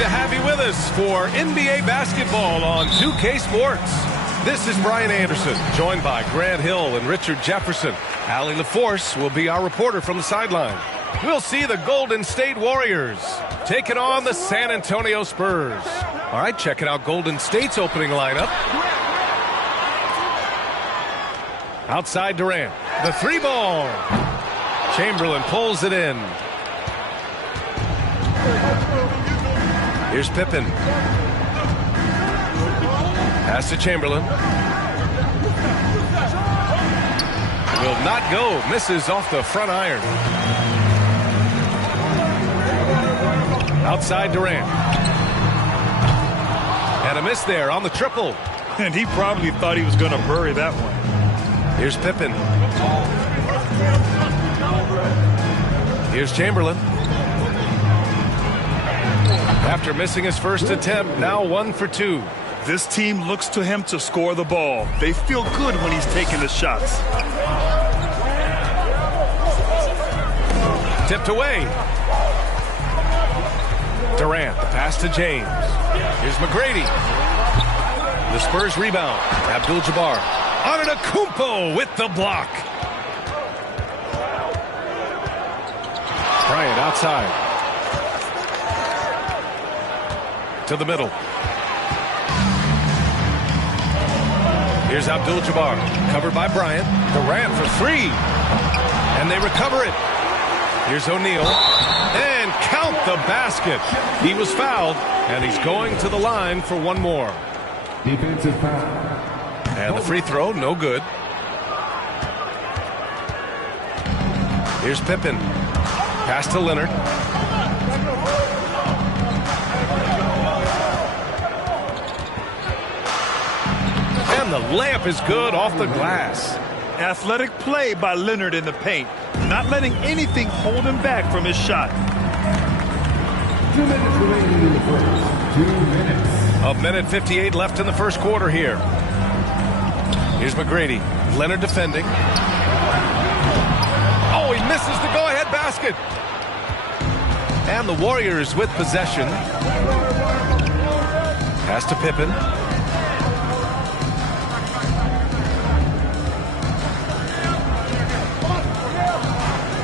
to have you with us for NBA basketball on 2K Sports. This is Brian Anderson, joined by Grant Hill and Richard Jefferson. Allie LaForce will be our reporter from the sideline. We'll see the Golden State Warriors taking on the San Antonio Spurs. All right, checking out Golden State's opening lineup. Outside Durant, the three ball. Chamberlain pulls it in. Here's Pippen. Pass to Chamberlain. Will not go. Misses off the front iron. Outside Durant. And a miss there on the triple. And he probably thought he was going to bury that one. Here's Pippen. Here's Chamberlain. After missing his first attempt, now 1 for 2. This team looks to him to score the ball. They feel good when he's taking the shots. Tipped away. Durant, the pass to James. Here's McGrady. The Spurs rebound. Abdul-Jabbar. Antetokounmpo with the block. Bryant outside. To the middle. Here's Abdul-Jabbar. Covered by Bryant. Durant for three. And they recover it. Here's O'Neal. And count the basket. He was fouled, and he's going to the line for one more. Defensive foul. And the free throw, no good. Here's Pippen. Pass to Leonard. And the layup is good off the glass. Athletic play by Leonard in the paint. Not letting anything hold him back from his shot. 2 minutes remaining in the first. 2 minutes. A minute 58 left in the first quarter here. Here's McGrady. Leonard defending. Oh, he misses the go-ahead basket. And the Warriors with possession. Pass to Pippen.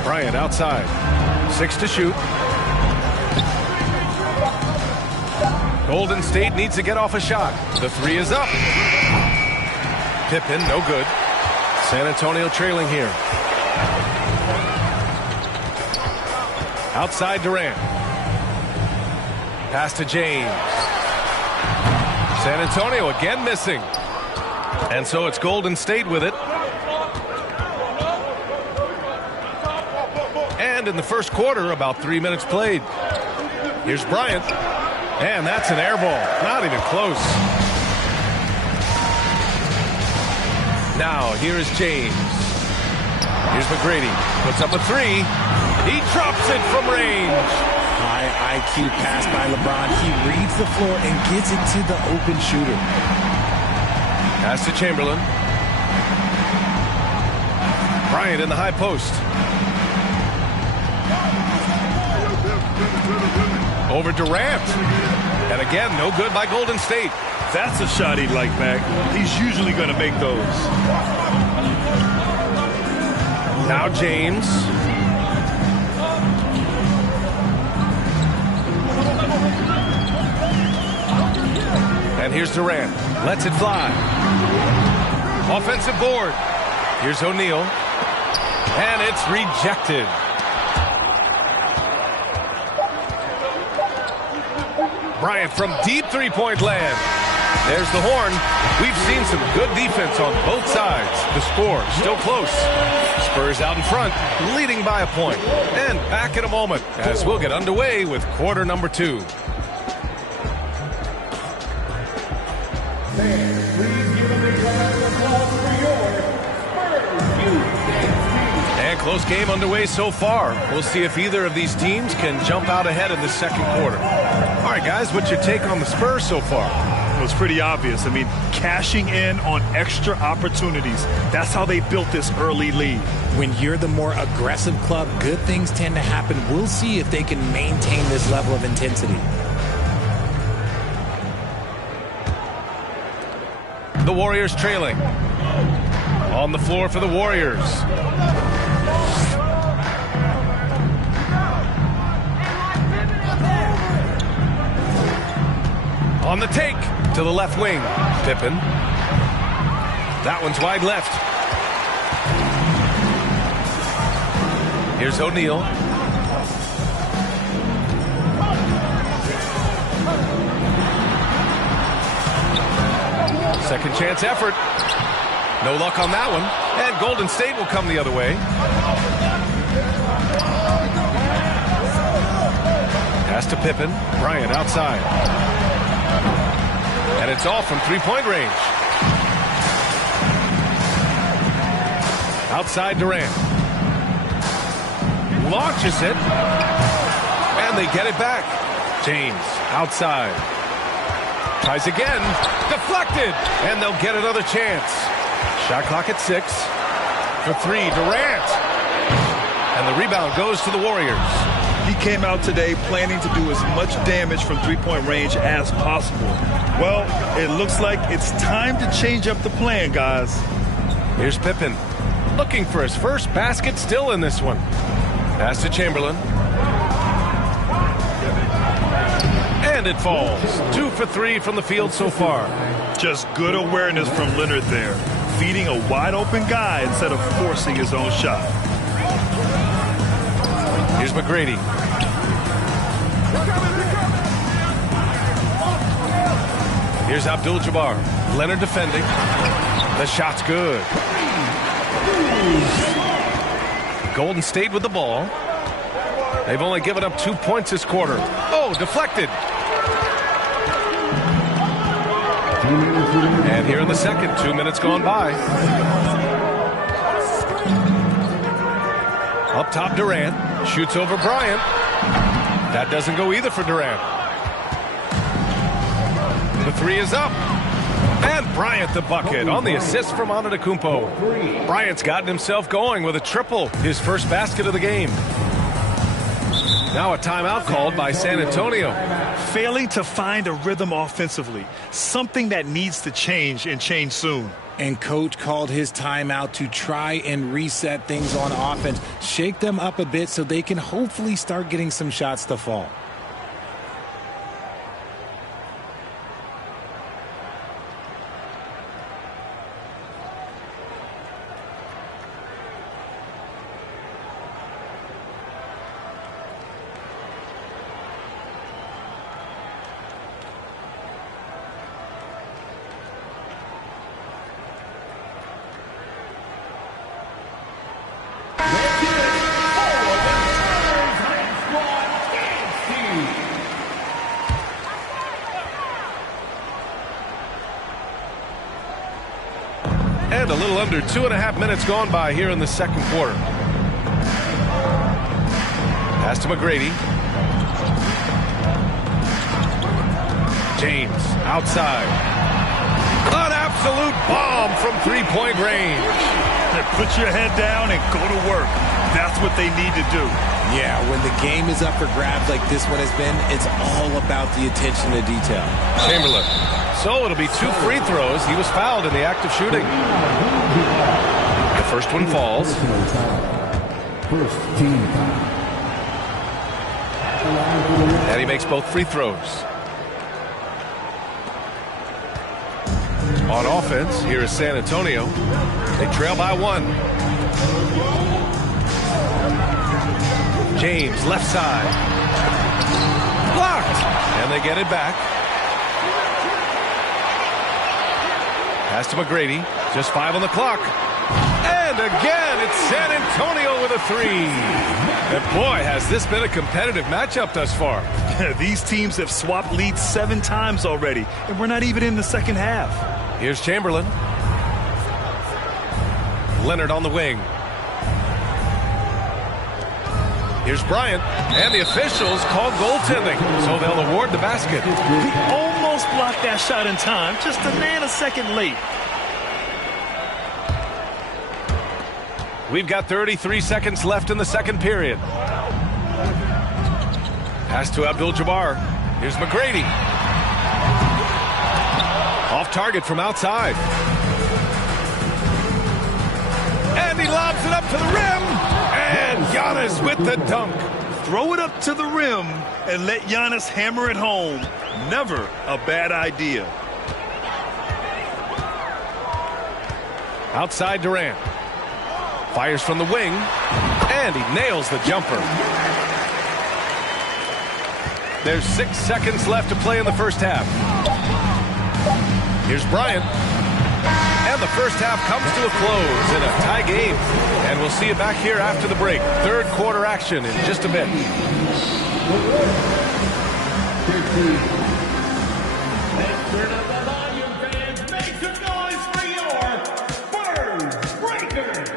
Bryant outside. 6 to shoot. Golden State needs to get off a shot. The three is up. Pippen, no good. San Antonio trailing here. Outside Durant. Pass to James. San Antonio again missing. And so it's Golden State with it. And in the first quarter, about 3 minutes played. Here's Bryant. And that's an air ball. Not even close. Now, here is James. Here's McGrady. Puts up a three. He drops it from range. High IQ pass by LeBron. He reads the floor and gets it to the open shooter. Pass to Chamberlain. Bryant in the high post. Over Durant. And again, no good by Golden State. That's a shot he'd like back. He's usually going to make those. Now James. And here's Durant. Lets it fly. Offensive board. Here's O'Neal. And it's rejected. Bryant from deep three-point land. There's the horn. We've seen some good defense on both sides. The score still close. Spurs out in front, leading by a point. And back in a moment as we'll get underway with quarter number 2. And close game underway so far. We'll see if either of these teams can jump out ahead in the second quarter. All right, guys, what's your take on the Spurs so far? It was pretty obvious. I mean, cashing in on extra opportunities. That's how they built this early lead. When you're the more aggressive club, good things tend to happen. We'll see if they can maintain this level of intensity. The Warriors trailing. On the floor for the Warriors. On the take to the left wing. Pippen. That one's wide left. Here's O'Neal. Second chance effort. No luck on that one. And Golden State will come the other way. Pass to Pippen. Bryant outside. And it's off from three-point range. Outside Durant. Launches it. And they get it back. James outside. Tries again. Deflected. And they'll get another chance. Shot clock at 6. For 3, Durant. And the rebound goes to the Warriors. He came out today planning to do as much damage from three-point range as possible. Well, it looks like it's time to change up the plan, guys. Here's Pippen. Looking for his first basket still in this one. Pass to Chamberlain. And it falls. 2 for 3 from the field so far. Just good awareness from Leonard there. Feeding a wide-open guy instead of forcing his own shot. Here's McGrady. Here's Abdul-Jabbar. Leonard defending. The shot's good. Golden State with the ball. They've only given up 2 points this quarter. Oh, deflected. And here in the second, 2 minutes gone by. Up top, Durant. Shoots over Bryant. That doesn't go either for Durant. The 3 is up. And Bryant the bucket on the assist from Antetokounmpo. Bryant's gotten himself going with a triple, his first basket of the game. Now a timeout called by San Antonio. Failing to find a rhythm offensively. Something that needs to change and change soon. And coach called his timeout to try and reset things on offense. Shake them up a bit so they can hopefully start getting some shots to fall. And a little under 2.5 minutes gone by here in the second quarter. Pass to McGrady. James outside. An absolute bomb from three-point range. Put your head down and go to work. That's what they need to do. Yeah, when the game is up for grabs like this one has been, it's all about the attention to detail. Chamberlain. So it'll be 2 free throws. He was fouled in the act of shooting. The first one falls. First team foul. And he makes both free throws. On offense, here is San Antonio. They trail by 1. James, left side. Blocked. And they get it back. Pass to McGrady. Just 5 on the clock. And again, it's San Antonio with a 3. And boy, has this been a competitive matchup thus far. These teams have swapped leads 7 times already, and we're not even in the second half. Here's Chamberlain. Leonard on the wing. Here's Bryant. And the officials call goaltending, so they'll award the basket. He almost blocked that shot in time, just a nanosecond late. We've got 33 seconds left in the second period. Pass to Abdul-Jabbar. Here's McGrady. Off target from outside. And he lobs it up to the rim. And Giannis with the dunk. Throw it up to the rim and let Giannis hammer it home. Never a bad idea. Outside Durant. Fires from the wing. And he nails the jumper. There's 6 seconds left to play in the first half. Here's Bryant. And the first half comes to a close in a tie game. And we'll see you back here after the break. Third quarter action in just a bit. Let's turn up the volume, fans. Make some noise for your Bird Breakers.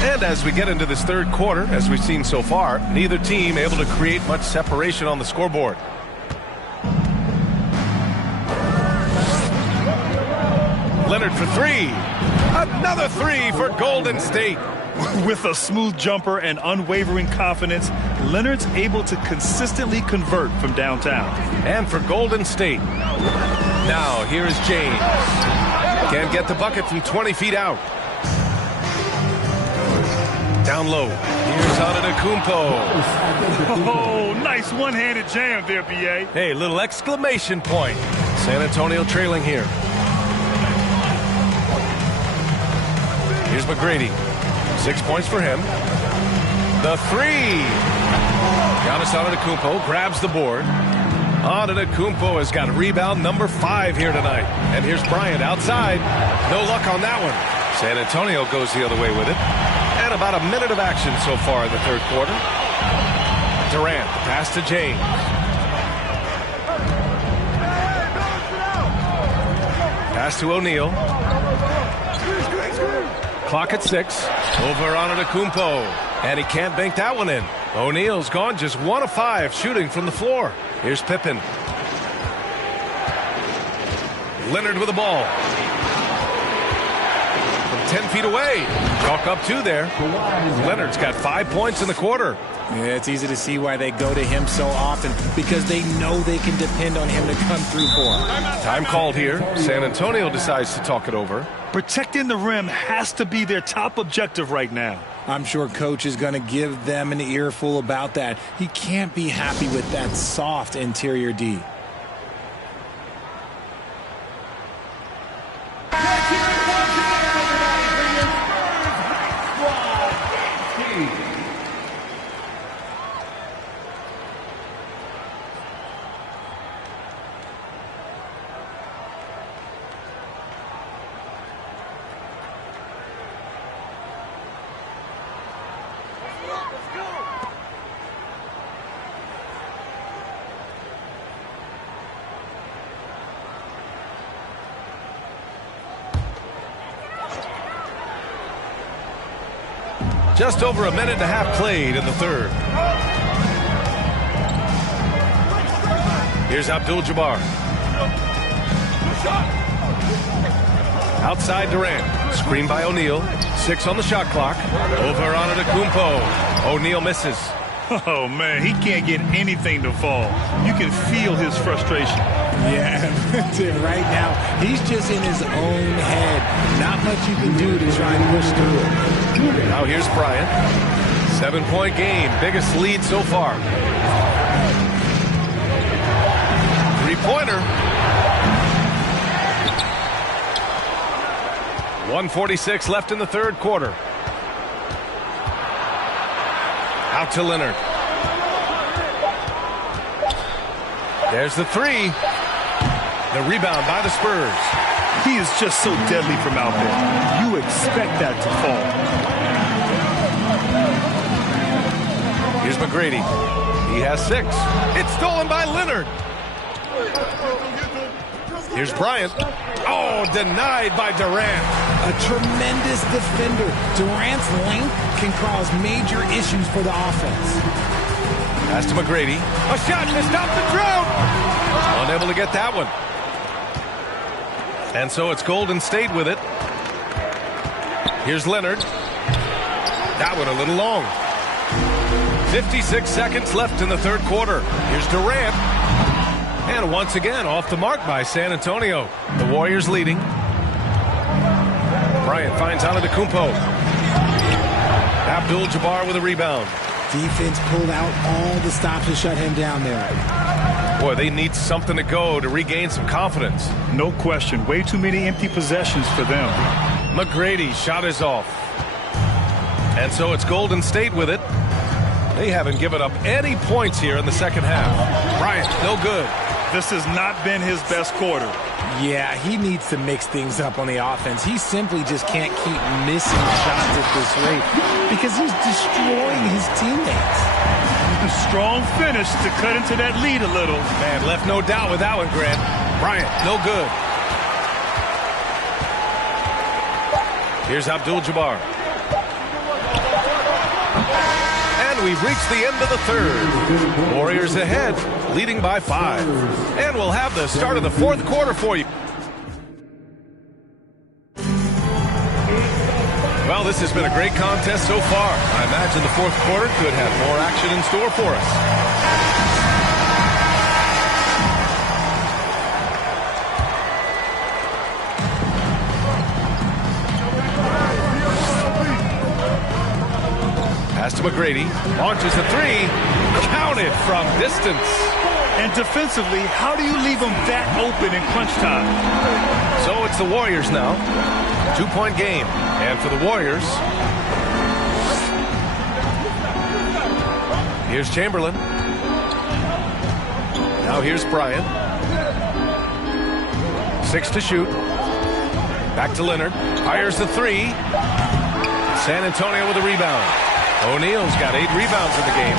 And as we get into this third quarter, as we've seen so far, neither team able to create much separation on the scoreboard. Leonard for three. Another three for Golden State. With a smooth jumper and unwavering confidence, Leonard's able to consistently convert from downtown. And for Golden State. Now, here is James. Can't get the bucket from 20 feet out. Down low. Here's Antetokounmpo. Oh, nice one-handed jam there, B.A. Hey, little exclamation point. San Antonio trailing here. Here's McGrady. 6 points for him. The three. Giannis Antetokounmpo grabs the board. Antetokounmpo has got rebound number 5 here tonight. And here's Bryant outside. No luck on that one. San Antonio goes the other way with it. And about a minute of action so far in the third quarter. Durant, the pass to James. Pass to O'Neal. Clock at 6. Over Antetokounmpo. And he can't bank that one in. O'Neal's gone just 1 of 5 shooting from the floor. Here's Pippen. Leonard with the ball. From 10 feet away. Chalk up 2 there. Leonard's got 5 points in the quarter. Yeah, it's easy to see why they go to him so often, because they know they can depend on him to come through for them. Time called here. San Antonio decides to talk it over. Protecting the rim has to be their top objective right now. I'm sure coach is going to give them an earful about that. He can't be happy with that soft interior D. Just over a minute and a half played in the third. Here's Abdul-Jabbar. Outside Durant. Screen by O'Neal. 6 on the shot clock. Over Antetokounmpo. O'Neal misses. Oh, man, he can't get anything to fall. You can feel his frustration. Yeah, right now, he's just in his own head. Not much you can do to try and push through it. Now here's Bryant. 7-point game. Biggest lead so far. Three-pointer. 1:46 left in the third quarter. Out to Leonard. There's the three. The rebound by the Spurs. He is just so deadly from out there. You expect that to fall. Here's McGrady. He has 6. It's stolen by Leonard. Here's Bryant. Oh, denied by Durant. A tremendous defender. Durant's length can cause major issues for the offense. Pass to McGrady. A shot to stop the drought. Unable to get that one. And so it's Golden State with it. Here's Leonard. That one a little long. 56 seconds left in the third quarter. Here's Durant. And once again, off the mark by San Antonio. The Warriors leading. Bryant finds Antetokounmpo. Abdul-Jabbar with a rebound. Defense pulled out all the stops to shut him down there. Boy, they need something to go to regain some confidence. No question. Way too many empty possessions for them. McGrady shot is off. And so it's Golden State with it. They haven't given up any points here in the second half. Bryant, no good. This has not been his best quarter. Yeah, he needs to mix things up on the offense. He simply just can't keep missing shots at this rate because he's destroying his teammates. A strong finish to cut into that lead a little. Man, left no doubt with that one, Grant. Bryant, no good. Here's Abdul-Jabbar. And we've reached the end of the third. Warriors ahead, leading by 5. And we'll have the start of the fourth quarter for you. Well, this has been a great contest so far. I imagine the fourth quarter could have more action in store for us. Pass to McGrady. Launches a three. Counted from distance. And defensively, how do you leave them that open in crunch time? So it's the Warriors now. 2-point game. And for the Warriors, here's Chamberlain. Now here's Bryant. 6 to shoot. Back to Leonard. Fires the three. San Antonio with a rebound. O'Neal's got 8 rebounds in the game.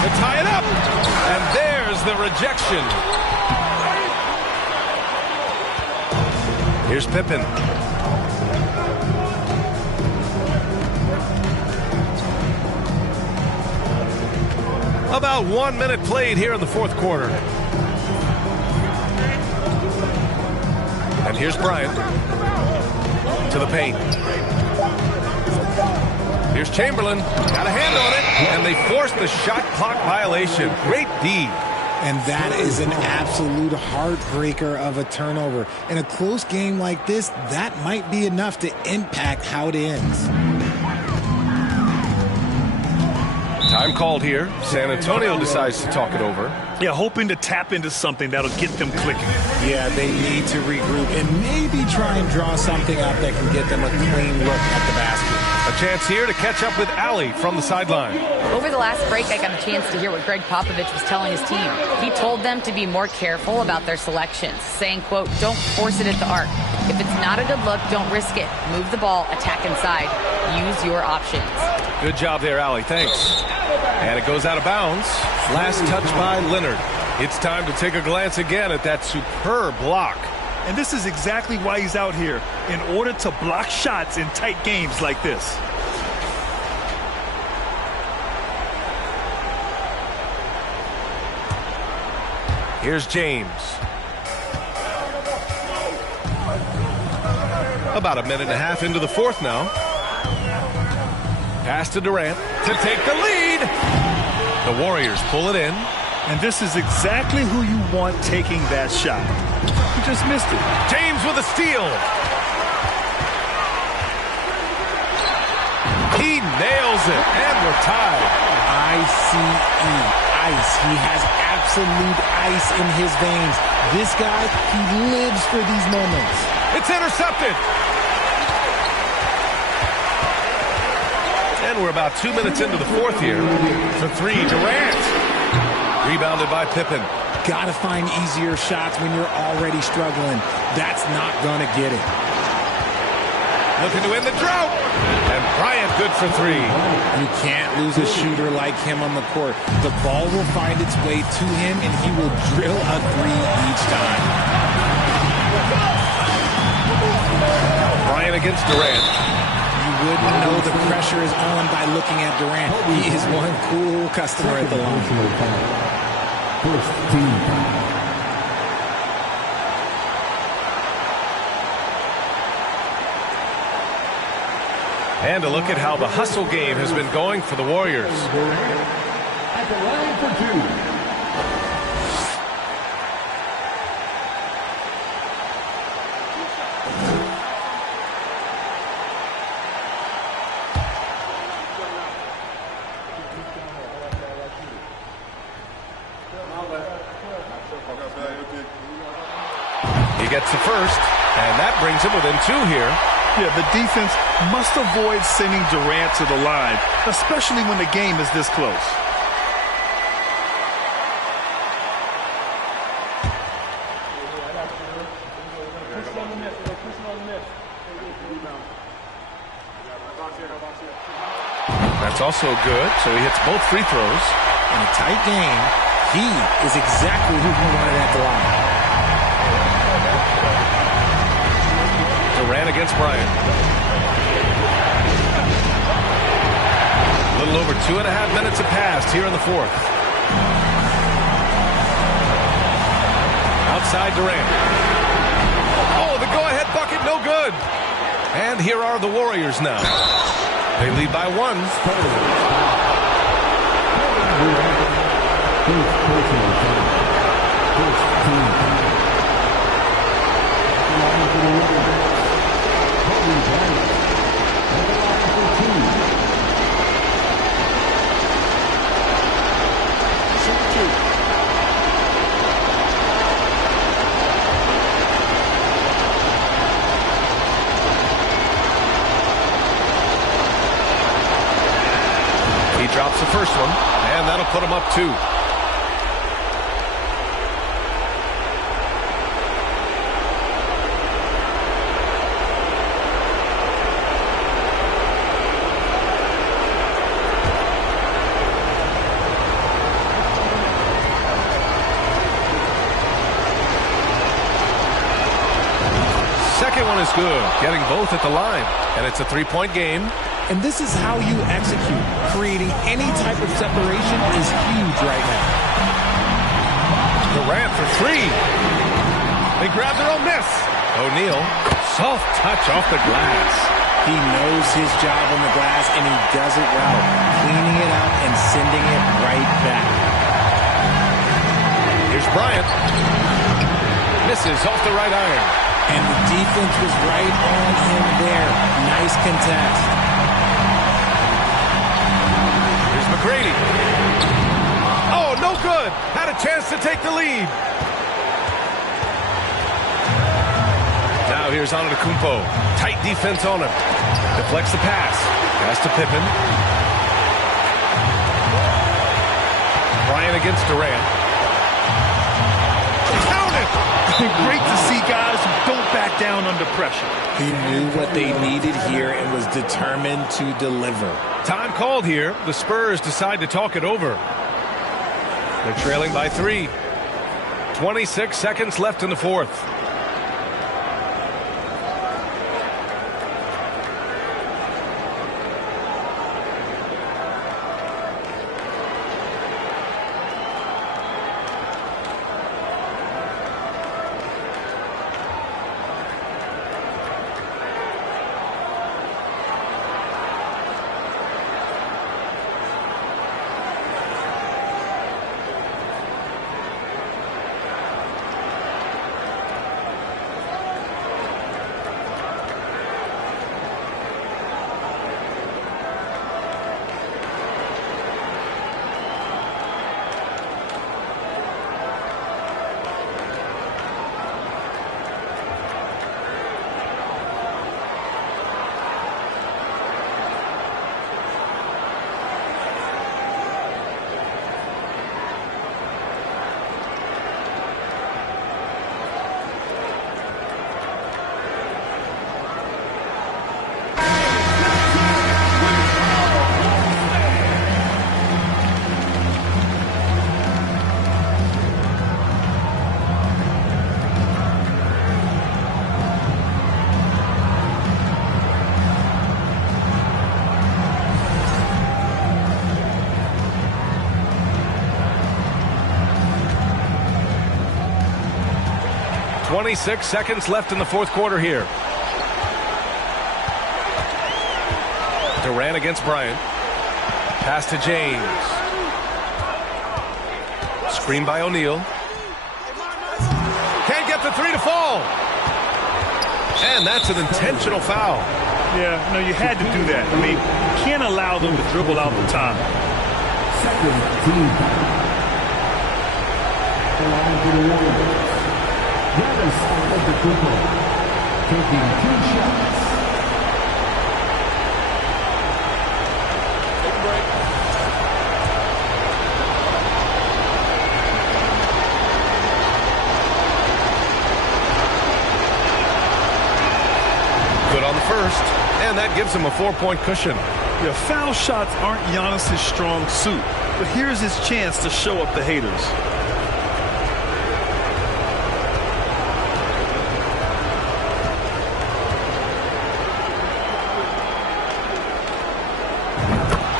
To tie it up. And there's the rejection. Here's Pippen. About 1 minute played here in the fourth quarter. And here's Bryant. To the paint. Here's Chamberlain. Got a hand on it. And they forced the shot clock violation. Great D. And that is an absolute heartbreaker of a turnover. In a close game like this, that might be enough to impact how it ends. Time called here. San Antonio decides to talk it over. Yeah, hoping to tap into something that'll get them clicking. Yeah, they need to regroup and maybe try and draw something up that can get them a clean look at the basket. A chance here to catch up with Allie from the sideline. Over the last break, I got a chance to hear what Greg Popovich was telling his team. He told them to be more careful about their selections, saying, quote, don't force it at the arc. If it's not a good look, don't risk it. Move the ball, attack inside. Use your options. Good job there, Allie. Thanks. And it goes out of bounds. Last touch by Leonard. It's time to take a glance again at that superb block. And this is exactly why he's out here, in order to block shots in tight games like this. Here's James. About a minute and a half into the fourth now. Pass to Durant to take the lead. The Warriors pull it in. And this is exactly who you want taking that shot. You just missed it. James with a steal. He nails it, and we're tied. I-C-E, ice. He has absolute ice in his veins. This guy, he lives for these moments. It's intercepted. And we're about 2 minutes into the fourth here. For three, Durant. Rebounded by Pippen. Gotta find easier shots when you're already struggling. That's not gonna get it. Looking to end the drought. And Bryant good for three. You can't lose a shooter like him on the court. The ball will find its way to him, and he will drill a three each time. Bryant against Durant. You wouldn't know the pressure is on by looking at Durant. He is one cool customer at the line. And a look at how the hustle game has been going for the Warriors. At the line for two. He gets the first, and that brings him within 2 here. Yeah, the defense must avoid sending Durant to the line, especially when the game is this close. That's also good, so he hits both free throws. In a tight game, he is exactly who he wanted at the line. Durant against Bryant. A little over 2.5 minutes have passed here in the fourth. Outside Durant. Oh, the go-ahead bucket, no good. And here are the Warriors now. They lead by 1. He drops the first one, and that'll put him up 2. Second one is good, getting both at the line, and it's a 3-point game. And this is how you execute. Creating any type of separation is huge right now. Durant for 3. They grab their own miss. O'Neal, soft touch off the glass. He knows his job on the glass, and he does it well. Cleaning it out and sending it right back. Here's Bryant. Misses off the right iron. And the defense was right on him there. Nice contest. McGrady. Oh, no good. Had a chance to take the lead. Now here's Antetokounmpo. Tight defense on him. Deflects the pass. Pass to Pippen. Bryant against Durant. Count it! Great to see guys who don't back down under pressure. He knew what they needed here and was determined to deliver. Time called here. The Spurs decide to talk it over. They're trailing by 3. 26 seconds left in the fourth. .26 seconds left in the fourth quarter here. Durant against Bryant. Pass to James. Screen by O'Neal. Can't get the three to fall. And that's an intentional foul. Yeah, no, you had to do that. I mean, you can't allow them to dribble out the time. Second team foul. Belonging to the Warriors. Travis Antetokounmpo taking 2 shots. Good on the first, and that gives him a 4-point cushion. Yeah, foul shots aren't Giannis' strong suit, but here's his chance to show up the haters.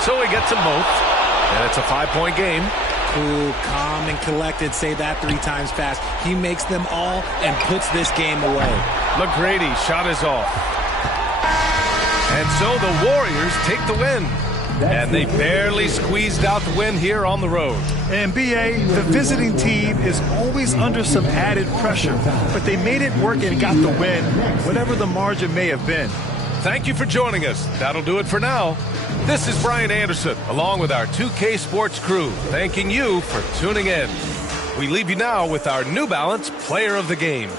So he gets them both, and it's a 5-point game. Cool, calm, and collected. Say that 3 times fast. He makes them all and puts this game away. McGrady shot is off. And so the Warriors take the win. And they barely squeezed out the win here on the road. And BA, the visiting team is always under some added pressure, but they made it work and got the win, whatever the margin may have been. Thank you for joining us. That'll do it for now. This is Brian Anderson, along with our 2K Sports crew, thanking you for tuning in. We leave you now with our New Balance Player of the Game.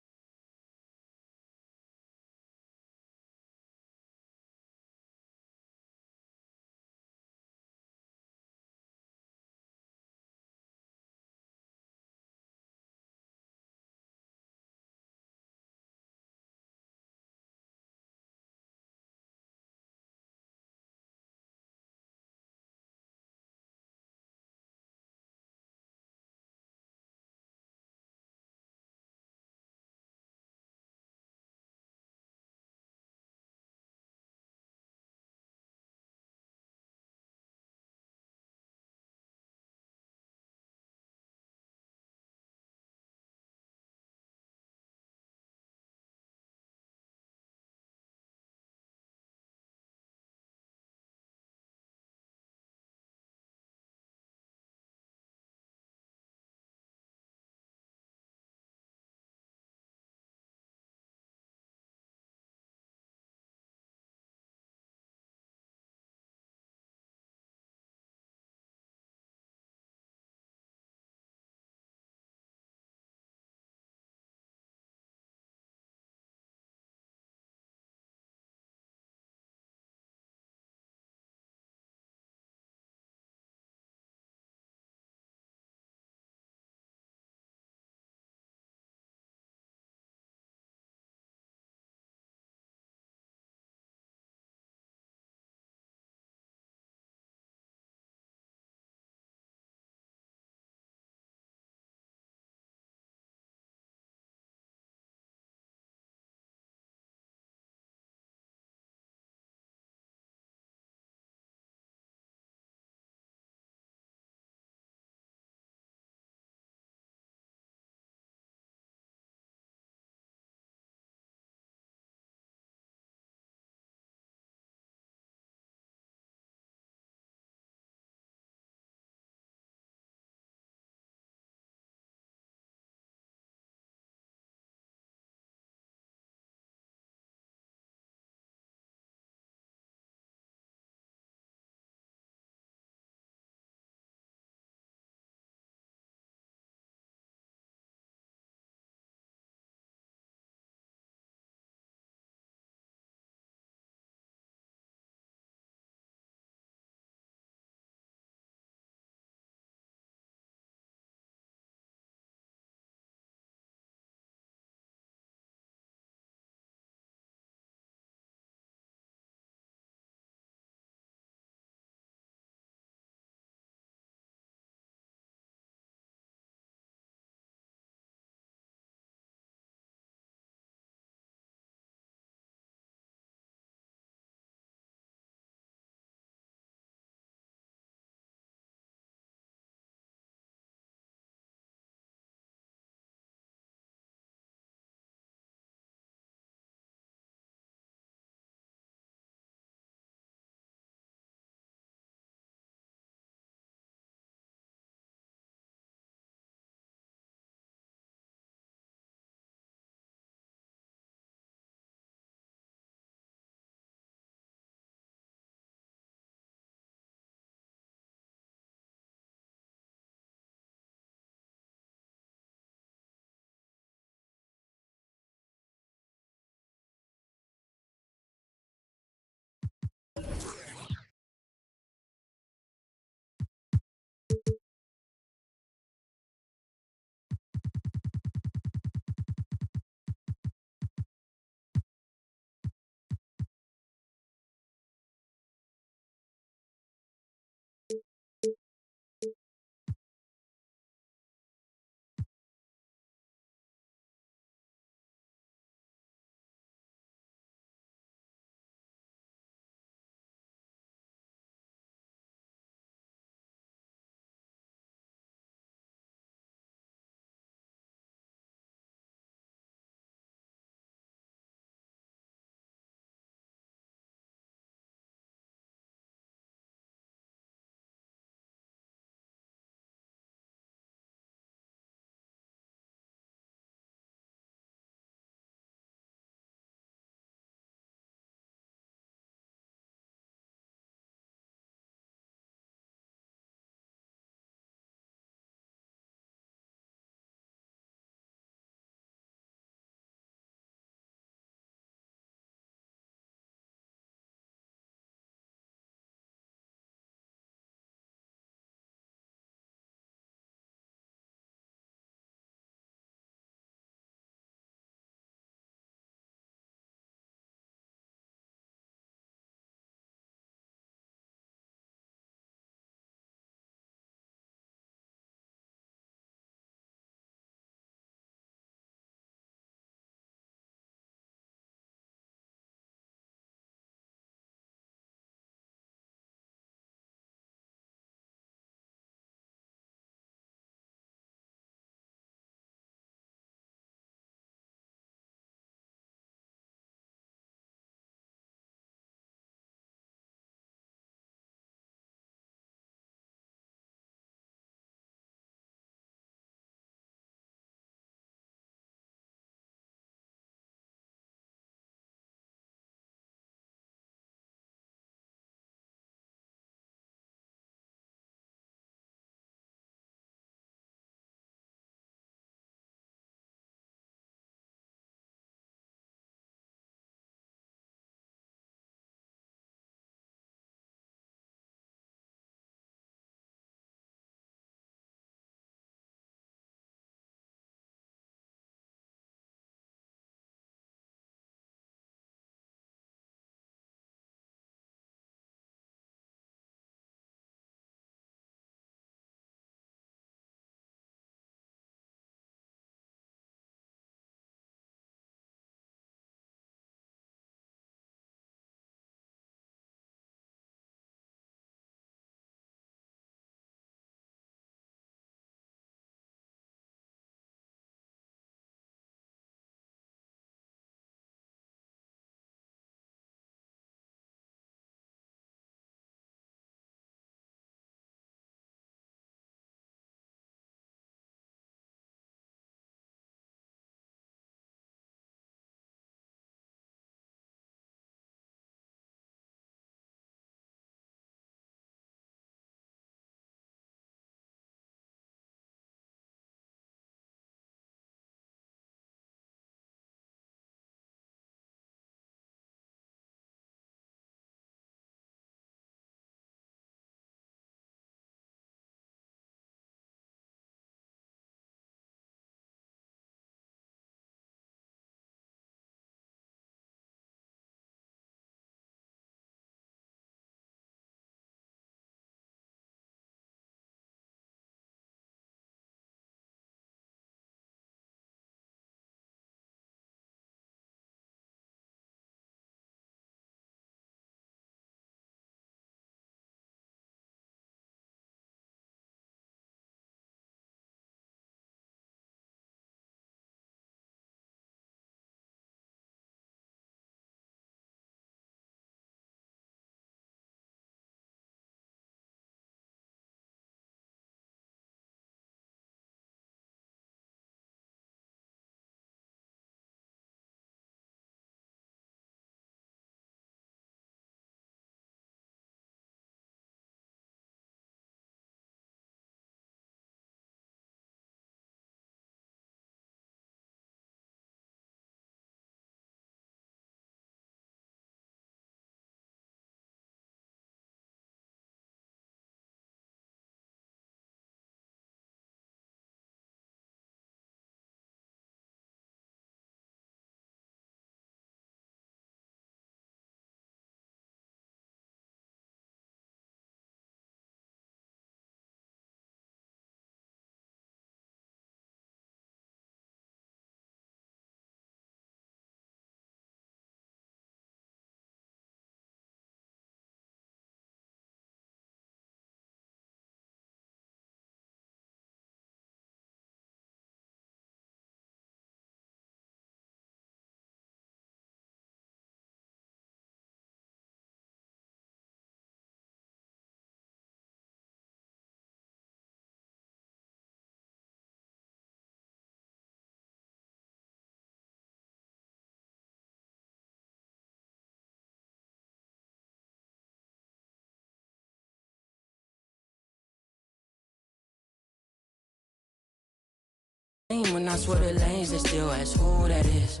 When I swear the lanes, they still ask who that is.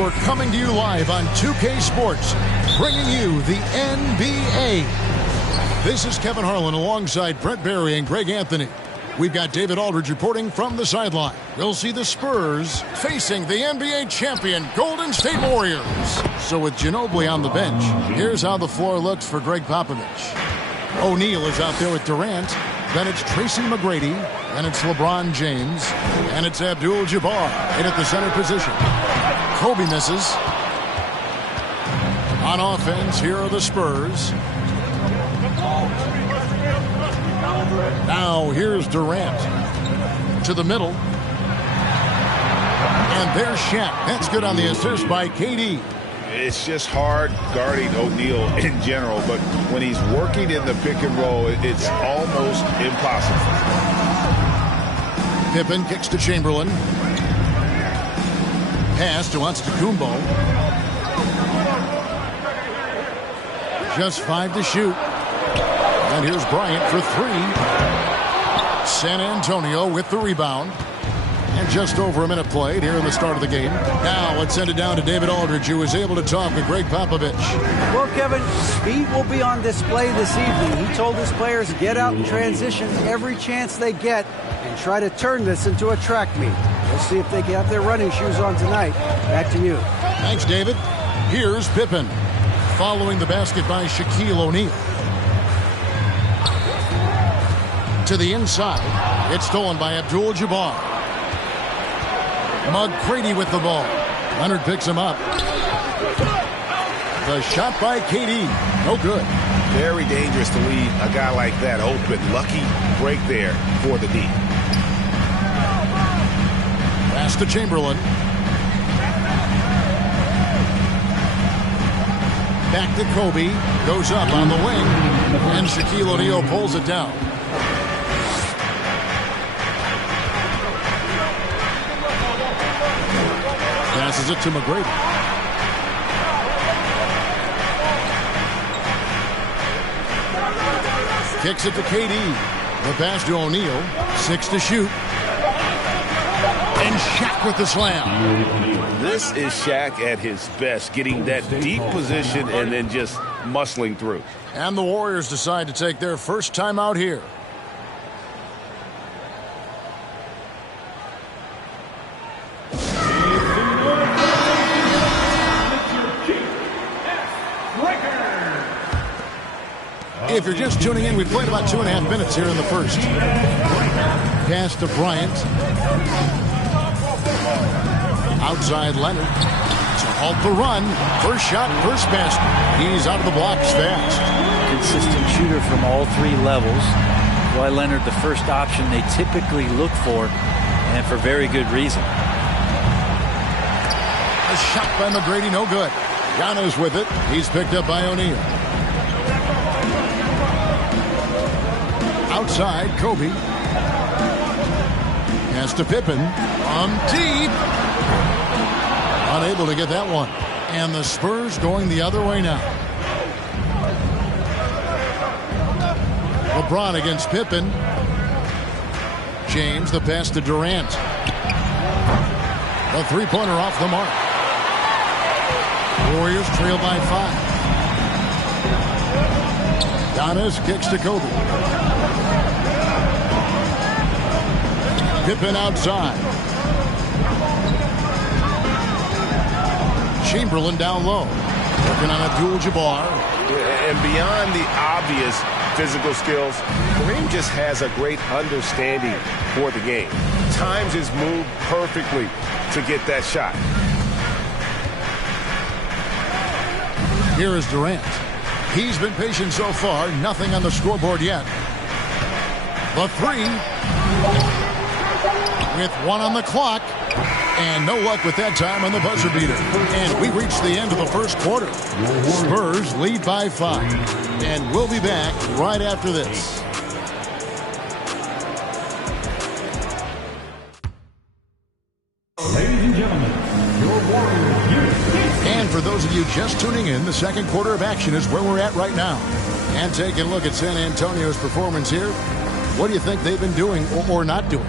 we're coming to you live on 2K Sports, bringing you the NBA. This is Kevin Harlan alongside Brent Barry and Greg Anthony. We've got David Aldridge reporting from the sideline. We'll see the Spurs facing the NBA champion Golden State Warriors. So with Ginobili on the bench, here's how the floor looks for Greg Popovich. O'Neal is out there with Durant. Then it's Tracy McGrady. Then it's LeBron James. And it's Abdul-Jabbar in at the center position. Kobe misses. On offense, here are the Spurs. Now here's Durant to the middle. And there's Shaq. That's good on the assist by KD. It's just hard guarding O'Neal in general, but when he's working in the pick and roll, it's almost impossible. Pippen kicks to Chamberlain. Pass to Antetokounmpo. Just 5 to shoot. And here's Bryant for 3. San Antonio with the rebound. And just over a minute played here in the start of the game. Now let's send it down to David Aldridge, who was able to talk with Greg Popovich. Well, Kevin, speed will be on display this evening. He told his players get out in transition every chance they get and try to turn this into a track meet. We'll see if they can have their running shoes on tonight. Back to you. Thanks, David. Here's Pippen. Following the basket by Shaquille O'Neal. To the inside. It's stolen by Abdul-Jabbar. McGrady with the ball. Leonard picks him up. The shot by KD. No good. Very dangerous to leave a guy like that open. Lucky break there for the D. Pass to Chamberlain. Back to Kobe. Goes up on the wing. And Shaquille O'Neal pulls it down. Passes it to McGrady. Kicks it to KD. The pass to O'Neal. 6 to shoot. And Shaq with the slam. This is Shaq at his best, getting that deep position and then just muscling through. And the Warriors decide to take their first time out here. If you're just tuning in, we played about 2.5 minutes here in the first. Pass to Bryant. Outside Leonard. To halt the run. First shot, first basket. He's out of the blocks fast. Consistent shooter from all 3 levels. Why Leonard the first option they typically look for, and for very good reason. A shot by McGrady, no good. Giannis with it. He's picked up by O'Neal. Outside, Kobe. Pass to Pippen. On deep. Unable to get that one. And the Spurs going the other way now. LeBron against Pippen. James, the pass to Durant. The three-pointer off the mark. Warriors trail by 5. Giannis kicks to Kobe. Pippen outside. Chamberlain down low. Working on Abdul-Jabbar. And beyond the obvious physical skills, Kareem just has a great understanding for the game. Times his move perfectly to get that shot. Here is Durant. He's been patient so far. Nothing on the scoreboard yet. The 3. With 1 on the clock. And no luck with that time on the buzzer beater. And we reach the end of the first quarter. Spurs lead by 5. And we'll be back right after this. Ladies and gentlemen, your Warriors here. And for those of you just tuning in, the second quarter of action is where we're at right now. And taking a look at San Antonio's performance here. What do you think they've been doing or not doing?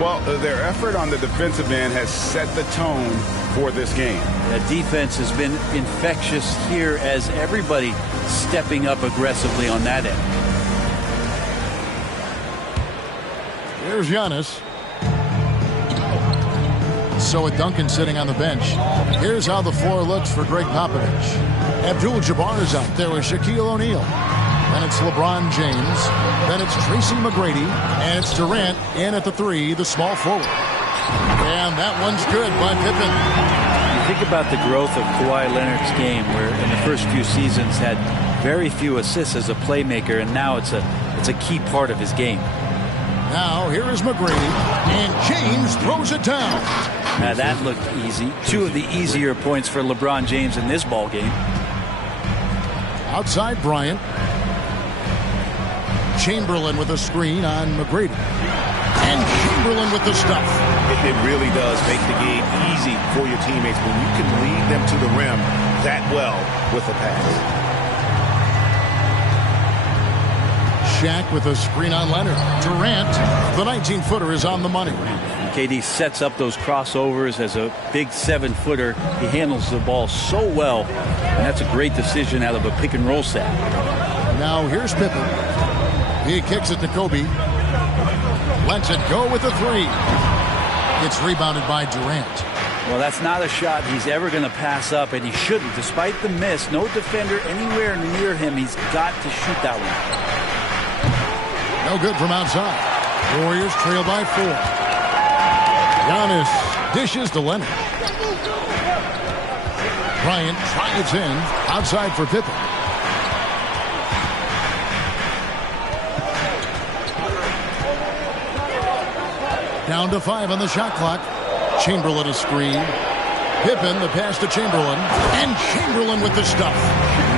Well, their effort on the defensive end has set the tone for this game. The defense has been infectious here as everybody stepping up aggressively on that end. Here's Giannis. So with Duncan sitting on the bench, here's how the floor looks for Greg Popovich. Abdul-Jabbar is out there with Shaquille O'Neal. Then it's LeBron James. Then it's Tracy McGrady. And it's Durant in at the 3, the small forward. And that one's good by Pippen. You think about the growth of Kawhi Leonard's game, where in the first few seasons had very few assists as a playmaker, and now it's a key part of his game. Now here is McGrady, and James throws it down. Now that looked easy. 2 of the easier points for LeBron James in this ball game. Outside Bryant. Chamberlain with a screen on McGrady. And Chamberlain with the stuff. It really does make the game easy for your teammates when you can lead them to the rim that well with a pass. Shaq with a screen on Leonard. Durant, the 19-footer, is on the money. KD sets up those crossovers as a big 7-footer. He handles the ball so well, and that's a great decision out of a pick-and-roll set. Now here's Pippen. He kicks it to Kobe. Lets it go with the 3. It's rebounded by Durant. Well, that's not a shot he's ever going to pass up, and he shouldn't. Despite the miss, no defender anywhere near him. He's got to shoot that one. No good from outside. Warriors trail by 4. Giannis dishes to Leonard. Bryant drives in. Outside for Pippen. Down to 5 on the shot clock. Chamberlain a screen. Pippen the pass to Chamberlain. And Chamberlain with the stuff.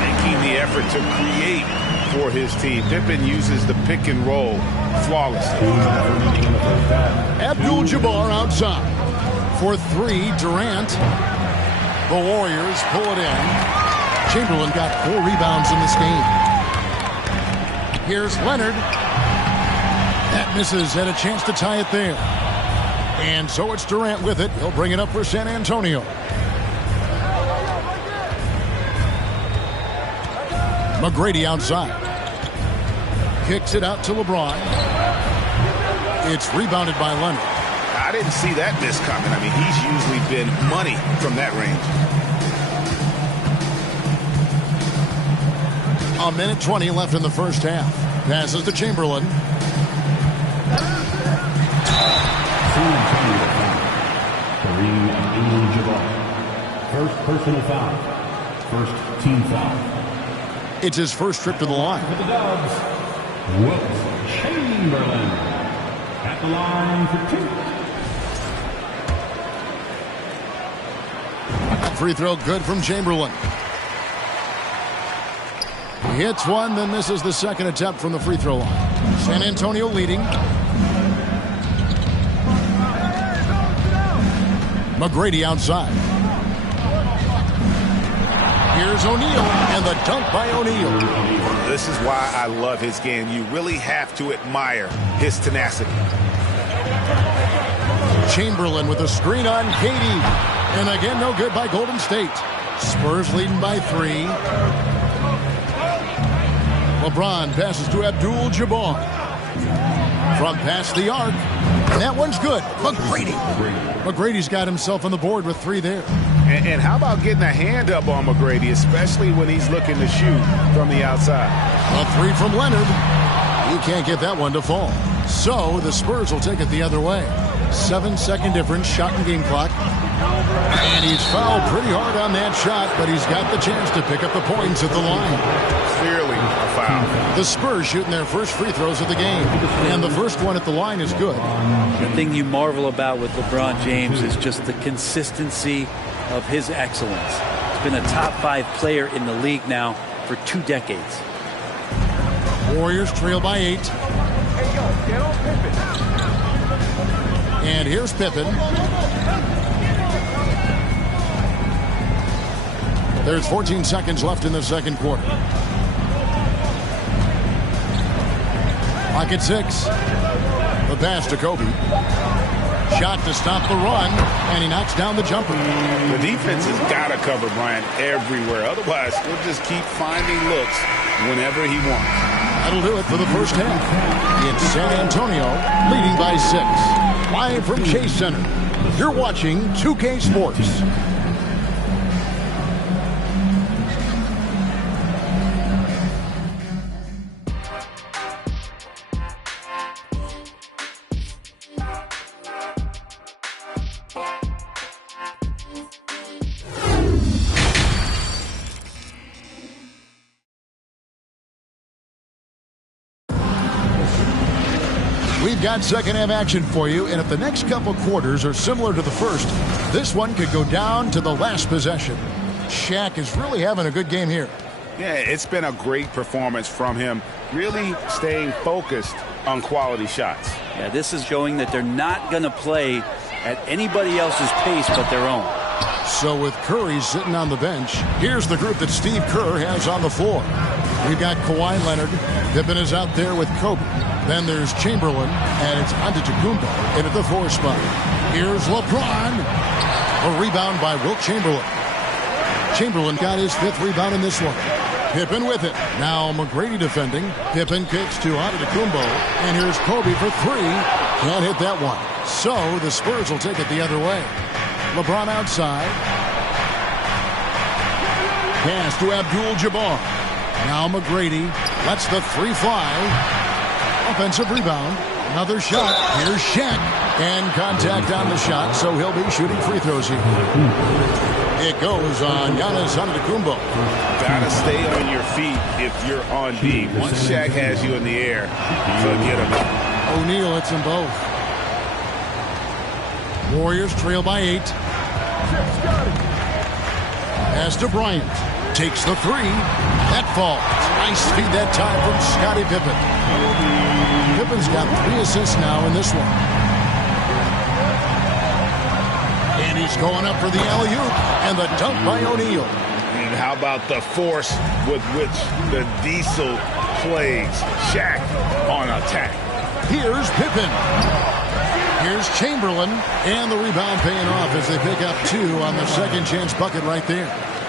Making the effort to create for his team. Pippen uses the pick and roll flawlessly. Abdul-Jabbar outside. For 3, Durant. The Warriors pull it in. Chamberlain got 4 rebounds in this game. Here's Leonard. That misses, and a chance to tie it there. And so it's Durant with it. He'll bring it up for San Antonio. McGrady outside. Kicks it out to LeBron. It's rebounded by Leonard. I didn't see that miss coming. I mean, he's usually been money from that range. A minute 20 left in the first half. Passes to Chamberlain. Kareem Abdul-Jabbar. First personal foul. First team foul. It's his first trip to the line. For the Dubs, Wilt Chamberlain at the line for 2. Free throw good from Chamberlain. He hits one, then misses the second attempt from the free throw line. San Antonio leading. McGrady outside. Here's O'Neal, and the dunk by O'Neal. This is why I love his game. You really have to admire his tenacity. Chamberlain with a screen on Katie. And again, no good by Golden State. Spurs leading by 3. LeBron passes to Abdul-Jabbar. From past the arc. And that one's good. McGrady. McGrady's got himself on the board with 3 there. And how about getting a hand up on McGrady, especially when he's looking to shoot from the outside? A 3 from Leonard. He can't get that one to fall. So the Spurs will take it the other way. 7-second difference, shot and game clock. And he's fouled pretty hard on that shot, but he's got the chance to pick up the points at the line. Clearly a foul. The Spurs shooting their first free throws of the game. And the first one at the line is good. The thing you marvel about with LeBron James is just the consistency of his excellence. He's been a top 5 player in the league now for 2 decades. Warriors trail by 8. And here's Pippen. There's 14 seconds left in the second quarter. Clock at 6. The pass to Kobe. Shot to stop the run, and he knocks down the jumper. The defense has got to cover Bryant everywhere. Otherwise, he'll just keep finding looks whenever he wants. That'll do it for the first half. It's San Antonio leading by 6. Live from Chase Center, you're watching 2K Sports. We've got second half action for you, and if the next couple quarters are similar to the first, this one could go down to the last possession. Shaq is really having a good game here. Yeah, it's been a great performance from him, really staying focused on quality shots. Yeah, this is showing that they're not going to play at anybody else's pace but their own. So with Curry sitting on the bench, here's the group that Steve Kerr has on the floor. We've got Kawhi Leonard. Pippen is out there with Kobe. Then there's Chamberlain, and it's Antetokounmpo in at the 4 spot. Here's LeBron. A rebound by Wilt Chamberlain. Chamberlain got his 5th rebound in this one. Pippen with it. Now McGrady defending. Pippen kicks to Antetokounmpo, and here's Kobe for 3. Can't hit that one. So the Spurs will take it the other way. LeBron outside. Pass to Abdul-Jabbar. Now McGrady lets the 3 fly. Offensive rebound. Another shot. Here's Shaq. And contact on the shot, so he'll be shooting free throws here. It goes on Giannis Antetokounmpo. Gotta stay on your feet if you're on D. Once Shaq has you in the air, forget about it. O'Neal hits them both. Warriors trail by 8. Pass to Bryant. Takes the 3. That falls. Nice feed that time from Scottie Pippen. Pippen's got 3 assists now in this one. And he's going up for the alley-oop. And the dunk by O'Neal. And how about the force with which the Diesel plays Shaq on attack? Here's Pippen. Here's Chamberlain. And the rebound paying off as they pick up 2 on the second chance bucket right there.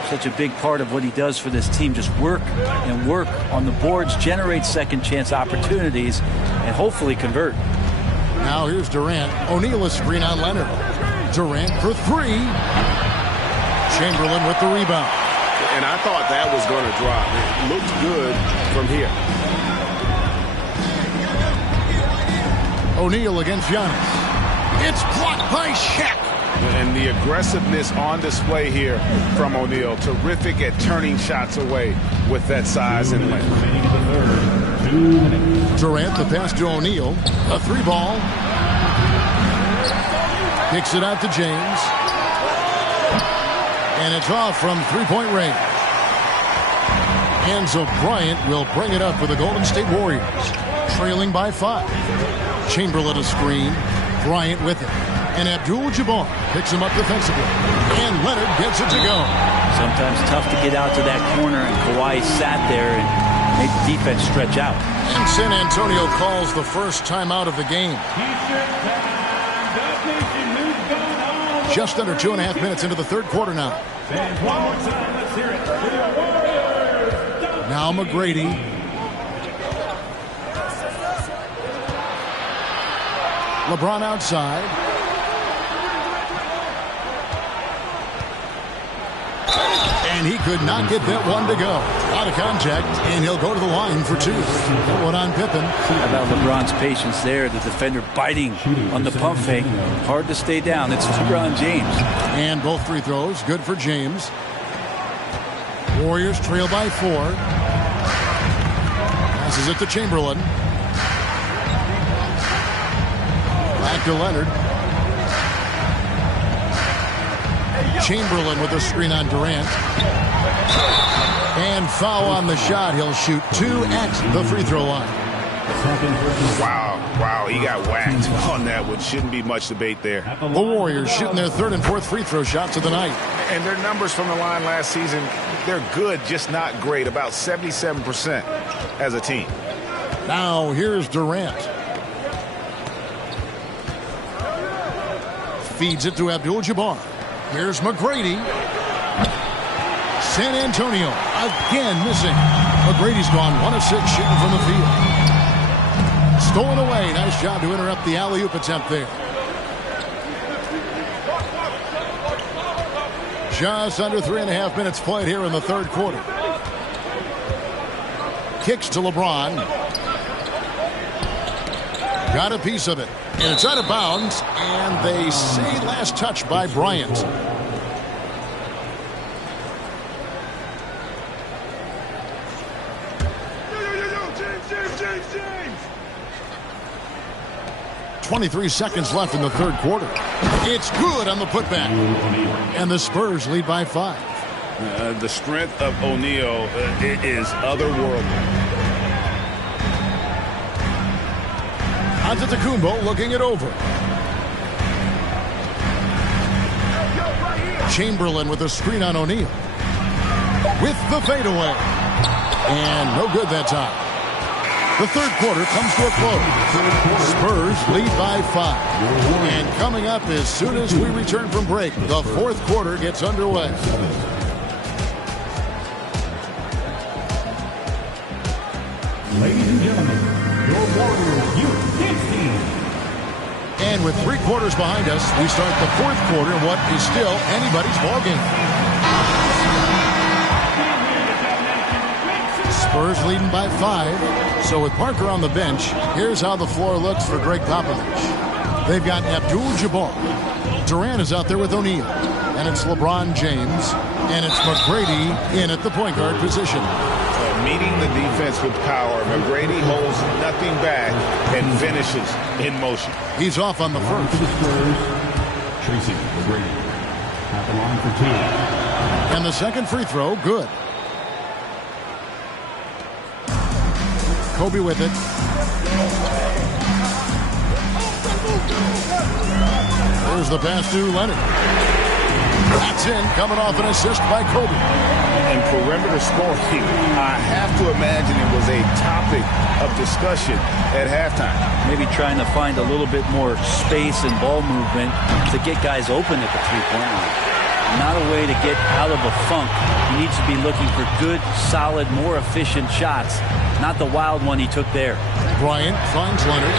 Such a big part of what he does for this team. Just work and work on the boards, generate second chance opportunities, and hopefully convert. Now here's Durant. O'Neal a screen on Leonard. Durant for 3. Chamberlain with the rebound. And I thought that was going to drop. It looked good from here. O'Neal against Giannis. It's blocked by Shaq. And the aggressiveness on display here from O'Neal. Terrific at turning shots away with that size and length. Durant, the pass to O'Neal. A 3-ball. Kicks it out to James. And it's off from 3-point range. And so Bryant will bring it up for the Golden State Warriors. Trailing by 5. Chamberlain a screen. Bryant with it. And Abdul-Jabbar picks him up defensively. And Leonard gets it to go. Sometimes tough to get out to that corner, and Kawhi sat there and made the defense stretch out. And San Antonio calls the first timeout of the game. Just under 2.5 minutes into the third quarter now. Now McGrady. LeBron outside. And he could not get that one to go. Out of contact, and he'll go to the line for 2. That one on Pippen. How about LeBron's patience there? The defender biting on the pump fake. Hard to stay down. It's LeBron James. And both free throws, good for James. Warriors trail by 4. Passes it to Chamberlain. Back to Leonard. Chamberlain with a screen on Durant. And foul on the shot. He'll shoot 2 at the free throw line. Wow, he got whacked on that one. Shouldn't be much debate there. The Warriors shooting their 3rd and 4th free throw shots of the night. And their numbers from the line last season, they're good, just not great. About 77% as a team. Now here's Durant. feeds it to Abdul-Jabbar. Here's McGrady. San Antonio again missing. McGrady's gone 1 of 6 shooting from the field. Stolen away. Nice job to interrupt the alley-oop attempt there. Just under 3.5 minutes played here in the third quarter. Kicks to LeBron. Got a piece of it. And it's out of bounds. And they say last touch by Bryant. James. 23 seconds left in the third quarter. It's good on the putback. And the Spurs lead by 5. The strength of O'Neal is otherworldly. Antetokounmpo looking it over. Chamberlain with a screen on O'Neal. With the fadeaway. And no good that time. The third quarter comes to a close. Spurs lead by 5. And coming up as soon as we return from break, the fourth quarter gets underway. Ladies and gentlemen, your Warriors Youth team. And with 3 quarters behind us, we start the fourth quarter in what is still anybody's ballgame. Spurs leading by 5. So with Parker on the bench, here's how the floor looks for Greg Popovich. They've got Abdul-Jabbar. Durant is out there with O'Neal. And it's LeBron James. And it's McGrady in at the point guard position. Meeting the defense with power. McGrady holds nothing back and finishes in motion. He's off on the first. Tracy McGrady at the line for 2. And the second free throw, good. Kobe with it. There's the pass to Leonard. That's in, coming off an assist by Kobe. And perimeter scoring, I have to imagine it was a topic of discussion at halftime. Maybe trying to find a little bit more space and ball movement to get guys open at the three-point line. Not a way to get out of a funk. He needs to be looking for good, solid, more efficient shots. Not the wild one he took there. Bryant finds Leonard.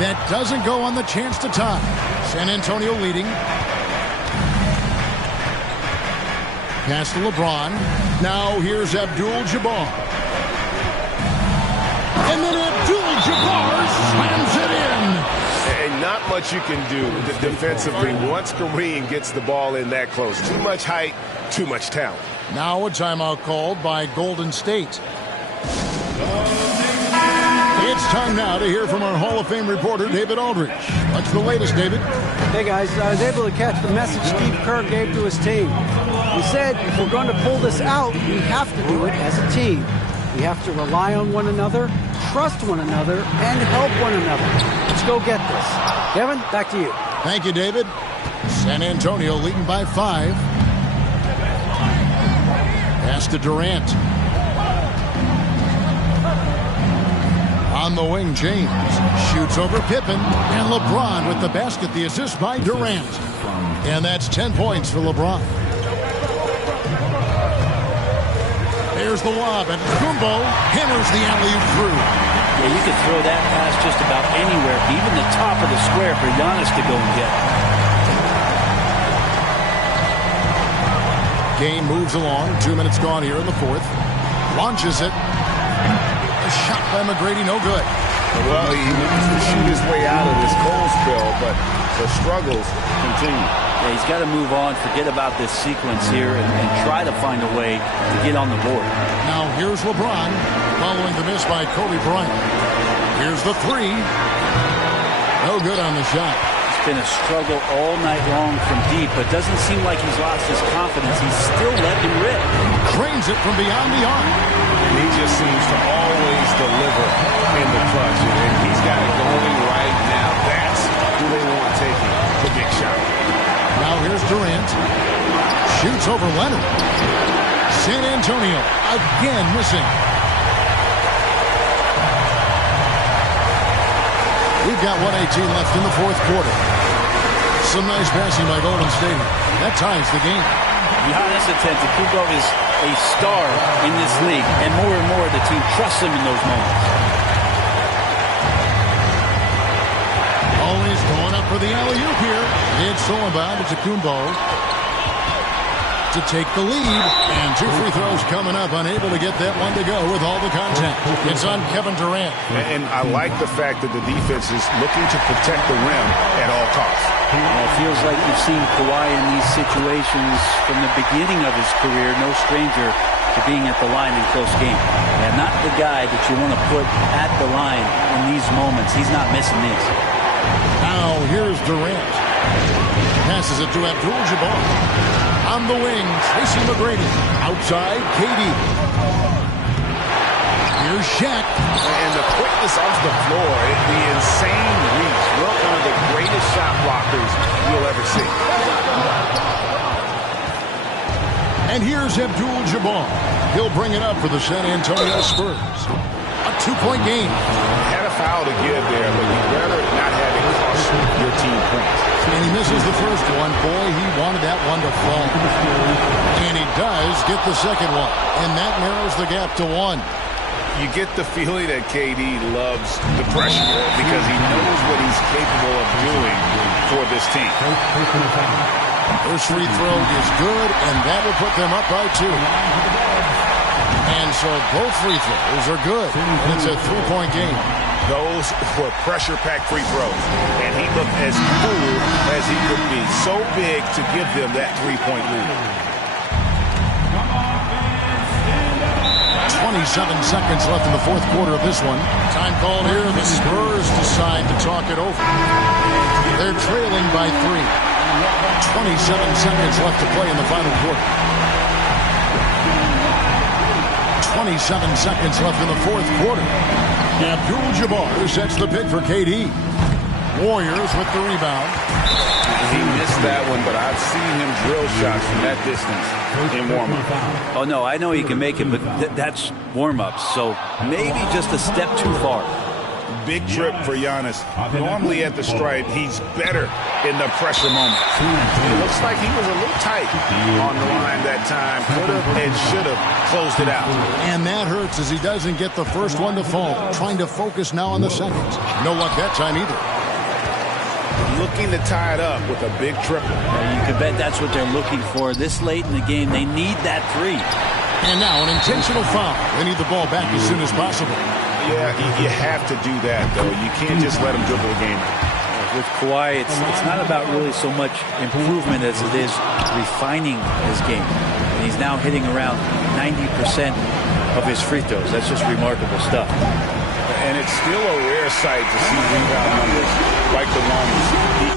That doesn't go on the chance to tie. San Antonio leading. Pass to LeBron. Now here's Abdul-Jabbar. And then Abdul-Jabbar slams it in. And not much you can do defensively once Kareem gets the ball in that close. Too much height, too much talent. Now a timeout called by Golden State. It's time now to hear from our Hall of Fame reporter, David Aldridge. What's the latest, David? Hey, guys, I was able to catch the message Steve Kerr gave to his team. He said, if we're going to pull this out, we have to do it as a team. We have to rely on one another, trust one another, and help one another. Let's go get this. Kevin, back to you. Thank you, David. San Antonio leading by 5. Pass to Durant. On the wing, James shoots over Pippen, and LeBron with the basket, the assist by Durant. And that's 10 points for LeBron. There's the lob, and Kumbo hammers the alley-oop through. Yeah, you could throw that pass just about anywhere, even the top of the square for Giannis to go and get. Game moves along. 2 minutes gone here in the fourth. Launches it. A shot by McGrady, no good. Well, he needs to shoot his way out of this cold spell, but the struggles continue. Yeah, he's got to move on, forget about this sequence here, and try to find a way to get on the board. Now here's LeBron, following the miss by Kobe Bryant. Here's the 3. No good on the shot. It's been a struggle all night long from deep, but doesn't seem like he's lost his confidence. He's still letting him rip. Cranes it from beyond the arc. And he just seems to always deliver in the clutch, and he's got it going right now. That's who they want taking the big shot. Now here's Durant. Shoots over Leonard. San Antonio again missing. We've got 1:18 left in the fourth quarter. Some nice passing by Golden State. That ties the game. Giannis Antetokounmpo is a star in this league, and more the team trusts him in those moments. Always going up for the alley-oop here. It's all about Antetokounmpo to take the lead. And 2 free throws coming up, unable to get that one to go with all the contact. It's on Kevin Durant. And I like the fact that the defense is looking to protect the rim at all costs. It feels like you've seen Kawhi in these situations from the beginning of his career, no stranger to being at the line in close game. And not the guy that you want to put at the line in these moments. He's not missing these. Now here's Durant. Passes it to Abdul-Jabbar. On the wing, Tracy McGrady. Outside, KD. Here's Shaq. And the quickness off the floor, the insane reach. One of the greatest shot blockers you'll ever see. And here's Abdul-Jabbar. He'll bring it up for the San Antonio Spurs. A 2-point game. Had a foul to give there, but you better not have it cost your team points. And he misses the first one. Boy, he wanted that one to fall. And he does get the second one. And that narrows the gap to 1. You get the feeling that KD loves the pressure because he knows what he's capable of doing for this team. First free throw is good, and that will put them up by 2. And so both free throws are good. And it's a 3-point game. Those were pressure-packed free throws. And he looked as cool as he could be. So big to give them that 3-point lead. 27 seconds left in the fourth quarter of this one. Time called here. The Spurs decide to talk it over. They're trailing by 3. 27 seconds left to play in the final quarter. 27 seconds left in the fourth quarter. Abdul-Jabbar sets the pick for KD. Warriors with the rebound. He missed that one, but I've seen him drill shots from that distance in warm-up. Oh, no, I know he can make it, but that's warm-ups, so maybe just a step too far. Big trip for Giannis. Normally at the stripe, he's better in the pressure moment. It looks like he was a little tight on the line that time. Could have and should have closed it out. And that hurts as he doesn't get the first one to fall. Trying to focus now on the second. No luck that time either. Looking to tie it up with a big triple. You can bet that's what they're looking for. This late in the game, they need that 3. And now an intentional foul. They need the ball back as soon as possible. Yeah, you have to do that, though. You can't just let him dribble the game. With Kawhi, it's not about really so much improvement as it is refining his game. And he's now hitting around 90% of his free throws. That's just remarkable stuff. And it's still a rare sight to see rebound numbers like the ones he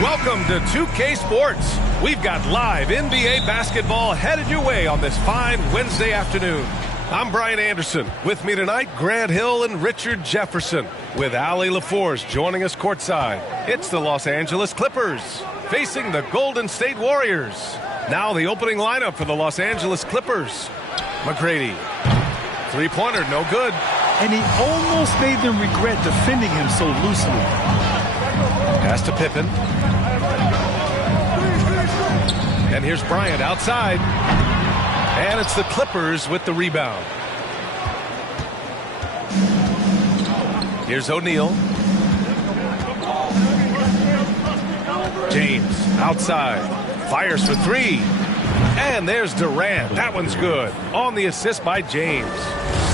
Welcome to 2K Sports. We've got live NBA basketball headed your way on this fine Wednesday afternoon. I'm Brian Anderson. With me tonight, Grant Hill and Richard Jefferson, with Allie LaForce joining us courtside. It's the Los Angeles Clippers facing the Golden State Warriors. Now the opening lineup for the Los Angeles Clippers. McGrady. Three-pointer, no good. And he almost made them regret defending him so loosely. Pass to Pippen. And here's Bryant outside. And it's the Clippers with the rebound. Here's O'Neal. James outside. Fires for three. And there's Durant. That one's good. On the assist by James.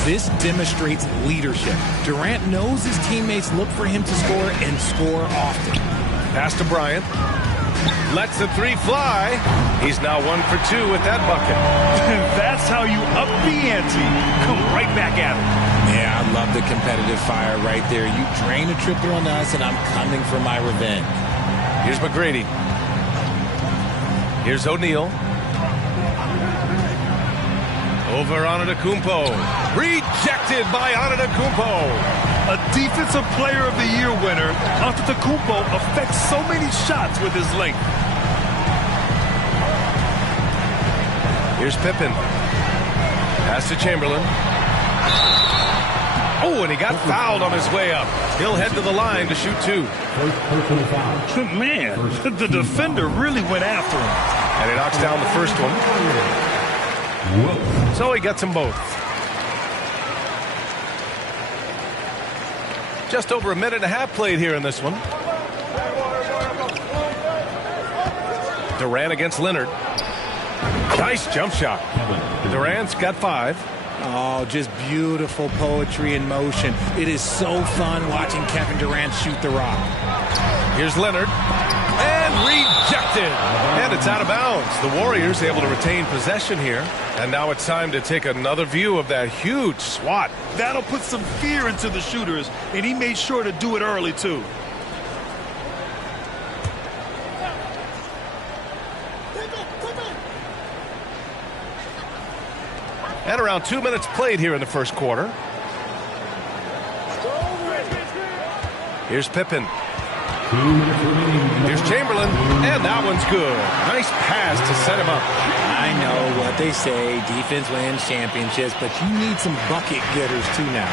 This demonstrates leadership. Durant knows his teammates look for him to score and score often. Pass to Bryant. Lets the three fly. He's now 1 for 2 with that bucket. That's how you up the ante. Come right back at him. Yeah, I love the competitive fire right there. You drain a triple on us, and I'm coming for my revenge. Here's McGrady. Here's O'Neal. Over Antetokounmpo. Rejected by Antetokounmpo. A Defensive Player of the Year winner, Antetokounmpo affects so many shots with his length. Here's Pippen. Pass to Chamberlain. Oh, and he got fouled on his way up. He'll head to the line to shoot two. Man, the defender really went after him. And he knocks down the first one. So he gets them both. Just over a minute and a half played here in this one. Durant against Leonard. Nice jump shot. Durant's got 5. Oh, just beautiful poetry in motion. It is so fun watching Kevin Durant shoot the rock. Here's Leonard. And rejected. And it's out of bounds. The Warriors able to retain possession here. And now it's time to take another view of that huge swat. That'll put some fear into the shooters, and he made sure to do it early, too. And around 2 minutes played here in the first quarter. Here's Pippen. Here's Chamberlain, and that one's good. Nice pass to set him up. I know what they say, defense wins championships, but you need some bucket getters too now.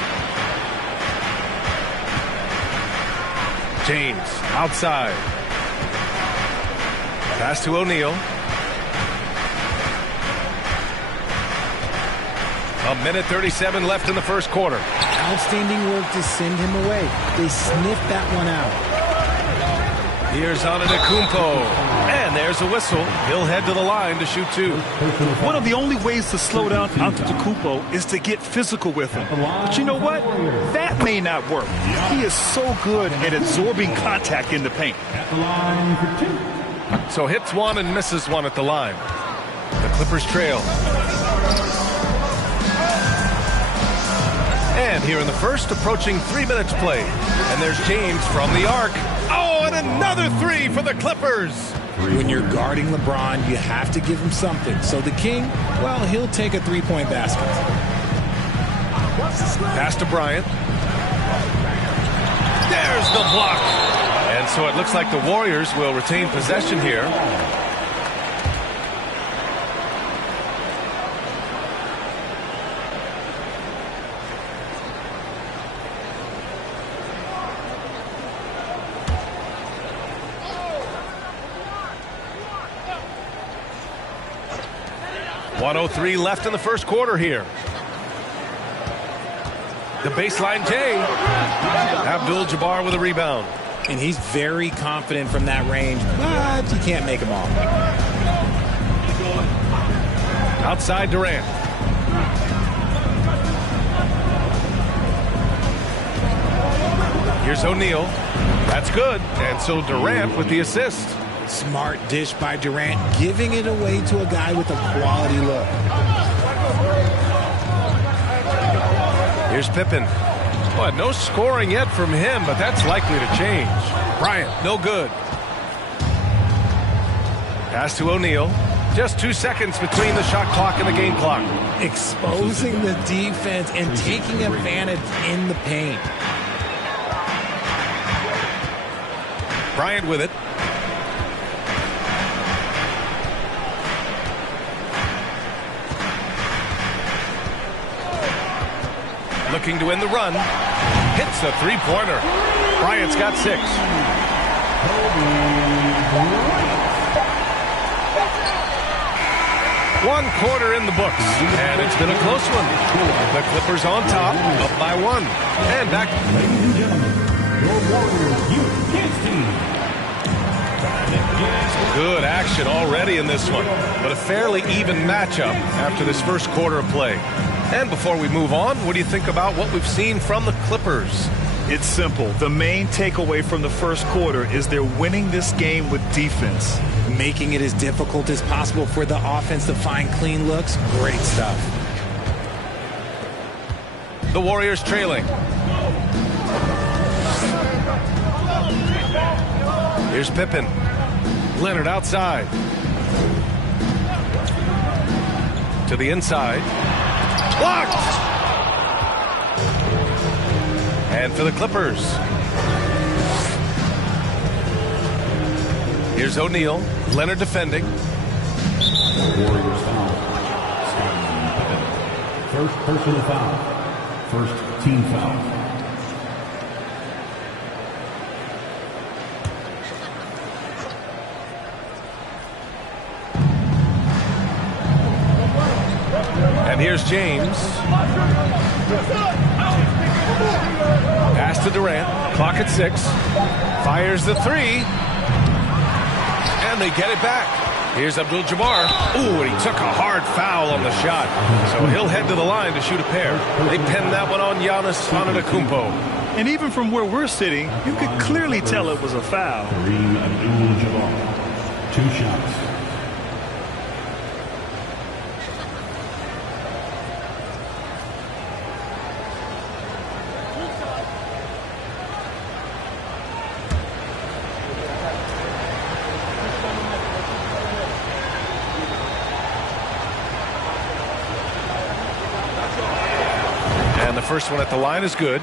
James outside. Pass to O'Neal. A minute 37 left in the first quarter. Outstanding work to send him away. They sniffed that one out. Here's Antetokounmpo. And there's a whistle. He'll head to the line to shoot two. One of the only ways to slow down Antetokounmpo is to get physical with him. But you know what? That may not work. He is so good at absorbing contact in the paint. So hits one and misses one at the line. The Clippers trail. And here in the first, approaching 3 minutes played. And there's James from the arc. Oh, and another three for the Clippers. When you're guarding LeBron, you have to give him something. So the King, well, he'll take a three-point basket. Pass to Bryant. There's the block. And so it looks like the Warriors will retain possession here. .103 left in the first quarter here. The baseline J. Abdul-Jabbar with a rebound. And he's very confident from that range, but you can't make him all. Outside Durant. Here's O'Neal. That's good. And so Durant with the assist. Smart dish by Durant, giving it away to a guy with a quality look. Here's Pippen. Boy, no scoring yet from him, but that's likely to change. Bryant, no good. Pass to O'Neal. Just 2 seconds between the shot clock and the game clock. Exposing the defense and taking advantage in the paint. Bryant with it. Looking to win the run. Hits the three-pointer. Bryant's got 6. 1 quarter in the books, and it's been a close one. The Clippers on top, up by 1. And back. Ladies and gentlemen, your Warriors Youth Kids team. Good action already in this one, but a fairly even matchup after this first quarter of play. And before we move on, what do you think about what we've seen from the Clippers? It's simple. The main takeaway from the first quarter is they're winning this game with defense. Making it as difficult as possible for the offense to find clean looks. Great stuff. The Warriors trailing. Here's Pippen. Leonard outside. To the inside. Blocked! And for the Clippers. Here's O'Neal. Leonard defending. Warriors foul. First personal foul. First team foul. And here's James. Pass to Durant. Clock at 6. Fires the 3. And they get it back. Here's Abdul-Jabbar. Ooh, and he took a hard foul on the shot. So he'll head to the line to shoot a pair. They pinned that one on Giannis Antetokounmpo. And even from where we're sitting, you could clearly tell it was a foul. Kareem Abdul-Jabbar. 2 shots. And the first one at the line is good.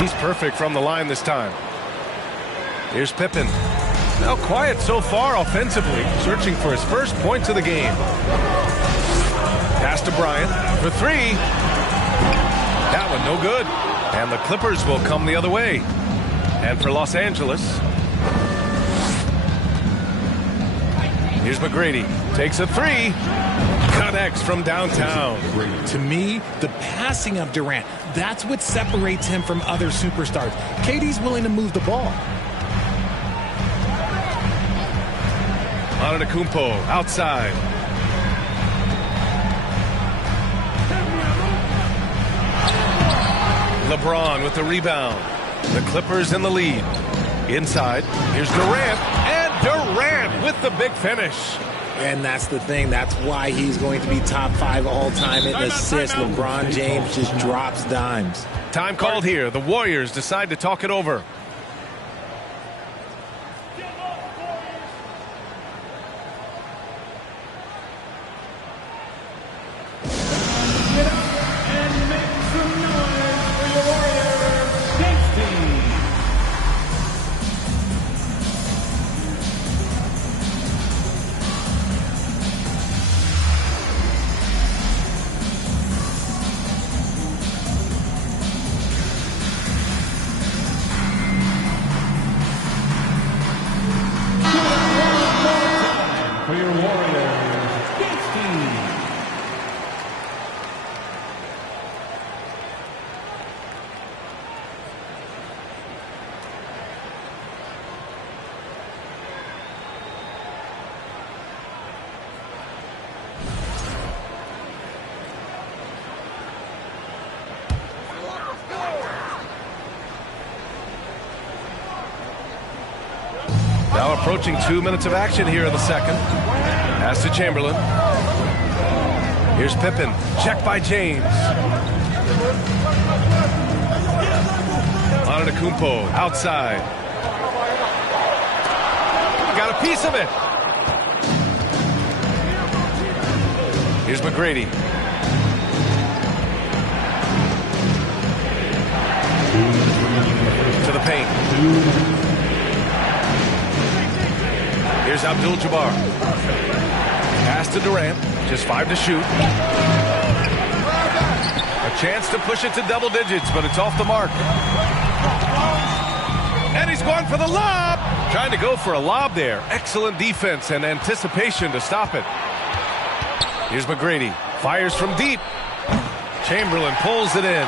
He's perfect from the line this time. Here's Pippen. Now quiet so far offensively, searching for his first points of the game. Pass to Bryant for 3. That one no good. And the Clippers will come the other way. And for Los Angeles, here's McGrady. Takes a 3. Connects from downtown. To me, the passing of Durant, that's what separates him from other superstars. KD's willing to move the ball. Antetokounmpo outside. LeBron with the rebound. The Clippers in the lead. Inside, here's Durant. And Durant with the big finish. And that's the thing. That's why he's going to be top 5 all-time in assists. LeBron James just drops dimes. Time called here. The Warriors decide to talk it over. approaching 2 minutes of action here in the second. Pass to Chamberlain. Here's Pippen. Check by James. Antetokounmpo outside. Got a piece of it. Here's McGrady. To the paint. Here's Abdul-Jabbar. Pass to Durant. Just 5 to shoot. A chance to push it to double digits, but it's off the mark. And he's going for the lob. Trying to go for a lob there. Excellent defense and anticipation to stop it. Here's McGrady. Fires from deep. Chamberlain pulls it in.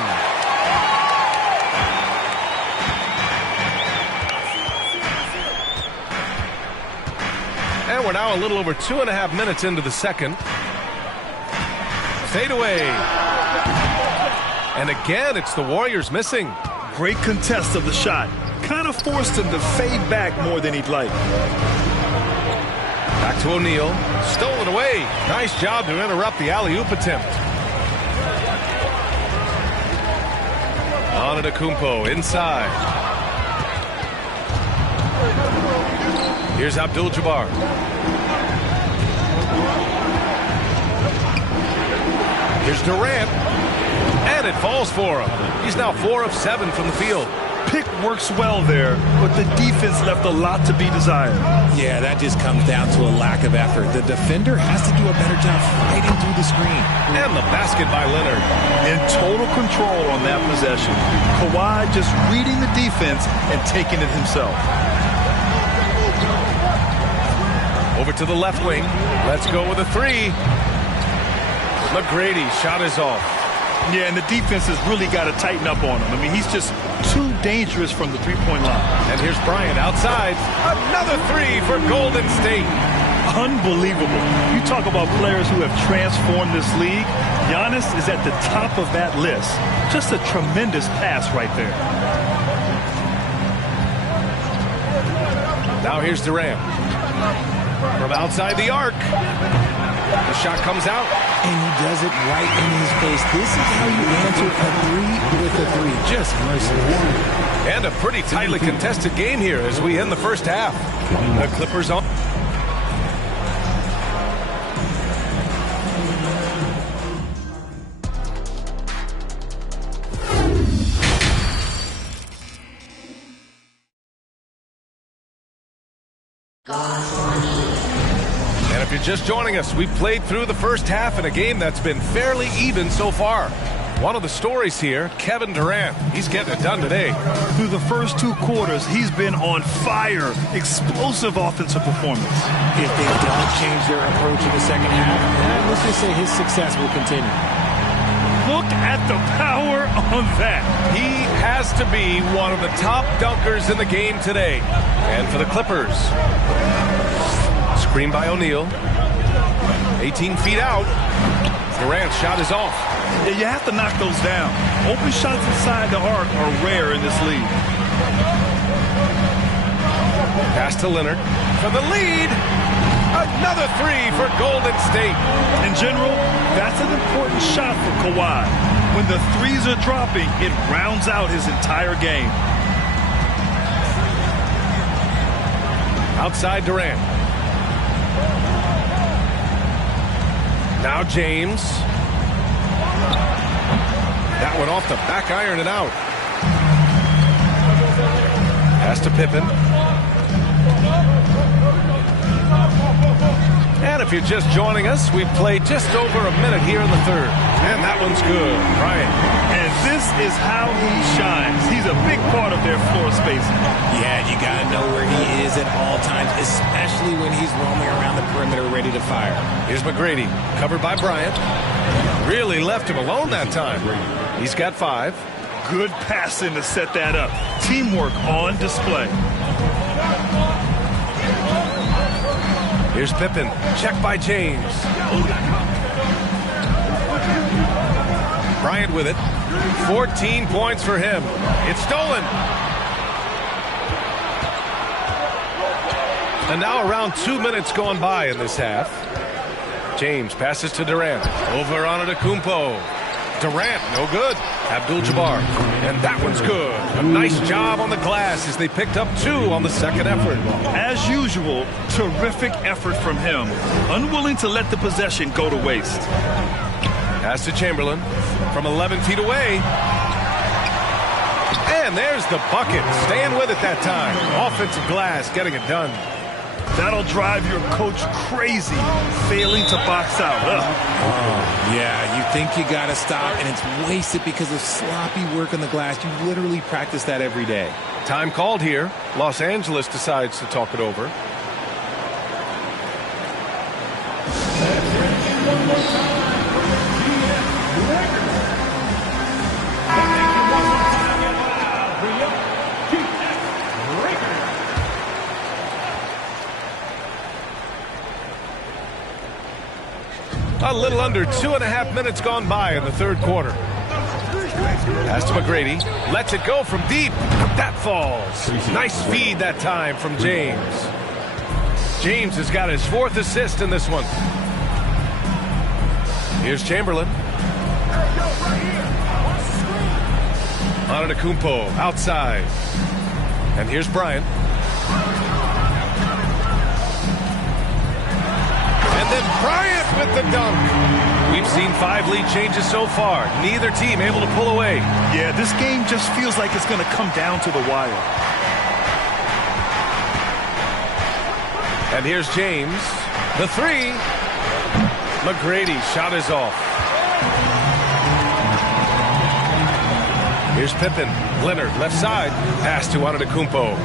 And we're now a little over 2.5 minutes into the second. Fade away. And again, it's the Warriors missing. Great contest of the shot. Kind of forced him to fade back more than he'd like. Back to O'Neal. Stolen away. Nice job to interrupt the alley-oop attempt. Antetokounmpo inside. Here's Abdul-Jabbar. Here's Durant. And it falls for him. He's now 4 of 7 from the field. Pick works well there, but the defense left a lot to be desired. Yeah, that just comes down to a lack of effort. The defender has to do a better job fighting through the screen. And the basket by Leonard. In total control on that possession. Kawhi just reading the defense and taking it himself. Over to the left wing. Let's go with a 3. McGrady shot is off. Yeah, and the defense has really got to tighten up on him. I mean, he's just too dangerous from the three-point line. And here's Bryant outside. Another 3 for Golden State. Unbelievable. You talk about players who have transformed this league. Giannis is at the top of that list. Just a tremendous pass right there. Now here's Durant. From outside the arc. The shot comes out. And he does it right in his face. This is how you answer a 3 with a 3. Just merciless. And a pretty tightly contested game here as we end the first half. The Clippers on. And if you're just joining us, we've played through the first half in a game that's been fairly even so far. One of the stories here, Kevin Durant. He's getting it done today. Through the first 2 quarters, he's been on fire. Explosive offensive performance. If they don't change their approach in the second half, let's just say his success will continue. Look at the power on that. He has to be one of the top dunkers in the game today. And for the Clippers, screen by O'Neal. 18 feet out. Durant's shot is off. Yeah, you have to knock those down. Open shots inside the arc are rare in this league. Pass to Leonard for the lead. Another 3 for Golden State. In general, that's an important shot for Kawhi. When the threes are dropping, it rounds out his entire game. Outside Durant. Now James. That one off the back iron and out. Pass to Pippen. And if you're just joining us, we've played just over a minute here in the third. And that one's good. Bryant. And this is how he shines. He's a big part of their floor spacing. Yeah, you got to know where he is at all times, especially when he's roaming around the perimeter ready to fire. Here's McGrady, covered by Bryant. Really left him alone that time. He's got 5. Good passing to set that up. Teamwork on display. Here's Pippen, checked by James. Bryant with it. 14 points for him. It's stolen. And now around 2 minutes gone by in this half. James passes to Durant. Over on Antetokounmpo. Durant, no good. Abdul-Jabbar. And that one's good. A nice job on the glass as they picked up 2 on the second effort. As usual, terrific effort from him. Unwilling to let the possession go to waste. Pass to Chamberlain from 11 feet away. And there's the bucket. Staying with it that time. Offensive glass getting it done. That'll drive your coach crazy, failing to box out. Yeah, you think you got to stop, and it's wasted because of sloppy work on the glass. You literally practice that every day. Time called here. Los Angeles decides to talk it over. A little under 2.5 minutes gone by in the third quarter. Pass to McGrady. Lets it go from deep. That falls. Nice feed that time from James. James has got his 4th assist in this one. Here's Chamberlain. Antetokounmpo outside. And here's Bryant. And then Bryant with the dunk. We've seen 5 lead changes so far. Neither team able to pull away. Yeah, this game just feels like it's going to come down to the wire. And here's James. The 3. McGrady shot is off. Here's Pippen. Leonard left side. Pass to Antetokounmpo.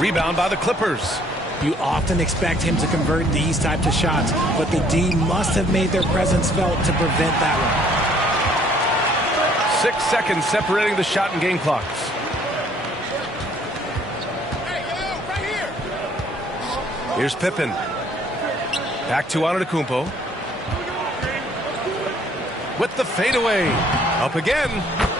Rebound by the Clippers. You often expect him to convert these types of shots, but the D must have made their presence felt to prevent that one. 6 seconds separating the shot and game clocks. Here's Pippen. Back to Antetokounmpo. With the fadeaway. Up again.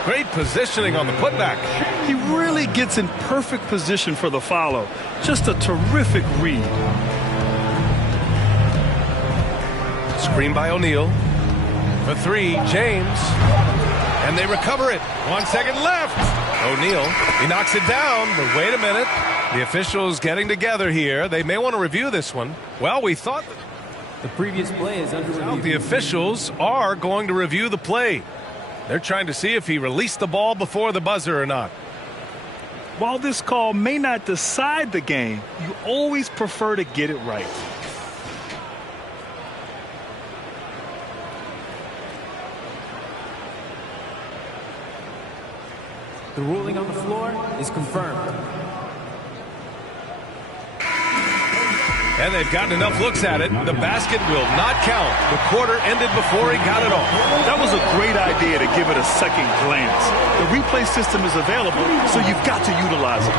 Great positioning on the putback. He really gets in perfect position for the follow. Just a terrific read. Screen by O'Neal. For 3, James. And they recover it. 1 second left. O'Neal, he knocks it down, but wait a minute. The officials getting together here. They may want to review this one. Well, we thought the previous play is under review. The officials are going to review the play. They're trying to see if he released the ball before the buzzer or not. While this call may not decide the game, you always prefer to get it right. The ruling on the floor is confirmed. And they've gotten enough looks at it. The basket will not count. The quarter ended before he got it off. That was a great idea to give it a second glance. The replay system is available, so you've got to utilize it.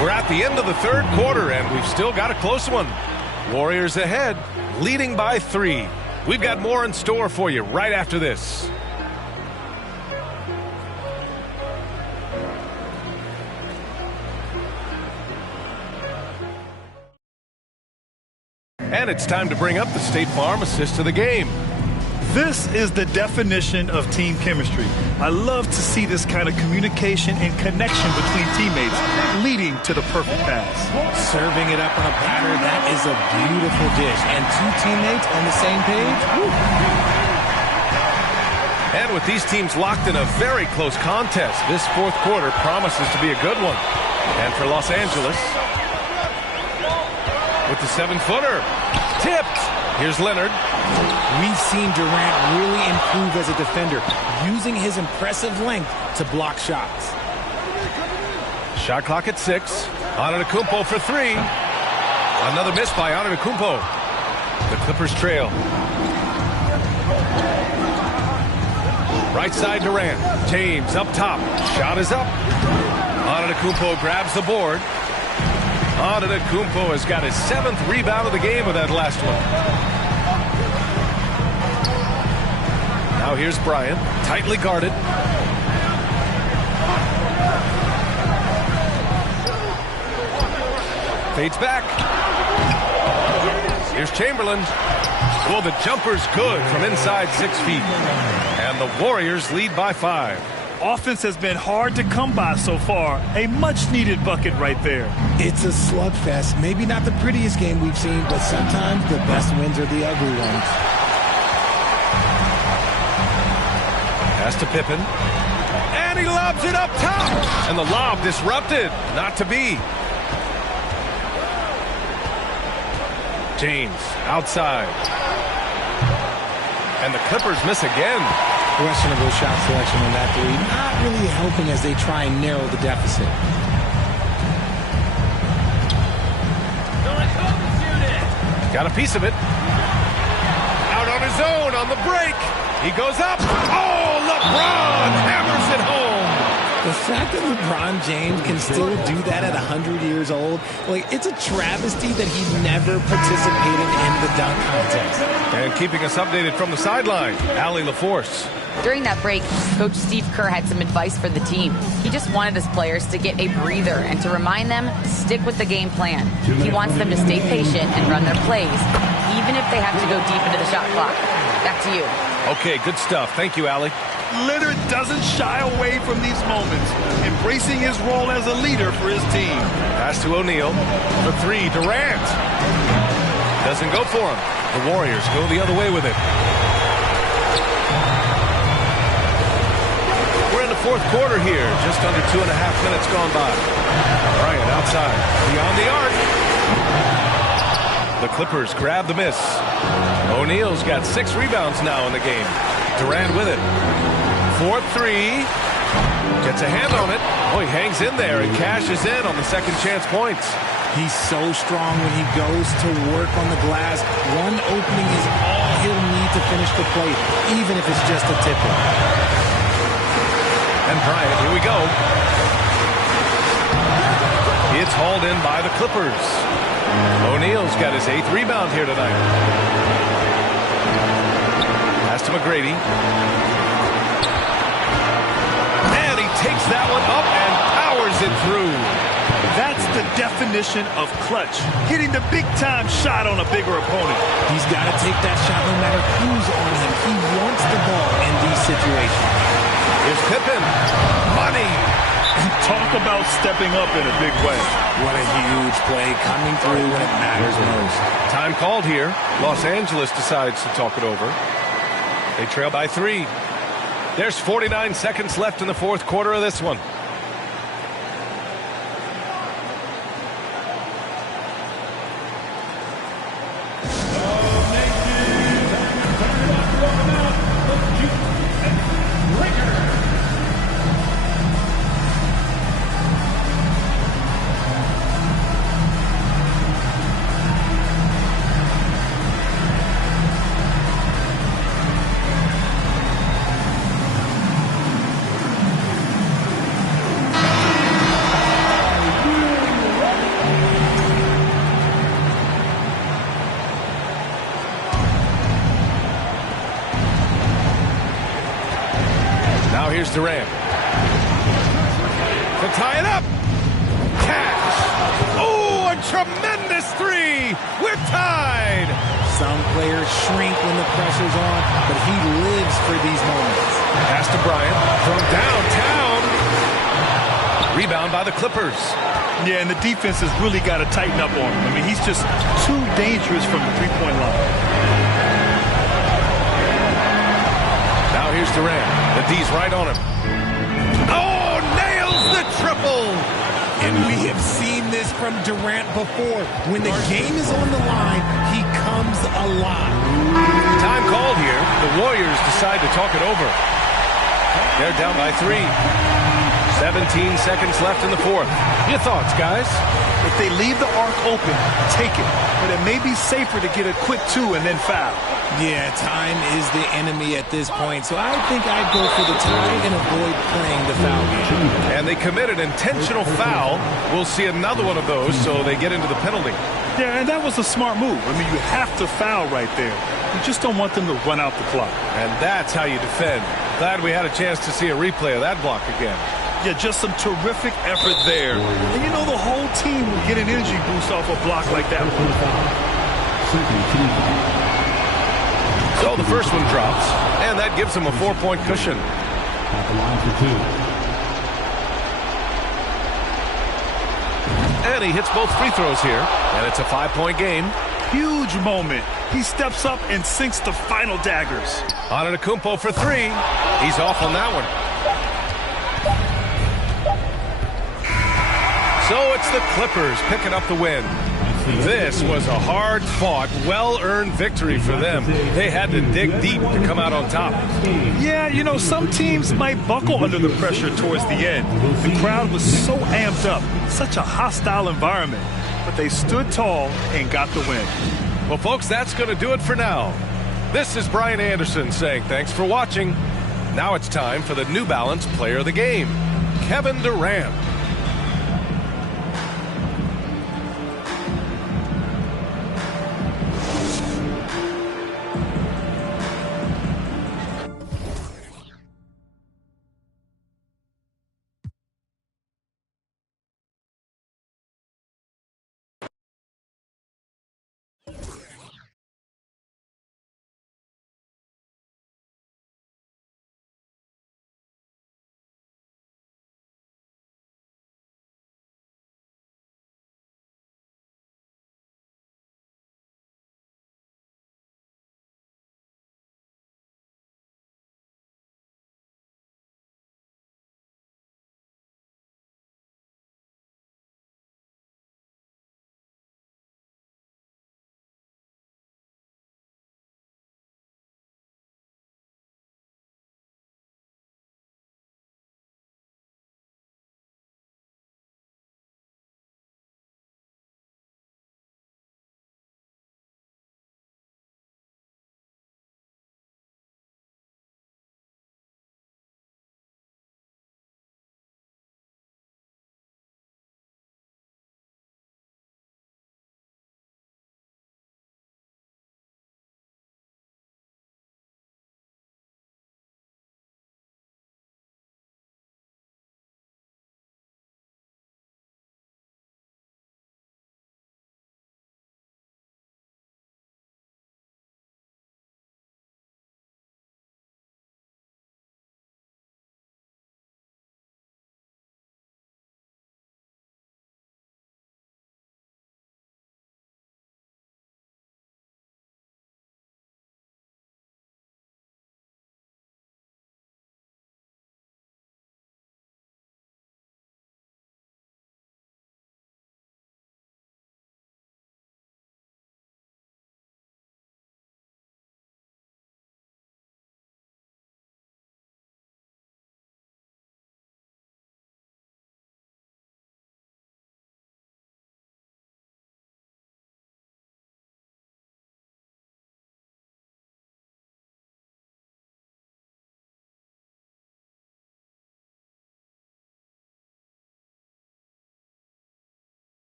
We're at the end of the third quarter, and we've still got a close one. Warriors ahead, leading by 3. We've got more in store for you right after this. And it's time to bring up the State Farm assist of the game. This is the definition of team chemistry. I love to see this kind of communication and connection between teammates leading to the perfect pass. Serving it up on a platter, that is a beautiful dish. And 2 teammates on the same page. Woo. And with these teams locked in a very close contest, this fourth quarter promises to be a good one. And for Los Angeles, with the 7-footer, tipped. Here's Leonard. We've seen Durant really improve as a defender, using his impressive length to block shots. Shot clock at 6. Antetokounmpo for 3. Another miss by Antetokounmpo. The Clippers trail. Right side Durant. James up top. Shot is up. Antetokounmpo grabs the board. Antetokounmpo has got his 7th rebound of the game with that last one. Now here's Bryant, tightly guarded. Fades back. Here's Chamberlain. Well, the jumper's good from inside 6 feet. And the Warriors lead by 5. Offense has been hard to come by so far. A much-needed bucket right there. It's a slugfest. Maybe not the prettiest game we've seen, but sometimes the best wins are the ugly ones. Pass to Pippen. And he lobs it up top. And the lob disrupted. Not to be. James outside. And the Clippers miss again. Questionable shot selection on that three. Not really helping as they try and narrow the deficit. Got a piece of it. Out on his own on the break. He goes up. Oh, LeBron hammers it home. The fact that LeBron James can still do that at 100 years old, like, it's a travesty that he never participated in the dunk contest. And keeping us updated from the sideline, Allie LaForce. During that break, Coach Steve Kerr had some advice for the team. He just wanted his players to get a breather and to remind them, stick with the game plan. He wants them to stay patient and run their plays, even if they have to go deep into the shot clock. Back to you. Okay, good stuff. Thank you, Allie. Lillard doesn't shy away from these moments, embracing his role as a leader for his team. Pass to O'Neal. The three, Durant. Doesn't go for him. The Warriors go the other way with it. We're in the fourth quarter here. Just under 2.5 minutes gone by. Bryant outside. Beyond the arc. The Clippers grab the miss. O'Neal's got 6 rebounds now in the game. Durant with it. 4-3. Gets a hand on it. Oh, he hangs in there and cashes in on the second chance points. He's so strong when he goes to work on the glass. One opening is all he'll need to finish the play, even if it's just a tip-in. And Bryant, here we go. It's hauled in by the Clippers. O'Neal's got his 8th rebound here tonight. Pass to McGrady. And he takes that one up and powers it through. That's the definition of clutch. Hitting the big-time shot on a bigger opponent. He's got to take that shot no matter who's on him. He wants the ball in these situations. Here's Pippen. Money. Talk about stepping up in a big way. What a huge play coming through when it matters most. Time called here. Los Angeles decides to talk it over. They trail by 3. There's 49 seconds left in the fourth quarter of this one. Here's Durant. To tie it up. Cash. Oh, a tremendous 3. We're tied. Some players shrink when the pressure's on, but he lives for these moments. Pass to Bryant from downtown. Rebound by the Clippers. Yeah, and the defense has really got to tighten up on him. I mean, he's just too dangerous from the three-point line. Now here's Durant. The D's right on him. Oh, nails the triple. And we have seen this from Durant before. When the game is on the line, he comes alive. Time called here. The Warriors decide to talk it over. They're down by 3. 17 seconds left in the fourth. Your thoughts, guys? If they leave the arc open, take it. But it may be safer to get a quick 2 and then foul. Yeah, time is the enemy at this point, so I think I'd go for the tie and avoid playing the foul game. And they commit an intentional foul. We'll see another one of those, so they get into the penalty. Yeah, and that was a smart move. I mean, you have to foul right there. You just don't want them to run out the clock. And that's how you defend. Glad we had a chance to see a replay of that block again. Yeah, just some terrific effort there. And you know the whole team will get get an energy boost off a block like that one. So the first one drops, and that gives him a 4-point cushion. At the line for 2. And he hits both free throws here, and it's a 5-point game. Huge moment. He steps up and sinks the final daggers. Antetokounmpo for 3. He's off on that one. So it's the Clippers picking up the win. This was a hard-fought, well-earned victory for them. They had to dig deep to come out on top. Yeah, you know, some teams might buckle under the pressure towards the end. The crowd was so amped up, such a hostile environment. But they stood tall and got the win. Well, folks, that's going to do it for now. This is Brian Anderson saying thanks for watching. Now it's time for the New Balance Player of the Game, Kevin Durant.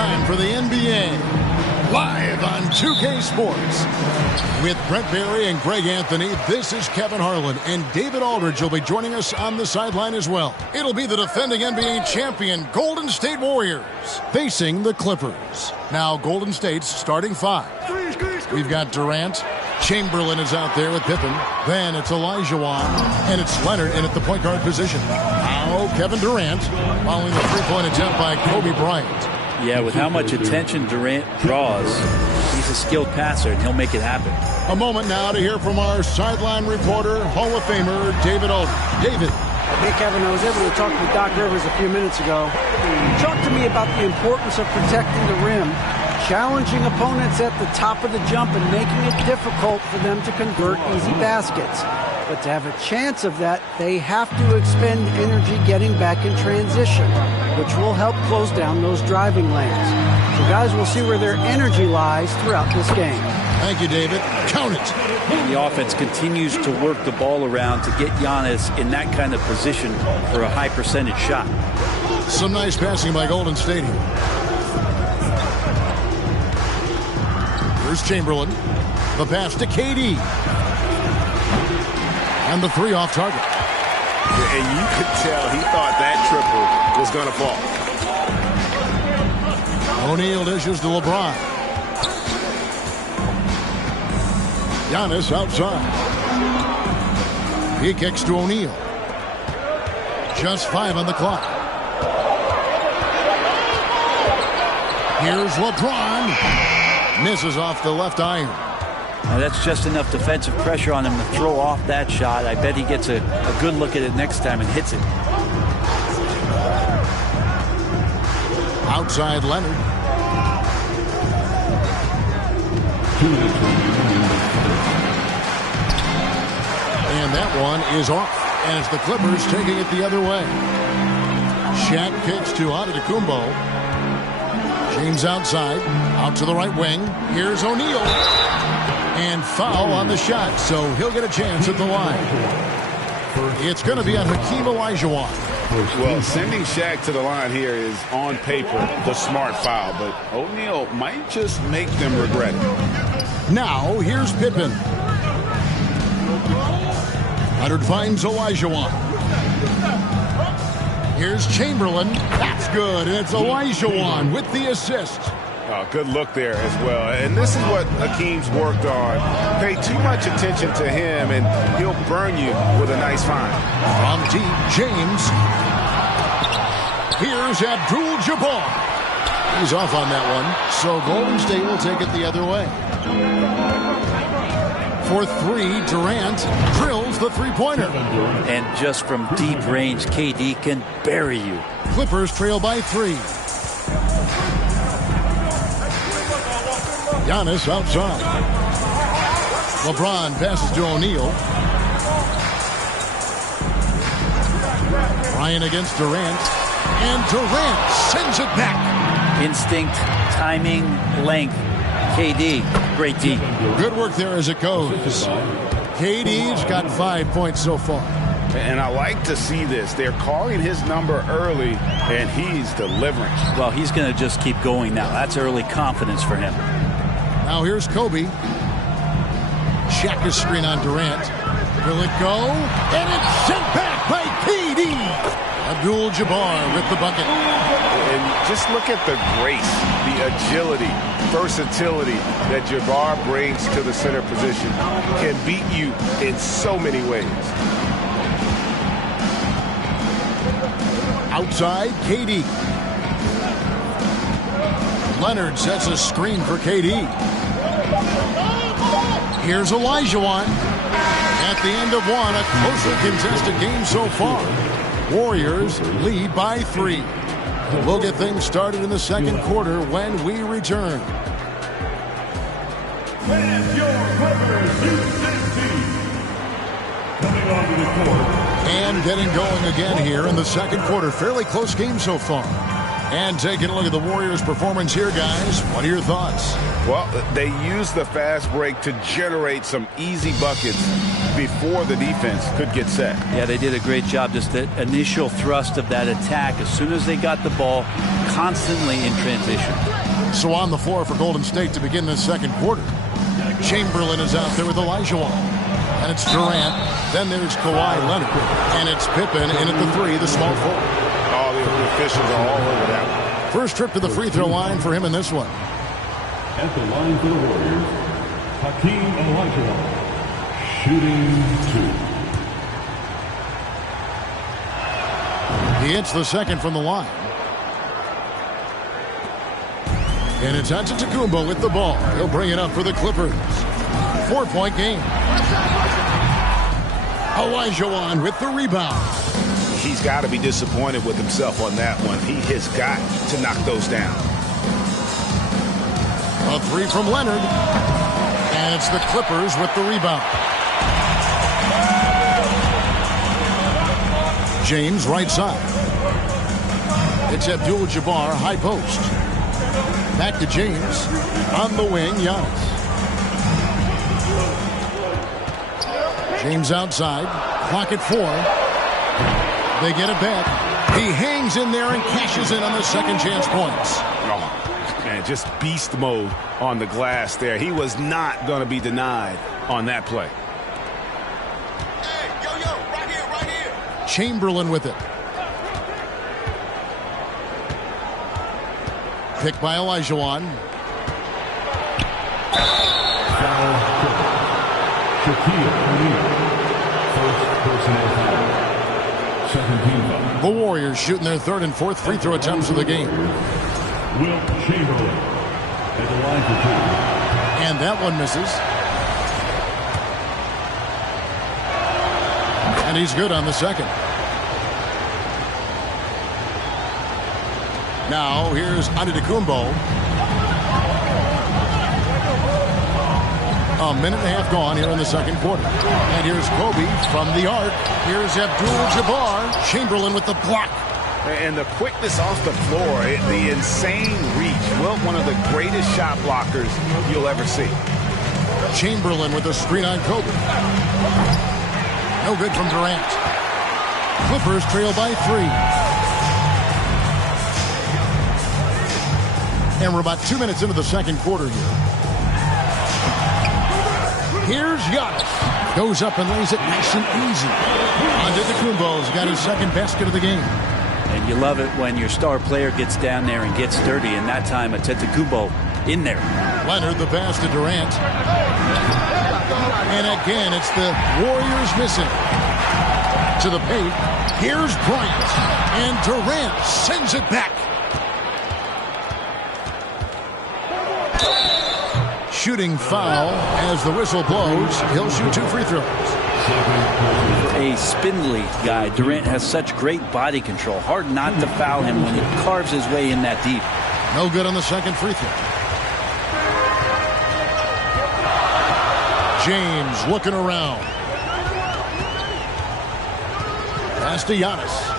time for the NBA. Live on 2K Sports. With Brent Barry and Greg Anthony, this is Kevin Harlan, and David Aldridge will be joining us on the sideline as well. It'll be the defending NBA champion Golden State Warriors facing the Clippers. Now, Golden State's starting five. We've got Durant. Chamberlain is out there with Pippen. Then it's Olajuwon, and it's Leonard in at the point guard position. Now Kevin Durant following the three-point attempt by Kobe Bryant. Yeah, with how much attention Durant draws, he's a skilled passer, and he'll make it happen. A moment now to hear from our sideline reporter, Hall of Famer David Aldridge. David. Hey, Kevin, I was able to talk to Doc Rivers a few minutes ago. He talked to me about the importance of protecting the rim, challenging opponents at the top of the jump and making it difficult for them to convert easy baskets. But to have a chance of that, they have to expend energy getting back in transition, which will help close down those driving lanes. So guys will see where their energy lies throughout this game. Thank you, David. Count it. The offense continues to work the ball around to get Giannis in that kind of position for a high percentage shot. Some nice passing by Golden State here. Here's Chamberlain. The pass to KD. And the three off target. And you could tell he thought that triple was going to fall. O'Neal dishes to LeBron. Giannis outside. He kicks to O'Neal. Just 5 on the clock. Here's LeBron. Misses off the left iron. Now that's just enough defensive pressure on him to throw off that shot. I bet he gets a good look at it next time and hits it. Outside Leonard. And that one is off as the Clippers taking it the other way. Shaq kicks to Antetokounmpo. James outside, out to the right wing. Here's O'Neal. And foul on the shot, so he'll get a chance at the line. It's going to be on Hakeem Olajuwon. Well, sending Shaq to the line here is, on paper, the smart foul, but O'Neal might just make them regret it. Now, here's Pippen. Leonard finds Olajuwon. Here's Chamberlain. That's good, and it's Olajuwon with the assist. Oh, good look there as well. And this is what Hakeem's worked on. Pay too much attention to him, and he'll burn you with a nice find. From deep, James. Here's Abdul-Jabbar. He's off on that one, so Golden State will take it the other way. For three, Durant drills the three-pointer. And just from deep range, KD can bury you. Clippers trail by 3. Giannis outside. LeBron passes to O'Neal. Bryant against Durant. And Durant sends it back. Instinct, timing, length. KD, great D. Good work there as it goes. KD's got 5 points so far. And I like to see this. They're calling his number early, and he's delivering. Well, he's going to just keep going now. That's early confidence for him. Now here's Kobe. Shaq is screen on Durant. Will it go? And it's sent back by KD. Abdul-Jabbar with the bucket. And just look at the grace, the agility, versatility that Jabbar brings to the center position. Can beat you in so many ways. Outside, KD. Leonard sets a screen for KD. Here's Olajuwon. At the end of one, a closely contested game so far. Warriors lead by 3. We'll get things started in the second quarter when we return. And your Clippers Houston team. Coming onto the court. And getting going again here in the second quarter. Fairly close game so far. And taking a look at the Warriors' performance here, guys. What are your thoughts? Well, they used the fast break to generate some easy buckets before the defense could get set. Yeah, they did a great job. Just the initial thrust of that attack, as soon as they got the ball, constantly in transition. So on the floor for Golden State to begin this second quarter. Chamberlain is out there with Olajuwon. And it's Durant. Then there's Kawhi Leonard. And it's Pippen in at the 3, the small forward. All the officials are all over that one. First trip to the free throw line for him in this one. At the line for the Warriors, Hakeem Olajuwon, shooting 2. He hits the second from the line. And it's Antetokounmpo with the ball. He'll bring it up for the Clippers. 4-point game. Olajuwon with the rebound. He's got to be disappointed with himself on that one. He has got to knock those down. A 3 from Leonard. And it's the Clippers with the rebound. James right side. It's Abdul-Jabbar high post. Back to James. On the wing, Giannis. James outside. Clock at 4. They get it back. He hangs in there and cashes in on the second chance points. Oh, man, just beast mode on the glass there. He was not going to be denied on that play. Hey, yo, right here. Chamberlain with it. Picked by Olajuwon. The Warriors shooting their third and fourth free throw attempts of the game. Will Chamberlain at the line for 2. And that one misses. And he's good on the second. Now here's Antetokounmpo. A minute and a half gone here in the second quarter. And here's Kobe from the arc. Here's Abdul-Jabbar. Chamberlain with the block. And the quickness off the floor, the insane reach. Well, one of the greatest shot blockers you'll ever see. Chamberlain with a screen on Kobe. No good from Durant. Clippers trail by 3. And we're about 2 minutes into the second quarter here. Here's Giannis. Goes up and lays it nice and easy. Antetokounmpo's got his second basket of the game. And you love it when your star player gets down there and gets dirty. And that time, Antetokounmpo in there. Leonard the pass to Durant. And again, it's the Warriors missing. To the paint. Here's Bryant. And Durant sends it back. Shooting foul as the whistle blows. He'll shoot 2 free throws. A spindly guy. Durant has such great body control. Hard not to foul him when he carves his way in that deep. No good on the second free throw. James looking around. Pass to Giannis.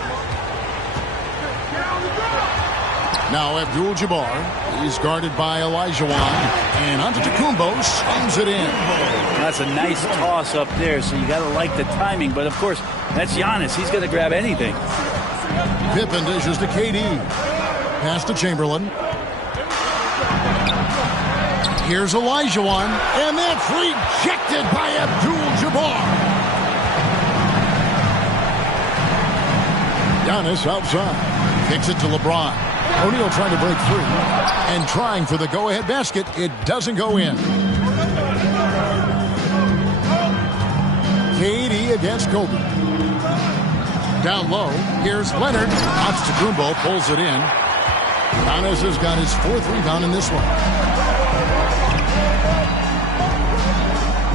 Now Abdul-Jabbar. He's guarded by Olajuwon. And Antetokounmpo slams it in. That's a nice toss up there, so you got to like the timing. But, of course, that's Giannis. He's going to grab anything. Pippen dishes to KD. Pass to Chamberlain. Here's Olajuwon. And that's rejected by Abdul-Jabbar. Giannis outside. Kicks it to LeBron. O'Neal trying to break through and trying for the go-ahead basket. It doesn't go in. KD against Kobe. Down low. Here's Leonard. Antetokounmpo pulls it in. Giannis has got his 4th rebound in this one.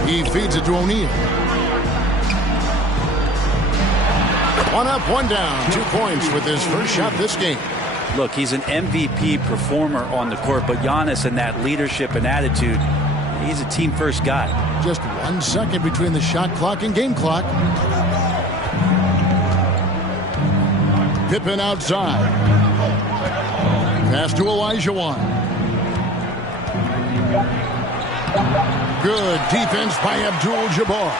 He feeds it to O'Neal. 1 up, 1 down. 2 points with his first shot this game. Look, he's an MVP performer on the court, but Giannis and that leadership and attitude, he's a team-first guy. Just 1 second between the shot clock and game clock. Pippen outside. Pass to Elijah. Good defense by Abdul-Jabbar.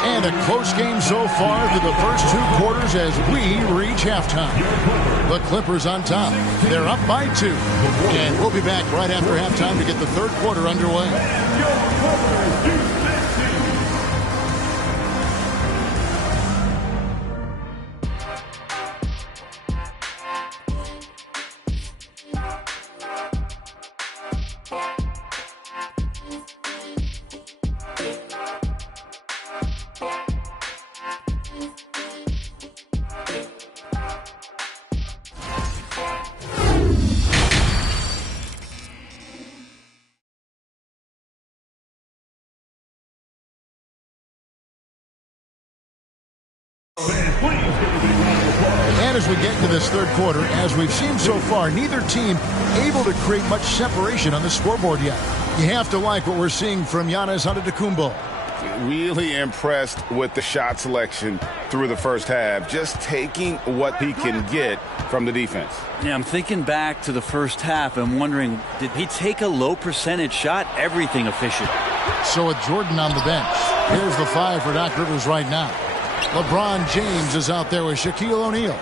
And a close game so far through the first 2 quarters as we reach halftime. The Clippers on top. They're up by 2. And we'll be back right after halftime to get the third quarter underway. And as we get into this third quarter, as we've seen so far, neither team able to create much separation on the scoreboard yet. You have to like what we're seeing from Giannis Antetokounmpo. Really impressed with the shot selection through the first half, just taking what he can get from the defense. Yeah, I'm thinking back to the first half and wondering, did he take a low percentage shot? Everything efficient. So with Jordan on the bench, here's the 5 for Doc Rivers right now. LeBron James is out there with Shaquille O'Neal.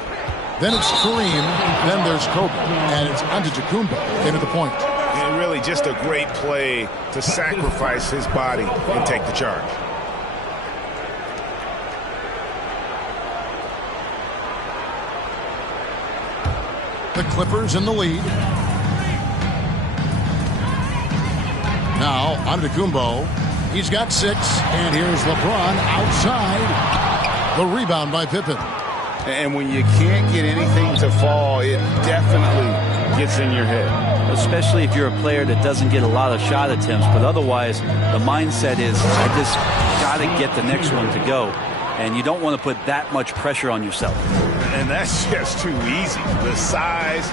Then it's Kareem. Then there's Kobe. And it's Antetokounmpo into the point. And really just a great play to sacrifice his body and take the charge. The Clippers in the lead. Now, Antetokounmpo. He's got 6. And here's LeBron outside. The rebound by Pippen. And when you can't get anything to fall, it definitely gets in your head. Especially if you're a player that doesn't get a lot of shot attempts. But otherwise, the mindset is, I just got to get the next one to go. And you don't want to put that much pressure on yourself. And that's just too easy. The size,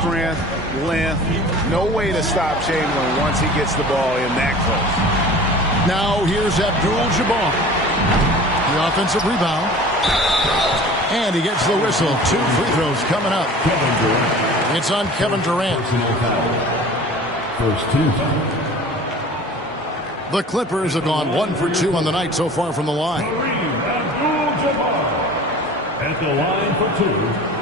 strength, length, no way to stop Chamberlain once he gets the ball in that close. Now here's Abdul-Jabbar. The offensive rebound. And he gets the whistle. 2 free throws coming up. It's on Kevin Durant. First team. The Clippers have gone 1 for 2 on the night so far from the line. Abdul-Jabbar at the line for 2.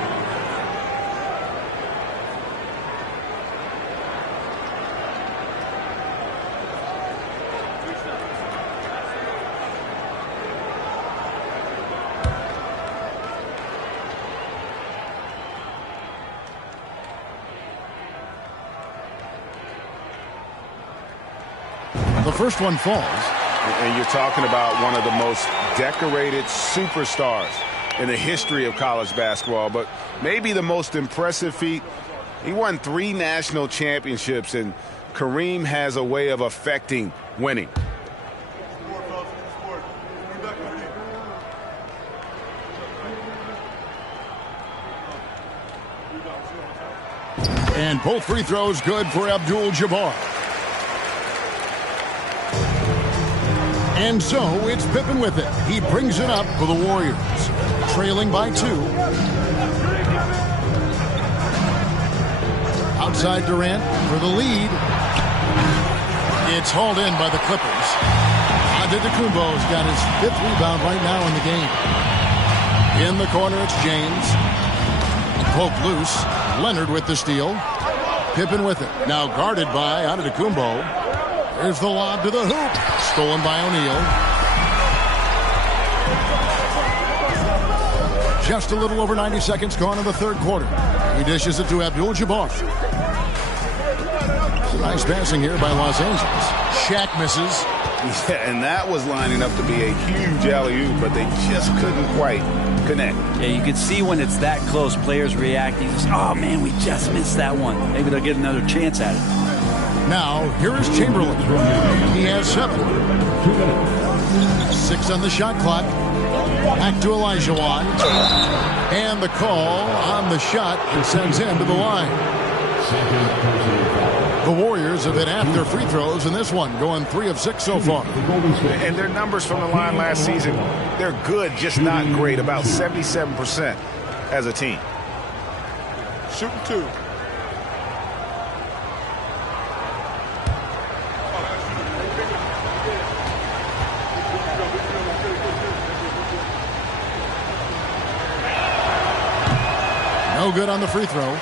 The first one falls. And you're talking about one of the most decorated superstars in the history of college basketball, but maybe the most impressive feat. He won 3 national championships, and Kareem has a way of affecting winning. And both free throws good for Abdul-Jabbar. And so it's Pippen with it. He brings it up for the Warriors. Trailing by 2. Outside Durant for the lead. It's hauled in by the Clippers. Antetokounmpo's got his 5th rebound right now in the game. In the corner, it's James. Poke loose. Leonard with the steal. Pippen with it. Now guarded by Antetokounmpo. There's the lob to the hoop. Stolen by O'Neal. Just a little over 90 seconds gone in the third quarter. He dishes it to Abdul-Jabbar. Nice passing here by Los Angeles. Shaq misses. Yeah, and that was lining up to be a huge alley-oop, but they just couldn't quite connect. Yeah, you can see when it's that close, players reacting. Just, oh, man, we just missed that one. Maybe they'll get another chance at it. Now, here is Chamberlain. He has 7. 6 on the shot clock. Back to Elijah. And the call on the shot and sends him to the line. Second personal foul. The Warriors have hit half their free throws in this one, going 3 of 6 so far. And their numbers from the line last season, they're good, just not great, about 77% as a team. Shooting 2. No good on the free throw.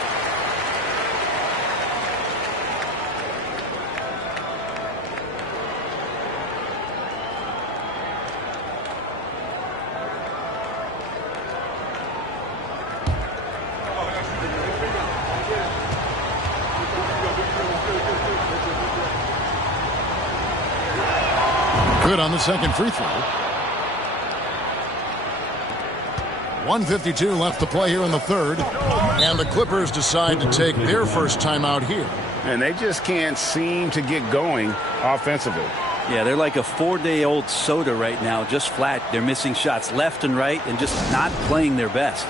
Good on the second free throw. 1:52 left to play here in the third. And the Clippers decide to take their first timeout here. And they just can't seem to get going offensively. Yeah, they're like a 4-day-old soda right now, just flat. They're missing shots left and right and just not playing their best.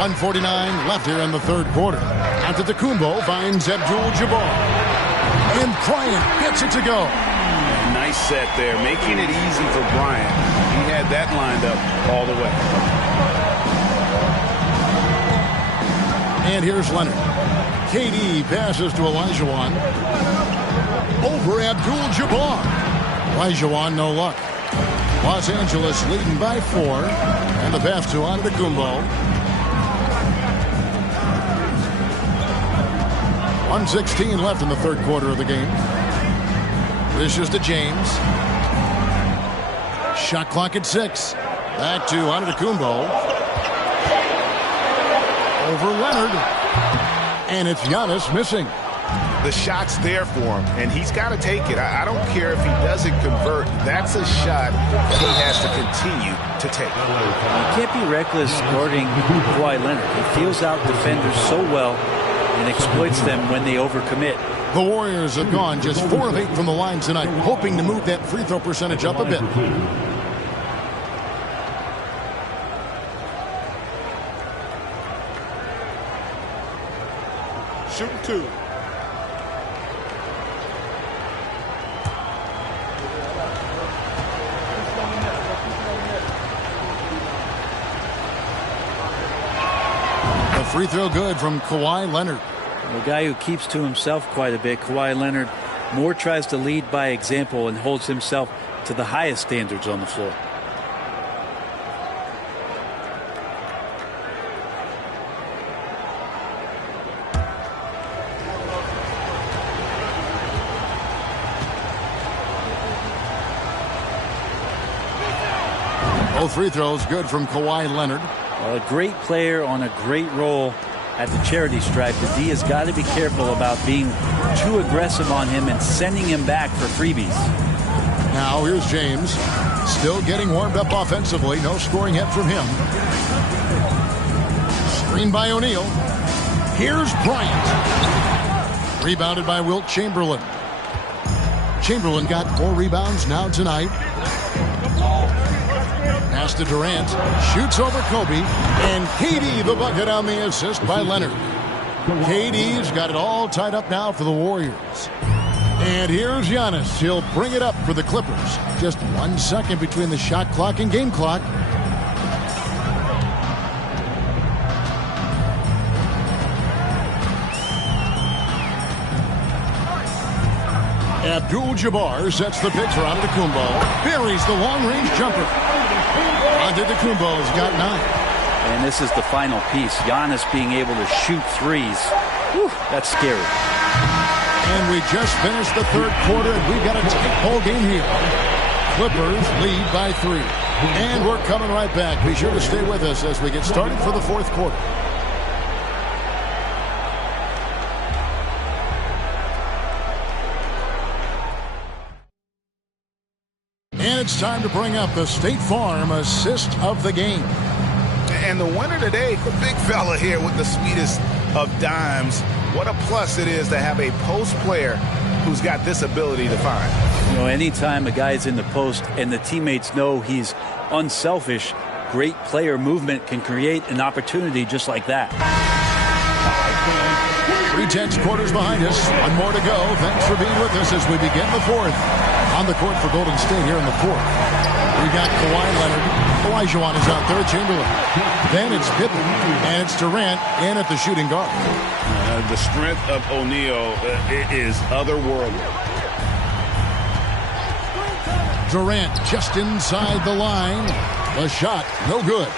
.149 left here in the third quarter. Antetokounmpo finds Abdul-Jabbar. And Bryant gets it to go. Nice set there, making it easy for Bryant. He had that lined up all the way. And here's Leonard. KD passes to Olajuwon. Over Abdul-Jabbar. Olajuwon, no luck. Los Angeles leading by 4. And the pass to Antetokounmpo. 1:16 left in the third quarter of the game. This is to James. Shot clock at 6. Back to Antetokounmpo. Over Leonard. And it's Giannis missing. The shot's there for him, and he's got to take it. I don't care if he doesn't convert. That's a shot that he has to continue to take. You can't be reckless guarding Kawhi Leonard. He feels out defenders so well and exploits them when they overcommit. The Warriors have gone just 4 of 8 from the line tonight, hoping to move that free throw percentage up a bit. Shooting 2. The free throw good from Kawhi Leonard. A guy who keeps to himself quite a bit, Kawhi Leonard, more tries to lead by example and holds himself to the highest standards on the floor. Both free throws good from Kawhi Leonard. A great player on a great role at the charity stripe. The D has got to be careful about being too aggressive on him and sending him back for freebies. Now here's James. Still getting warmed up offensively. No scoring hit from him. Screen by O'Neal. Here's Bryant. Rebounded by Wilt Chamberlain. Chamberlain got 4 rebounds now tonight. Pass to Durant. Shoots over Kobe. And KD the bucket on the assist by Leonard. KD's got it all tied up now for the Warriors. And here's Giannis. He'll bring it up for the Clippers. Just 1 second between the shot clock and game clock. Abdul-Jabbar sets the pitch for Antetokounmpo. Buries the long-range jumper. Antetokounmpo's got 9. And this is the final piece. Giannis being able to shoot threes. Whew, that's scary. And we just finished the third quarter, and we've got a tight ball game here. Clippers lead by 3. And we're coming right back. Be sure to stay with us as we get started for the fourth quarter. And it's time to bring up the State Farm assist of the game. And the winner today, the big fella here with the sweetest of dimes. What a plus it is to have a post player who's got this ability to find. You know, anytime a guy's in the post and the teammates know he's unselfish, great player movement can create an opportunity just like that. 3 tenths quarters behind us. 1 more to go. Thanks for being with us as we begin the 4th. On the court for Golden State here in the 4th. We got Kawhi Leonard. Olajuwon is out there. Chamberlain. Then it's Pippen. And it's Durant in at the shooting guard. The strength of O'Neal is otherworldly. Durant just inside the line. The shot, no good.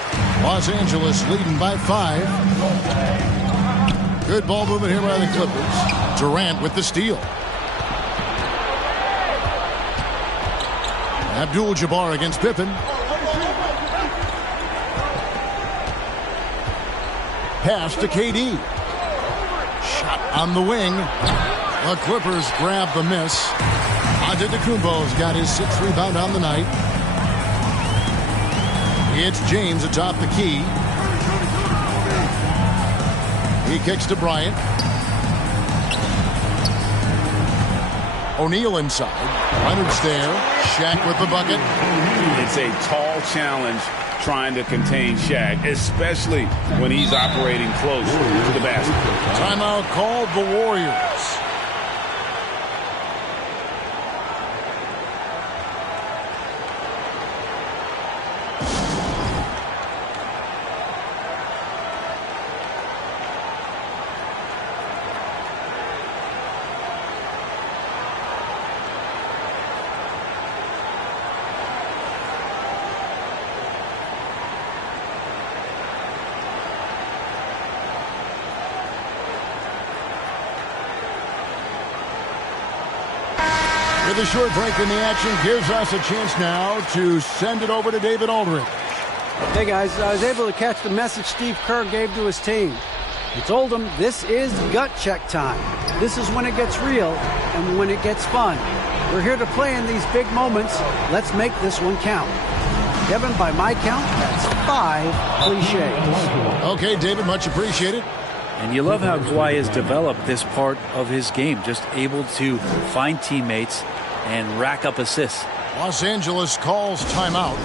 Los Angeles leading by 5. Good ball movement here by the Clippers. Durant with the steal. Abdul-Jabbar against Pippen. Pass to KD. Shot on the wing. The Clippers grab the miss. Antetokounmpo's got his 6th rebound on the night. It's James atop the key. He kicks to Bryant. O'Neal inside. Leonard's there. Shaq with the bucket. It's a tall challenge trying to contain Shaq, especially when he's operating close to the basket. Timeout called the Warriors. With a short break in the action gives us a chance now to send it over to David Aldridge. Hey guys, I was able to catch the message Steve Kerr gave to his team. He told them this is gut check time. This is when it gets real and when it gets fun. We're here to play in these big moments. Let's make this one count. Kevin, by my count, that's 5 cliches. Okay, David, much appreciated. And you love how Kawhi has developed this part of his game, just able to find teammates and rack up assists. Los Angeles calls timeout.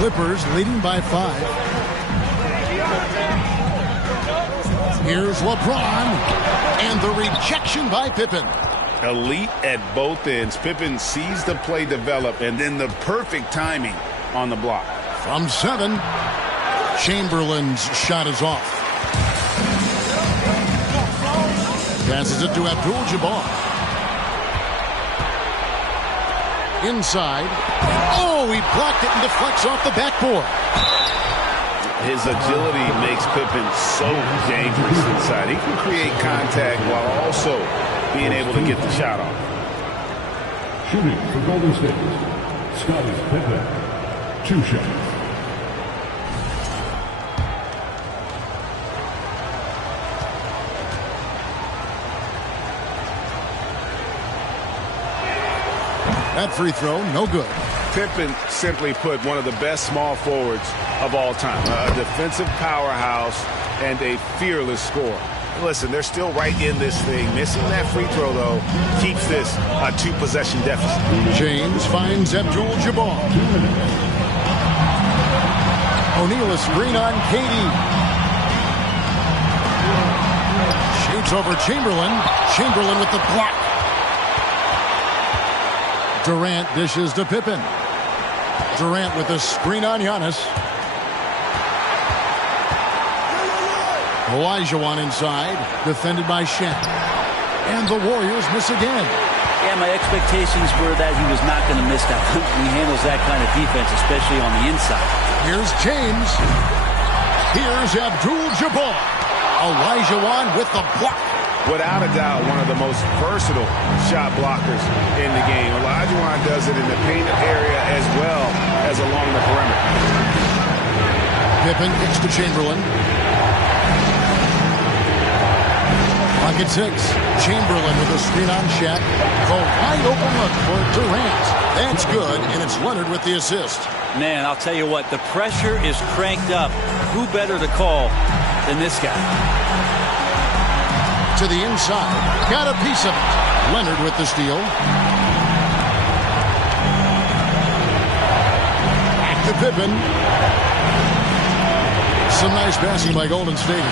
Clippers leading by 5. Here's LeBron. And the rejection by Pippen. Elite at both ends. Pippen sees the play develop and then the perfect timing on the block. From 7, Chamberlain's shot is off. Passes it to Abdul-Jabbar. Inside. Oh, he blocked it and deflects off the backboard. His agility makes Pippen so dangerous inside. He can create contact while also being able to get the shot off. Shooting for Golden State, Scottie Pippen, 2 shots. That free throw, no good. Pippen simply put one of the best small forwards of all time. A defensive powerhouse and a fearless scorer. Listen, they're still right in this thing. Missing that free throw, though, keeps this a 2-possession deficit. James finds Abdul-Jabbar. O'Neal a screen on Katie. Shoots over Chamberlain. Chamberlain with the block. Durant dishes to Pippen. Durant with the screen on Giannis. Olajuwon inside, defended by Shaq. And the Warriors miss again. Yeah, my expectations were that he was not going to miss that when he handles that kind of defense, especially on the inside. Here's James. Here's Abdul-Jabbar. Olajuwon with the block. Without a doubt, one of the most versatile shot blockers in the game. Olajuwon does it in the painted area as well as along the perimeter. Pippen kicks to Chamberlain. Pocket 6. Chamberlain with a screen on Shaq. The wide open look for Durant. That's good, and it's Leonard with the assist. Man, I'll tell you what, the pressure is cranked up. Who better to call than this guy? To the inside. Got a piece of it. Leonard with the steal. Back to Pippen. Some nice passing by Golden State.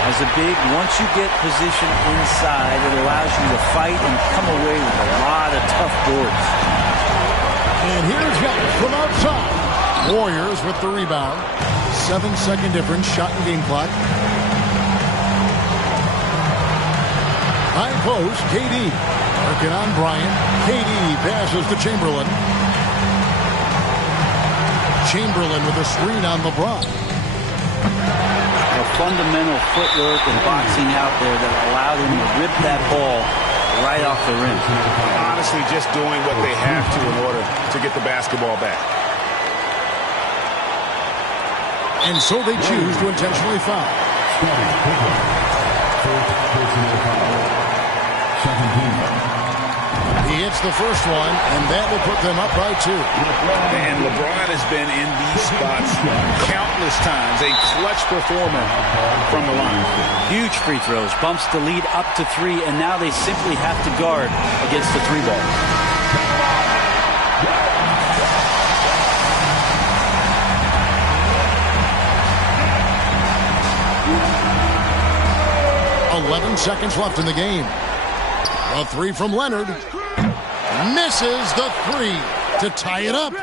As a big, once you get position inside, it allows you to fight and come away with a lot of tough boards. And here's Giannis from outside. Warriors with the rebound. 7-second difference, shot and game clock. High post, KD. Working on Bryant. KD passes to Chamberlain. Chamberlain with a screen on LeBron. Fundamental footwork and boxing out there that allowed him to rip that ball right off the rim. Honestly, just doing what they have to in order to get the basketball back. And so they choose to intentionally foul. He hits the first one, and that will put them up by 2. And LeBron has been in these spots countless times. A clutch performer from the line. Huge free throws, bumps the lead up to 3, and now they simply have to guard against the 3 ball. .11 seconds left in the game. A 3 from Leonard. Misses the 3 to tie it up. The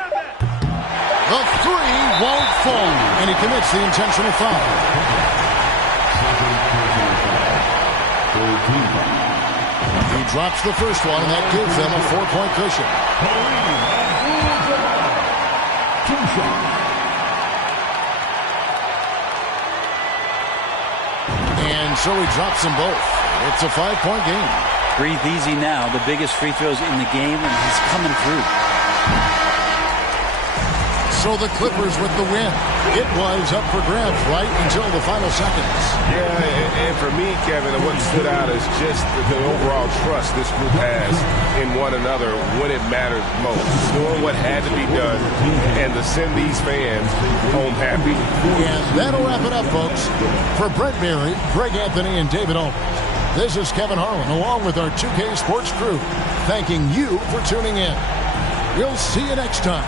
3 won't fall, and he commits the intentional foul. He drops the first one, and that gives them a 4-point cushion. And so he drops them both. It's a 5-point game. Breathe easy now. The biggest free throws in the game, and he's coming through. So the Clippers with the win. It was up for grabs right until the final seconds. Yeah, and for me, Kevin, what stood out is just the overall trust this group has in one another when it matters most. Doing what had to be done and to send these fans home happy. And that'll wrap it up, folks. For Brent Berry, Greg Anthony, and David Aldridge, this is Kevin Harlan along with our 2K Sports crew, thanking you for tuning in. We'll see you next time.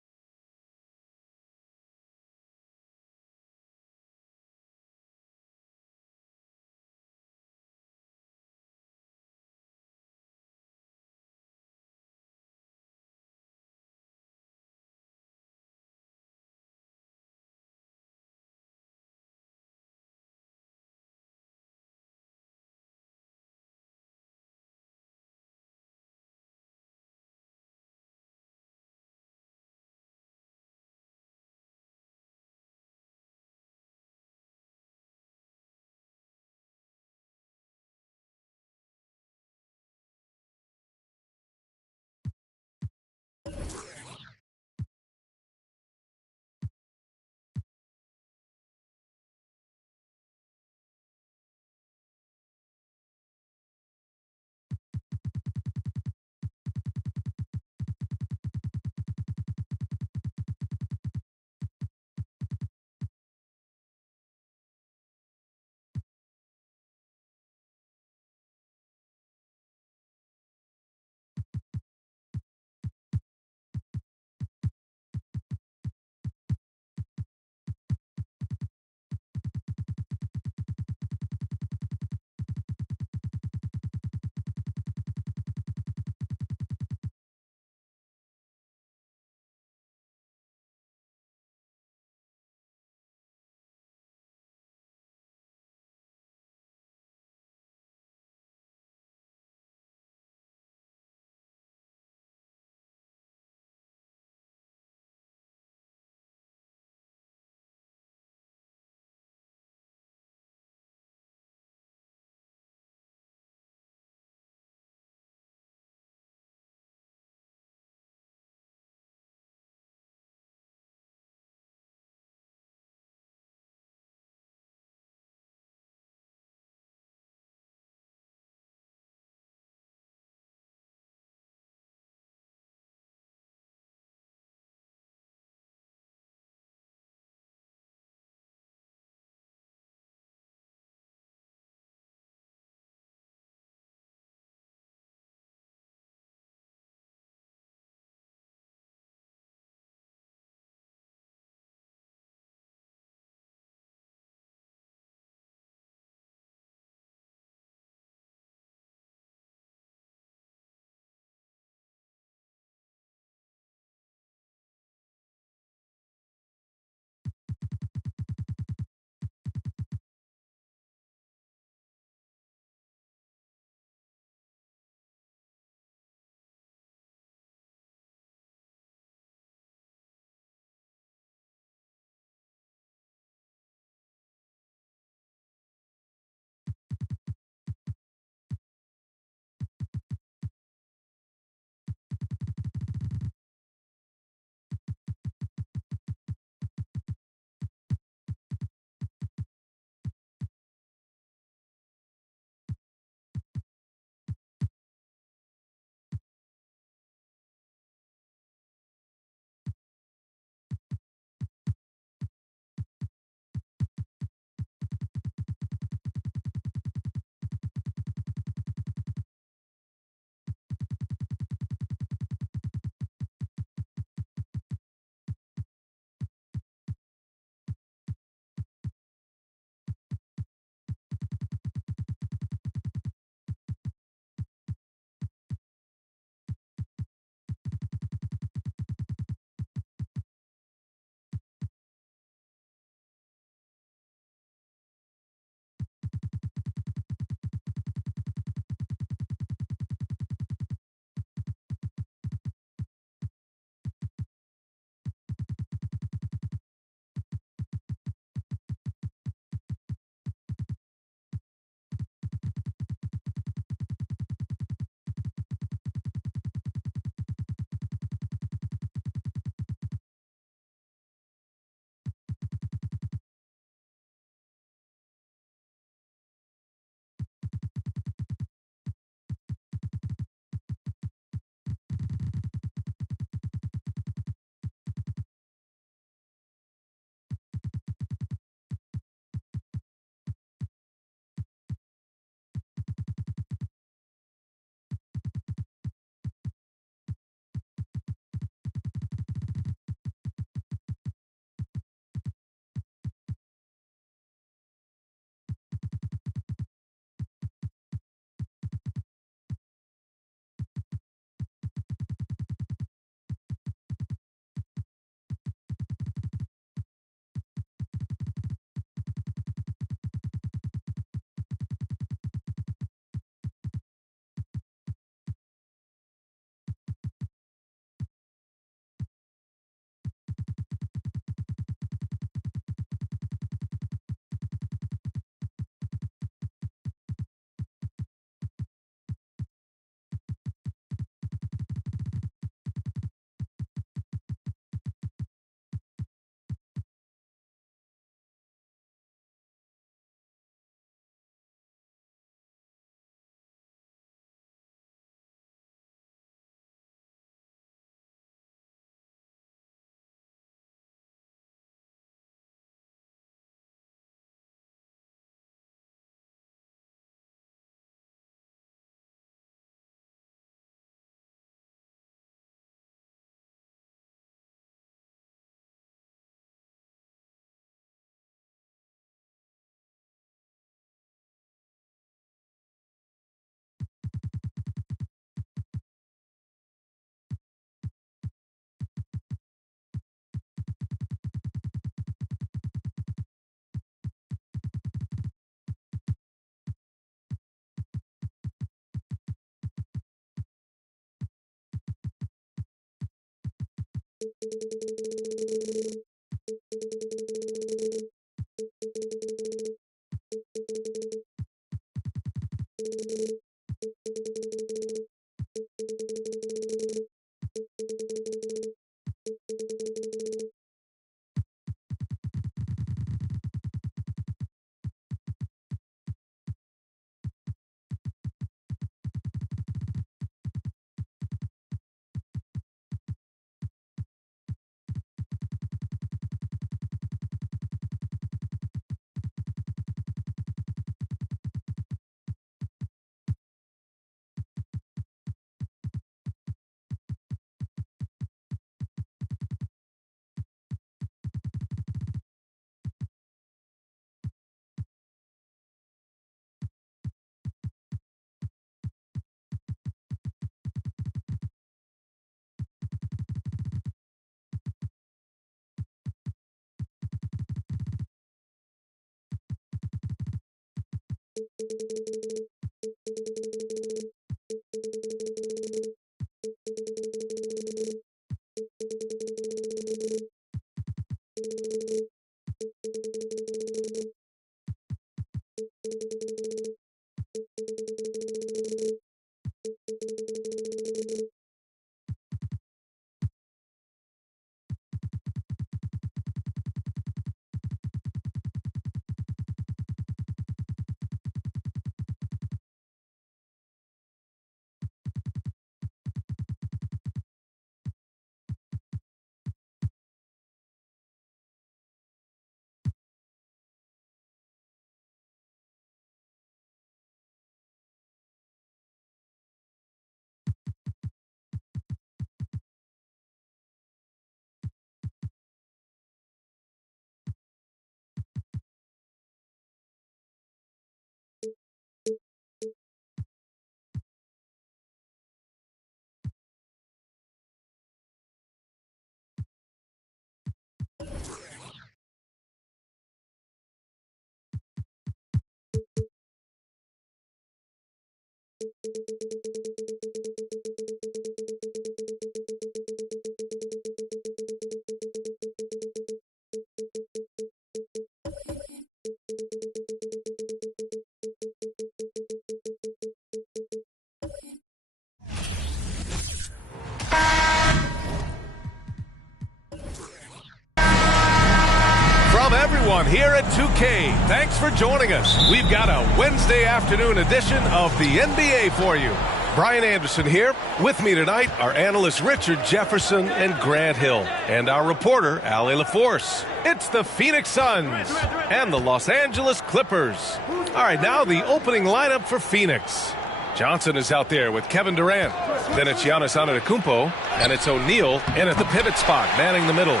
From everyone here at 2K, thanks for joining us. We've got a Wednesday afternoon edition of the NBA for you. Brian Anderson here. With me tonight are analysts Richard Jefferson and Grant Hill, and our reporter, Allie LaForce. It's the Phoenix Suns and the Los Angeles Clippers. All right, now the opening lineup for Phoenix. Johnson is out there with Kevin Durant. Then it's Giannis Antetokounmpo, and it's O'Neal in at the pivot spot, manning the middle.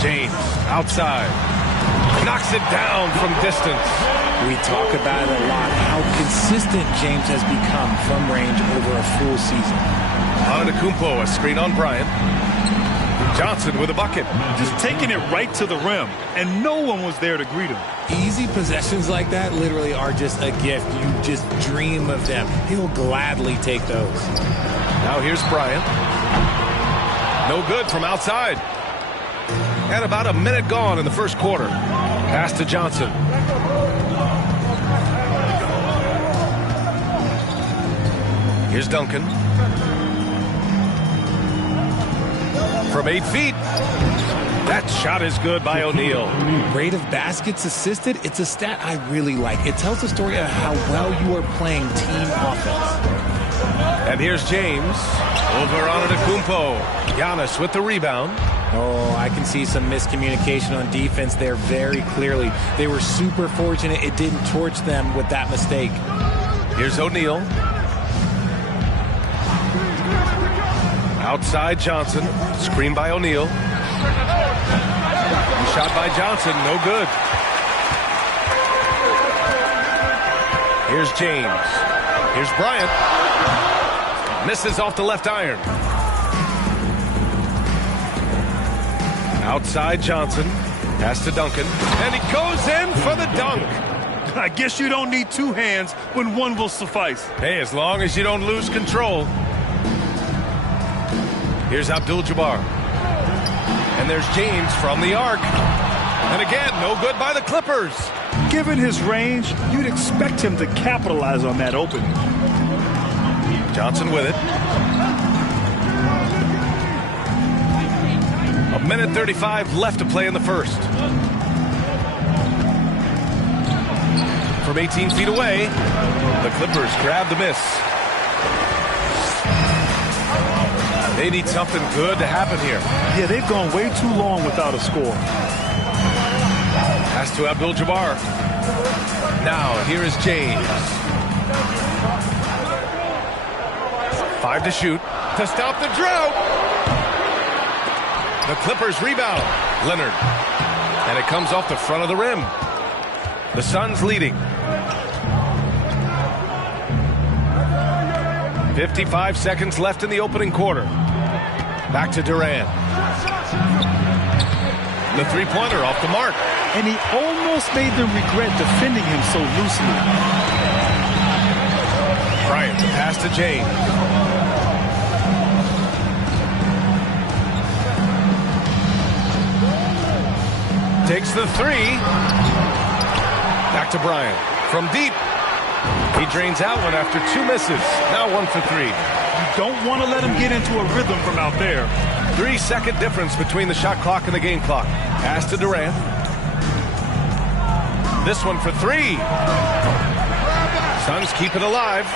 James outside. Knocks it down from distance. We talk about it a lot, how consistent James has become from range over a full season. Antetokounmpo, a screen on Bryant. Johnson with a bucket. Just taking it right to the rim, and no one was there to greet him. Easy possessions like that literally are just a gift. You just dream of them. He'll gladly take those. Now here's Bryant. No good from outside. And about a minute gone in the first quarter. Pass to Johnson. Here's Duncan. From 8 feet. That shot is good by O'Neal. Rate of baskets assisted, it's a stat I really like. It tells the story of how well you are playing team offense. And here's James. Over Antetokounmpo. Giannis with the rebound. Oh, I can see some miscommunication on defense there very clearly. They were super fortunate it didn't torch them with that mistake. Here's O'Neal. Outside Johnson. Screen by O'Neal. Shot by Johnson. No good. Here's James. Here's Bryant. Misses off the left iron. Outside Johnson. Pass to Duncan. And he goes in for the dunk. I guess you don't need two hands when one will suffice. Hey, as long as you don't lose control. Here's Abdul-Jabbar. And there's James from the arc. And again, no good by the Clippers. Given his range, you'd expect him to capitalize on that opening. Johnson with it. 1:35 left to play in the first. From 18 feet away, the Clippers grab the miss. They need something good to happen here. Yeah, they've gone way too long without a score. Pass to Abdul-Jabbar. Now, here is James. 5 to shoot to stop the drought. The Clippers rebound. Leonard. And it comes off the front of the rim. The Suns leading. 55 seconds left in the opening quarter. Back to Durant. The three-pointer off the mark. And he almost made them regret defending him so loosely. Bryant, the pass to James. Takes the three. Back to Bryant. From deep. He drains out one after 2 misses. Now 1 for 3. You don't want to let him get into a rhythm from out there. 3-second difference between the shot clock and the game clock. Pass to Durant. This one for 3. Suns keep it alive.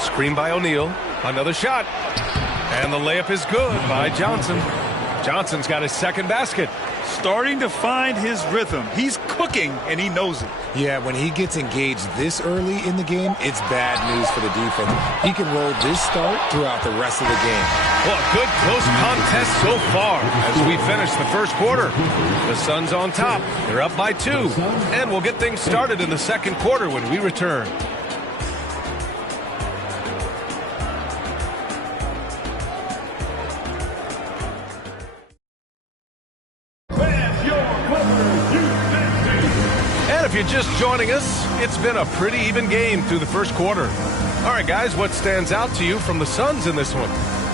Screen by O'Neal. Another shot. And the layup is good by Johnson. Johnson's got his second basket. Starting to find his rhythm. He's cooking, and he knows it. Yeah, when he gets engaged this early in the game, it's bad news for the defense. He can roll this start throughout the rest of the game. Well, good close contest so far as we finish the first quarter. The Suns on top. They're up by 2. And we'll get things started in the second quarter when we return. If you're just joining us, it's been a pretty even game through the first quarter. All right, guys, what stands out to you from the Suns in this one?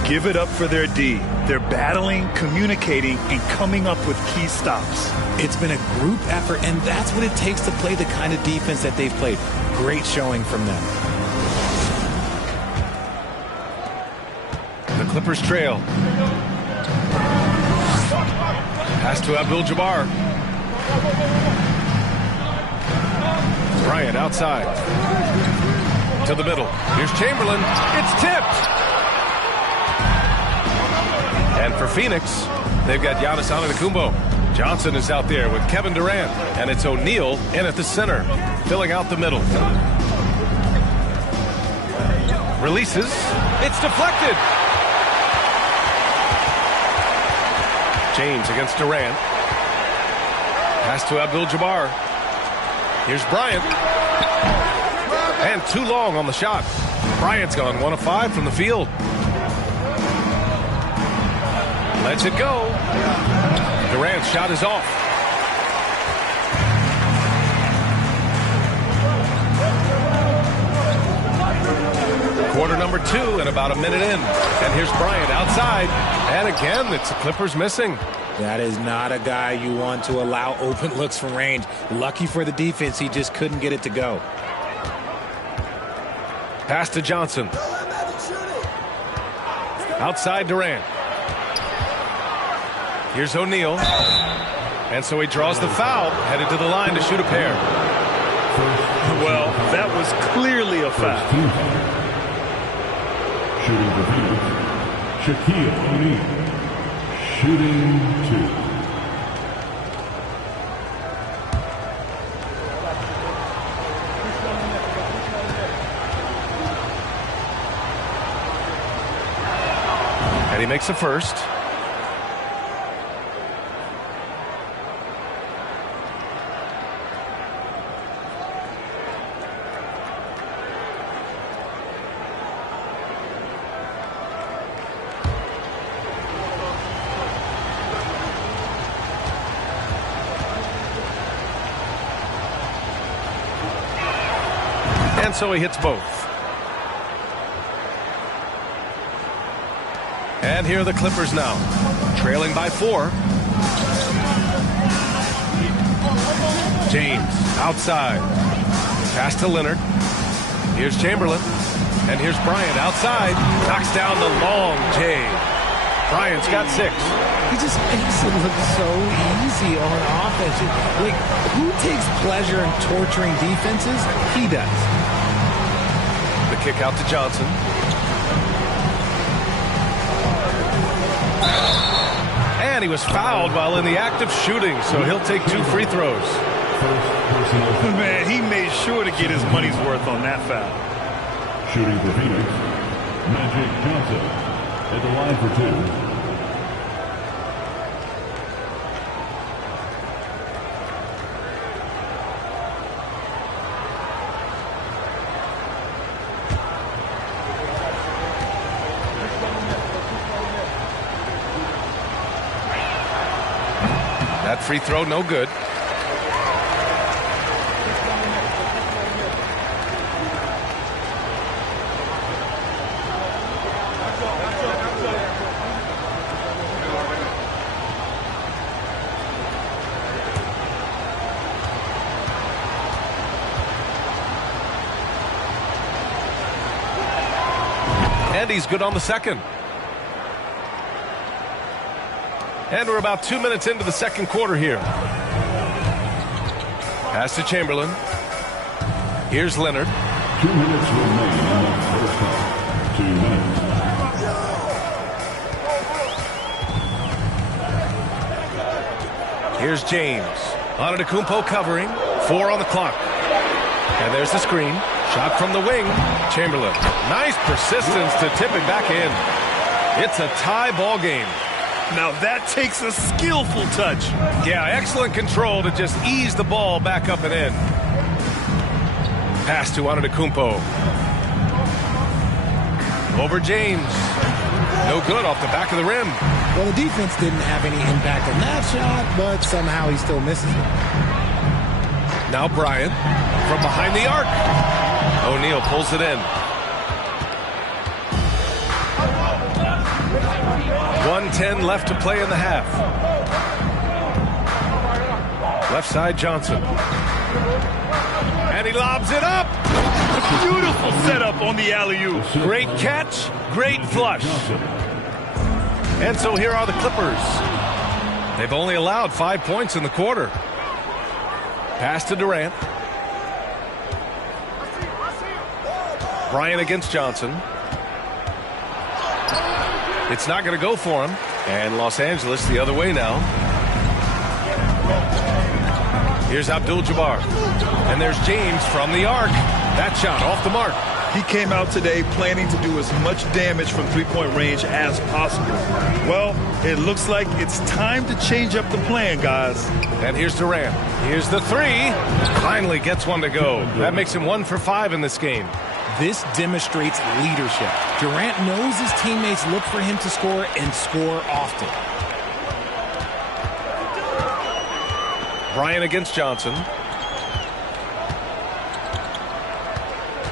Give it up for their D. They're battling, communicating, and coming up with key stops. It's been a group effort, and that's what it takes to play the kind of defense that they've played. Great showing from them. The Clippers trail. Pass to Abdul-Jabbar. Bryant outside. To the middle. Here's Chamberlain. It's tipped. And for Phoenix, they've got Giannis Antetokounmpo. Johnson is out there with Kevin Durant. And it's O'Neal in at the center, filling out the middle. Releases. It's deflected. James against Durant. Pass to Abdul-Jabbar. Here's Bryant. And too long on the shot. Bryant's gone 1 of 5 from the field. Lets it go. Durant's shot is off. Quarter number 2 and about a minute in. And here's Bryant outside. And again, it's the Clippers missing. That is not a guy you want to allow open looks from range. Lucky for the defense, he just couldn't get it to go. Pass to Johnson. Outside Durant. Here's O'Neal. And so he draws the foul, headed to the line to shoot a pair. Well, that was clearly a foul. Shooting for Phoenix, Shaquille O'Neal. Shooting 2. And he makes the first. And so he hits both. And here are the Clippers now, trailing by 4. James outside. Pass to Leonard. Here's Chamberlain. And here's Bryant outside. Knocks down the long J. Bryant's got 6. He just makes it look so easy on offense. Like, who takes pleasure in torturing defenses? He does. The kick out to Johnson. And he was fouled while in the act of shooting, so he'll take 2 free throws. Man, he made sure to get his money's worth on that foul. Shooting for Phoenix, Magic Johnson at the line for 2. That free throw, no good. And he's good on the second. And we're about 2 minutes into the second quarter here. Pass to Chamberlain. Here's Leonard. 2 minutes remain in the first half. 2 minutes. Here's James. Antetokounmpo covering. 4 on the clock. And there's the screen. Shot from the wing. Chamberlain. Nice persistence to tip it back in. It's a tie ball game. Now that takes a skillful touch. Yeah, excellent control to just ease the ball back up and in. Pass to Antetokounmpo. Over James. No good off the back of the rim. Well, the defense didn't have any impact on that shot, but somehow he still misses it. Now Bryant from behind the arc. O'Neal pulls it in. 1:10 left to play in the half. Left side Johnson. And he lobs it up. Beautiful setup on the alley-oop. Great catch, great flush. And so here are the Clippers. They've only allowed 5 points in the quarter. Pass to Durant. Bryant against Johnson. It's not going to go for him. And Los Angeles the other way now. Here's Abdul-Jabbar. And there's James from the arc. That shot off the mark. He came out today planning to do as much damage from three-point range as possible. Well, it looks like it's time to change up the plan, guys. And here's Durant. Here's the 3. Finally gets one to go. That makes him 1 for 5 in this game. This demonstrates leadership. Durant knows his teammates look for him to score and score often. Bryant against Johnson.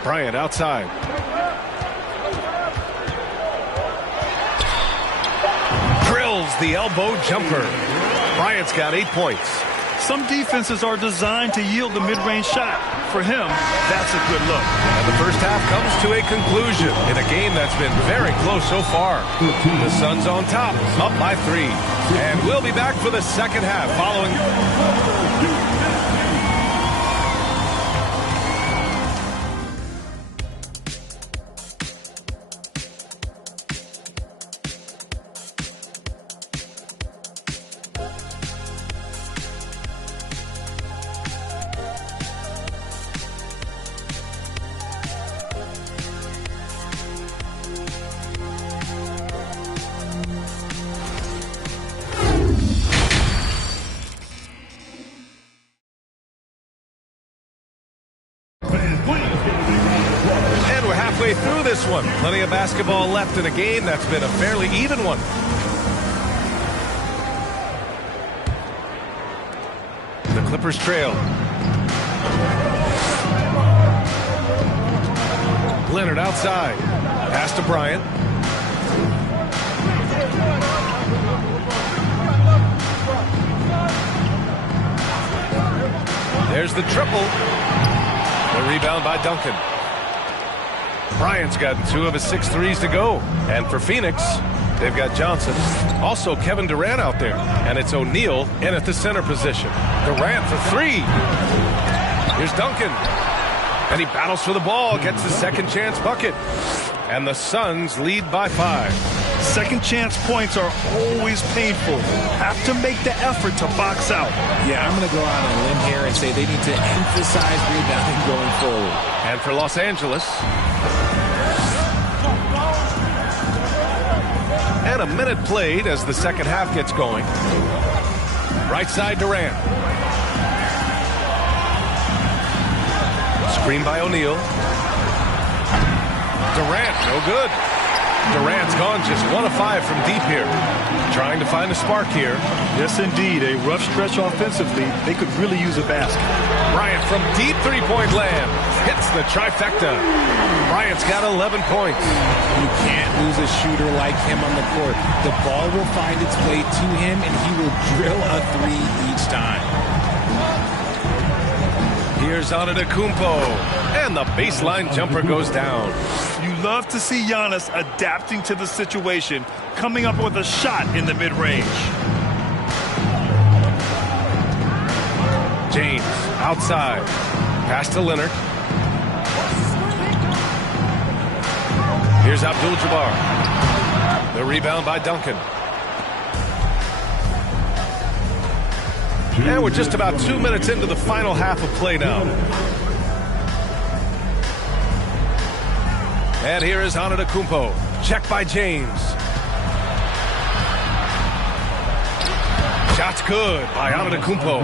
Bryant outside. Drills the elbow jumper. Bryant's got 8 points. Some defenses are designed to yield the mid-range shot. For him, that's a good look. And the first half comes to a conclusion in a game that's been very close so far. The Suns on top, up by 3. And we'll be back for the second half following. And we're halfway through this one. Plenty of basketball left in a game that's been a fairly even one. The Clippers trail. Leonard outside. Pass to Bryant. There's the triple. The rebound by Duncan. Bryant's gotten 2 of his 6 threes to go. And for Phoenix, they've got Johnson. Also Kevin Durant out there. And it's O'Neal in at the center position. Durant for 3. Here's Duncan. And he battles for the ball, gets the second chance bucket. And the Suns lead by 5. Second chance points are always painful. Have to make the effort to box out. Yeah, I'm going to go out on a limb here and say they need to emphasize rebounding going forward. And for Los Angeles. And a minute played as the second half gets going. Right side Durant. Screen by O'Neal. Durant, no good. Durant's gone just 1 of 5 from deep here. Trying to find a spark here. Yes, indeed. A rough stretch offensively. They could really use a basket. Bryant from deep three-point land. Hits the trifecta. Bryant's got 11 points. You can't lose a shooter like him on the court. The ball will find its way to him, and he will drill a 3 each time. Here's Antetokounmpo, and the baseline jumper goes down. You love to see Giannis adapting to the situation, coming up with a shot in the mid-range. James outside. Pass to Leonard. Here's Abdul-Jabbar. The rebound by Duncan. And we're just about 2 minutes into the final half of play now. And here is Antetokounmpo. Check by James. Shot's good by Antetokounmpo.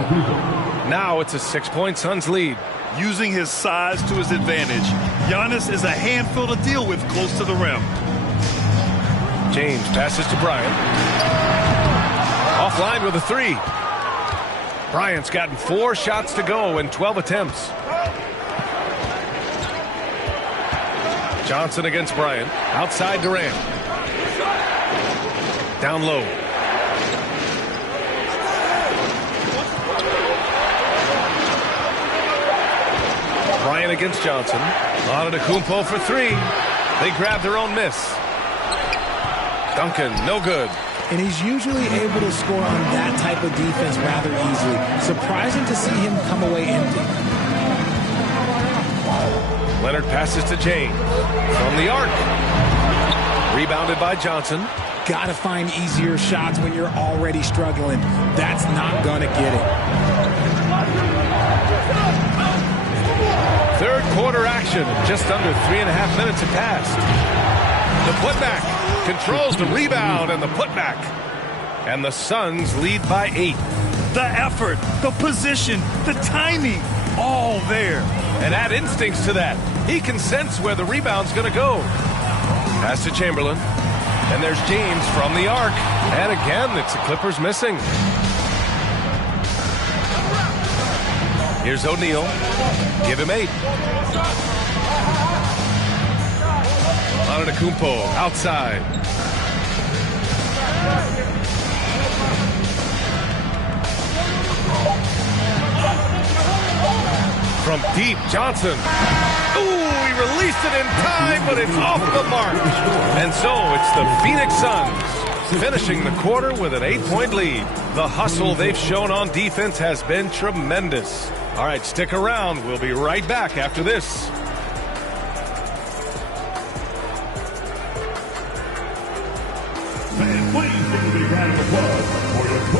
Now it's a 6-point Suns lead. Using his size to his advantage, Giannis is a handful to deal with close to the rim. James passes to Bryant. Offline with a 3. Bryant's gotten 4 shots to go in 12 attempts. Johnson against Bryant. Outside Durant. Down low. Bryant against Johnson. Antetokounmpo for 3. They grab their own miss. Duncan, no good. And he's usually able to score on that type of defense rather easily. Surprising to see him come away empty. Leonard passes to James. From the arc. Rebounded by Johnson. Got to find easier shots when you're already struggling. That's not going to get it. Third quarter action. Just under 3.5 minutes have passed. The putback. Controls the rebound and the putback. And the Suns lead by 8. The effort, the position, the timing, all there. And add instincts to that. He can sense where the rebound's going to go. Pass to Chamberlain. And there's James from the arc. And again, it's the Clippers missing. Here's O'Neal. Give him 8. Antetokounmpo outside. From deep, Johnson. Ooh, he released it in time, but it's off the mark. And so it's the Phoenix Suns finishing the quarter with an 8-point lead. The hustle they've shown on defense has been tremendous. All right, stick around. We'll be right back after this.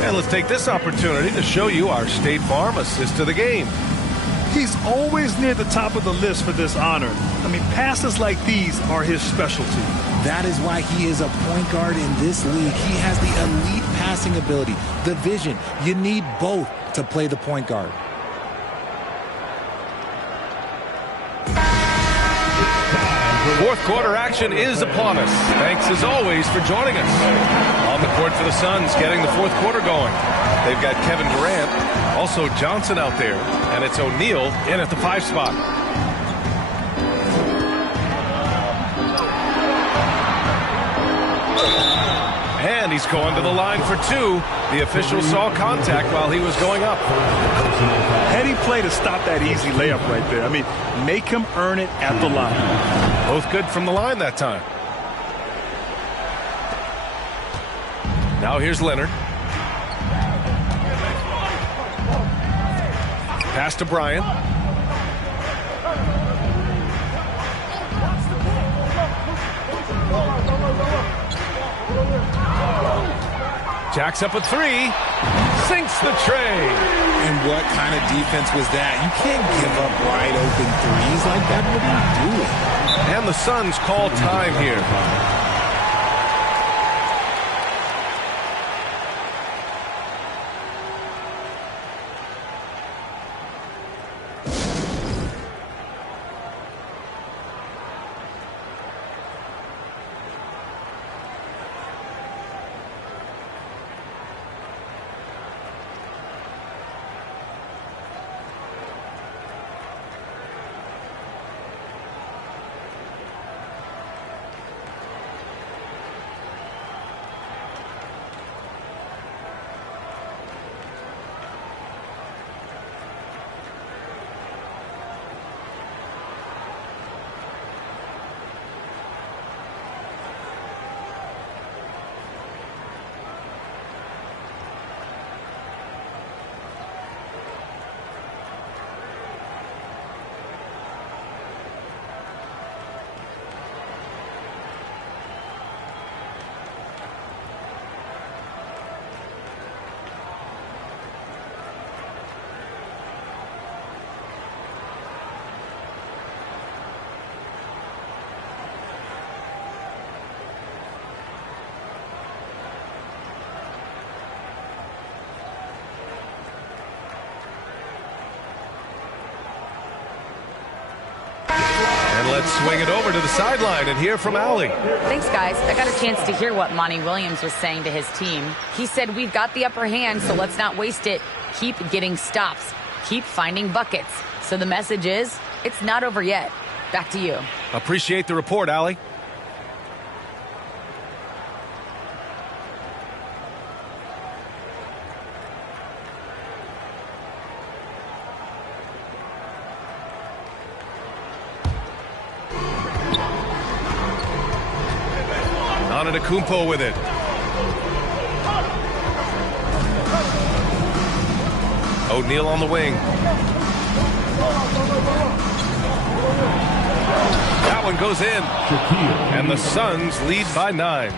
And let's take this opportunity to show you our State Farm assist to the game. He's always near the top of the list for this honor. I mean, passes like these are his specialty. That is why he is a point guard in this league. He has the elite passing ability, the vision. You need both to play the point guard. Fourth quarter action is upon us. Thanks as always for joining us. On the court for the Suns, getting the fourth quarter going. They've got Kevin Durant, also Johnson out there, and it's O'Neal in at the 5 spot. And He's going to the line for two. The official saw contact while he was going up. Heady play to stop that easy layup right there. I mean, make him earn it at the line. Both good from the line that time. Now here's Leonard. Pass to Bryant. Jacks up a three. Sinks the tray. And what kind of defense was that? You can't give up wide open threes like that. What are you doing? And the Suns call time here. Let's swing it over to the sideline and hear from Allie. Thanks, guys. I got a chance to hear what Monty Williams was saying to his team. He said, we've got the upper hand, so let's not waste it. Keep getting stops. Keep finding buckets. So the message is, it's not over yet. Back to you. Appreciate the report, Allie. Kumpo with it. O'Neal on the wing. That one goes in. And the Suns lead by 9.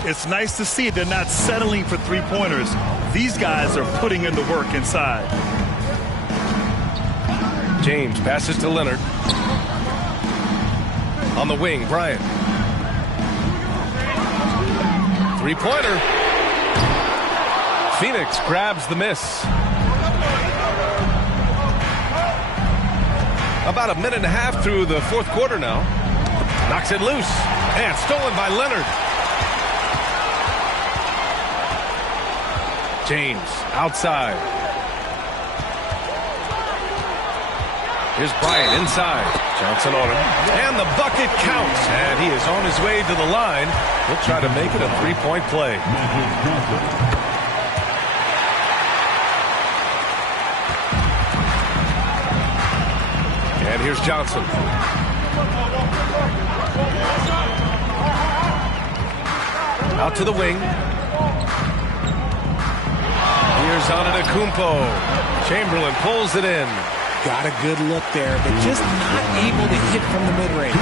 It's nice to see they're not settling for three-pointers. These guys are putting in the work inside. James passes to Leonard. On the wing, Bryant. Three-pointer. Phoenix grabs the miss. About a minute and a half through the fourth quarter now. Knocks it loose. And stolen by Leonard. James outside. Here's Bryant inside. Johnson on him. And the bucket counts. And he is on his way to the line. He'll try to make it a three-point play. And here's Johnson. Out to the wing. Here's Antetokounmpo. Chamberlain pulls it in. Got a good look there, but just not able to hit from the mid-range.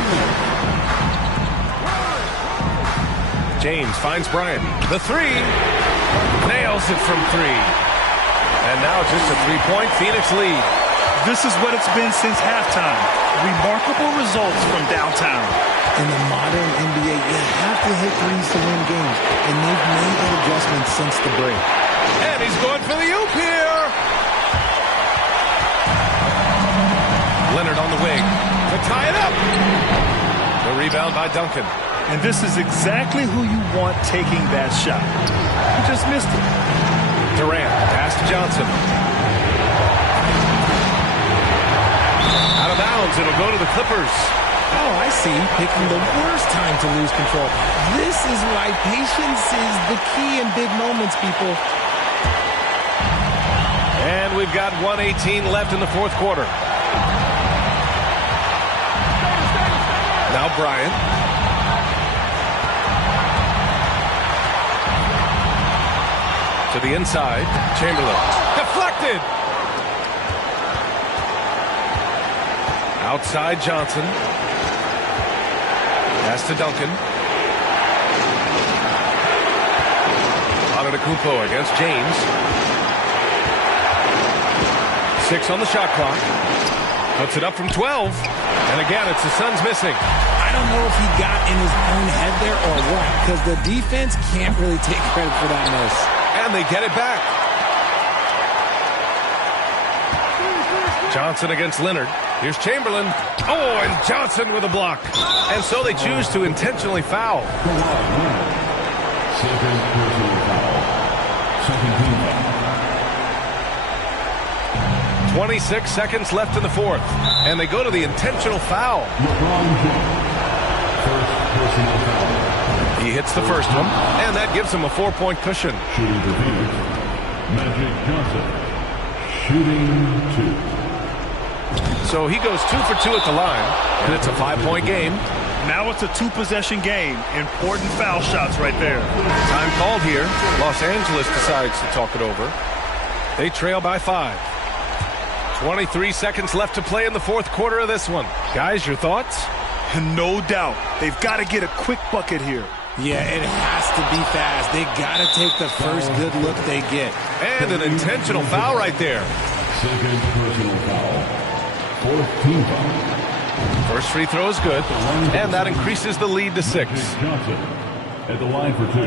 James finds Bryant. The three. Nails it from three. And now just a three-point Phoenix lead. This is what it's been since halftime. Remarkable results from downtown. In the modern NBA, you have to hit threes to win games, and they've made that adjustment since the break. And he's going for the oop here. Leonard on the wing to tie it up. The rebound by Duncan. And this is exactly who you want taking that shot. He just missed it. Durant, pass to Johnson. Out of bounds, it'll go to the Clippers. Oh, I see. Picking the worst time to lose control. This is why patience is the key in big moments, people. And we've got 1:18 left in the fourth quarter. Now Bryant. To the inside. Chamberlain. Deflected. Outside Johnson. Pass to Duncan. Antetokounmpo against James. 6 on the shot clock. Puts it up from 12. And again, it's the Suns missing. I don't know if he got in his own head there or what, because the defense can't really take credit for that miss. And they get it back. Johnson against Leonard. Here's Chamberlain. Oh, and Johnson with a block. And so they choose to intentionally foul. Second personal foul. Second team foul. 26 seconds left in the fourth. And they go to the intentional foul. First personal foul. He hits the first one, and that gives him a 4-point cushion. Shooting for Phoenix. Magic Johnson. Shooting 2. So he goes 2 for 2 at the line, and it's a 5-point game. Now it's a 2-possession game. Important foul shots right there. Time called here. Los Angeles decides to talk it over. They trail by 5. 23 seconds left to play in the fourth quarter of this one. Guys, your thoughts? No doubt. They've got to get a quick bucket here. Yeah, it has to be fast. They got to take the first good look they get. And an intentional foul right there. Second personal foul. Fourth team foul. First free throw is good, and that increases the lead to 6. Johnson at the line for 2.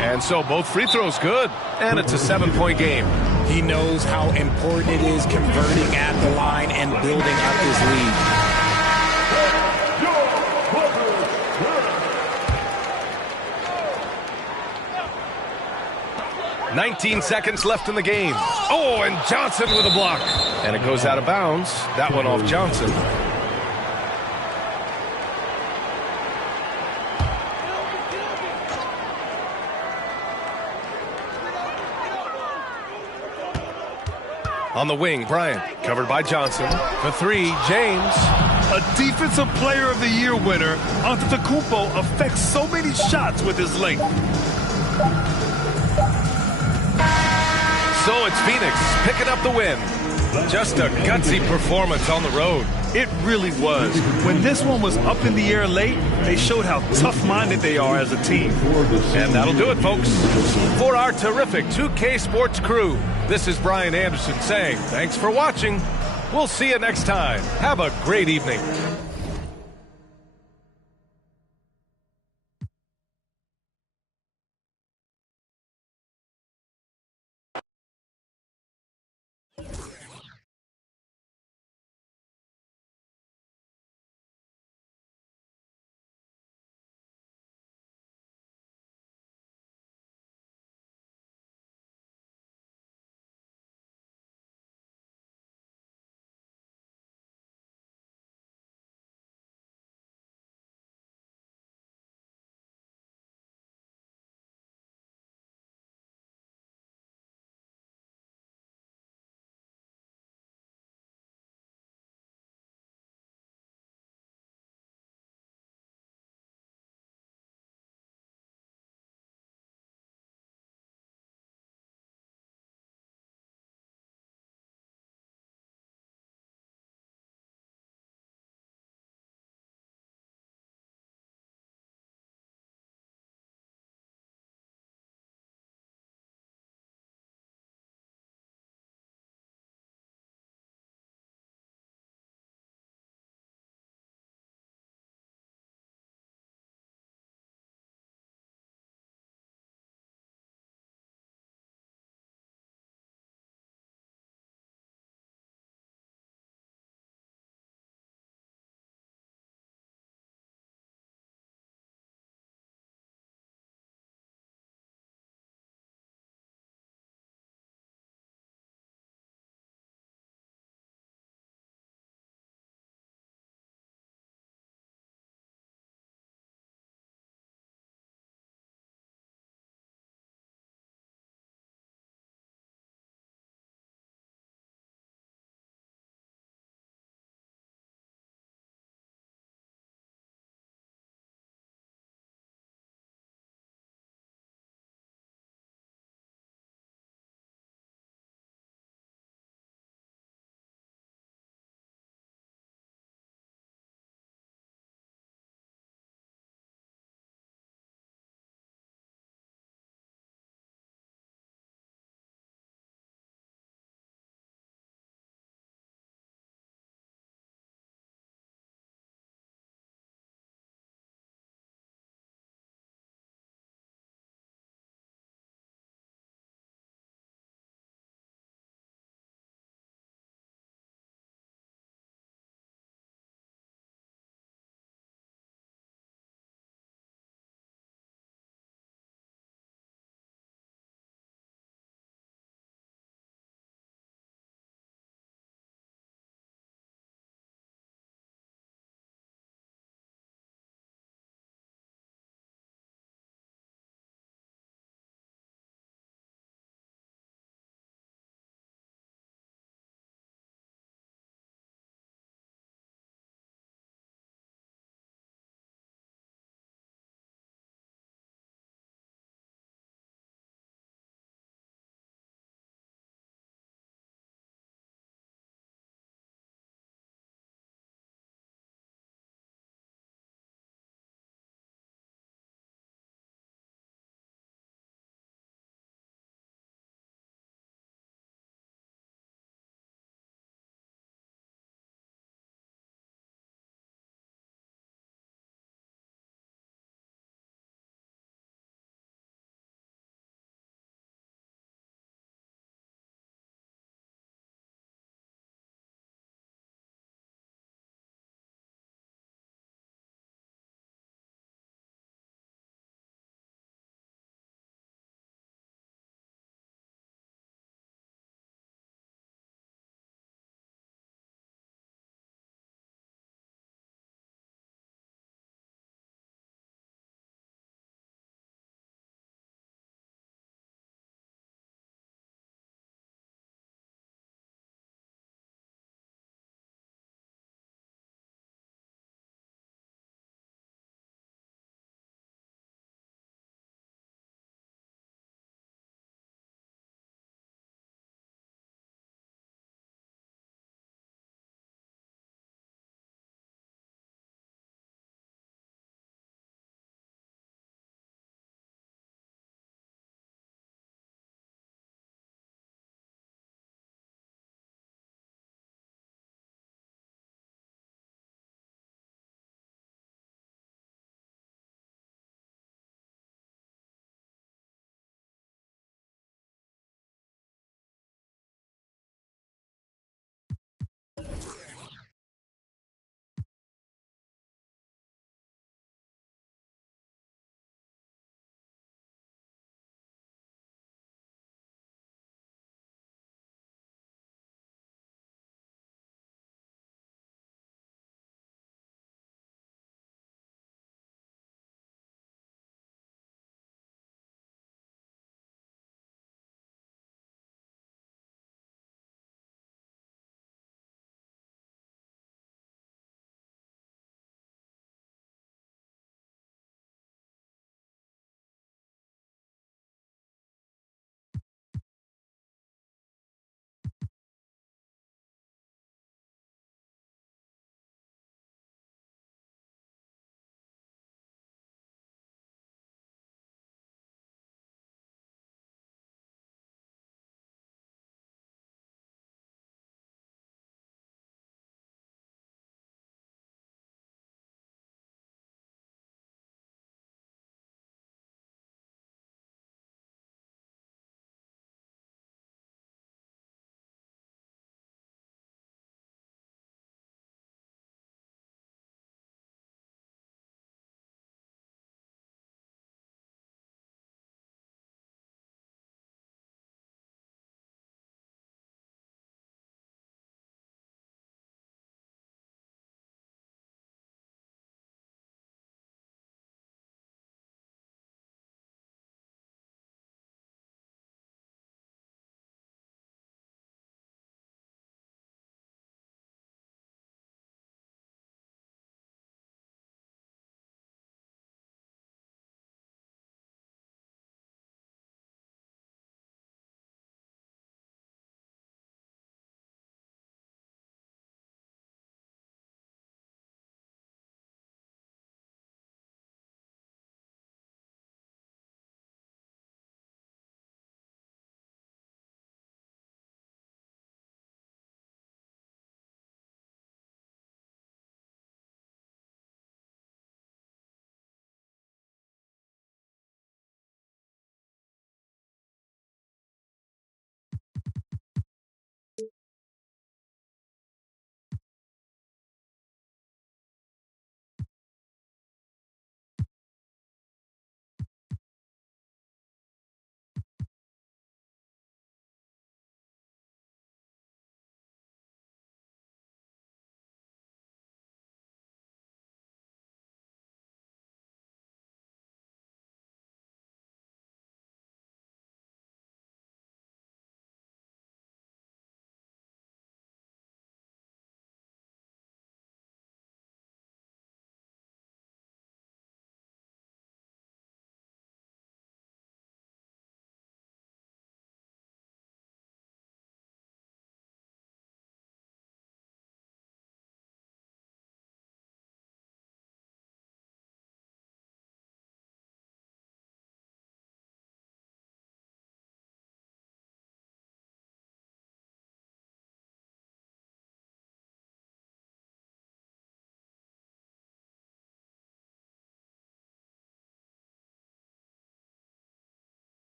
And so both free throws good, and it's a 7-point game. He knows how important it is converting at the line and building up his lead. 19 seconds left in the game. Oh, and Johnson with a block. And it goes out of bounds. That one off Johnson. On the wing, Bryant, covered by Johnson. For 3, James. A Defensive Player of the Year winner, Antetokounmpo affects so many shots with his length. So it's Phoenix picking up the win. Just a gutsy performance on the road. It really was. When this one was up in the air late, they showed how tough-minded they are as a team. And that'll do it, folks. For our terrific 2K Sports crew, this is Brian Anderson saying thanks for watching. We'll see you next time. Have a great evening.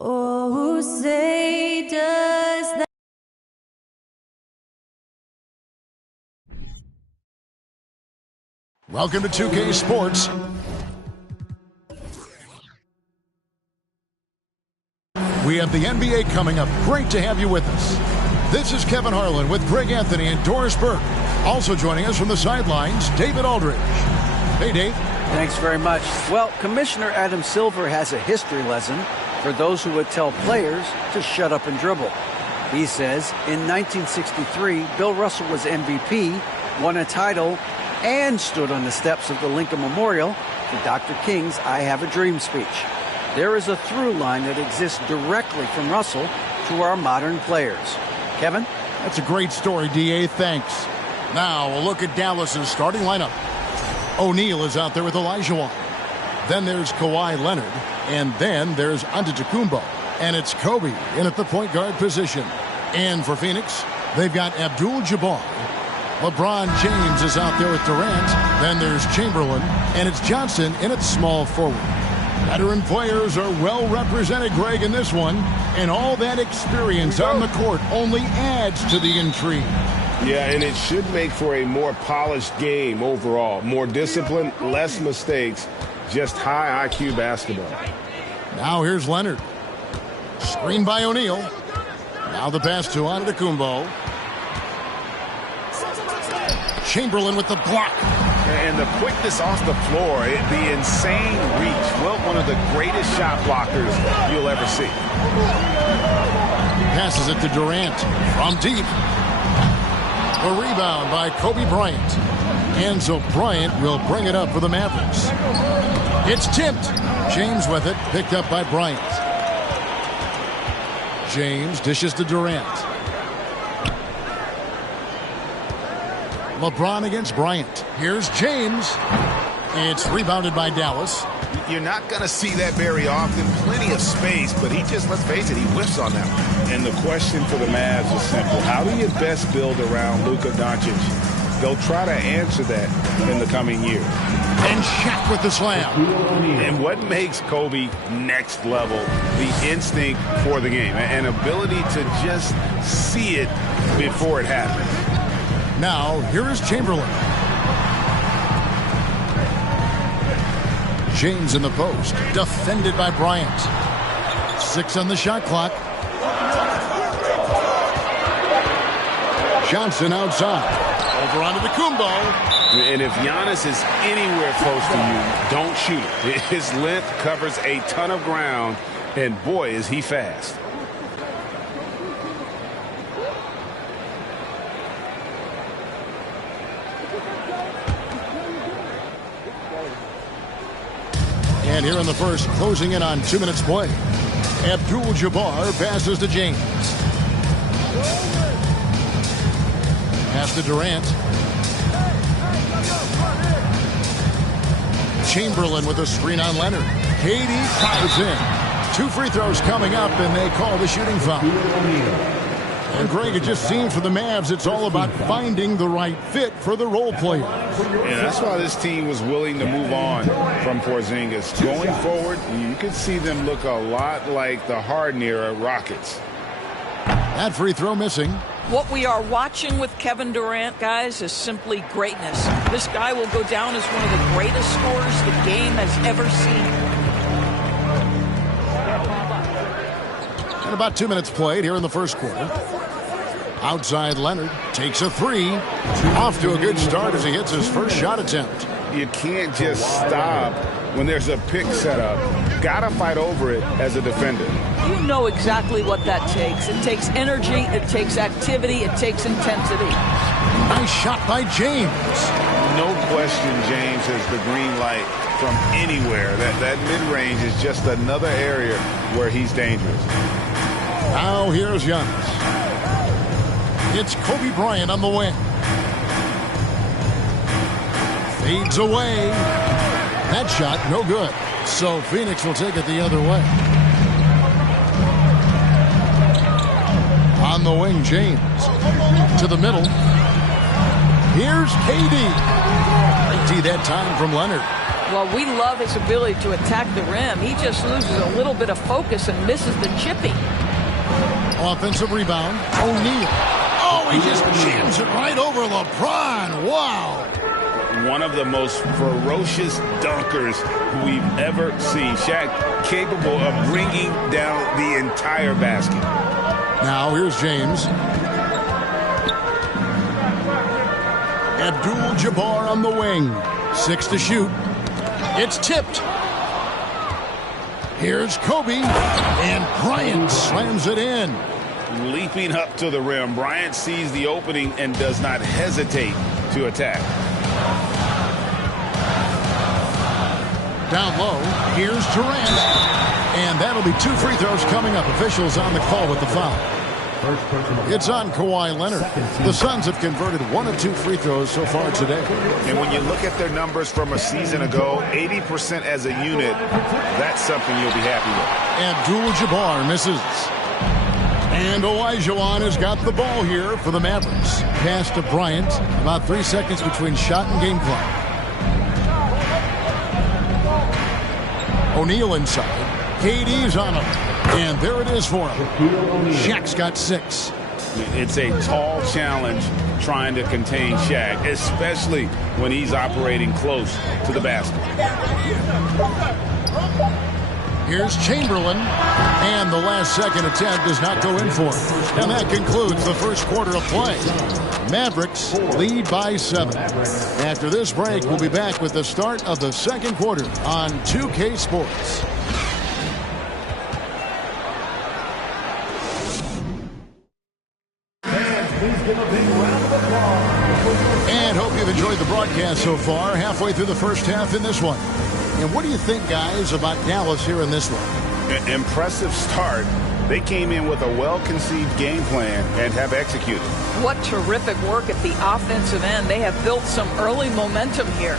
Oh, say does that. Welcome to 2K Sports. We have the NBA coming up. Great to have you with us. This is Kevin Harlan with Greg Anthony and Doris Burke. Also joining us from the sidelines, David Aldridge. Hey, Dave. Thanks very much. Well, Commissioner Adam Silver has a history lesson for those who would tell players to shut up and dribble. He says in 1963, Bill Russell was MVP, won a title, and stood on the steps of the Lincoln Memorial for Dr. King's I Have a Dream speech. There is a through line that exists directly from Russell to our modern players. Kevin? That's a great story, D.A. Thanks. Now we'll look at Dallas's starting lineup. O'Neal is out there with Olajuwon. Then there's Kawhi Leonard. And then there's Antetokounmpo. And it's Kobe in at the point guard position. And for Phoenix, they've got Abdul-Jabbar. LeBron James is out there with Durant. Then there's Chamberlain. And it's Johnson in at small forward. Veteran players are well represented, Greg, in this one. And all that experience on the court only adds to the intrigue. Yeah, and it should make for a more polished game overall. More discipline, less mistakes, just high IQ basketball. Now here's Leonard. Screen by O'Neal. Now the pass to Antetokounmpo. Chamberlain with the block. And the quickness off the floor, the insane reach. Well, one of the greatest shot blockers you'll ever see. Passes it to Durant from deep. A rebound by Kobe Bryant. And so Bryant will bring it up for the Mavericks. It's tipped. James with it, picked up by Bryant. James dishes to Durant. LeBron against Bryant. Here's James. It's rebounded by Dallas. You're not going to see that very often. Plenty of space, but he just, let's face it, he whiffs on that one. And the question for the Mavs is simple. How do you best build around Luka Doncic? They'll try to answer that in the coming year. And Shaq with the slam. And what makes Kobe next level? The instinct for the game. An ability to just see it before it happens. Now, here is Chamberlain. James in the post. Defended by Bryant. 6 on the shot clock. Johnson outside. Over onto the Kumbo. And if Giannis is anywhere close to you, don't shoot it. His length covers a ton of ground, and boy, is he fast. And here in the first, closing in on 2 minutes play. Abdul-Jabbar passes to James. Pass to Durant. Chamberlain with a screen on Leonard. KD fires in. 2 free throws coming up, and they call the shooting foul. And Greg, it just seems for the Mavs, it's all about finding the right fit for the role player. And that's why this team was willing to move on from Porzingis. Going forward, you could see them look a lot like the Harden-era Rockets. That free throw missing. What we are watching with Kevin Durant, guys, is simply greatness. This guy will go down as one of the greatest scorers the game has ever seen. And about 2 minutes played here in the first quarter. Outside Leonard takes a 3. Off to a good start as he hits his first shot attempt. You can't just stop when there's a pick set up. Gotta fight over it as a defender. You know exactly what that takes. It takes energy, it takes activity, it takes intensity. Nice shot by James. No question James has the green light from anywhere. That mid-range is just another area where he's dangerous. Now here's Giannis. It's Kobe Bryant on the wing. Fades away. That shot, no good. So Phoenix will take it the other way. On the wing, James. To the middle. Here's KD. Great D that time from Leonard. Well, we love his ability to attack the rim. He just loses a little bit of focus and misses the chipping. Offensive rebound. O'Neal. Oh, he just jams it right over LeBron. Wow. One of the most ferocious dunkers we've ever seen. Shaq capable of bringing down the entire basket. Now here's James. Abdul-Jabbar on the wing. 6 to shoot. It's tipped. Here's Kobe. And Bryant slams it in. Leaping up to the rim, Bryant sees the opening and does not hesitate to attack. Down low, here's Durant. And that'll be 2 free throws coming up. Officials on the call with the foul. It's on Kawhi Leonard. The Suns have converted 1 of 2 free throws so far today. And when you look at their numbers from a season ago, 80% as a unit, that's something you'll be happy with. Abdul-Jabbar misses. And Olajuwon has got the ball here for the Mavericks. Pass to Bryant. About 3 seconds between shot and game clock. O'Neal inside. KD's on him. And there it is for him. Shaq's got 6. It's a tall challenge trying to contain Shaq, especially when he's operating close to the basket. Here's Chamberlain. And the last second attempt does not go in for him. And that concludes the first quarter of play. Mavericks lead by 7. After this break, we'll be back with the start of the second quarter on 2K Sports. And hope you've enjoyed the broadcast so far. Halfway through the first half in this one. And what do you think, guys, about Dallas here in this one? Impressive start. They came in with a well-conceived game plan and have executed. What terrific work at the offensive end. They have built some early momentum here.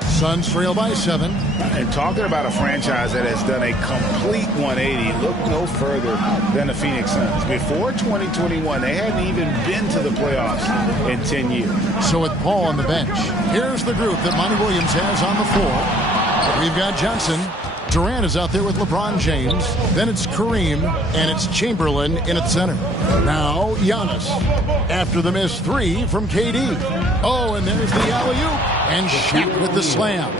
Suns trail by 7. And talking about a franchise that has done a complete 180, look no further than the Phoenix Suns. Before 2021, they hadn't even been to the playoffs in 10 years. So with Paul on the bench, here's the group that Monty Williams has on the floor. We've got Johnson. Durant is out there with LeBron James. Then it's Kareem, and it's Chamberlain in at center. Now Giannis. After the missed 3 from KD. Oh, and there's the alley-oop. And Shaq with the slam.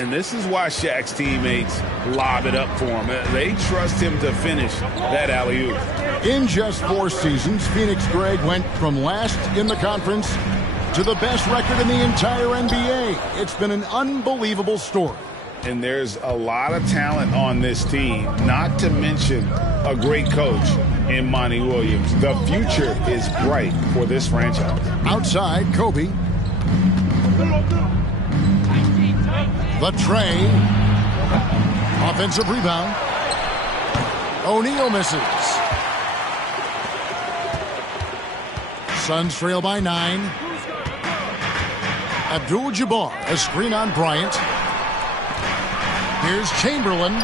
And this is why Shaq's teammates lob it up for him. They trust him to finish that alley-oop. In just 4 seasons, Phoenix, Greg, went from last in the conference to the best record in the entire NBA. It's been an unbelievable story. And there's a lot of talent on this team, not to mention a great coach in Monty Williams. The future is bright for this franchise. Outside, Kobe. The tray. Offensive rebound. O'Neal misses. Suns trail by 9. Abdul-Jabbar, a screen on Bryant. Here's Chamberlain.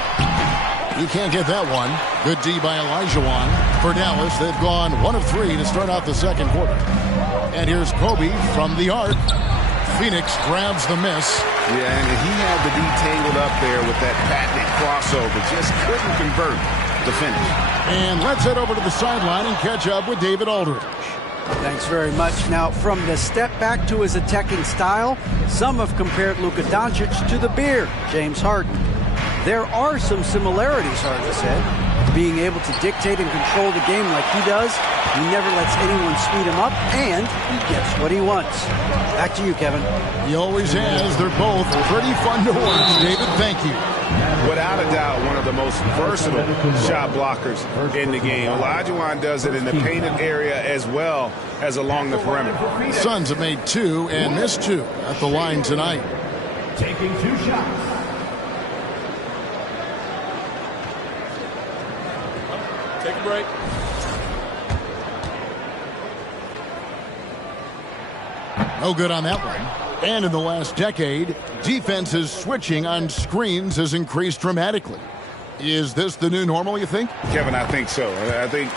You can't get that one. Good D by Olajuwon. For Dallas, they've gone 1 of 3 to start out the second quarter. And here's Kobe from the arc. Phoenix grabs the miss. Yeah, and he had the D tangled up there with that patented crossover. Just couldn't convert the finish. And let's head over to the sideline and catch up with David Aldridge. Thanks very much. Now, from the step back to his attacking style, some have compared Luka Doncic to the beard, James Harden. There are some similarities, Harden said. Being able to dictate and control the game like he does, he never lets anyone speed him up, and he gets what he wants. Back to you, Kevin. He always has. They're both pretty fun to watch. David, thank you. Without a doubt, one of the most versatile shot blockers in the game. Olajuwon does it in the painted area as well as along the perimeter. Suns have made 2 and missed 2 at the line tonight. Taking 2 shots. Take a break. No good on that one. And in the last decade, defenses switching on screens has increased dramatically. Is this the new normal, you think? Kevin, I think so. I think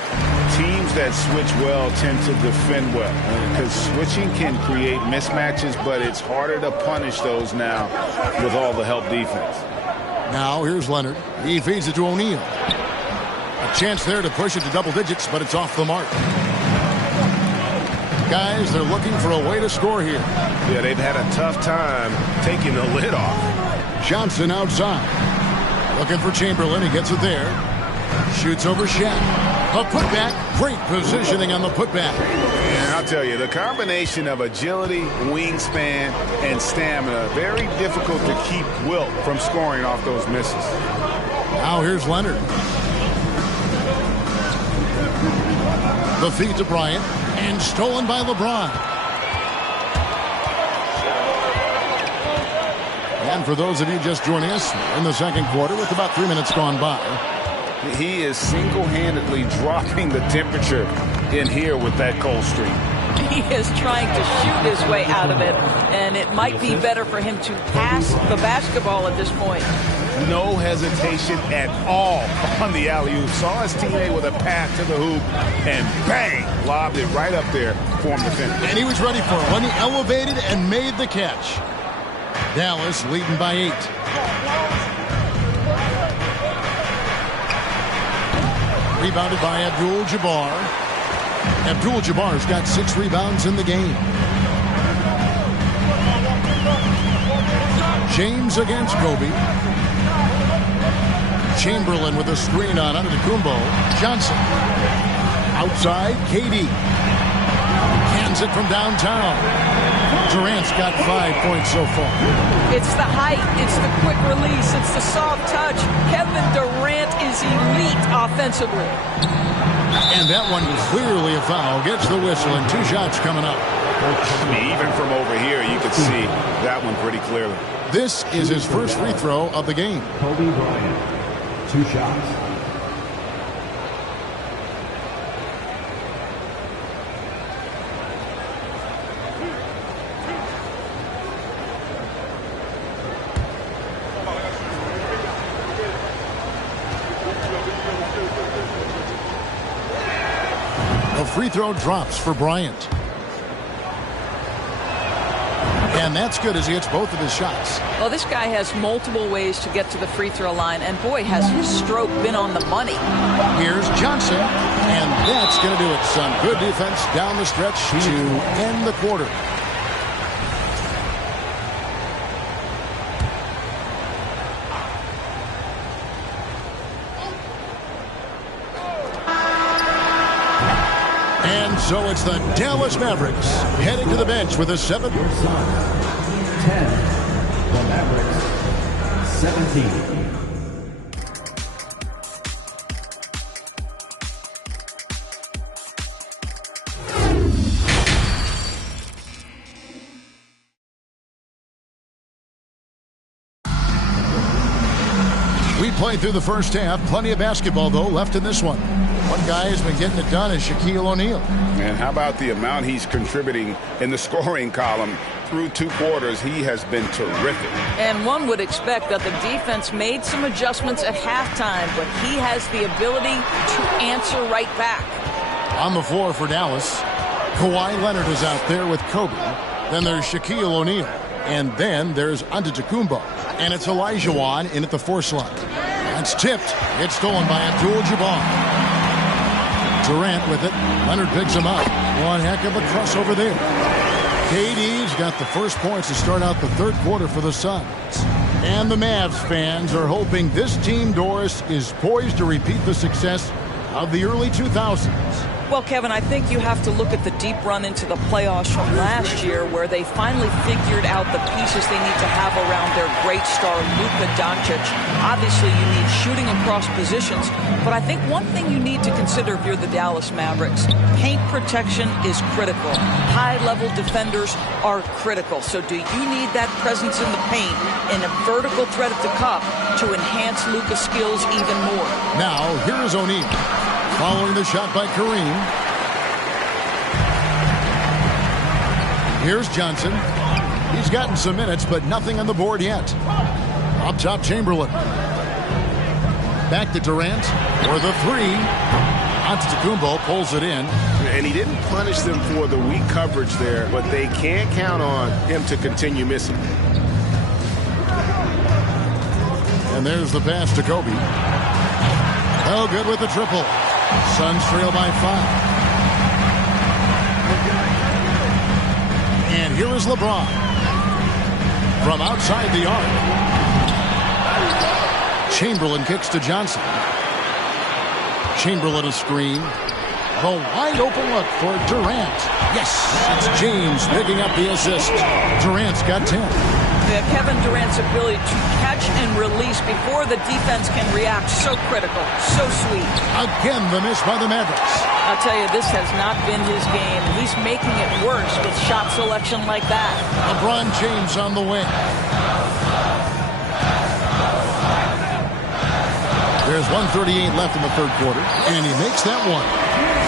teams that switch well tend to defend well. Because switching can create mismatches, but it's harder to punish those now with all the help defense. Now here's Leonard. He feeds it to O'Neal. A chance there to push it to double digits, but it's off the mark. Guys, they're looking for a way to score here. Yeah, they've had a tough time taking the lid off. Johnson outside. Looking for Chamberlain. He gets it there. Shoots over Shaq. A putback. Great positioning on the putback. And I'll tell you, the combination of agility, wingspan, and stamina, very difficult to keep Wilt from scoring off those misses. Now here's Leonard. The feed to Bryant. And stolen by LeBron. And for those of you just joining us in the second quarter with about 3 minutes gone by. He is single-handedly dropping the temperature in here with that cold streak. He is trying to shoot his way out of it, and it might be better for him to pass the basketball at this point. No hesitation at all on the alley-oop. Saw his teammate with a pass to the hoop, and bang, lobbed it right up there for him to finish. And he was ready for it when he elevated and made the catch. Dallas leading by 8. Rebounded by Abdul-Jabbar. Abdul-Jabbar's got 6 rebounds in the game. James against Kobe. Chamberlain with a screen on Antetokounmpo. Johnson. Outside, KD. Cans it from downtown. Durant's got 5 points so far. It's the height, it's the quick release, it's the soft touch. Kevin Durant is elite offensively. And that one was clearly a foul. Gets the whistle and 2 shots coming up. Even from over here, you could see that one pretty clearly. This is his first free throw of the game. Kobe Bryant, 2 shots. A free throw drops for Bryant. And that's good as he hits both of his shots. Well, this guy has multiple ways to get to the free throw line, and boy, has his stroke been on the money. Here's Johnson, and that's going to do it, son. Good defense down the stretch to end the quarter. So it's the Dallas Mavericks heading to the bench with a 7. 10. The Mavericks 17. We played through the first half. Plenty of basketball, though, left in this one. One guy who's been getting it done is Shaquille O'Neal. And how about the amount he's contributing in the scoring column? Through 2 quarters, he has been terrific. And one would expect that the defense made some adjustments at halftime, but he has the ability to answer right back. On the floor for Dallas, Kawhi Leonard is out there with Kobe. Then there's Shaquille O'Neal. And then there's Antetokounmpo. And it's Olajuwon in at the 4 slot. It's tipped. It's stolen by Abdul-Jabbar. Durant with it. Leonard picks him up. One heck of a crossover there. KD's got the first points to start out the 3rd quarter for the Suns. And the Mavs fans are hoping this team, Doris, is poised to repeat the success of the early 2000s. Well, Kevin, I think you have to look at the deep run into the playoffs from last year where they finally figured out the pieces they need to have around their great star, Luka Doncic. Obviously, you need shooting across positions, but I think one thing you need to consider if you're the Dallas Mavericks, paint protection is critical. High-level defenders are critical. So do you need that presence in the paint and a vertical threat at the cup to enhance Luka's skills even more? Now, here is O'Neal. Following the shot by Kareem. Here's Johnson. He's gotten some minutes, but nothing on the board yet. Up top, Chamberlain. Back to Durant for the 3. Antetokounmpo pulls it in. And he didn't punish them for the weak coverage there, but they can't count on him to continue missing. And there's the pass to Kobe. Oh, good with the triple. Suns trail by 5. And here is LeBron. From outside the arc. Chamberlain kicks to Johnson. Chamberlain a screen. The wide open look for Durant. Yes, it's James picking up the assist. Durant's got 10. Kevin Durant's ability to catch and release before the defense can react, so critical, so sweet. Again, the miss by the Mavericks. I'll tell you, this has not been his game. He's making it worse with shot selection like that. LeBron James on the wing. There's 1:38 left in the 3rd quarter, and he makes that one.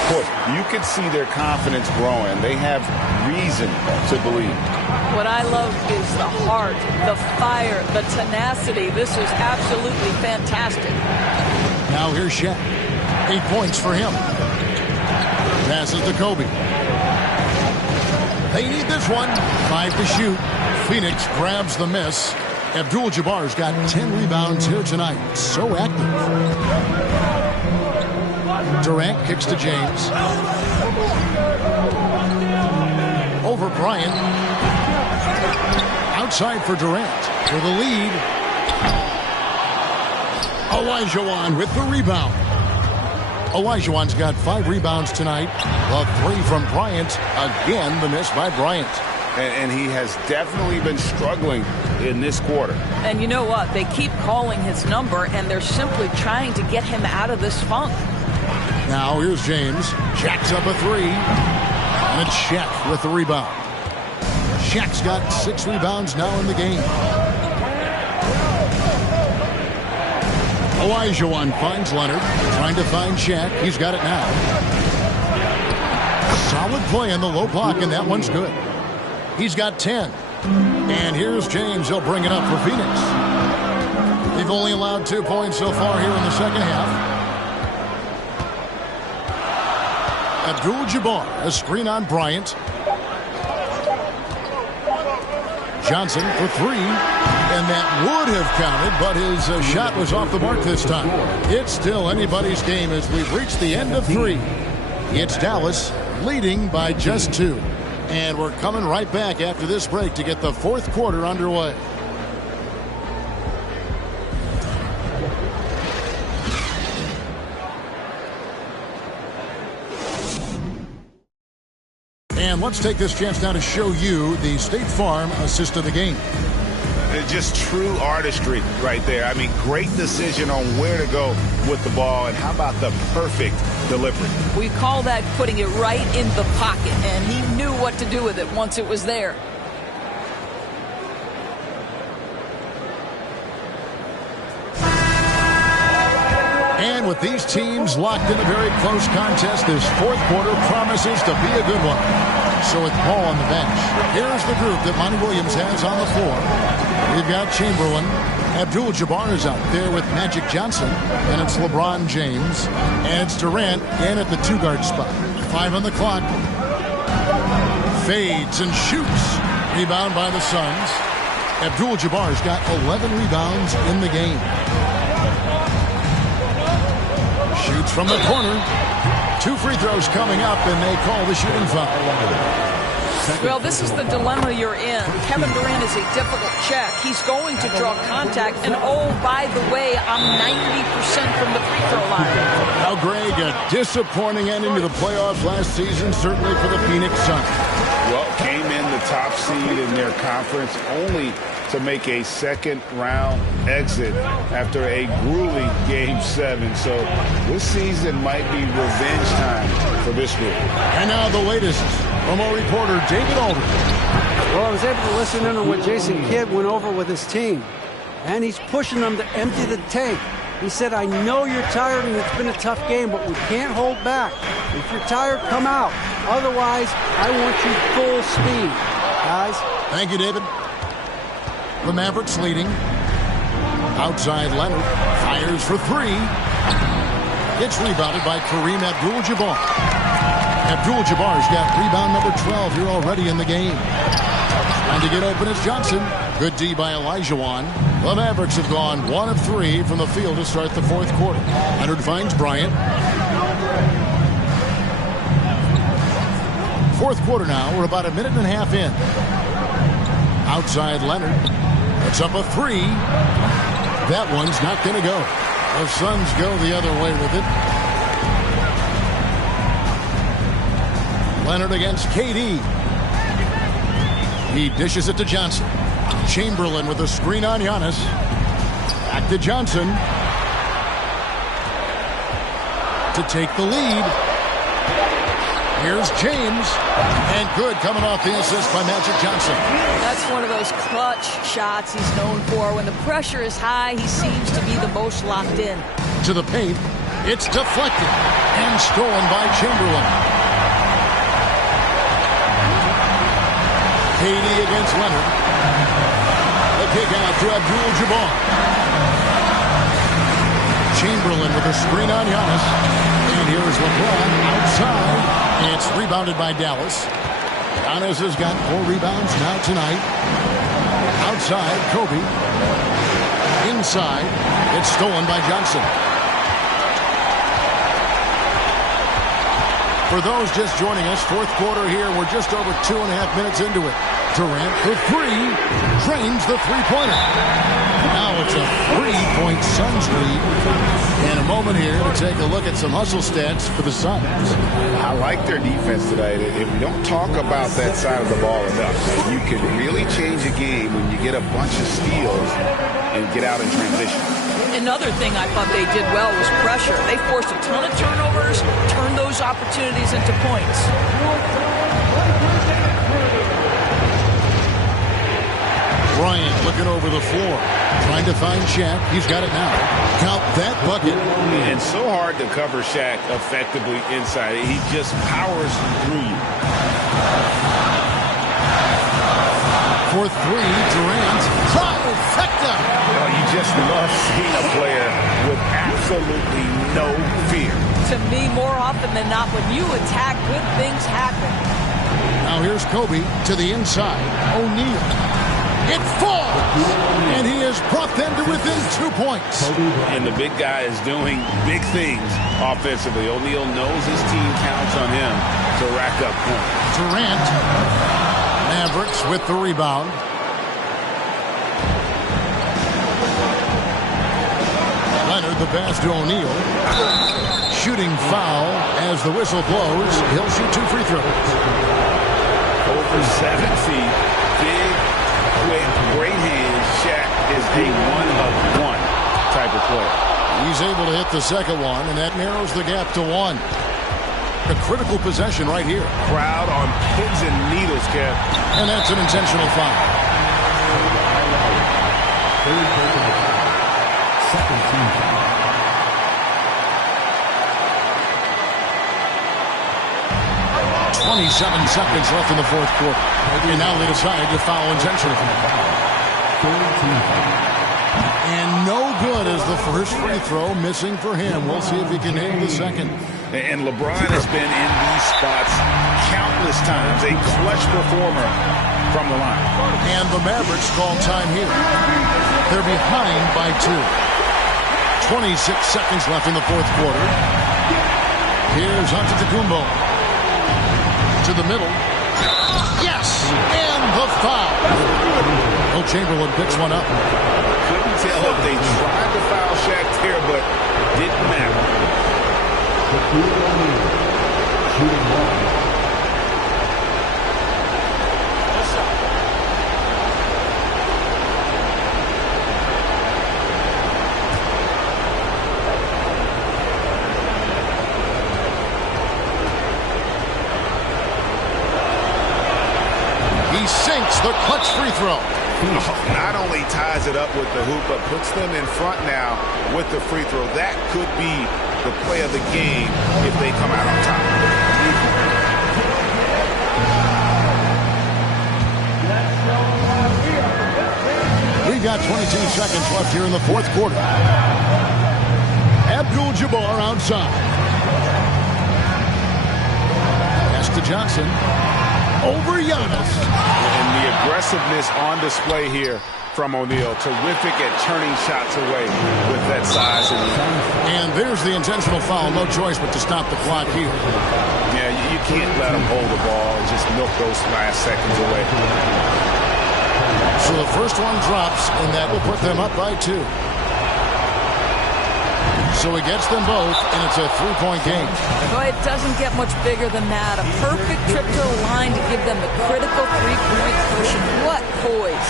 Boy, you can see their confidence growing. They have reason to believe. What I love is the heart, the fire, the tenacity. This is absolutely fantastic. Now here's Shaq. 8 points for him. Passes to Kobe. They need this one. 5 to shoot. Phoenix grabs the miss. Abdul-Jabbar's got 10 rebounds here tonight. So active. Durant kicks to James. Over Bryant. Outside for Durant. For the lead. Olajuwon with the rebound. Olajuwon's got 5 rebounds tonight. The 3 from Bryant. Again, the miss by Bryant. And he has definitely been struggling in this quarter. And you know what? They keep calling his number, and they're simply trying to get him out of this funk. Now here's James. Jacks up a 3. And it's Shaq with the rebound. Shaq's got 6 rebounds now in the game. Olajuwon finds Leonard. Trying to find Shaq. He's got it now. Solid play on the low block, and that one's good. He's got 10. And here's James. He'll bring it up for Phoenix. They've only allowed 2 points so far here in the second half. Abdul-Jabbar, a screen on Bryant. Johnson for 3. And that would have counted, but his shot was off the mark this time. It's still anybody's game as we've reached the end of 3. It's Dallas leading by just 2. And we're coming right back after this break to get the 4th quarter underway. And let's take this chance now to show you the State Farm assist of the game. Just true artistry right there. I mean, great decision on where to go with the ball, and how about the perfect delivery? We call that putting it right in the pocket, and he knew what to do with it once it was there. And with these teams locked in a very close contest, this fourth quarter promises to be a good one. So with Paul on the bench, here's the group that Monty Williams has on the floor. We've got Chamberlain. Abdul-Jabbar is out there with Magic Johnson. And it's LeBron James. And it's Durant in at the two-guard spot. 5 on the clock. Fades and shoots. Rebound by the Suns. Abdul-Jabbar's got 11 rebounds in the game. Shoots from the corner. 2 free throws coming up, and they call the shooting foul. Well, this is the dilemma you're in. Kevin Durant is a difficult check. He's going to draw contact. And, oh, by the way, I'm 90% from the free throw line. Now, Greg, a disappointing ending to the playoffs last season, certainly for the Phoenix Suns. Well, came in the top seed in their conference, only to make a second-round exit after a grueling Game 7. So this season might be revenge time for this group. And now the latest from our reporter, David Aldridge. Well, I was able to listen in on what Jason Kidd went over with his team. And he's pushing them to empty the tank. He said, I know you're tired and it's been a tough game, but we can't hold back. If you're tired, come out. Otherwise, I want you full speed, guys. Thank you, David. The Mavericks leading. Outside Leonard. Fires for 3. It's rebounded by Kareem Abdul-Jabbar. Abdul-Jabbar's got rebound number 12 here already in the game. Trying to get open is Johnson. Good D by Elijah. The Mavericks have gone 1 of 3 from the field to start the fourth quarter. Leonard finds Bryant. Fourth quarter now. We're about a minute and a half in. Outside Leonard. It's up a 3. That one's not going to go. The Suns go the other way with it. Leonard against KD. He dishes it to Johnson. Chamberlain with a screen on Giannis. Back to Johnson. To take the lead. Here's James. And good coming off the assist by Magic Johnson. That's one of those clutch shots he's known for. When the pressure is high, he seems to be the most locked in. To the paint. It's deflected and stolen by Chamberlain. KD against Leonard. The kick out to Abdul-Jabbar. Chamberlain with a screen on Giannis. And here's LeBron outside. It's rebounded by Dallas. Giannis has got 4 rebounds now tonight. Outside, Kobe. Inside, it's stolen by Johnson. For those just joining us, fourth quarter here. We're just over 2.5 minutes into it. Durant for 3. Drains the three-pointer. Now it's a 3-point Suns lead. In a moment here to take a look at some hustle stats for the Suns. I like their defense today. If we don't talk about that side of the ball enough, you can really change a game when you get a bunch of steals and get out in transition. Another thing I thought they did well was pressure. They forced a ton of turnovers, turned those opportunities into points. Bryant looking over the floor, trying to find Shaq. He's got it now. Count that bucket. And so hard to cover Shaq effectively inside. He just powers through you. For 3, Durant. Trifecta. Oh, you just love seeing a player with absolutely no fear. To me, more often than not, when you attack, good things happen. Now here's Kobe to the inside. O'Neal. It falls, and he has brought them to within 2 points. And the big guy is doing big things offensively. O'Neal knows his team counts on him to rack up points. Durant, Mavericks with the rebound. Leonard, the pass to O'Neal. Shooting foul as the whistle blows. He'll shoot 2 free throws. over 7 feet. Big, quick, great hands. Shaq is a one-of-one type of player. He's able to hit the second one, and that narrows the gap to 1. A critical possession right here. Crowd on pins and needles, Kev. And that's an intentional foul. Second team foul. 27 seconds left in the fourth quarter. And now they decide to foul intentionally. And no good as the first free throw missing for him. We'll see if he can hit the second. And LeBron has been in these spots countless times. A clutch performer from the line. And the Mavericks call time here. They're behind by 2. 26 seconds left in the fourth quarter. Here's Antetokounmpo. To the middle. Yes! And the foul. Will Chamberlain picks one up. Couldn't tell if they tried to foul Shaq there, but didn't matter. Shooting one. He sinks the clutch free throw. Not only ties it up with the hoop, but puts them in front now with the free throw. That could be the play of the game if they come out on top. We've got 22 seconds left here in the fourth quarter. Abdul-Jabbar outside. Pass to Johnson. Over Giannis. And the aggressiveness on display here from O'Neal. Terrific at turning shots away with that size and length. And there's the intentional foul. No choice but to stop the clock here. Yeah, you can't let him hold the ball and just milk those last seconds away. So the first one drops, and that will put them up by 2. So he gets them both, and it's a 3-point game. Well, it doesn't get much bigger than that. A perfect trip to the line to give them the critical 3-point cushion. What poise.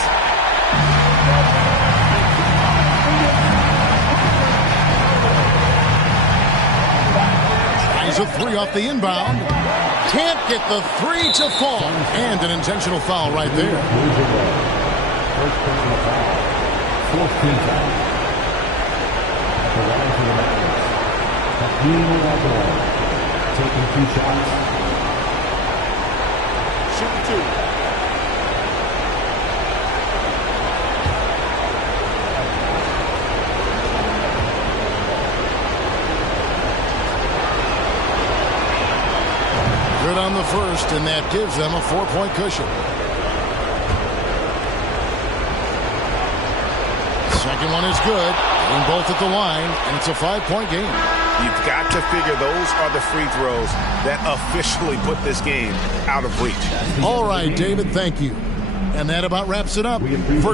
Tries a 3 off the inbound. Can't get the 3 to fall. And an intentional foul right there. First personal foul. 4th team foul. Providing for the Mavericks. Hakeem Olajuwon taking 2 shots. Shoot 2. Good on the first, and that gives them a 4-point cushion. Second one is good, and both at the line, and it's a 5-point game. You've got to figure those are the free throws that officially put this game out of reach. All right, David, thank you. And that about wraps it up for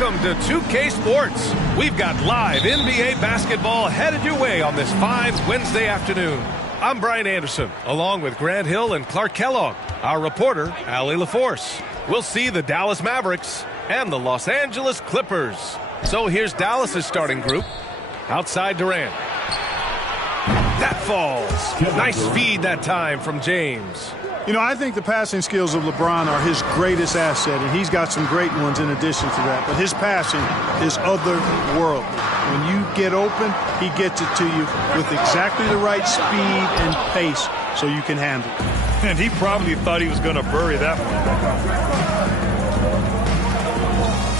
Welcome to 2K Sports. We've got live NBA basketball headed your way on this fine Wednesday afternoon. I'm Brian Anderson, along with Grant Hill and Clark Kellogg. Our reporter, Allie LaForce. We'll see the Dallas Mavericks and the Los Angeles Clippers. So here's Dallas's starting group. Outside Durant. That falls. Nice feed that time from James. You know, I think the passing skills of LeBron are his greatest asset, and he's got some great ones in addition to that. But his passing is otherworldly. When you get open, he gets it to you with exactly the right speed and pace so you can handle it. And he probably thought he was going to bury that one.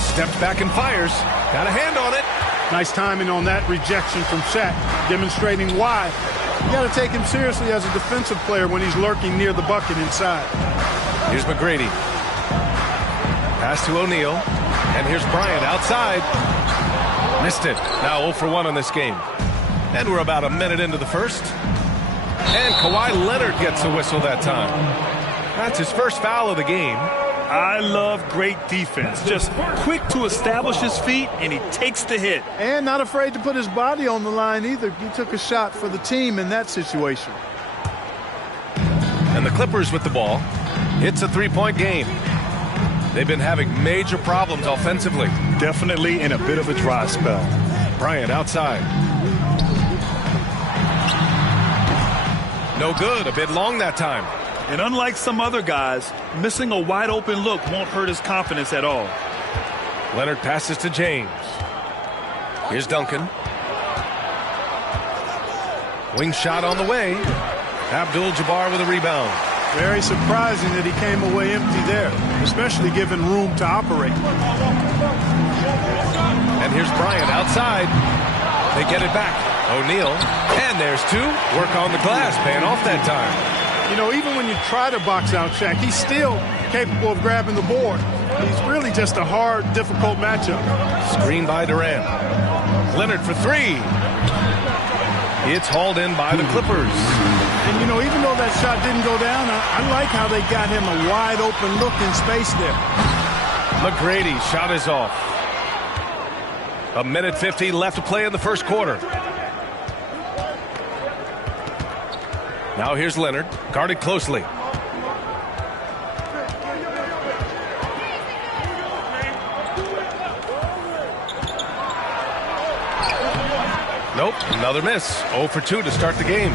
Steps back and fires. Got a hand on it. Nice timing on that rejection from Shaq, demonstrating why you got to take him seriously as a defensive player when he's lurking near the bucket inside. Here's McGrady. Pass to O'Neal. And here's Bryant outside. Missed it. Now 0 for 1 in this game. And we're about a minute into the first. And Kawhi Leonard gets a whistle that time. That's his first foul of the game. I love great defense. Just quick to establish his feet, and he takes the hit. And not afraid to put his body on the line either. He took a shot for the team in that situation. And the Clippers with the ball. It's a three-point game. They've been having major problems offensively. Definitely in a bit of a dry spell. Bryant outside. No good. A bit long that time. And unlike some other guys, missing a wide-open look won't hurt his confidence at all. Leonard passes to James. Here's Duncan. Wing shot on the way. Abdul-Jabbar with a rebound. Very surprising that he came away empty there, especially given room to operate. And here's Bryant outside. They get it back. O'Neal. And there's two. Work on the glass, paying off that time. You know, even when you try to box out Shaq, he's still capable of grabbing the board. He's really just a hard, difficult matchup. Screen by Durant. Leonard for three. It's hauled in by the Clippers. And, you know, even though that shot didn't go down, I like how they got him a wide-open look in space there. McGrady shot is off. A minute 50 left to play in the first quarter. Now here's Leonard, guarded closely. Nope, another miss. 0 for 2 to start the game.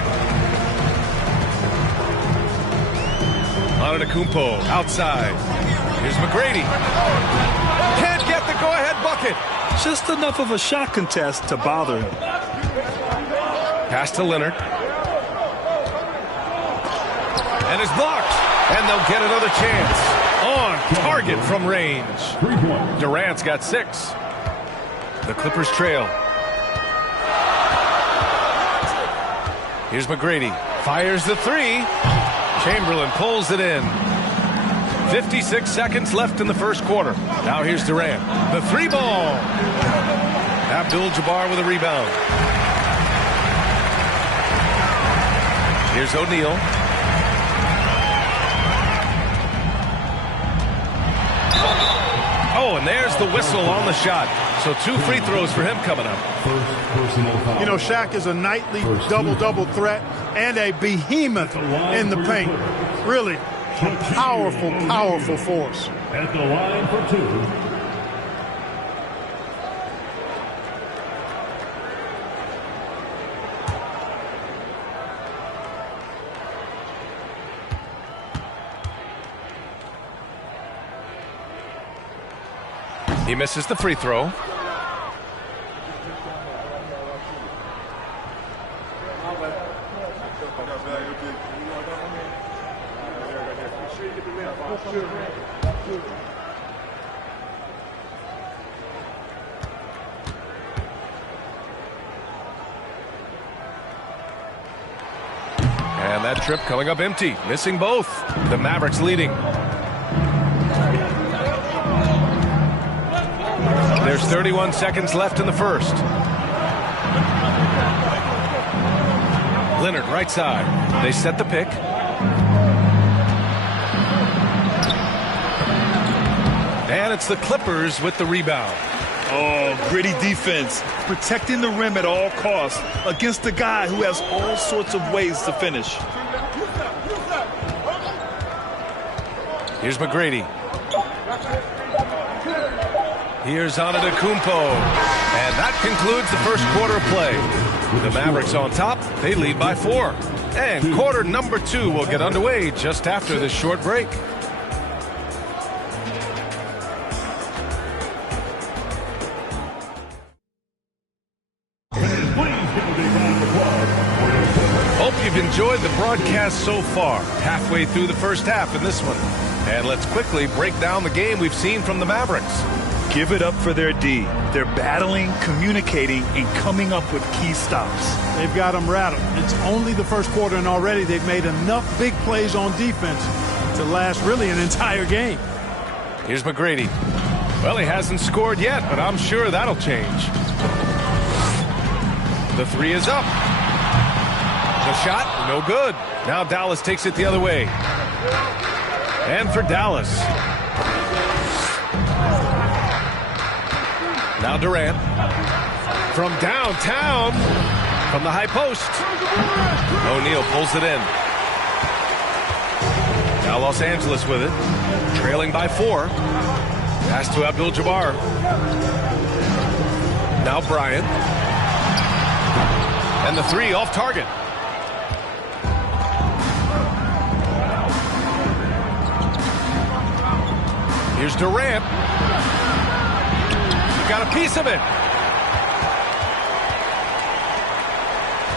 Antetokounmpo outside. Here's McGrady. Can't get the go-ahead bucket. Just enough of a shot contest to bother him. Pass to Leonard. And is blocked. And they'll get another chance. On target from range. Durant's got 6. The Clippers trail. Here's McGrady. Fires the three. Chamberlain pulls it in. 56 seconds left in the first quarter. Now here's Durant. The three ball. Abdul-Jabbar with a rebound. Here's O'Neal. Oh, and there's the whistle on the shot. So 2 free throws for him coming up. You know, Shaq is a nightly double-double threat and a behemoth in the paint. Really a powerful, powerful force. At the line for 2. He misses the free throw. And that trip coming up empty, missing both. The Mavericks leading. There's 31 seconds left in the first. Leonard right side. They set the pick. And it's the Clippers with the rebound. Oh, gritty defense. Protecting the rim at all costs against a guy who has all sorts of ways to finish. Here's McGrady. Here's Antetokounmpo. And that concludes the first quarter of play. The Mavericks on top. They lead by 4. And quarter number 2 will get underway just after this short break. Hope you've enjoyed the broadcast so far. Halfway through the first half in this one. And let's quickly break down the game we've seen from the Mavericks. give it up for their D. They're battling, communicating, and coming up with key stops. They've got them rattled. It's only the first quarter, and already they've made enough big plays on defense to last really an entire game. Here's McGrady. Well, he hasn't scored yet, but I'm sure that'll change. The three is up. The shot, no good. Now Dallas takes it the other way. And for Dallas. Now Durant. From downtown. From the high post. O'Neal pulls it in. Now Los Angeles with it. Trailing by 4. Pass to Abdul-Jabbar. Now Bryant. And the three off target. Here's Durant. He got a piece of it.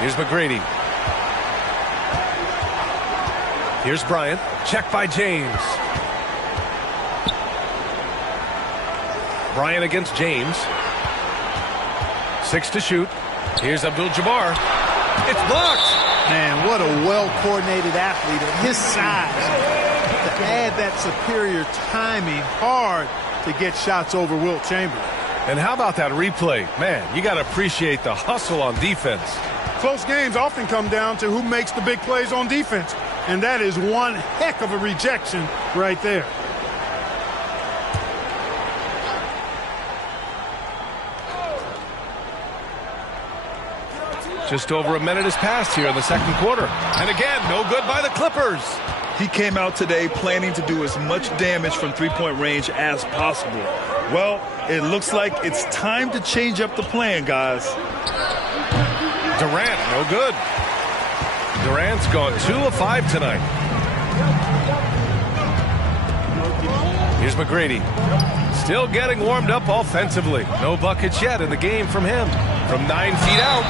Here's McGrady. Here's Bryant. Check by James. Bryant against James. 6 to shoot. Here's Abdul-Jabbar. It's blocked. Man, what a well-coordinated athlete at his size. To add that superior timing, hard to get shots over Wilt Chamberlain. And how about that replay? Man, you got to appreciate the hustle on defense. Close games often come down to who makes the big plays on defense. And that is one heck of a rejection right there. Just over a minute has passed here in the second quarter. And again, no good by the Clippers. He came out today planning to do as much damage from three-point range as possible. Well, it looks like it's time to change up the plan, guys. Durant, no good. Durant's gone 2 of 5 tonight. Here's McGrady. Still getting warmed up offensively. No buckets yet in the game from him. From 9 feet out.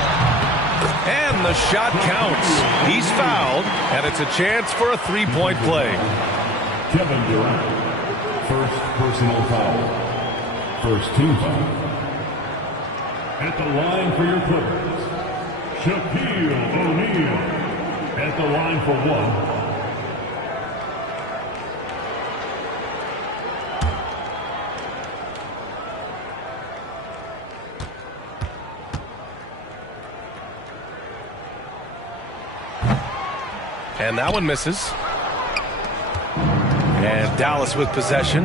And the shot counts. He's fouled, and it's a chance for a three-point play. Kevin Durant, first personal foul. First team foul. At the line for your Clippers, Shaquille O'Neal. At the line for 1. And that one misses. And Dallas with possession.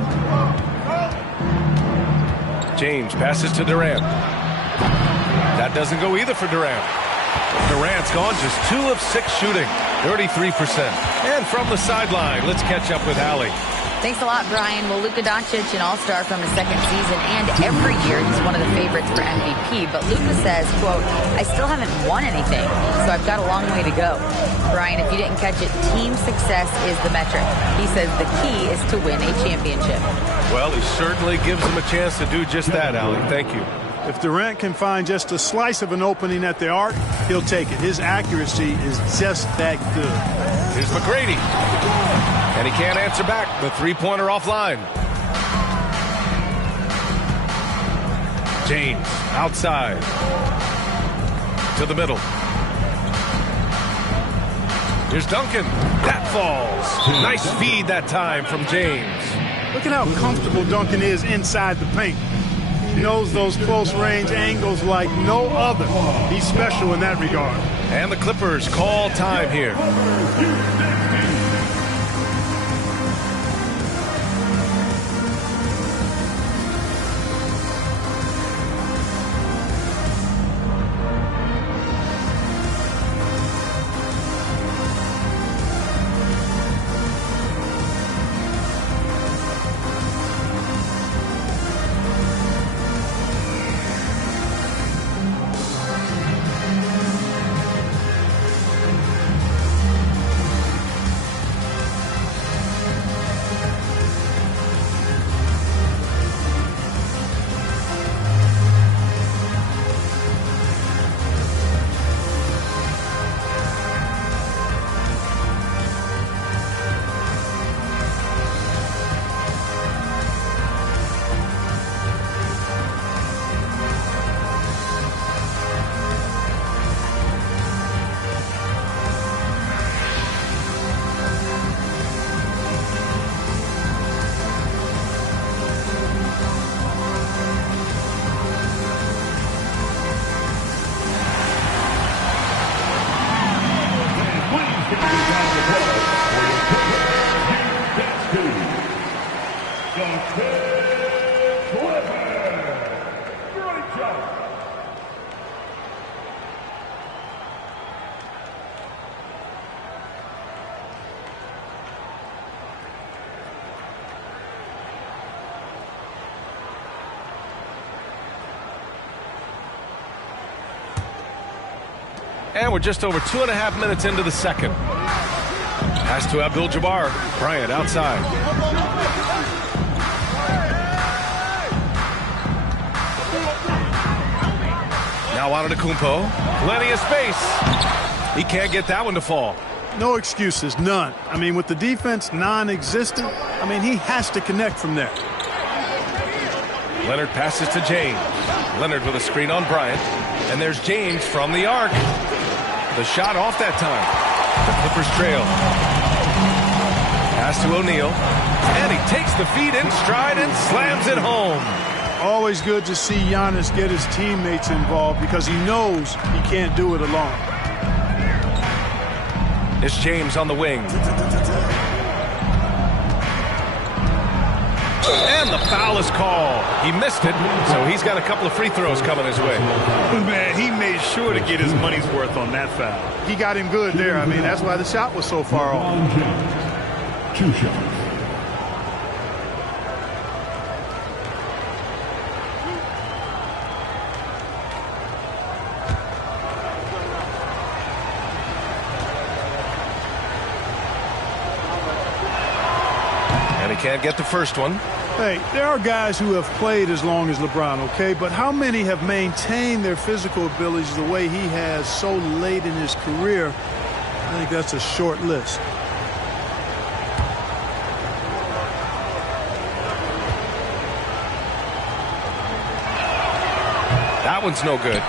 James passes to Durant. That doesn't go either for Durant. Durant's gone just 2 of 6 shooting, 33%. And from the sideline, let's catch up with Allie. Thanks a lot, Brian. Well, Luka Doncic, an all-star from his second season, and every year he's one of the favorites for MVP. But Luka says, quote, I still haven't won anything, so I've got a long way to go. Brian, if you didn't catch it, team success is the metric. He says the key is to win a championship. Well, he certainly gives him a chance to do just that, Allie. Thank you. If Durant can find just a slice of an opening at the arc, he'll take it. His accuracy is just that good. Here's McGrady. And he can't answer back. The three-pointer offline. James outside. To the middle. Here's Duncan. That falls. Nice feed that time from James. Look at how comfortable Duncan is inside the paint. He knows those close-range angles like no other. He's special in that regard. And the Clippers call time here. And we're just over 2.5 minutes into the second. Pass to Abdul-Jabbar. Bryant outside. Now Antetokounmpo. Plenty of space. He can't get that one to fall. No excuses, none. I mean, with the defense non-existent, I mean, he has to connect from there. Leonard passes to James. Leonard with a screen on Bryant. And there's James from the arc. The shot off that time. The Clippers trail. Pass to O'Neal. And he takes the feed in stride and slams it home. Always good to see Giannis get his teammates involved because he knows he can't do it alone. It's James on the wing. And the foul is called. He missed it, so he's got a couple of free throws coming his way. Man, he made sure to get his money's worth on that foul. He got him good there. I mean, that's why the shot was so far off. 2 shots. Can't get the first one. Hey, there are guys who have played as long as LeBron, okay? But how many have maintained their physical abilities the way he has so late in his career? I think that's a short list. That one's no good.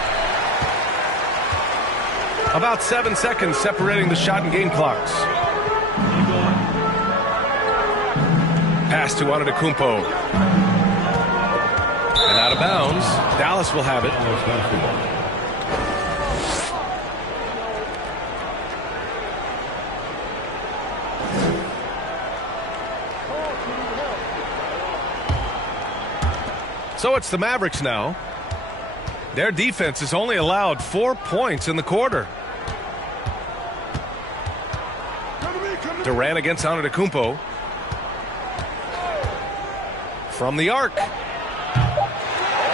About 7 seconds separating the shot and game clocks. Pass to Antetokounmpo. And out of bounds. Dallas will have it. So it's the Mavericks now. Their defense has only allowed 4 points in the quarter. Durant against Antetokounmpo. From the arc. The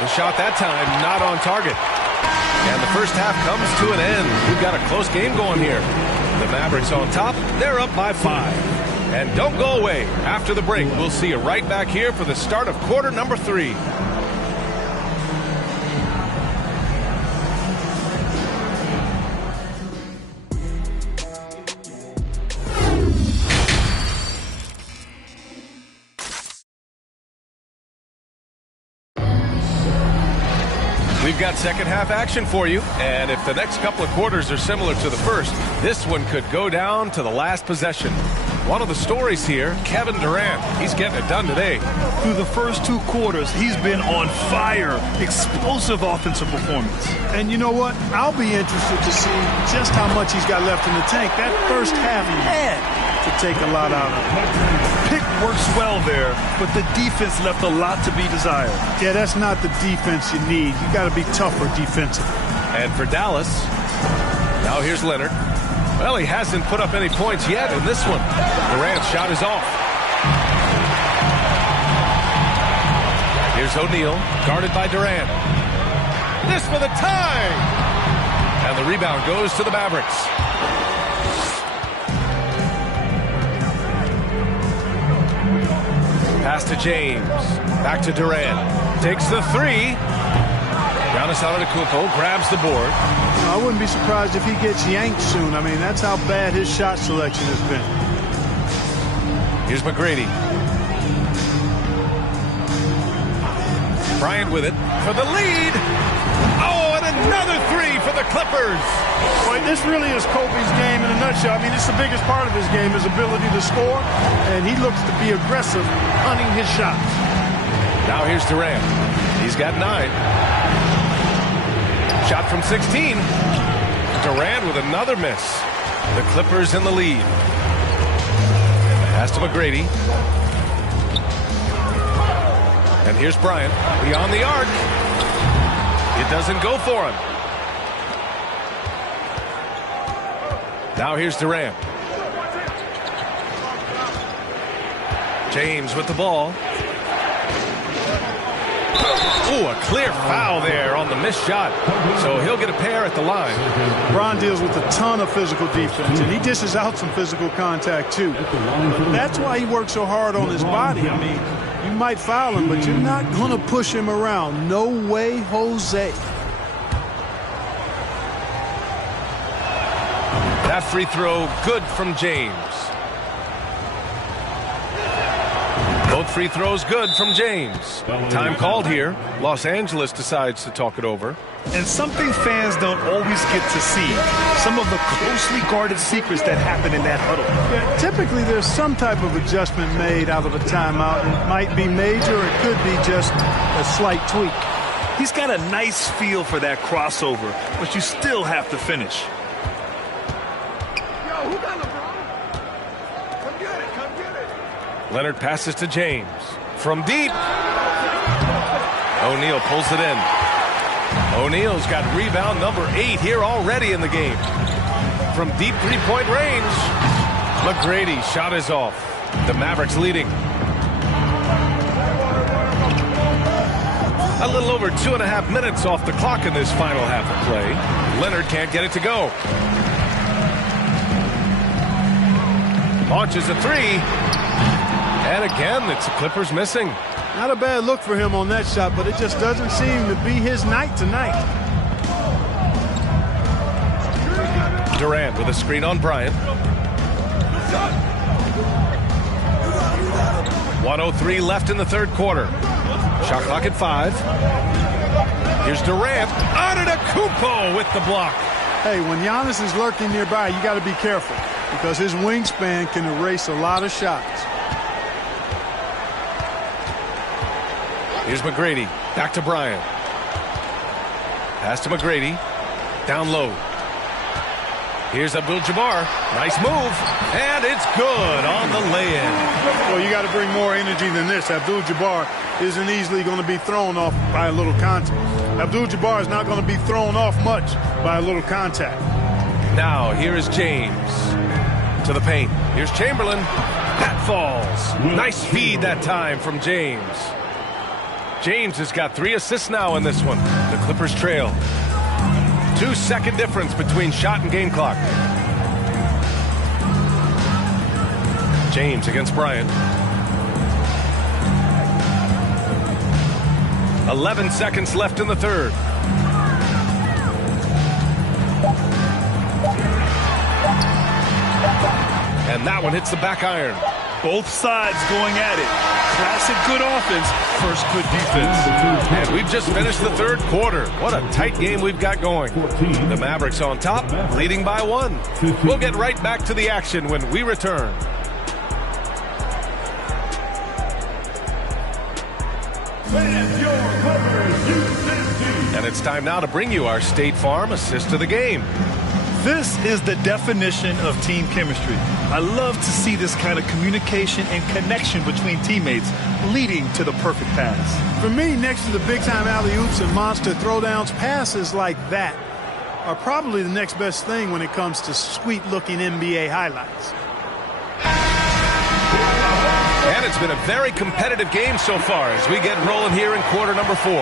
shot that time not on target. And the first half comes to an end. We've got a close game going here. The Mavericks on top. They're up by 5. And don't go away. After the break, we'll see you right back here for the start of quarter number 3. We've got second half action for you, and if the next couple of quarters are similar to the first, this one could go down to the last possession. One of the stories here, Kevin Durant. He's getting it done today. Through the first 2 quarters, he's been on fire. Explosive offensive performance. And you know what? I'll be interested to see just how much he's got left in the tank. That first half had to take a lot out of him. Pick works well there, but the defense left a lot to be desired. Yeah, that's not the defense you need. You got to be tougher defensively. And for Dallas, now here's Leonard. Well, he hasn't put up any points yet in this one. Durant's shot is off. Here's O'Neal, guarded by Durant. This for the tie! And the rebound goes to the Mavericks. Pass to James. Back to Durant. Takes the 3. Giannis Antetokounmpo grabs the board. I wouldn't be surprised if he gets yanked soon. I mean, that's how bad his shot selection has been. Here's McGrady. Bryant with it for the lead. Oh, and another 3 for the Clippers. Boy, this really is Kobe's game in a nutshell. I mean, it's the biggest part of his game, his ability to score, and he looks to be aggressive, hunting his shots. Now here's Durant. He's got 9. Shot from 16. Durant with another miss. The Clippers in the lead. Pass to McGrady. And here's Bryant beyond the arc. It doesn't go for him. Now here's Durant. James with the ball. Ooh, a clear foul there on the missed shot. So he'll get a pair at the line. LeBron deals with a ton of physical defense, and he dishes out some physical contact, too. That's why he works so hard on his body. I mean, you might foul him, but you're not going to push him around. No way, Jose. That free throw good from James. Both free throws good from James. Time called here. Los Angeles decides to talk it over. And something fans don't always get to see. Some of the closely guarded secrets that happen in that huddle. Yeah, typically there's some type of adjustment made out of a timeout. It might be major, or it could be just a slight tweak. He's got a nice feel for that crossover, but you still have to finish. Leonard passes to James. From deep. O'Neal pulls it in. O'Neal's got rebound number 8 here already in the game. From deep three-point range. McGrady's shot is off. The Mavericks leading. A little over 2.5 minutes off the clock in this final half of play. Leonard can't get it to go. Launches a three. And again, it's the Clippers missing. Not a bad look for him on that shot, but it just doesn't seem to be his night tonight. Durant with a screen on Bryant. 1:03 left in the third quarter. Shot clock at 5. Here's Durant. Antetokounmpo with the block. Hey, when Giannis is lurking nearby, you got to be careful because his wingspan can erase a lot of shots. Here's McGrady. Back to Bryant. Pass to McGrady. Down low. Here's Abdul-Jabbar. Nice move. And it's good on the lay-in. Well, you got to bring more energy than this. Abdul-Jabbar isn't easily going to be thrown off by a little contact. Abdul-Jabbar is not going to be thrown off much by a little contact. Now, here is James. To the paint. Here's Chamberlain. That falls. Nice feed that time from James. James has got 3 assists now in this one. The Clippers trail. 2-second difference between shot and game clock. James against Bryant. 11 seconds left in the third. And that one hits the back iron. Both sides going at it. Classic good offense, first good defense. And we've just finished the third quarter. What a tight game we've got going. The Mavericks on top, leading by 1. We'll get right back to the action when we return. And it's time now to bring you our State Farm assist of the game. This is the definition of team chemistry. I love to see this kind of communication and connection between teammates leading to the perfect pass. For me, next to the big-time alley-oops and monster throwdowns, passes like that are probably the next best thing when it comes to sweet-looking NBA highlights. And it's been a very competitive game so far as we get rolling here in quarter number 4.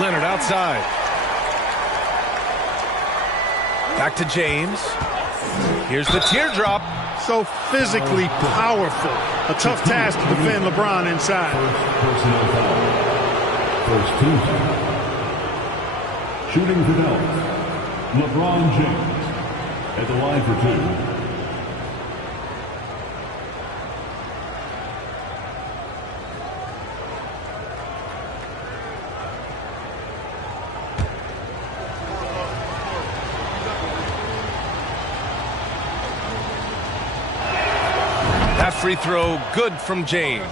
Leonard outside. Back to James. Here's the teardrop. So physically powerful. A tough task to defend LeBron inside. Personal foul. First team foul. Shooting penalty. LeBron James at the line for 2. Free throw good from James.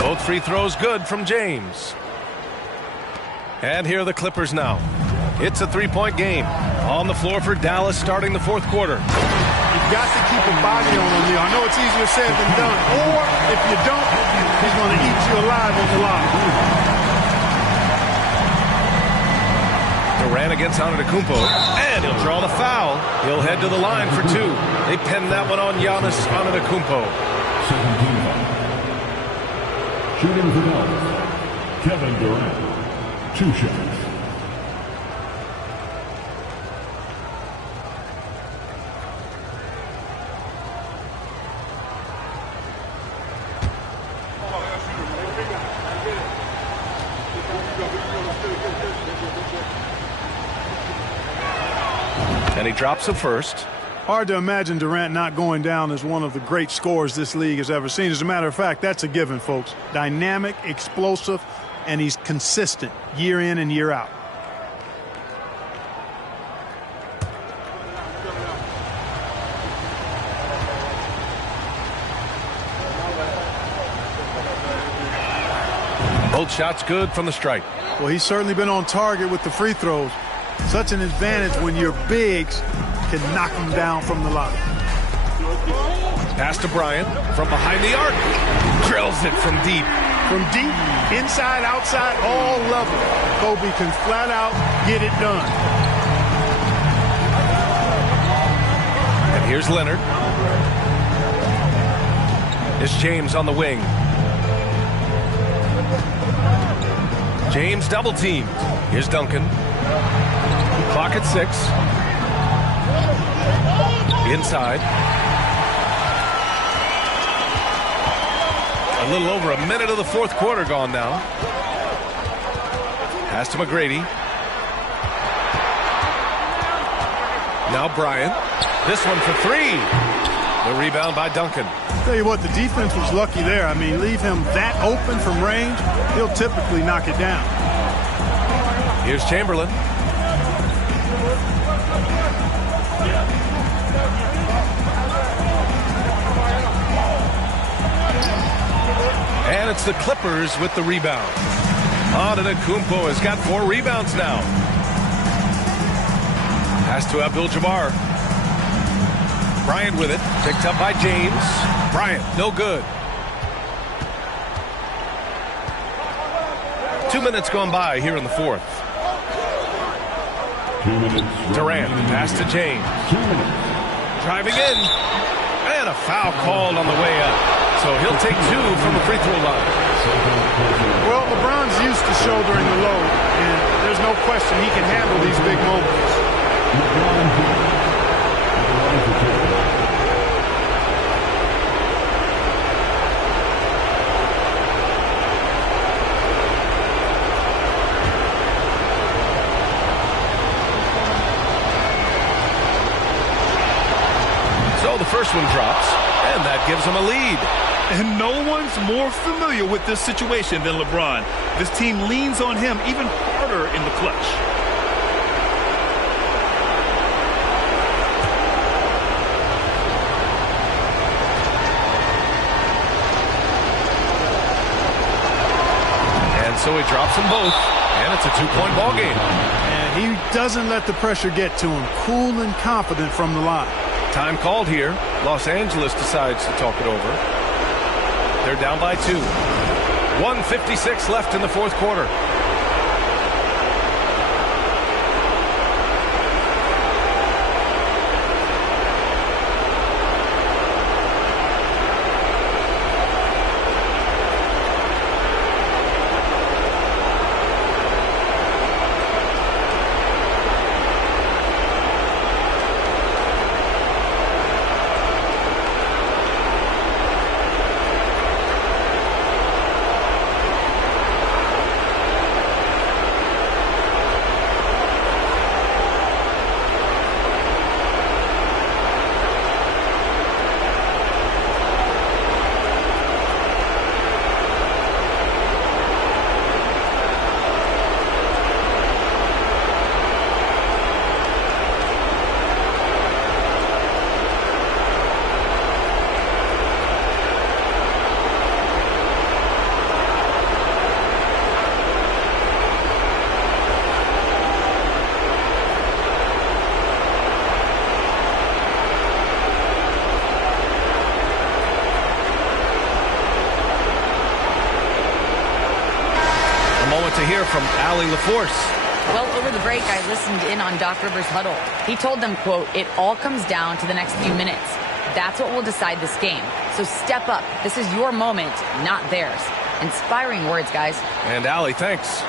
Both free throws good from James. And here are the Clippers now. It's a 3-point game. On the floor for Dallas starting the fourth quarter. You've got to keep a body on O'Neal. I know it's easier said than done. Or if you don't, he's going to eat you alive on the line. Durant against Antetokounmpo, and he'll draw the foul. He'll head to the line for two. They pin that one on Giannis Antetokounmpo. 17 foul. Shooting for Dallas, Kevin Durant. 2 shots. And he drops it first. Hard to imagine Durant not going down as one of the great scorers this league has ever seen. As a matter of fact, that's a given, folks. Dynamic, explosive, and he's consistent year in and year out. Both shots good from the stripe. Well, he's certainly been on target with the free throws. Such an advantage when your bigs can knock them down from the line. Pass to Bryant from behind the arc. Drills it from deep. From deep, inside, outside, all levels. Kobe can flat out get it done. And here's Leonard. It's James on the wing. James double teamed. Here's Duncan. Clock at 6. Inside. A little over a minute of the fourth quarter gone now. Pass to McGrady. Now Bryant. This one for 3. The rebound by Duncan. Tell you what, the defense was lucky there. I mean, leave him that open from range, he'll typically knock it down. Here's Chamberlain. And it's the Clippers with the rebound. Antetokounmpo has got 4 rebounds now. Pass to Abdul-Jabbar. Bryant with it. Picked up by James. Bryant, no good. 2 minutes gone by here in the fourth. 2 minutes. Durant, pass to James. 2 minutes. Driving in. And a foul called on the way up. So he'll take 2 from the free throw line. Well, LeBron's used to shouldering the load, and there's no question he can handle these big moments. So the first one drops, and that gives him a lead. And no one's more familiar with this situation than LeBron. This team leans on him even harder in the clutch. And so he drops them both, and it's a 2-point ball game. And he doesn't let the pressure get to him. Cool and confident from the line. Time called here. Los Angeles decides to talk it over. They're down by 2. 1:56 left in the fourth quarter. from Allie LaForce. Well, over the break, I listened in on Doc Rivers' huddle. He told them, quote, "It all comes down to the next few minutes. That's what will decide this game. So step up. This is your moment, not theirs." Inspiring words, guys. And Allie, thanks.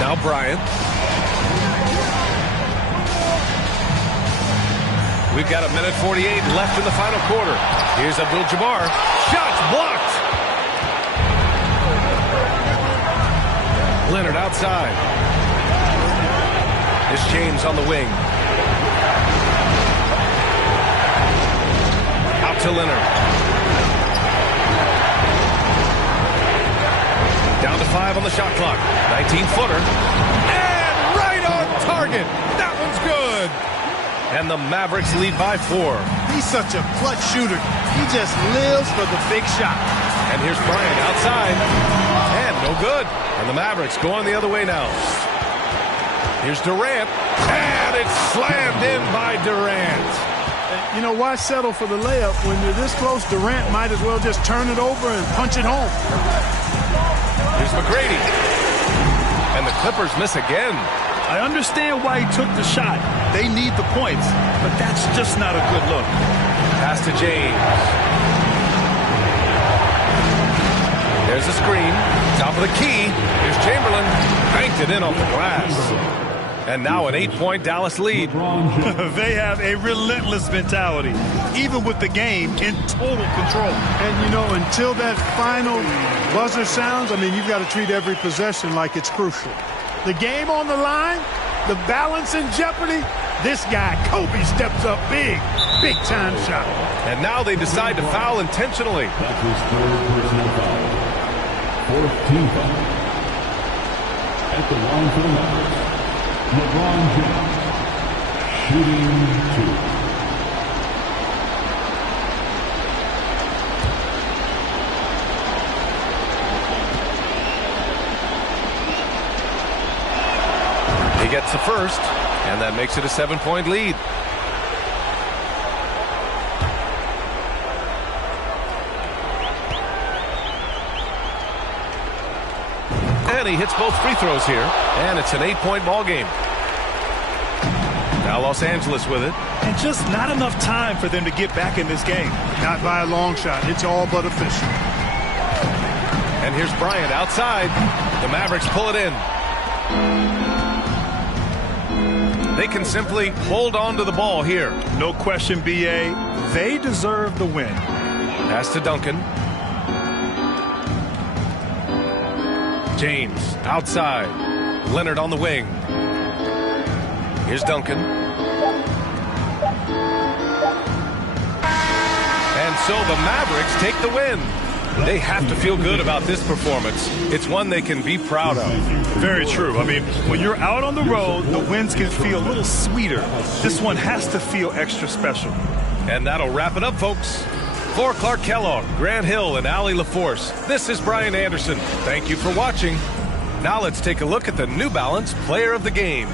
Now Bryant. We've got 1:48 left in the final quarter. Here's Abdul-Jabbar. Shots blocked. Leonard outside. Here's James on the wing. Out to Leonard. Down to 5 on the shot clock. 19-footer. And right on target. That one's good. And the Mavericks lead by 4. He's such a clutch shooter. He just lives for the big shot. And here's Bryant outside. And no good. And the Mavericks going the other way now. Here's Durant. And it's slammed in by Durant. You know, why settle for the layup? When you're this close, Durant might as well just turn it over and punch it home. Here's McGrady. And the Clippers miss again. I understand why he took the shot. They need the points, but that's just not a good look. Pass to James. There's a screen. Top of the key. Here's Chamberlain. Banked it in off the glass. And now an 8-point Dallas lead. They have a relentless mentality, even with the game in total control. And, you know, until that final buzzer sounds, I mean, you've got to treat every possession like it's crucial. The game on the line, the balance in jeopardy, this guy, Kobe, steps up big-time shot. And now they decide to foul intentionally. That's his third personal foul. Fourth team foul. At the line for the Mavericks, LeBron James, shooting 2. He gets the first, and that makes it a 7-point lead. And he hits both free throws here, and it's an 8-point ball game. Now Los Angeles with it. And just not enough time for them to get back in this game. Not by a long shot. It's all but official. And here's Bryant outside. The Mavericks pull it in. They can simply hold on to the ball here. No question, B.A. They deserve the win. Pass to Duncan. James outside. Leonard on the wing. Here's Duncan. And so the Mavericks take the win. They have to feel good about this performance. It's one they can be proud of. Very true. I mean, when you're out on the road, the wins can feel a little sweeter. This one has to feel extra special. And that'll wrap it up, folks. For Clark Kellogg, Grant Hill, and Allie LaForce, this is Brian Anderson. Thank you for watching. Now let's take a look at the New Balance Player of the Game.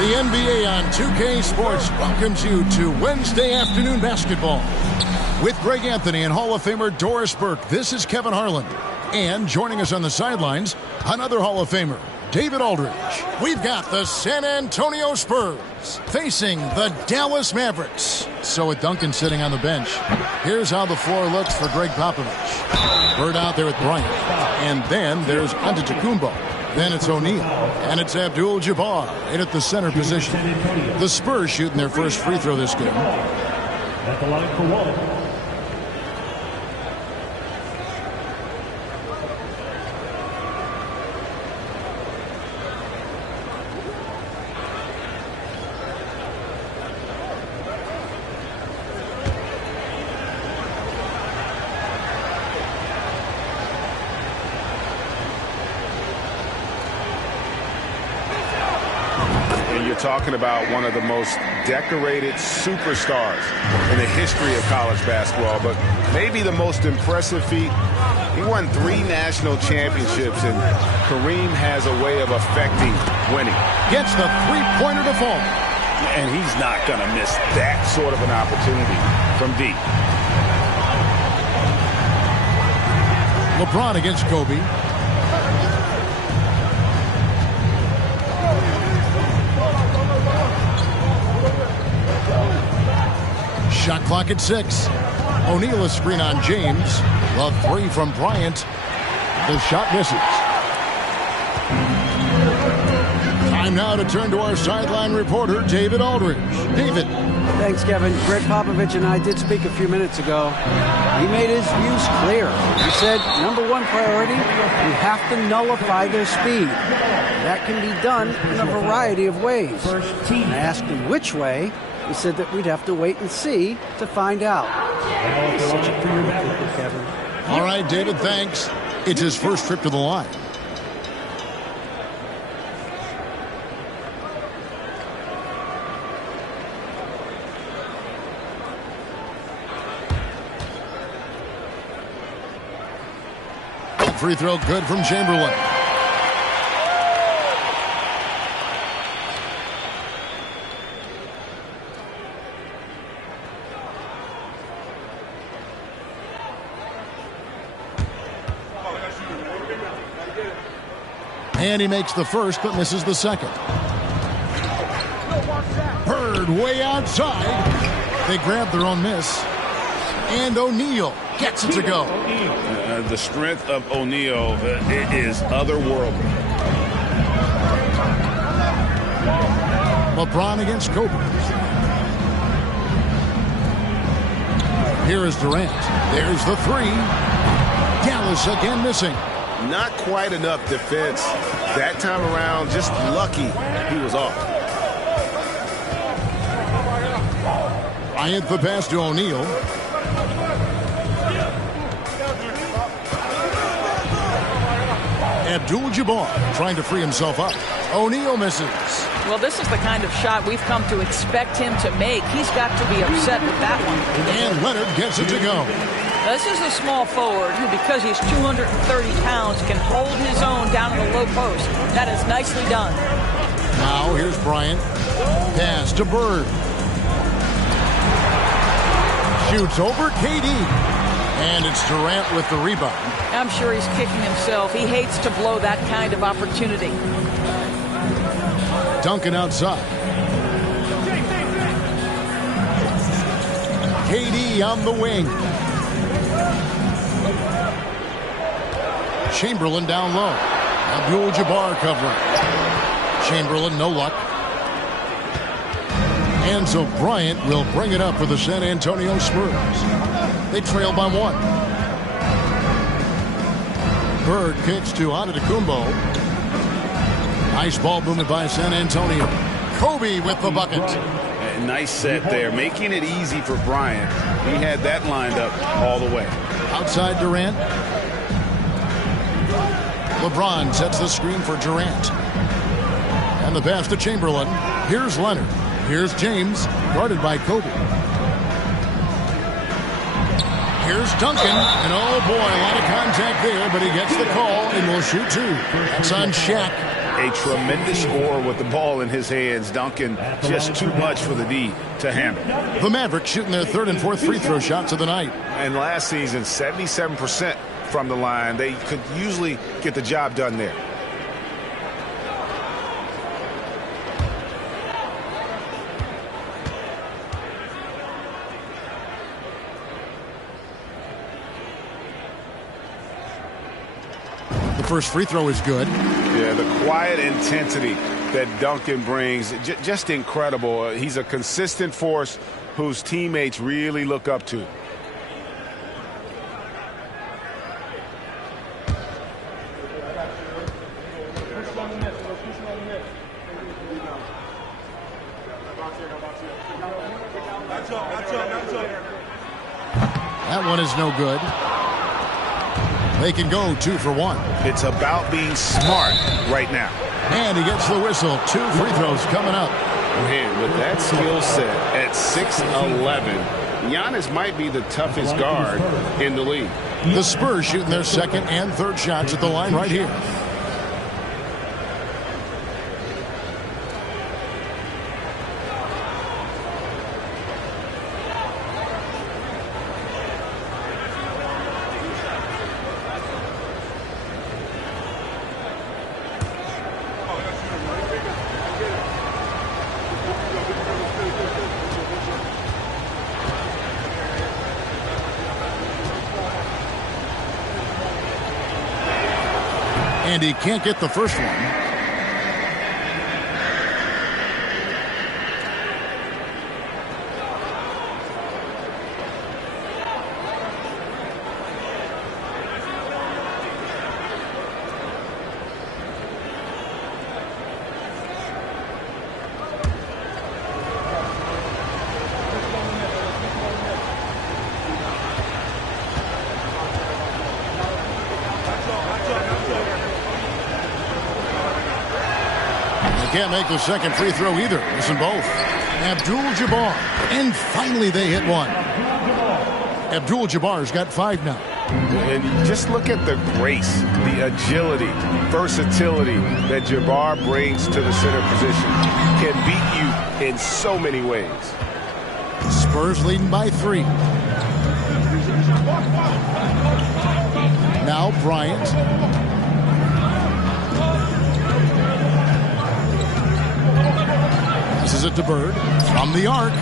The NBA on 2K Sports welcomes you to Wednesday afternoon basketball. With Greg Anthony and Hall of Famer Doris Burke, this is Kevin Harlan. And joining us on the sidelines, another Hall of Famer, David Aldridge. We've got the San Antonio Spurs facing the Dallas Mavericks. So with Duncan sitting on the bench, here's how the floor looks for Greg Popovich. Bird out there with Bryant. And then there's Antetokounmpo. Then it's O'Neal, and it's Abdul-Jabbar in at the center position. The Spurs shooting their first free throw this game. At the line for one. Talking about one of the most decorated superstars in the history of college basketball, but maybe the most impressive feat. He won 3 national championships, and Kareem has a way of affecting winning. Gets the three-pointer to fall. And he's not going to miss that sort of an opportunity from deep. LeBron against Kobe. Shot clock at 6. O'Neal a screen on James. The 3 from Bryant. The shot misses. Time now to turn to our sideline reporter, David Aldridge. David. Thanks, Kevin. Greg Popovich and I did speak a few minutes ago. He made his views clear. He said, number one priority, we have to nullify their speed. That can be done in a variety of ways. And I asked him which way. He said that we'd have to wait and see to find out. Such a good Kevin. All right, David, thanks. It's his first trip to the line. Free throw good from Chamberlain. And he makes the first, but misses the second. Bird way outside. They grab their own miss. And O'Neal gets it to go. The strength of O'Neal is otherworldly. LeBron against Kobe. Here is Durant. There's the three. Dallas again missing. Not quite enough defense that time around. Just lucky he was off. Bryant the pass to O'Neal. Abdul-Jabbar trying to free himself up. O'Neal misses. Well, this is the kind of shot we've come to expect him to make. He's got to be upset with that one. And Leonard gets it to go. Now, this is a small forward who, because he's 230 pounds, can hold his own down in the low post. That is nicely done. Now here's Bryant. Pass to Bird. Shoots over KD. And it's Durant with the rebound. I'm sure he's kicking himself. He hates to blow that kind of opportunity. Duncan outside. KD on the wing. Chamberlain down low. Abdul-Jabbar covering. Chamberlain, no luck. And so Bryant will bring it up for the San Antonio Spurs. They trail by one. Bird kicks to Antetokounmpo. Nice ball movement by San Antonio. Kobe with the bucket. Nice set there, making it easy for Bryant. He had that lined up all the way. Outside Durant. LeBron sets the screen for Durant. And the pass to Chamberlain. Here's Leonard. Here's James, guarded by Kobe. Here's Duncan, and oh boy, a lot of contact there, but he gets the call and will shoot two. That's on Shaq. A tremendous score with the ball in his hands. Duncan, just too much for the D to handle. The Mavericks shooting their third and fourth free throw shots of the night. And last season, 77% from the line. They could usually get the job done there. The first free throw is good. Yeah, the quiet intensity that Duncan brings, just incredible. He's a consistent force whose teammates really look up to. That one is no good. They can go 2 for 1. It's about being smart right now. And he gets the whistle. 2 free throws coming up. Man, with that skill set at 6'11", Giannis might be the toughest guard in the league. The Spurs shooting their second and third shots at the line right here. And he can't get the first one. Can't make the second free throw either. Missing both. Abdul-Jabbar. And finally they hit one. Abdul-Jabbar's got 5 now. And just look at the grace, the agility, versatility that Jabbar brings to the center position. Can beat you in so many ways. Spurs leading by 3. Now Bryant. Passes it to Bird from the arc.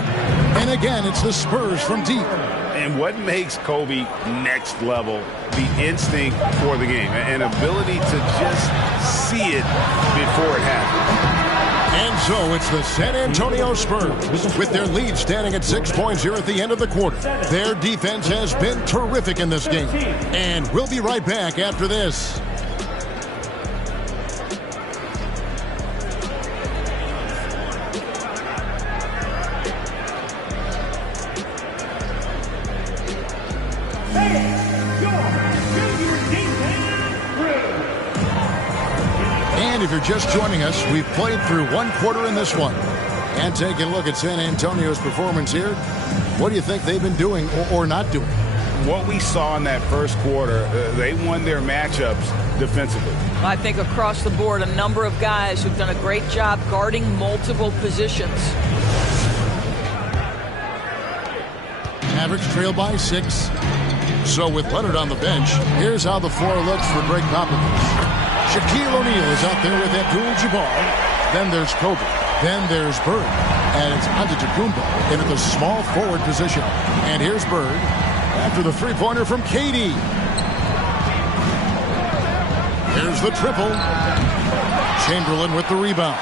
And again, it's the Spurs from deep. And what makes Kobe next level? The instinct for the game. An ability to just see it before it happens. And so it's the San Antonio Spurs with their lead standing at 6 points here at the end of the quarter. Their defense has been terrific in this game. And we'll be right back after this. And if you're just joining us, we've played through one quarter in this one. And taking a look at San Antonio's performance here, what do you think they've been doing or not doing? What we saw in that first quarter, they won their matchups defensively. I think across the board, a number of guys who've done a great job guarding multiple positions. Mavericks trail by 6. So with Leonard on the bench, here's how the floor looks for Greg Popovich. Shaquille O'Neal is out there with Abdul-Jabbar. Then there's Kobe. Then there's Bird. And it's Antetokounmpo in at the small forward position. And here's Bird after the three-pointer from KD. Here's the triple. Chamberlain with the rebound.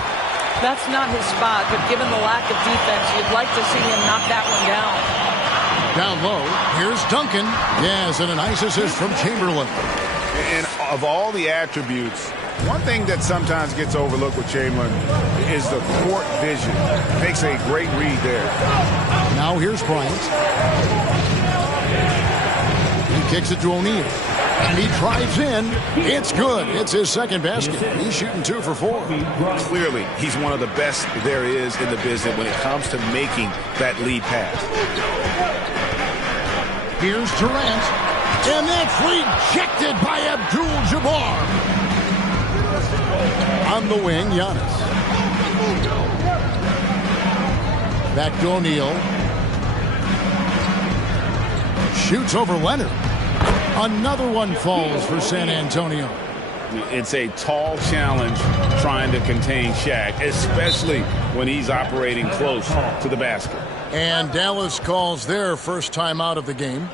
That's not his spot, but given the lack of defense, you'd like to see him knock that one down. Down low, here's Duncan. Yes, and a nice assist from Chamberlain. And of all the attributes, one thing that sometimes gets overlooked with Chamberlain is the court vision. Makes a great read there. Now here's Bryant. He kicks it to O'Neal. And he drives in. It's good. It's his second basket. He's shooting 2 for 4. Clearly, he's one of the best there is in the business when it comes to making that lead pass. Here's Durant. And that's rejected by Abdul-Jabbar. On the wing, Giannis. Back to O'Neal. Shoots over Leonard. Another one falls for San Antonio. It's a tall challenge trying to contain Shaq, especially when he's operating close to the basket. And Dallas calls their first time out of the game.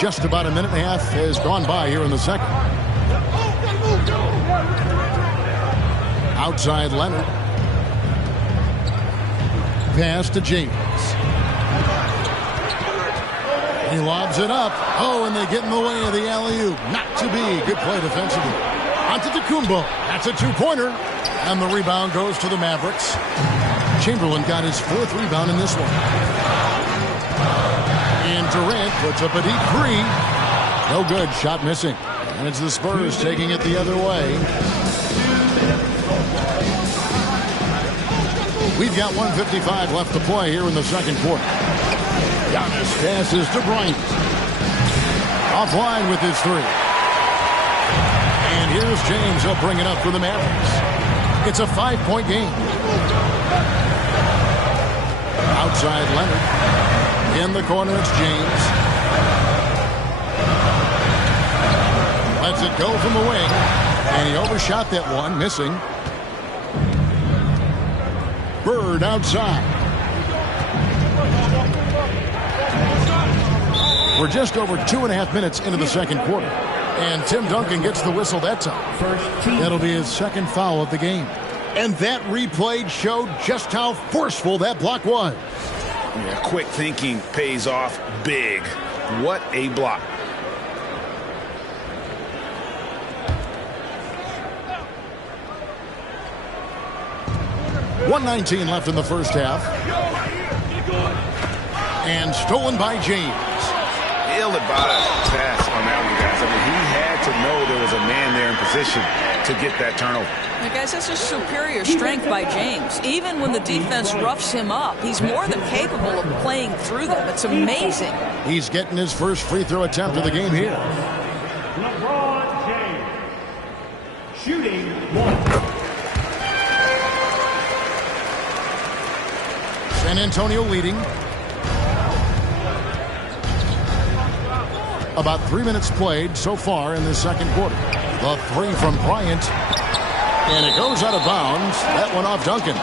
Just about a minute and a half has gone by here in the second. Outside Leonard. Pass to James. He lobs it up. Oh, and they get in the way of the alley-oop. Not to be. Good play defensively. Antetokounmpo. That's a two-pointer. And the rebound goes to the Mavericks. Chamberlain got his 4th rebound in this one. And Durant puts up a deep 3. No good. Shot missing. And it's the Spurs taking it the other way. We've got 1:55 left to play here in the second quarter. Giannis passes to Bryant. Offline with his three. And here's James. He'll bring it up for the Mavericks. It's a 5-point game. Outside Leonard. In the corner, it's James. Lets it go from the wing. And he overshot that one, missing. Bird outside. We're just over 2.5 minutes into the second quarter. And Tim Duncan gets the whistle that time. That'll be his second foul of the game. And that replay showed just how forceful that block was. Yeah, quick thinking pays off big. What a block. .119 left in the first half. And stolen by James. Ill-advised pass on that one, guys. I mean, he had to know there was a man there in position to get that turnover. Now, guys, that's just superior strength by James. Even when the defense roughs him up, he's more than capable of playing through them. It's amazing. He's getting his first free throw attempt of the game here. LeBron James. Shooting one. San Antonio leading. About 3 minutes played so far in the second quarter. The three from Bryant. And it goes out of bounds. That one off Duncan.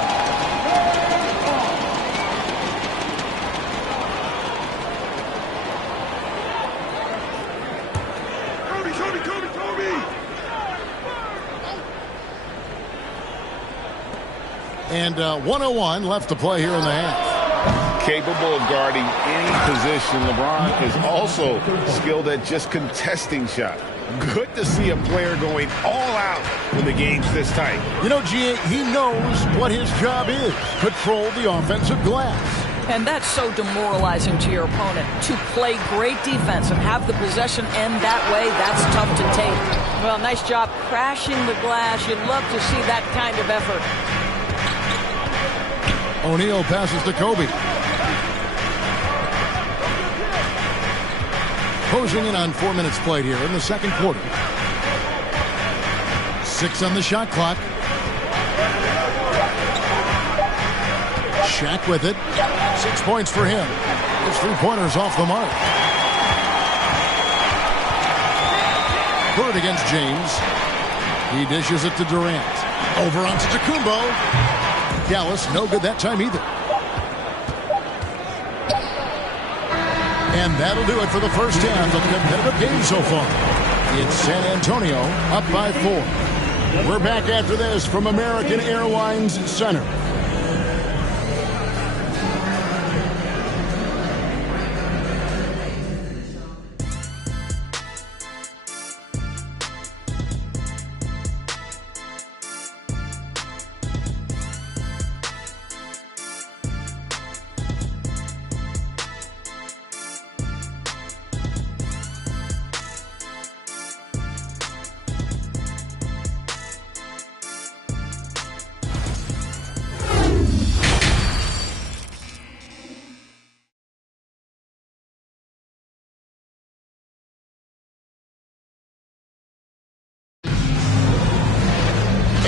And 1:01 left to play here in the half. Capable of guarding any position. LeBron is also skilled at just contesting shots. Good to see a player going all out when the game's this tight. You know, G.A., he knows what his job is. Control the offensive glass. And that's so demoralizing to your opponent. To play great defense and have the possession end that way, that's tough to take. Well, nice job crashing the glass. You'd love to see that kind of effort. O'Neal passes to Kobe. Closing in on 4 minutes played here in the second quarter. 6 on the shot clock. Shaq with it. 6 points for him. His three-pointers off the mark. Bird against James. He dishes it to Durant. Over onto Tacumbo. Dallas no good that time either. And that'll do it for the first half of the competitive game so far. It's San Antonio up by 4. We're back after this from American Airlines Center.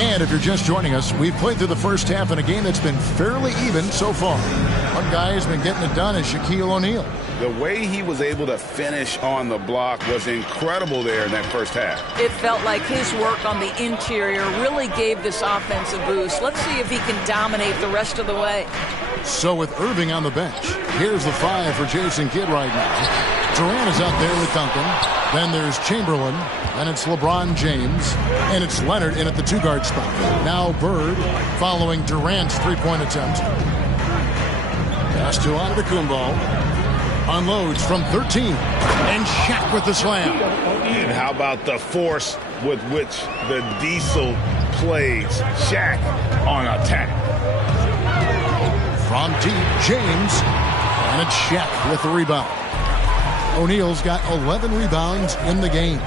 And if you're just joining us, we've played through the first half in a game that's been fairly even so far. One guy who's been getting it done is Shaquille O'Neal. The way he was able to finish on the block was incredible there in that first half. It felt like his work on the interior really gave this offense a boost. Let's see if he can dominate the rest of the way. So with Irving on the bench, here's the 5 for Jason Kidd right now. Durant is out there with Duncan. Then there's Chamberlain. Then it's LeBron James. And it's Leonard in at the 2-guard spot. Now Bird following Durant's three-point attempt. Pass to Antetokounmpo. Unloads from 13. And Shaq with the slam. And how about the force with which the Diesel plays Shaq on attack. From deep, James. And it's Shaq with the rebound. O'Neal's got 11 rebounds in the game.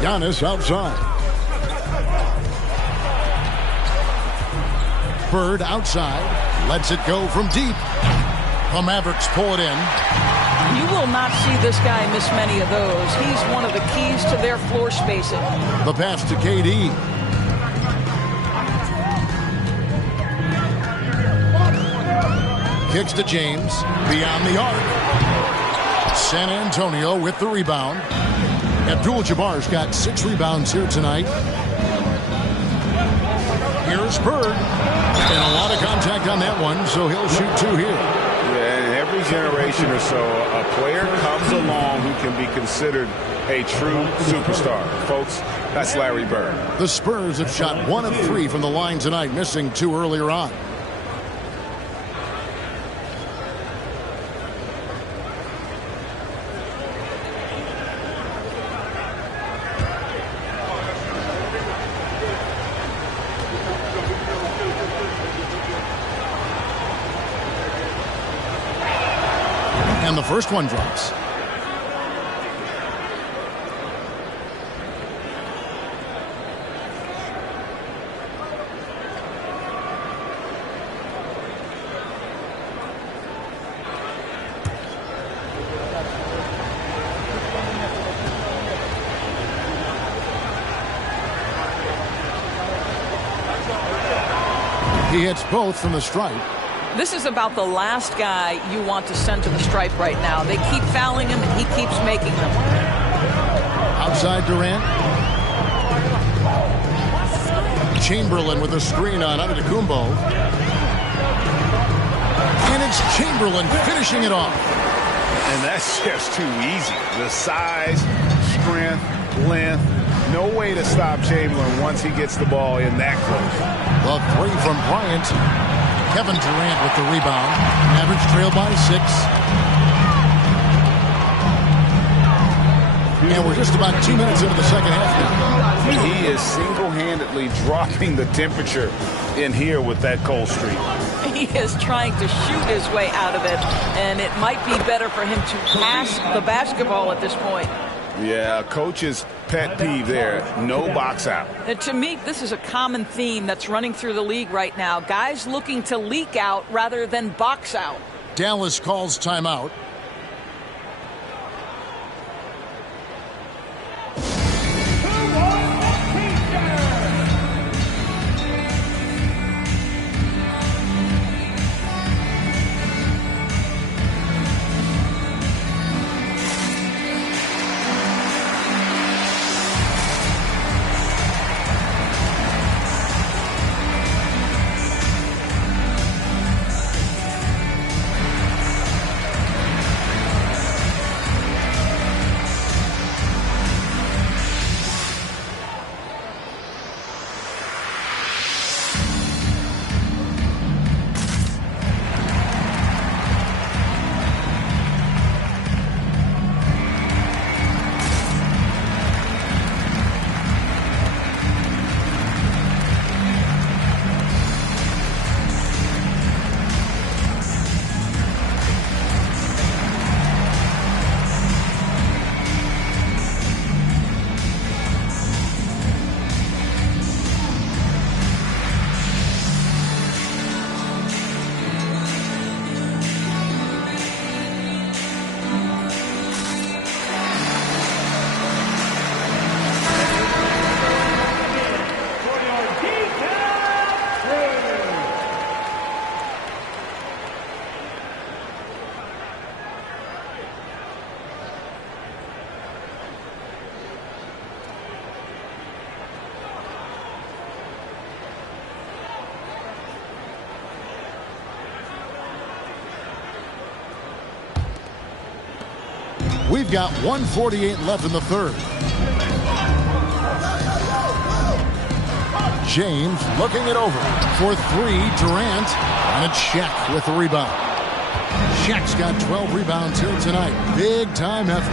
Giannis outside. Bird outside. Lets it go from deep. The Mavericks pull it in. You will not see this guy miss many of those. He's one of the keys to their floor spacing. The pass to KD. Kicks to James. Beyond the arc. San Antonio with the rebound. Abdul-Jabbar's got 6 rebounds here tonight. Here's Bird. And a lot of contact on that one, so he'll shoot 2 here. Yeah, and every generation or so, a player comes along who can be considered a true superstar. Folks, that's Larry Bird. The Spurs have shot 1 of 3 from the line tonight, missing 2 earlier on. And the first one drops. He hits both from the stripe. This is about the last guy you want to send to the stripe right now. They keep fouling him, and he keeps making them. Outside Durant. Chamberlain with a screen on Antetokounmpo. And it's Chamberlain finishing it off. And that's just too easy. The size, strength, length. No way to stop Chamberlain once he gets the ball in that close. The 3 from Bryant. Kevin Durant with the rebound. Mavericks trail by 6. And we're just about 2 minutes into the second half now. He is single-handedly dropping the temperature in here with that cold streak. He is trying to shoot his way out of it, and it might be better for him to pass the basketball at this point. Yeah, coach's pet peeve there. No box out. And to me, this is a common theme that's running through the league right now. Guys looking to leak out rather than box out. Dallas calls timeout. We've got 1:48 left in the third. James looking it over for 3. Durant, and it's Shaq with the rebound. Shaq's got 12 rebounds here tonight. Big time effort.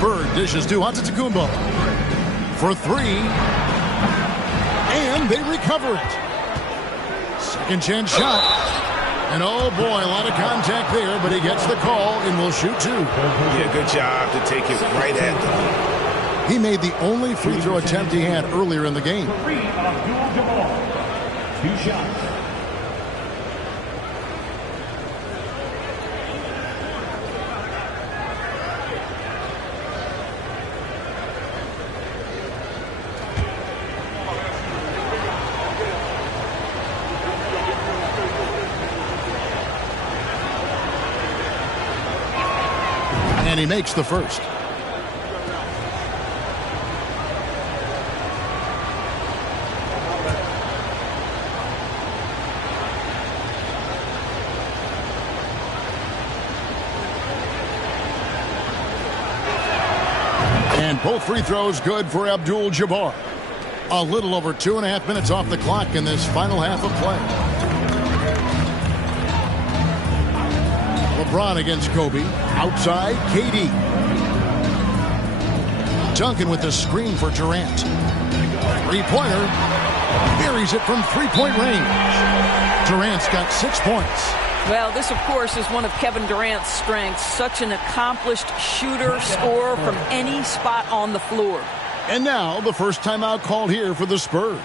Bird dishes to Antetokounmpo for 3. And they recover it. Second chance shot. And oh boy, a lot of contact there, but he gets the call and will shoot two. Yeah, good job to take it right at them. He made the only free throw attempt he had earlier in the game. 2 shots. And he makes the first. And both free throws good for Abdul-Jabbar. A little over 2.5 minutes off the clock in this final half of play. LeBron against Kobe. Outside, KD. Duncan with the screen for Durant. Three-pointer. Buries it from three-point range. Durant's got 6 points. Well, this, of course, is one of Kevin Durant's strengths. Such an accomplished shooter, scorer from any spot on the floor. And now, the first timeout called here for the Spurs.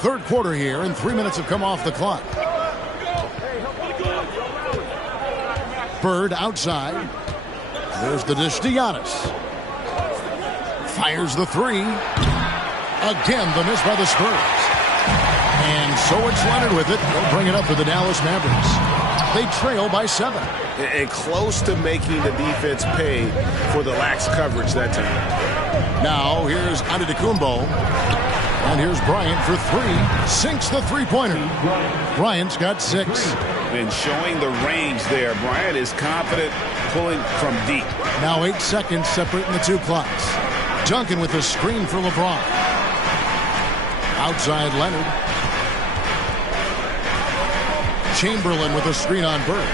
Third quarter here, and 3 minutes have come off the clock. Bird outside. There's the dish to Giannis. Fires the three. Again, the miss by the Spurs. And so it's Leonard with it. They'll bring it up for the Dallas Mavericks. They trail by 7. And close to making the defense pay for the lax coverage that time. Now, here's Antetokounmpo. And here's Bryant for 3. Sinks the three-pointer. Bryant's got 6. And showing the range there. Bryant is confident pulling from deep. Now 8 seconds separating the two clocks. Duncan with the screen for LeBron. Outside Leonard. Chamberlain with a screen on Bird.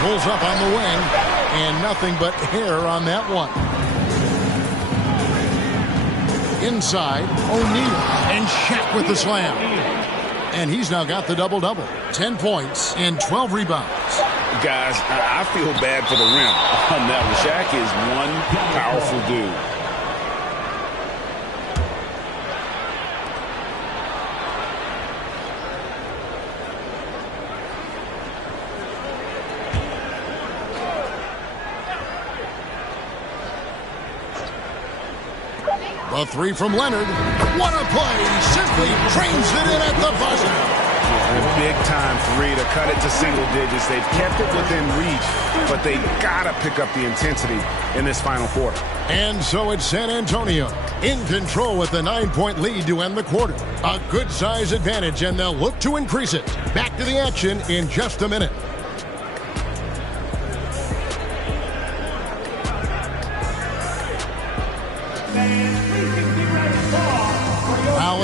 Pulls up on the wing. And nothing but hair on that one. Inside, O'Neal, and Shaq with the slam. And he's now got the double-double. 10 points and 12 rebounds. Guys, I feel bad for the rim on that one. Shaq is one powerful dude. A 3 from Leonard. What a play! Simply trains it in at the buzzer. A big-time 3 to cut it to single digits. They've kept it within reach, but they gotta pick up the intensity in this final quarter. And so it's San Antonio in control with the 9-point lead to end the quarter. A good size advantage, and they'll look to increase it. Back to the action in just a minute.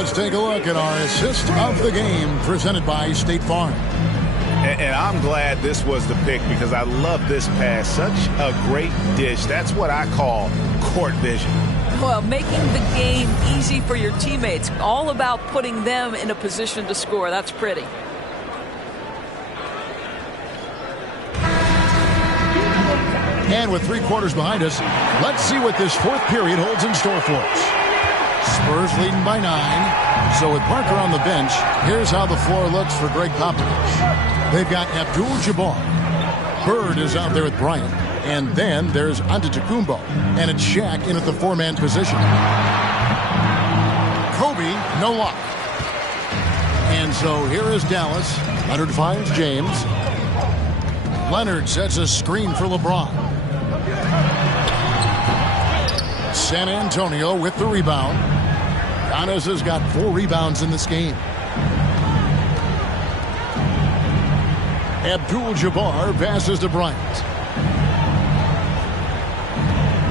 let's take a look at our assist of the game presented by State Farm. And I'm glad this was the pick because I love this pass. Such a great dish. That's what I call court vision. Well, making the game easy for your teammates. All about putting them in a position to score. That's pretty. And with 3 quarters behind us, let's see what this fourth period holds in store for us. Spurs leading by 9. So with Parker on the bench, here's how the floor looks for Greg Popovich. They've got Abdul-Jabbar. Bird is out there with Bryant. And then there's Antetokounmpo. And it's Shaq in at the 4-man position. Kobe, no luck. And so here is Dallas. Leonard finds James. Leonard sets a screen for LeBron. San Antonio with the rebound. Giannis has got 4 rebounds in this game. Abdul-Jabbar passes to Bryant.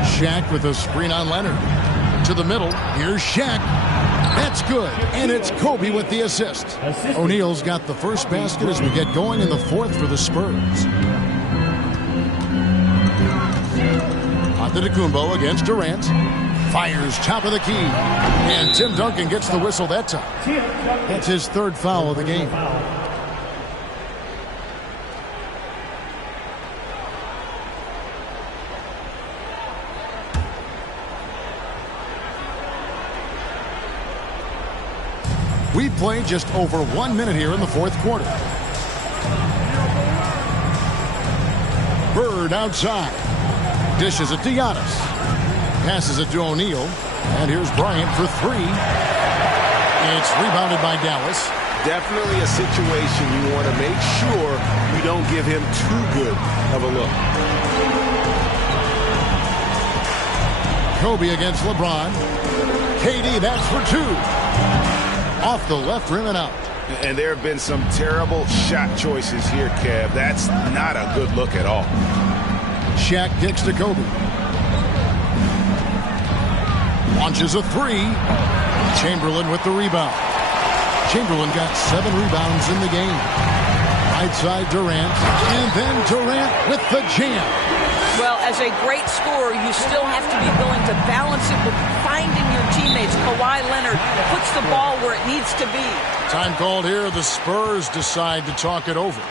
Shaq with a screen on Leonard. To the middle. Here's Shaq. That's good. And it's Kobe with the assist. O'Neal's got the first basket as we get going in the fourth for the Spurs. Antetokounmpo against Durant. Fires top of the key. And Tim Duncan gets the whistle that time. That's his 3rd foul of the game. We've played just over 1 minute here in the fourth quarter. Bird outside. Dishes it to Giannis. Passes it to O'Neal. And here's Bryant for 3. It's rebounded by Dallas. Definitely a situation you want to make sure you don't give him too good of a look. Kobe against LeBron. KD, that's for 2. Off the left rim and out. And there have been some terrible shot choices here, Kev. That's not a good look at all. Shaq kicks to Kobe. Launches a 3. Chamberlain with the rebound. Chamberlain got 7 rebounds in the game. Right side Durant. And then Durant with the jam. Well, as a great scorer, you still have to be willing to balance it with finding your teammates. Kawhi Leonard puts the ball where it needs to be. Time called here. The Spurs decide to talk it over.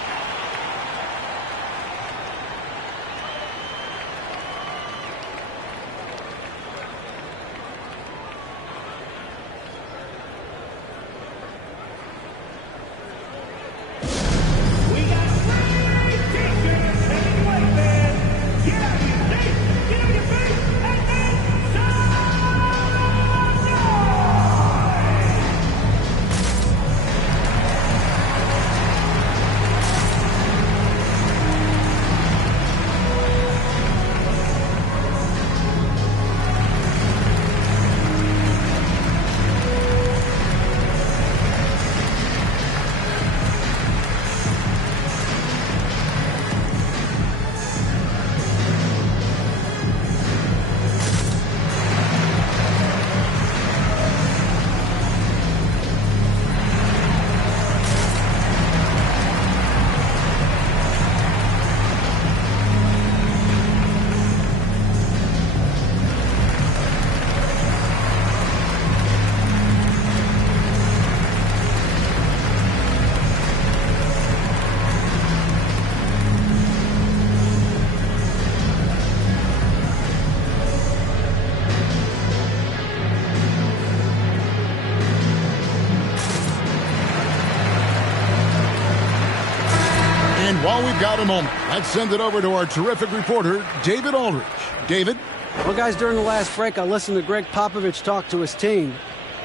While we've got a moment, let's send it over to our terrific reporter, David Aldridge. David? Well, guys, during the last break, I listened to Greg Popovich talk to his team.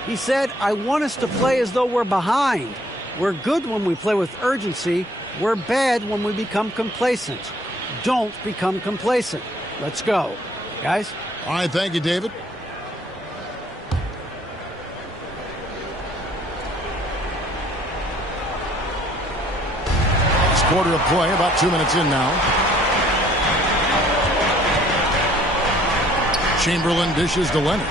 He said, I want us to play as though we're behind. We're good when we play with urgency. We're bad when we become complacent. Don't become complacent. Let's go. Guys? All right, thank you, David. Quarter of play, about 2 minutes in now. Chamberlain dishes to Leonard.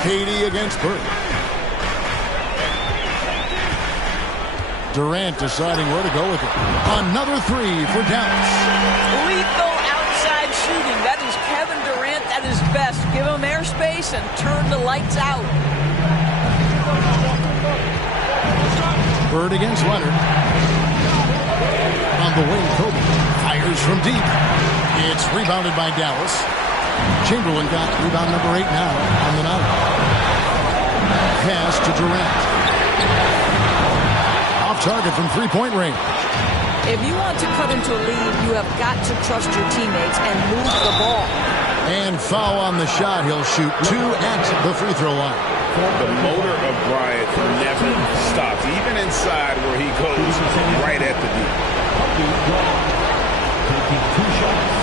KD against Bird. Durant deciding where to go with it. Another three for Dallas. Lethal outside shooting. That is Kevin Durant at his best. Give him airspace and turn the lights out. Bird against Leonard. On the wing, Kobe fires from deep. It's rebounded by Dallas. Chamberlain got rebound number 8 now on the night. Pass to Durant. Off target from three-point range. If you want to cut into a lead, you have got to trust your teammates and move the ball. And foul on the shot. He'll shoot 2 at the free throw line. The motor of Bryant never stops, even inside where he goes right at the deep. Taking 2 shots.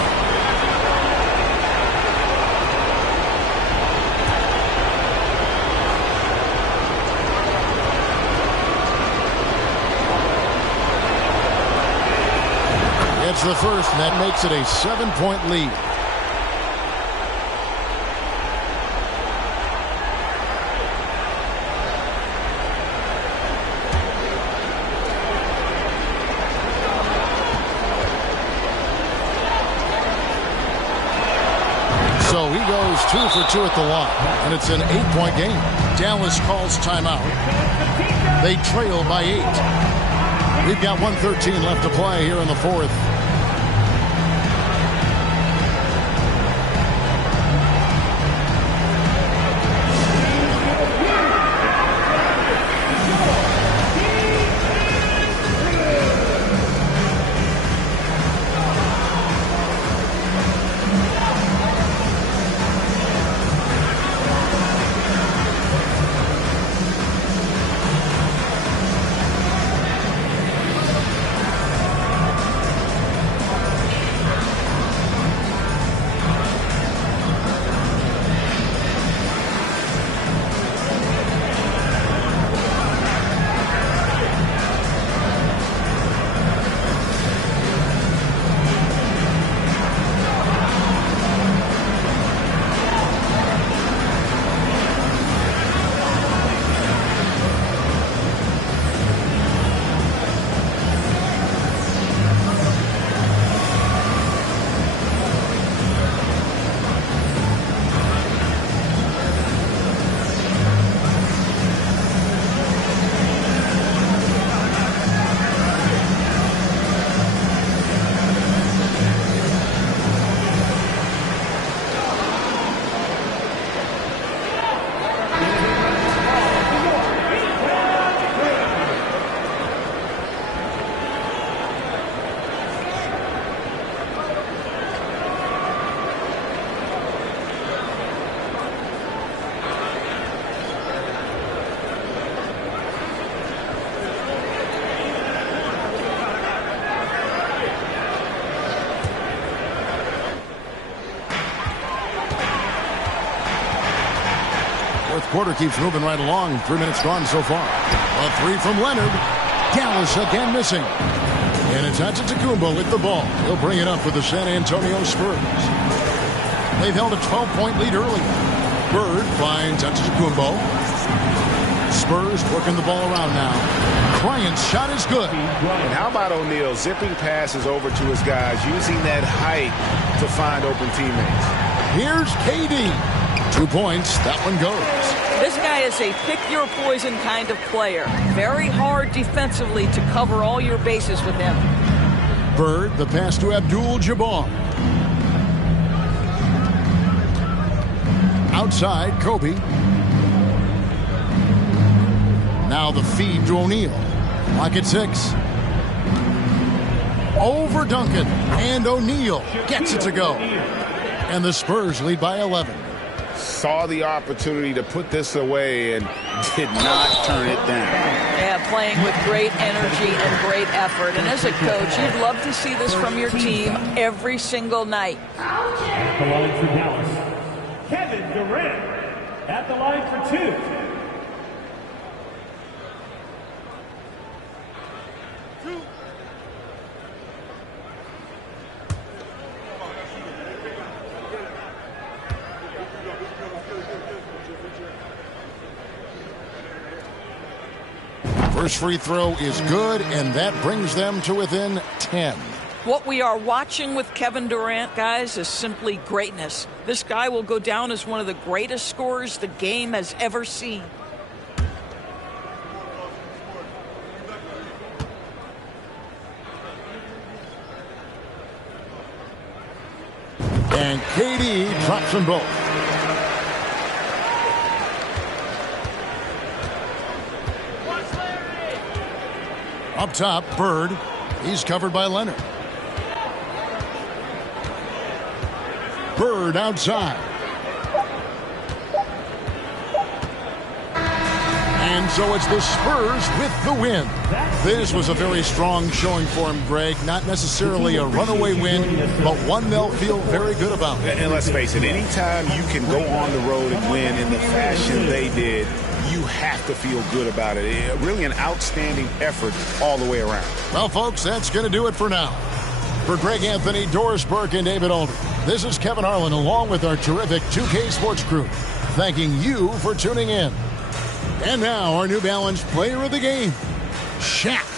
It's the first, and that makes it a 7-point lead. So he goes 2 for 2 at the line, and it's an 8-point game. Dallas calls timeout. They trail by 8. We've got 1:13 left to play here in the fourth. Quarter keeps moving right along. 3 minutes gone so far. A three from Leonard. Dallas again missing. And it's Antetokounmpo with the ball. He'll bring it up for the San Antonio Spurs. They've held a 12-point lead early. Bird finds Antetokounmpo. Spurs working the ball around now. Bryant's shot is good. And how about O'Neal zipping passes over to his guys, using that height to find open teammates. Here's KD. 2 points. That one goes. This guy is a pick-your-poison kind of player. Very hard defensively to cover all your bases with him. Bird, the pass to Abdul-Jabbar. Outside, Kobe. Now the feed to O'Neal. Lock at 6. Over Duncan. And O'Neal gets it to go. And the Spurs lead by 11. Saw the opportunity to put this away and did not turn it down. Yeah, playing with great energy and great effort. And as a coach, you'd love to see this from your team every single night. At the line for Dallas, Kevin Durant. At the line for 2. First free throw is good, and that brings them to within 10. What we are watching with Kevin Durant, guys, is simply greatness. This guy will go down as one of the greatest scorers the game has ever seen. And KD drops them both. Up top, Bird. He's covered by Leonard. Bird outside. And so it's the Spurs with the win. This was a very strong showing for him, Greg. Not necessarily a runaway win, but one they'll feel very good about. And let's face it, anytime you can go on the road and win in the fashion they did, you have to feel good about it. Really an outstanding effort all the way around. Well, folks, that's going to do it for now. For Greg Anthony, Doris Burke, and David Aldridge, this is Kevin Harlan along with our terrific 2K Sports crew, thanking you for tuning in. And now, our New Balance player of the game, Shaq.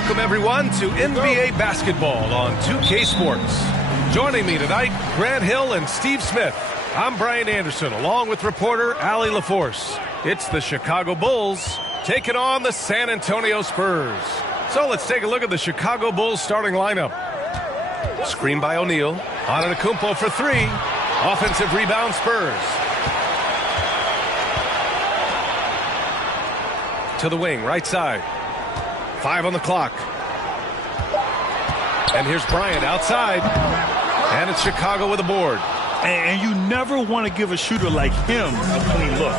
Welcome, everyone, to NBA basketball on 2K Sports. Joining me tonight, Grant Hill and Steve Smith. I'm Brian Anderson, along with reporter Allie LaForce. It's the Chicago Bulls taking on the San Antonio Spurs. So let's take a look at the Chicago Bulls starting lineup. Screen by O'Neal. Antetokounmpo for three. Offensive rebound, Spurs. To the wing, right side. 5 on the clock. And here's Bryant outside. And it's Chicago with a board. And you never want to give a shooter like him a clean look.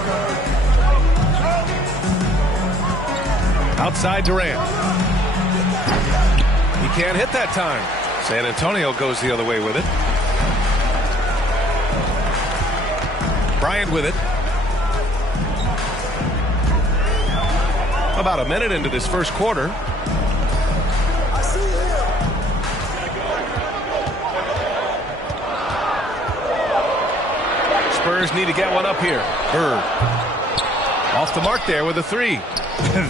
Outside Durant. He can't hit that time. San Antonio goes the other way with it. Bryant with it. About a minute into this first quarter. Spurs need to get one up here. Bird. Off the mark there with a three.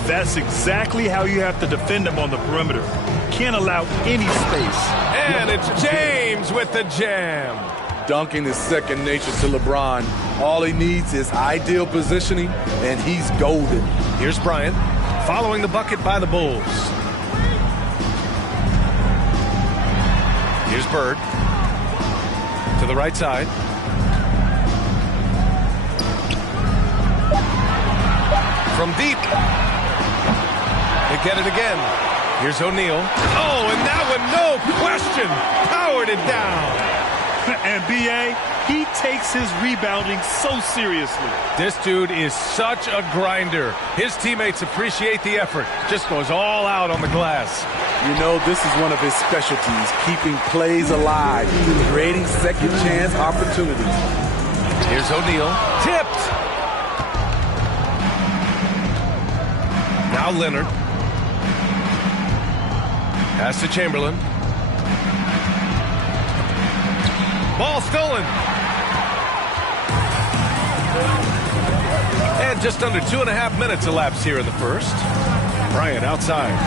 That's exactly how you have to defend him on the perimeter. Can't allow any space. And it's James with the jam. Dunking is second nature to LeBron. All he needs is ideal positioning, and he's golden. Here's Bryant, following the bucket by the Bulls. Here's Bird. To the right side. From deep. They get it again. Here's O'Neal. Oh, and that one, no question, powered it down. And B.A., he takes his rebounding so seriously. This dude is such a grinder. His teammates appreciate the effort. Just goes all out on the glass. You know, this is one of his specialties, keeping plays alive, creating second chance opportunities. Here's O'Neal. Tipped. Now Leonard. Pass to Chamberlain. Ball stolen. And just under 2.5 minutes elapsed here in the first. Bryant outside.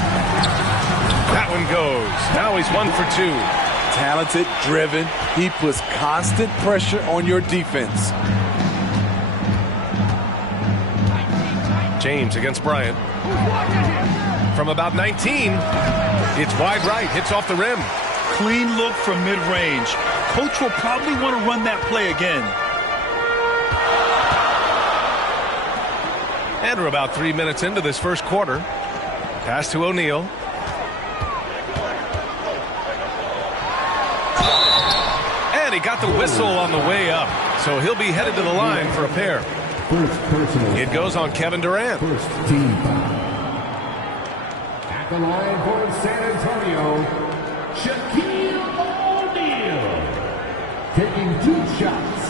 That one goes. Now he's 1 for 2. Talented, driven. He puts constant pressure on your defense. James against Bryant. From about 19. It's wide right. Hits off the rim. Clean look from mid-range. Coach will probably want to run that play again. And we're about 3 minutes into this first quarter. Pass to O'Neal. And he got the whistle on the way up. So he'll be headed to the line for a pair. It goes on Kevin Durant. First team foul. At the line for San Antonio, Shaquille O'Neal. Taking 2 shots.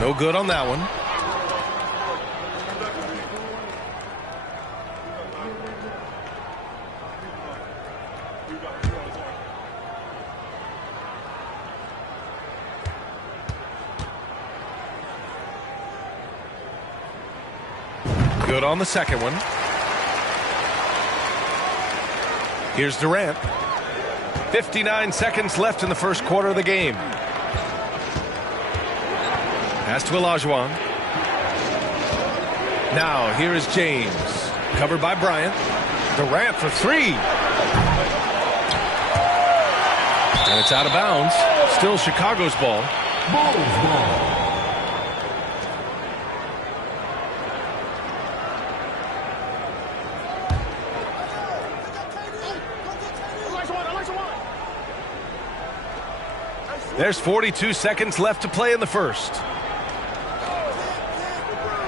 No good on that one. Good on the second one. Here's Durant. 59 seconds left in the first quarter of the game. Pass to Olajuwon. Now, here is James. Covered by Bryant. Durant for three. And it's out of bounds. Still Chicago's ball. Bulls ball. There's 42 seconds left to play in the first.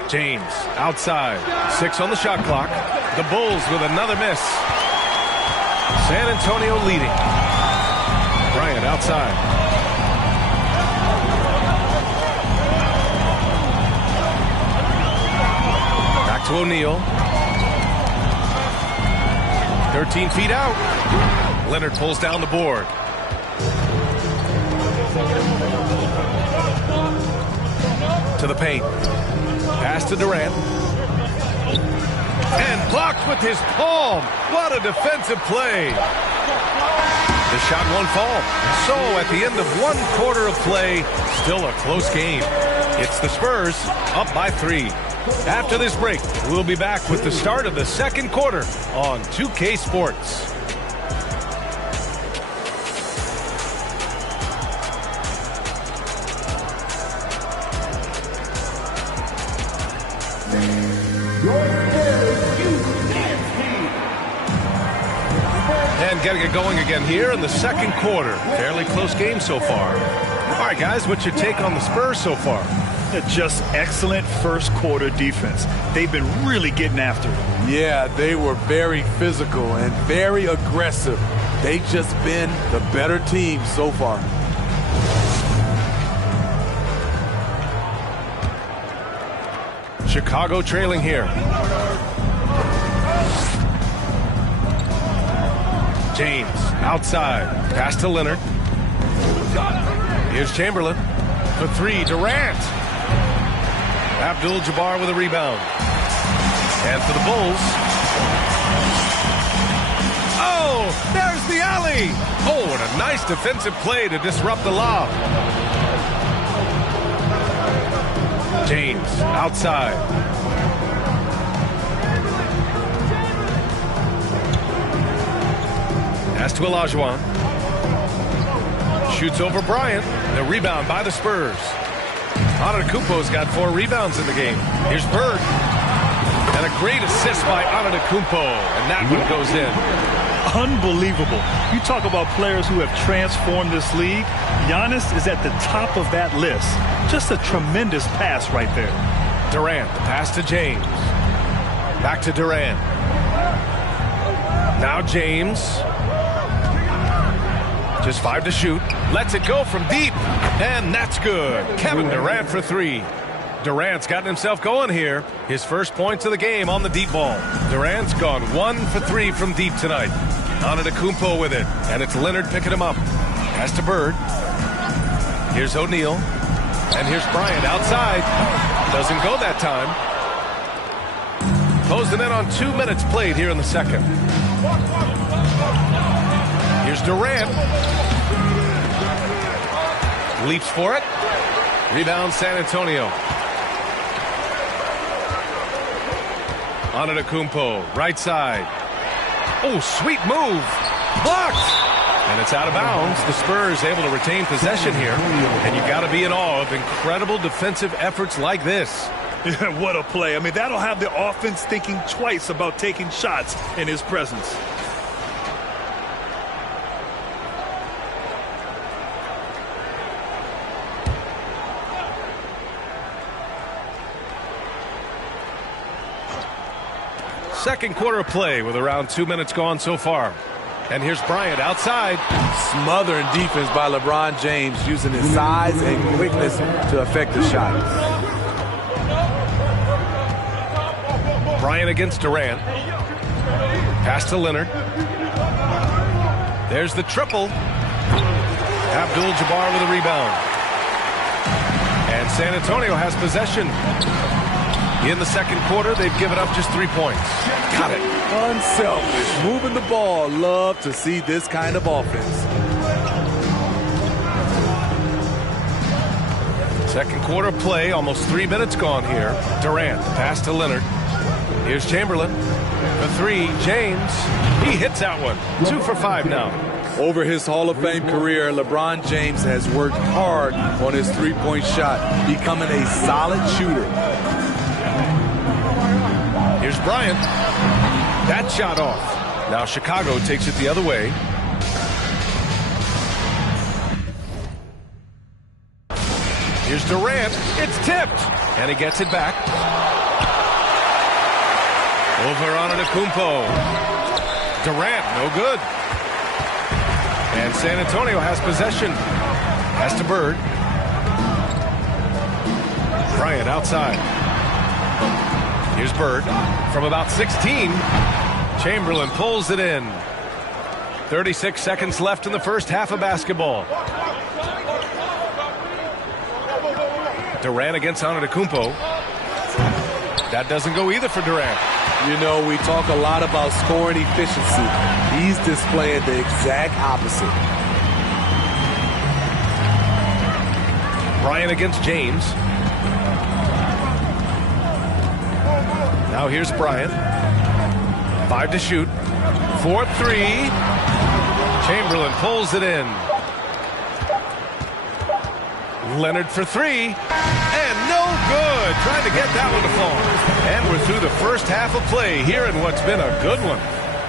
James outside. 6 on the shot clock. The Bulls with another miss. San Antonio leading. Bryant outside. Back to O'Neal. 13 feet out. Leonard pulls down the board. To the paint. Pass to Durant. And blocked with his palm. What a defensive play. The shot won't fall. So at the end of 1 quarter of play, still a close game. It's the Spurs up by 3. After this break, we'll be back with the start of the second quarter on 2K Sports. And getting it going again here in the second quarter. Fairly close game so far. All right, guys, what's your take on the Spurs so far? Just excellent first quarter defense. They've been really getting after it. Yeah, they were very physical and very aggressive. They've just been the better team so far. Chicago trailing here. James outside. Pass to Leonard. Here's Chamberlain. For 3, Durant. Abdul-Jabbar with a rebound. And for the Bulls. Oh, there's the alley. Oh, what a nice defensive play to disrupt the lob. James outside. Pass to Olajuwon. Shoots over Bryant. The rebound by the Spurs. Antetokounmpo's got 4 rebounds in the game. Here's Bird. And a great assist by Antetokounmpo. And that one goes in. Unbelievable. You talk about players who have transformed this league. Giannis is at the top of that list. Just a tremendous pass right there. Durant, the pass to James. Back to Durant. Now James. Just 5 to shoot. Lets it go from deep. And that's good. Kevin Durant for 3. Durant's gotten himself going here. His first points of the game on the deep ball. Durant's gone 1 for 3 from deep tonight. Antetokounmpo with it. And it's Leonard picking him up. Pass to Bird. Here's O'Neal. And here's Bryant outside. Doesn't go that time. Closing in on 2 minutes played here in the second. Here's Durant. Leaps for it. Rebound San Antonio. Antetokounmpo, right side. Oh, sweet move. Blocked. And it's out of bounds. The Spurs able to retain possession here. And you got to be in awe of incredible defensive efforts like this. What a play. I mean, that'll have the offense thinking twice about taking shots in his presence. Second quarter of play with around 2 minutes gone so far. And here's Bryant outside. Smothering defense by LeBron James, using his size and quickness to affect the shot. Bryant against Durant. Pass to Leonard. There's the triple. Abdul-Jabbar with a rebound. And San Antonio has possession. In the second quarter, they've given up just 3 points. Got it. Unselfish. Moving the ball. Love to see this kind of offense. Second quarter play, almost 3 minutes gone here. Durant, pass to Leonard. Here's Chamberlain. For 3, James. He hits that one. 2 for 5 now. Over his Hall of Fame career, LeBron James has worked hard on his three-point shot, becoming a solid shooter. Here's Bryant. That shot off. Now Chicago takes it the other way. Here's Durant. It's tipped. And he gets it back. Over Antetokounmpo. Durant, no good. And San Antonio has possession. Pass to Bird. Bryant outside. Here's Bird from about 16. Chamberlain pulls it in. 36 seconds left in the first half of basketball. Durant against Antetokounmpo. That doesn't go either for Durant. You know, we talk a lot about scoring efficiency. He's displaying the exact opposite. Bryant against James. Now here's Bryant. 5 to shoot. 4-3. Chamberlain pulls it in. Leonard for 3. And no good. Trying to get that one to fall. And we're through the first half of play here in what's been a good one.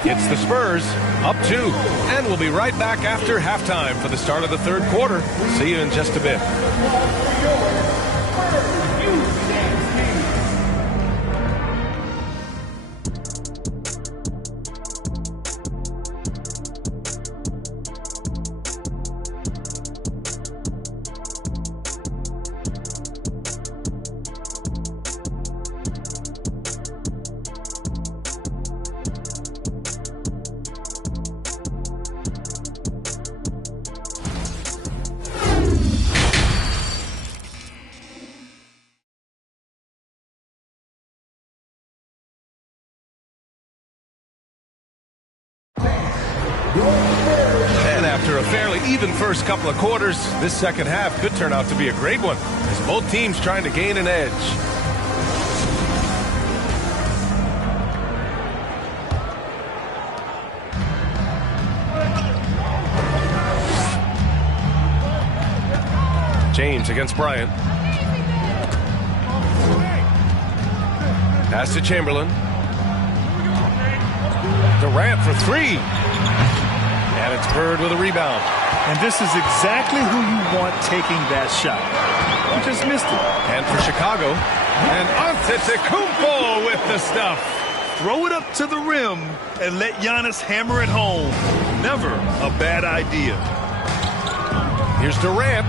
It's the Spurs up 2. And we'll be right back after halftime for the start of the third quarter. See you in just a bit. And after a fairly even first couple of quarters, this second half could turn out to be a great one as both teams trying to gain an edge. James against Bryant. Pass to Chamberlain. Durant for 3. And it's Bird with a rebound. And this is exactly who you want taking that shot. He just missed it. And for Chicago. And Antetokounmpo with the stuff. Throw it up to the rim and let Giannis hammer it home. Never a bad idea. Here's Durant.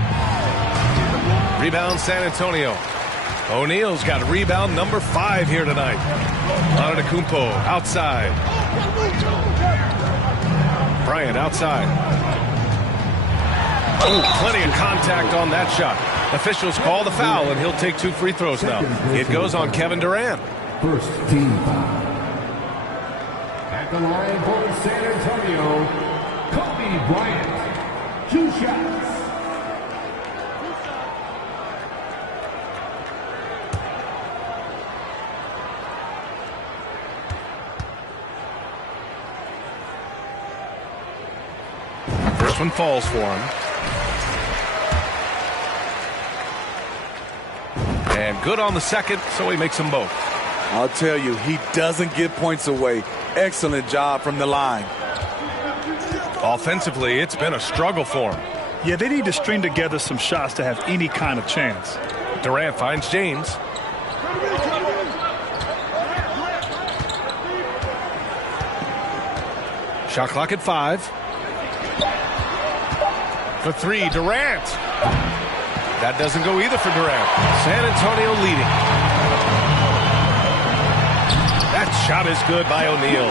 Rebound San Antonio. O'Neal's got rebound number 5 here tonight. Antetokounmpo outside. Bryant outside. Ooh, plenty of contact on that shot. Officials call the foul, and he'll take 2 free throws now. It goes on Kevin Durant. First team foul. At the line for San Antonio, Kobe Bryant. 2 shots. One falls for him. And good on the second, so he makes them both. I'll tell you, he doesn't give points away. Excellent job from the line. Offensively, it's been a struggle for him. Yeah, they need to string together some shots to have any kind of chance. Durant finds James. Shot clock at 5. For 3, Durant. That doesn't go either for Durant. San Antonio leading. That shot is good by O'Neal.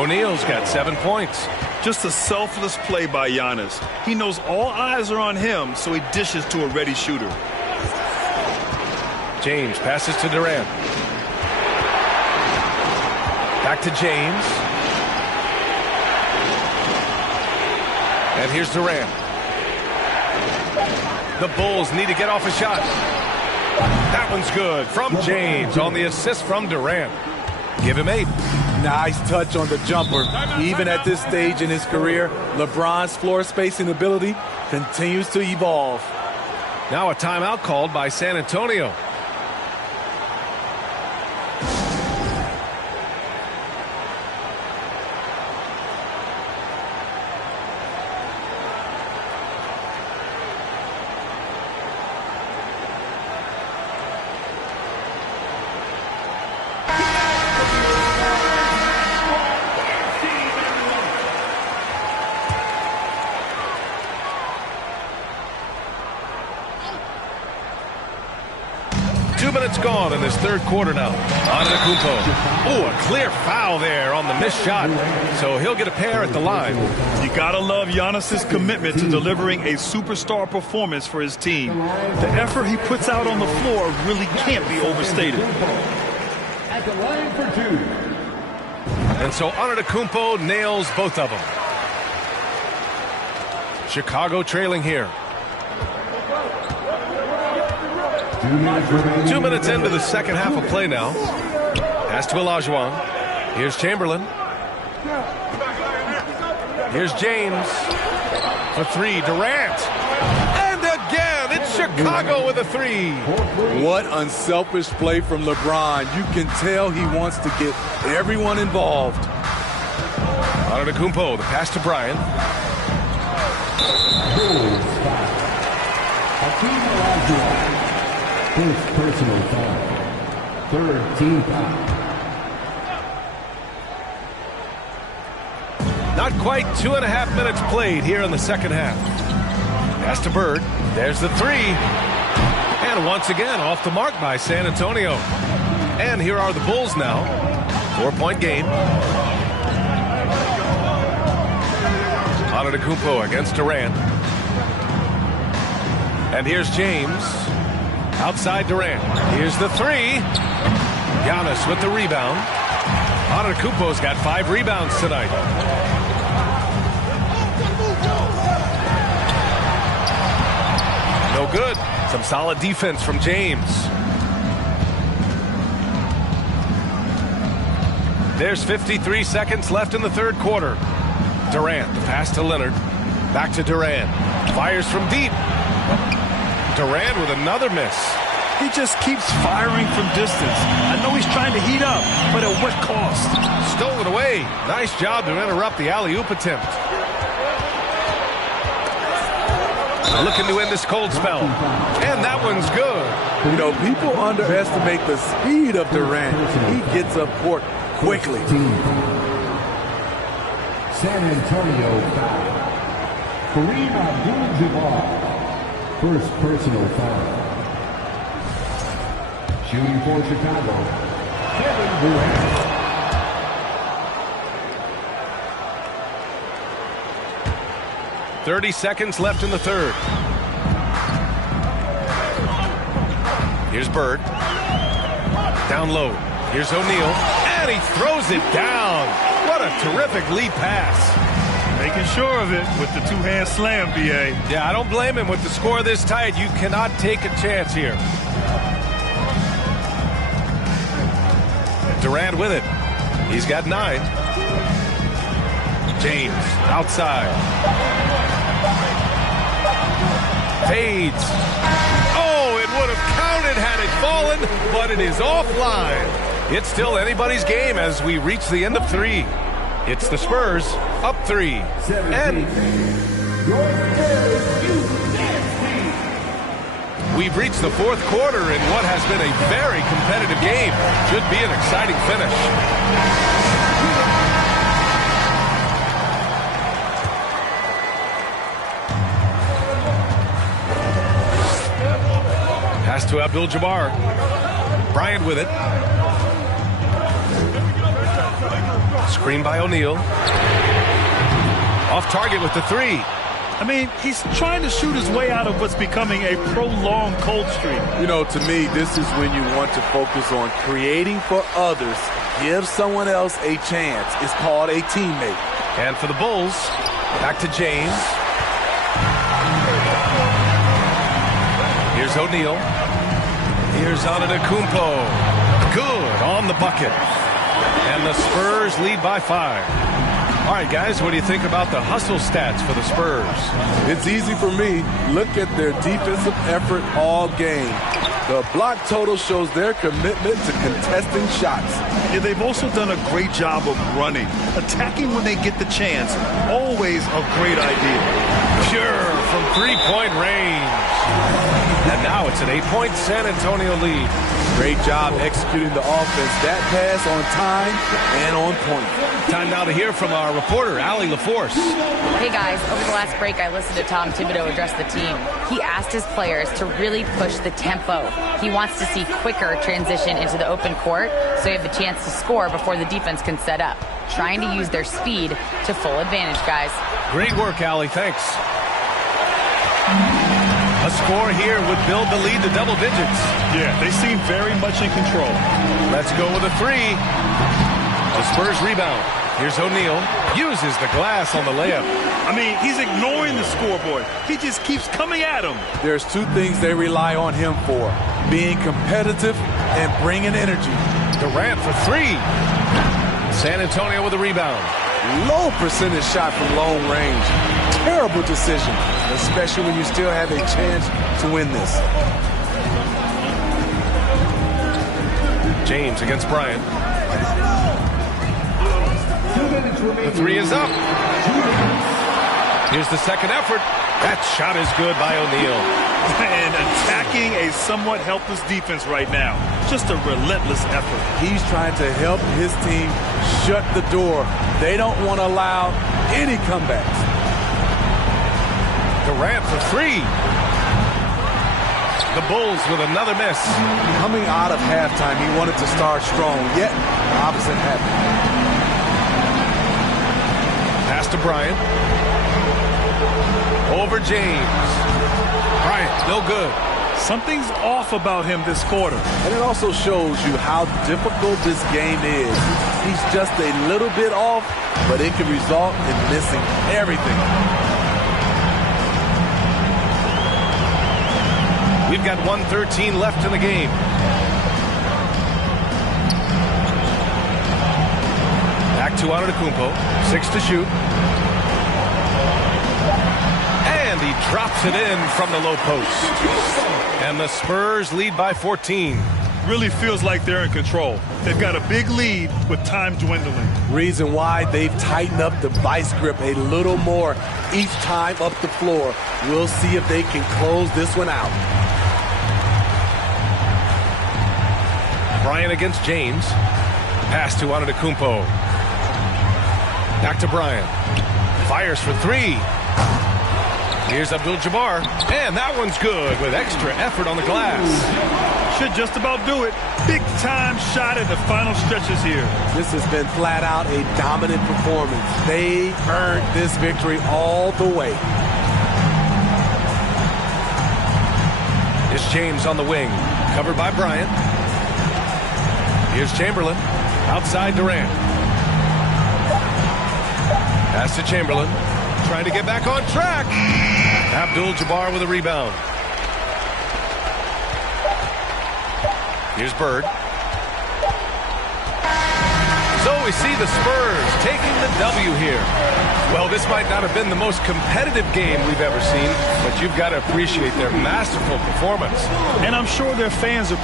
O'Neal's got 7 points. Just a selfless play by Giannis. He knows all eyes are on him, so he dishes to a ready shooter. James passes to Durant. Back to James. And here's Durant. The Bulls need to get off a shot. That one's good from James on the assist from Durant. Give him 8. Nice touch on the jumper. Even at this stage in his career, LeBron's floor spacing ability continues to evolve. Now a timeout called by San Antonio. this third quarter now. Antetokounmpo. Oh, a clear foul there on the missed shot. So he'll get a pair at the line. You gotta love Giannis's commitment to delivering a superstar performance for his team. The effort he puts out on the floor really can't be overstated. At the line for two. And so Antetokounmpo nails both of them. Chicago trailing here. 2 minutes into the second half of play now. Pass to Olajuwon. Here's Chamberlain. Here's James for three. Durant. And again, it's Chicago with a three. What unselfish play from LeBron. You can tell he wants to get everyone involved. Antetokounmpo, the pass to Bryant. First personal foul. Third team foul. Not quite 2.5 minutes played here in the second half. Pass to Bird. There's the three. And once again, off the mark by San Antonio. And here are the Bulls now. 4-point game. Antetokounmpo against Durant. And here's James. Outside Durant. Here's the three. Giannis with the rebound. Antetokounmpo's got 5 rebounds tonight. No good. Some solid defense from James. There's 53 seconds left in the third quarter. Durant, the pass to Leonard. Back to Durant. Fires from deep. Durant with another miss. He just keeps firing from distance. I know he's trying to heat up, but at what cost? Stolen away. Nice job to interrupt the alley-oop attempt. Looking to end this cold spell. And that one's good. You know, people underestimate the speed of Durant. He gets up court quickly. San Antonio foul. Kareem Abdul-Jabbar. First personal foul. Shooting for Chicago, Kevin Durant. .30 seconds left in the third. Here's Bird. Down low. Here's O'Neal. And he throws it down. What a terrific lead pass. Making sure of it with the two-hand slam, B.A. Yeah, I don't blame him with the score this tight. You cannot take a chance here. Durant with it. He's got 9. James outside. Fades. Oh, it would have counted had it fallen, but it is offline. It's still anybody's game as we reach the end of 3. It's the Spurs up 3. And we've reached the fourth quarter in what has been a very competitive game. Should be an exciting finish. Pass to Abdul-Jabbar. Bryant with it. Screen by O'Neal. Off target with the three. I mean, he's trying to shoot his way out of what's becoming a prolonged cold streak. You know, to me, this is when you want to focus on creating for others. Give someone else a chance. It's called a teammate. And for the Bulls, back to James. Here's O'Neal. Here's Antetokounmpo. Good on the bucket. And the Spurs lead by 5. All right, guys, what do you think about the hustle stats for the Spurs? It's easy for me. Look at their defensive effort all game. The block total shows their commitment to contesting shots. Yeah, they've also done a great job of running. Attacking when they get the chance. Always a great idea. Pure from three-point range. And now it's an 8-point San Antonio lead. Great job executing the offense. That pass on time and on point. Time now to hear from our reporter, Allie LaForce. Hey guys, over the last break I listened to Tom Thibodeau address the team. He asked his players to really push the tempo. He wants to see quicker transition into the open court so you have the chance to score before the defense can set up. Trying to use their speed to full advantage, guys. Great work, Allie. Thanks. A score here would build the lead to double digits. Yeah, they seem very much in control. Let's go with a three. The Spurs rebound. Here's O'Neal. Uses the glass on the layup. I mean, he's ignoring the scoreboard. He just keeps coming at him. There's two things they rely on him for: being competitive and bringing energy. Durant for three. San Antonio with a rebound. Low percentage shot from long range. Terrible decision, especially when you still have a chance to win this. James against Bryant. The three is up. Here's the second effort. That shot is good by O'Neal. And attacking a somewhat helpless defense right now. Just a relentless effort. He's trying to help his team shut the door. They don't want to allow any comebacks. Durant for three. The Bulls with another miss. Coming out of halftime, he wanted to start strong, yet the opposite happened. Pass to Bryant. Over James. Bryant, no good. Something's off about him this quarter. And it also shows you how difficult this game is. He's just a little bit off, but it can result in missing everything. We've got 1:13 left in the game. Back to Antetokounmpo. 6 to shoot. And he drops it in from the low post. And the Spurs lead by 14. Really feels like they're in control. They've got a big lead with time dwindling. Reason why they've tightened up the vice grip a little more each time up the floor. We'll see if they can close this one out. Bryant against James. Pass to Antetokounmpo. Back to Bryant. Fires for three. Here's Abdul-Jabbar. And that one's good with extra effort on the glass. Should just about do it. Big time shot in the final stretches here. This has been flat out a dominant performance. They earned this victory all the way. It's James on the wing. Covered by Bryant. Here's Chamberlain. Outside Durant. Pass to Chamberlain. Trying to get back on track. Abdul-Jabbar with a rebound. Here's Bird. So we see the Spurs taking the W here. Well, this might not have been the most competitive game we've ever seen, but you've got to appreciate their masterful performance. And I'm sure their fans are...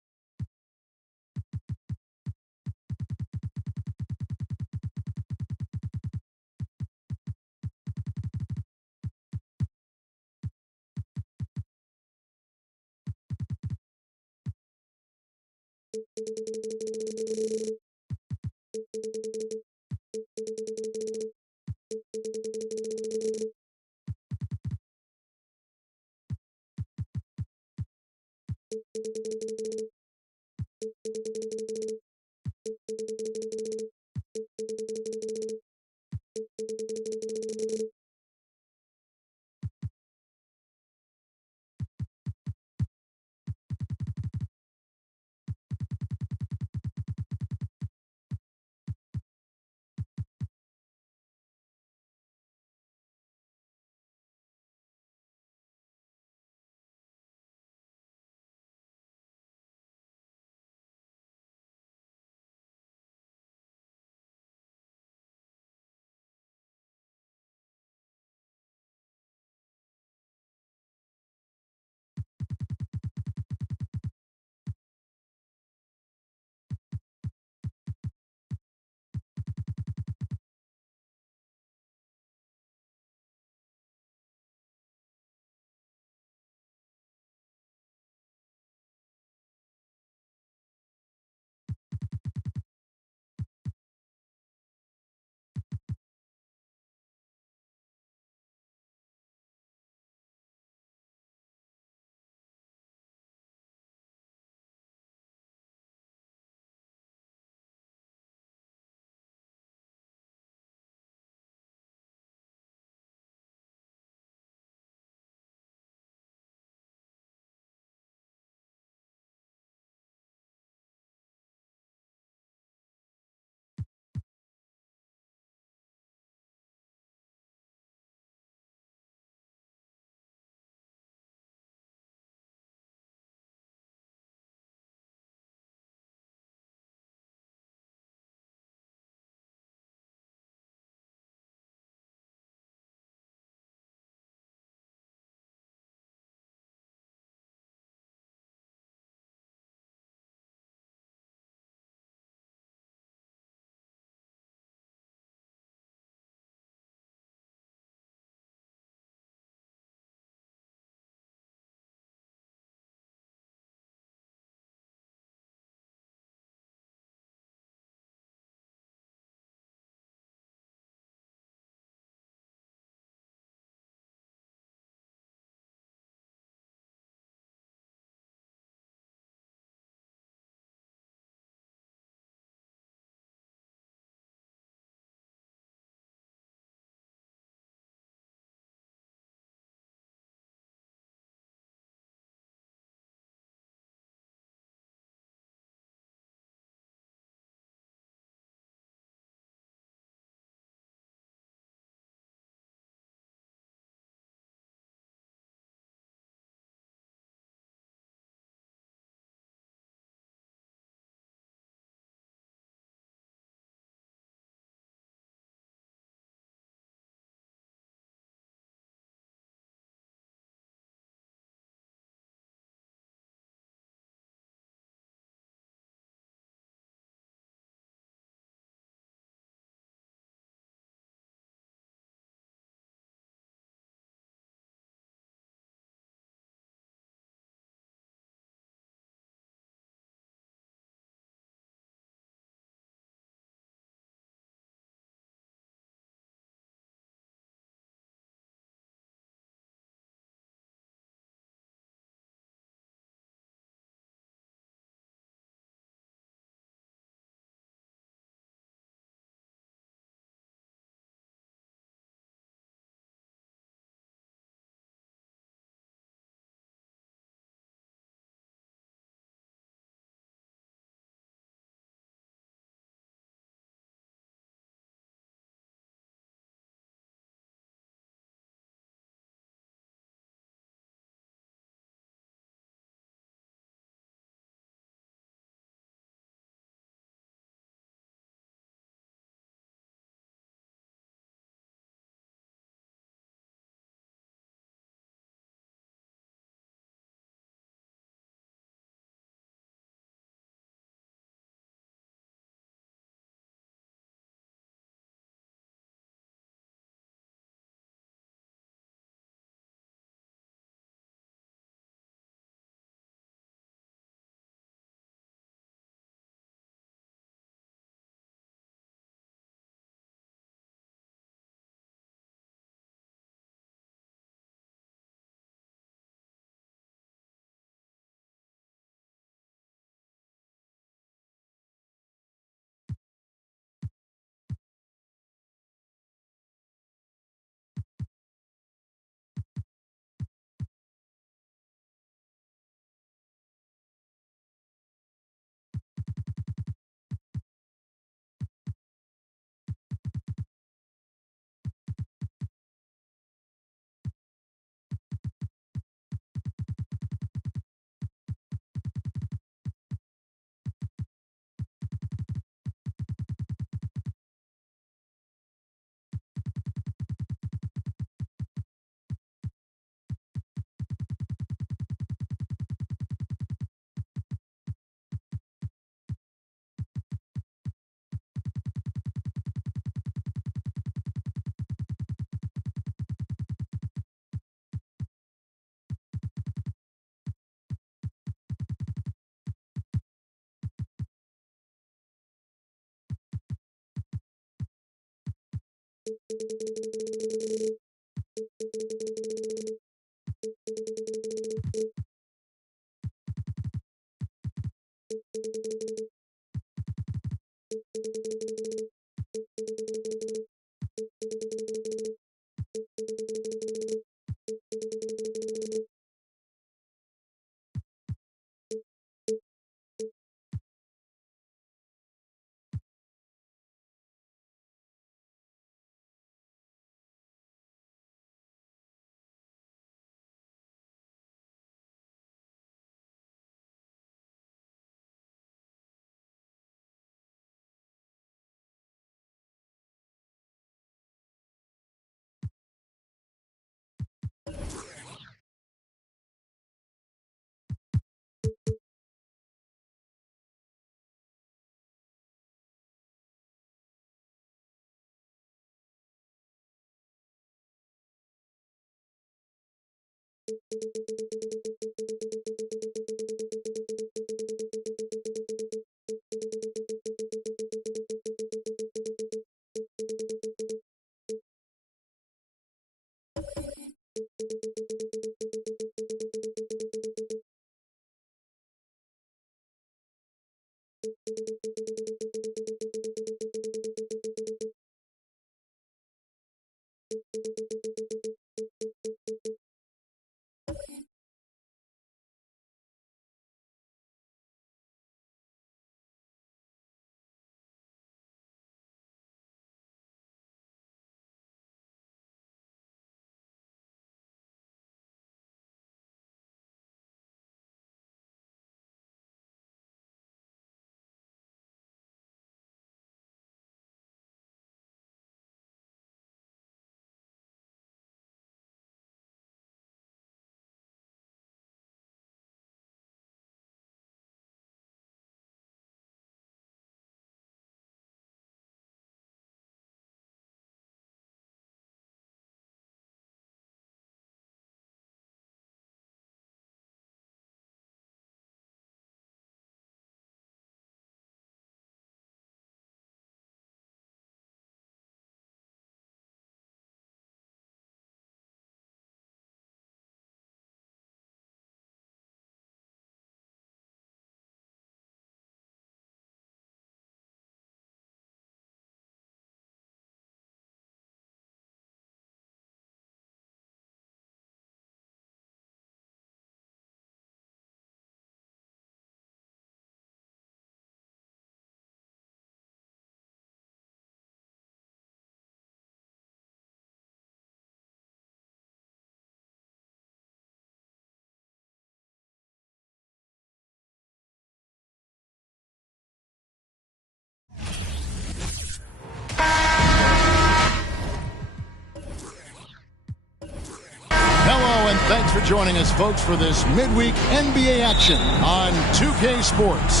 Thanks for joining us, folks, for this midweek NBA action on 2K Sports.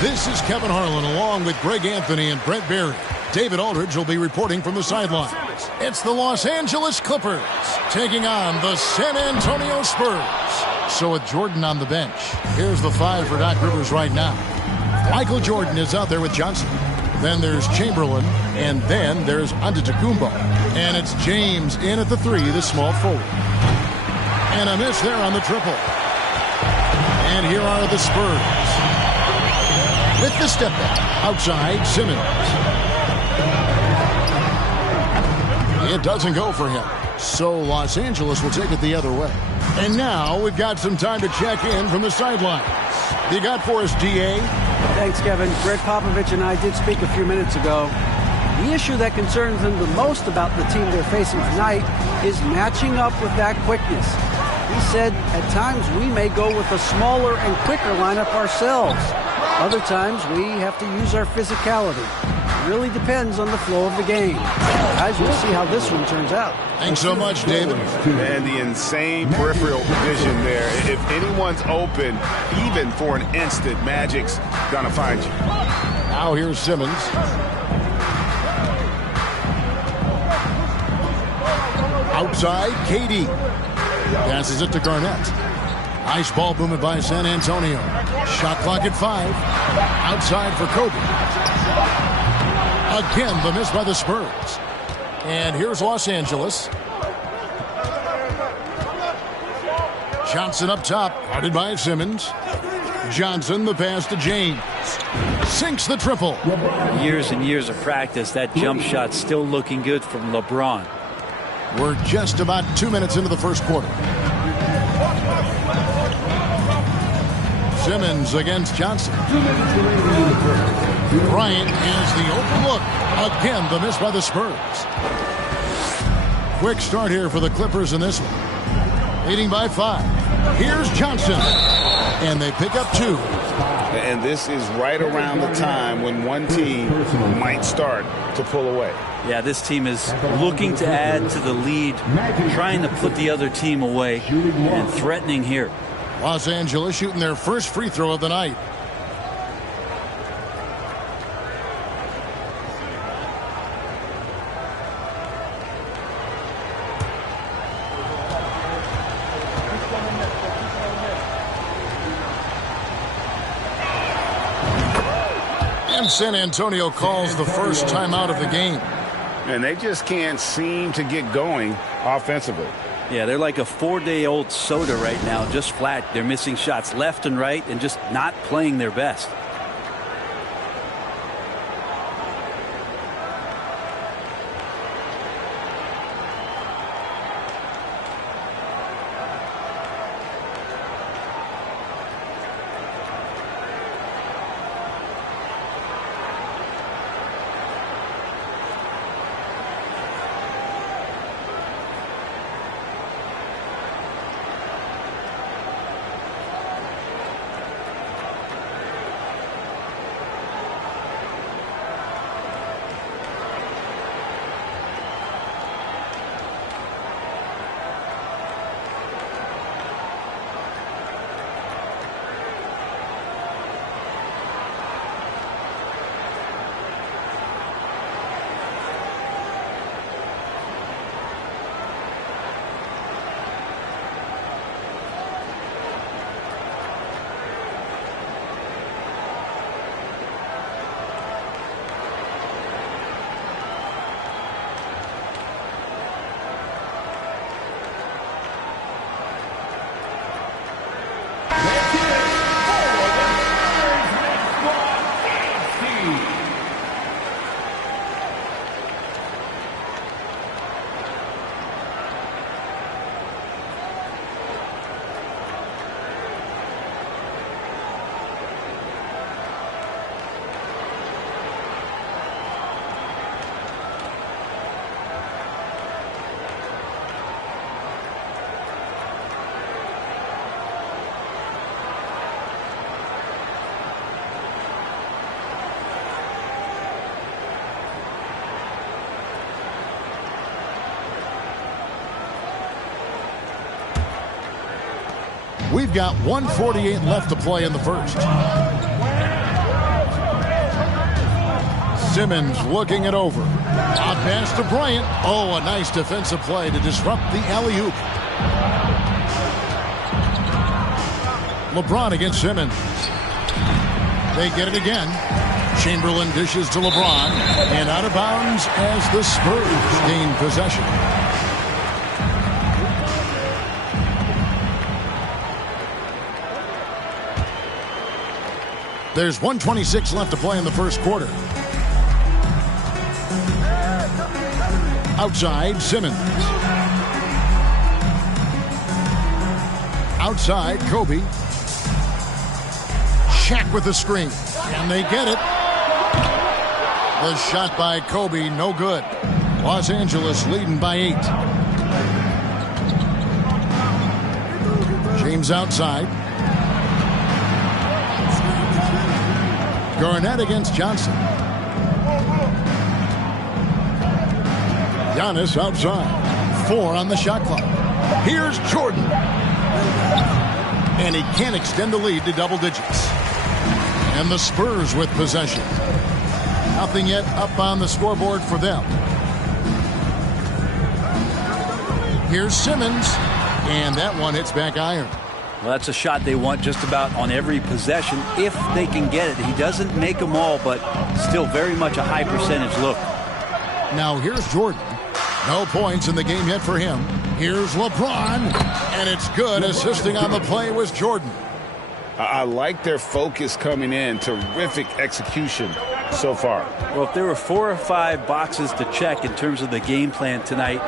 This is Kevin Harlan along with Greg Anthony and Brent Barry. David Aldridge will be reporting from the sidelines. It's the Los Angeles Clippers taking on the San Antonio Spurs. So with Jordan on the bench, here's the five for Doc Rivers right now. Michael Jordan is out there with Johnson. Then there's Chamberlain, and then there's Antetokounmpo. And it's James in at the three, the small forward. And a miss there on the triple. And here are the Spurs. With the step back. Outside, Simmons. It doesn't go for him. So Los Angeles will take it the other way. And now we've got some time to check in from the sidelines. You got for us, DA? Thanks, Kevin. Greg Popovich and I did speak a few minutes ago. The issue that concerns them the most about the team they're facing tonight is matching up with that quickness. He said, at times we may go with a smaller and quicker lineup ourselves. Other times we have to use our physicality. It really depends on the flow of the game. Guys, we'll see how this one turns out. Thanks so much, David. And the insane peripheral vision there. If anyone's open, even for an instant, Magic's gonna find you. Now here's Simmons. Outside, KD. Passes it to Garnett. Nice ball movement by San Antonio. Shot clock at 5. Outside for Kobe. Again, the miss by the Spurs. And here's Los Angeles. Johnson up top, guarded by Simmons. Johnson, the pass to James. Sinks the triple. Years and years of practice, that jump shot still looking good from LeBron. We're just about 2 minutes into the first quarter. Simmons against Johnson. Bryant has the open look. Again, the miss by the Spurs. Quick start here for the Clippers in this one. Leading by 5. Here's Johnson. And they pick up 2. And this is right around the time when one team might start to pull away. Yeah, this team is looking to add to the lead, trying to put the other team away, and threatening here. Los Angeles shooting their first free throw of the night. And San Antonio calls the first timeout of the game. And they just can't seem to get going offensively. Yeah, they're like a 4-day-old soda right now, just flat. They're missing shots left and right and just not playing their best. We've got 1:48 left to play in the first. Simmons looking it over. Out pass to Bryant. Oh, a nice defensive play to disrupt the alley-oop. LeBron against Simmons. They get it again. Chamberlain dishes to LeBron. And out of bounds as the Spurs gain possession. There's 1:26 left to play in the first quarter. Outside, Simmons. Outside, Kobe. Shaq with the screen. And they get it. The shot by Kobe, no good. Los Angeles leading by 8. James outside. Garnett against Johnson. Giannis outside. 4 on the shot clock. Here's Jordan. And he can't extend the lead to double digits. And the Spurs with possession. Nothing yet up on the scoreboard for them. Here's Simmons. And that one hits back iron. Well, that's a shot they want just about on every possession if they can get it. He doesn't make them all, but still very much a high percentage look. Now here's Jordan. No points in the game yet for him. Here's LeBron, and it's good. Assisting on the play was Jordan. I like their focus coming in. Terrific execution so far. Well, if there were 4 or 5 boxes to check in terms of the game plan tonight,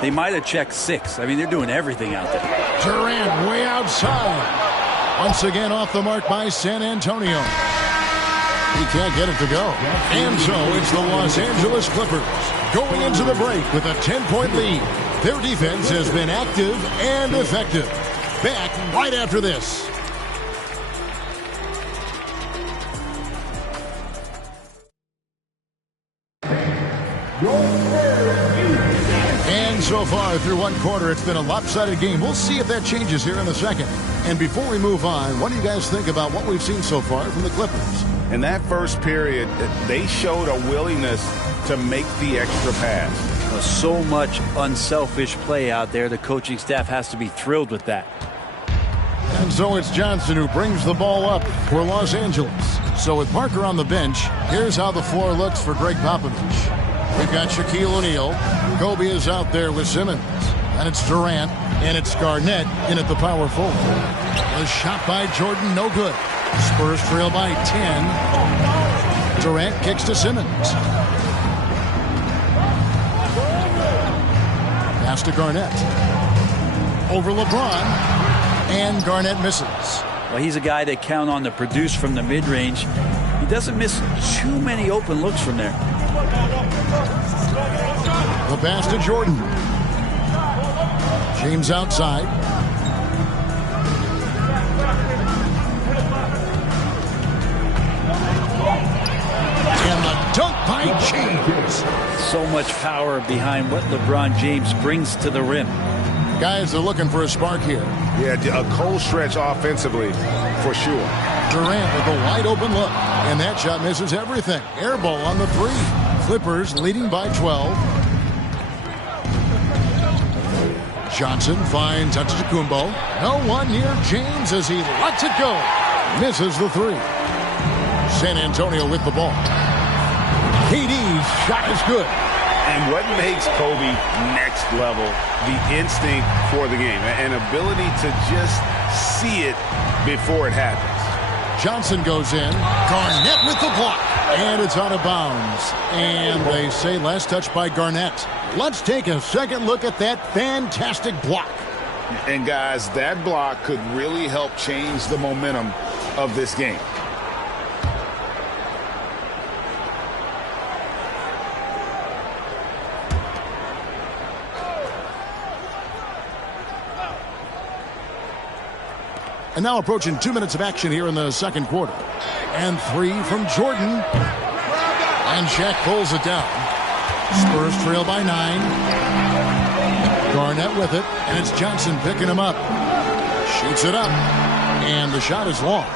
they might have checked 6. I mean, they're doing everything out there. Durant way outside. Once again off the mark by San Antonio. He can't get it to go. And so it's the Los Angeles Clippers going into the break with a 10-point lead. Their defense has been active and effective. Back right after this. And so far through one quarter, it's been a lopsided game. We'll see if that changes here in the second. And before we move on, what do you guys think about what we've seen so far from the Clippers? In that first period, they showed a willingness to make the extra pass. So much unselfish play out there. The coaching staff has to be thrilled with that. And so it's Johnson who brings the ball up for Los Angeles. So with Parker on the bench, here's how the floor looks for Greg Popovich. We've got Shaquille O'Neal. Kobe is out there with Simmons. And it's Durant. And it's Garnett in at the power forward. A shot by Jordan, no good. Spurs trail by 10. Durant kicks to Simmons. Pass to Garnett. Over LeBron. And Garnett misses. Well, he's a guy that count on to produce from the mid-range. He doesn't miss too many open looks from there. The pass to Jordan. James outside. And the dunk by James. So much power behind what LeBron James brings to the rim. Guys are looking for a spark here. Yeah, a cold stretch offensively for sure. Durant with a wide open look. And that shot misses everything. Air ball on the 3. Clippers leading by 12. Johnson finds Antetokounmpo. No one near James as he lets it go. Misses the 3. San Antonio with the ball. KD's shot is good. And what makes Kobe next level, the instinct for the game, an ability to just see it before it happens. Johnson goes in. Garnett with the block. And it's out of bounds. And they say last touch by Garnett. Let's take a second look at that fantastic block. And guys, that block could really help change the momentum of this game. And now approaching 2 minutes of action here in the second quarter. And 3 from Jordan. And Shaq pulls it down. Spurs trail by 9. Garnett with it. And it's Johnson picking him up. Shoots it up. And the shot is long.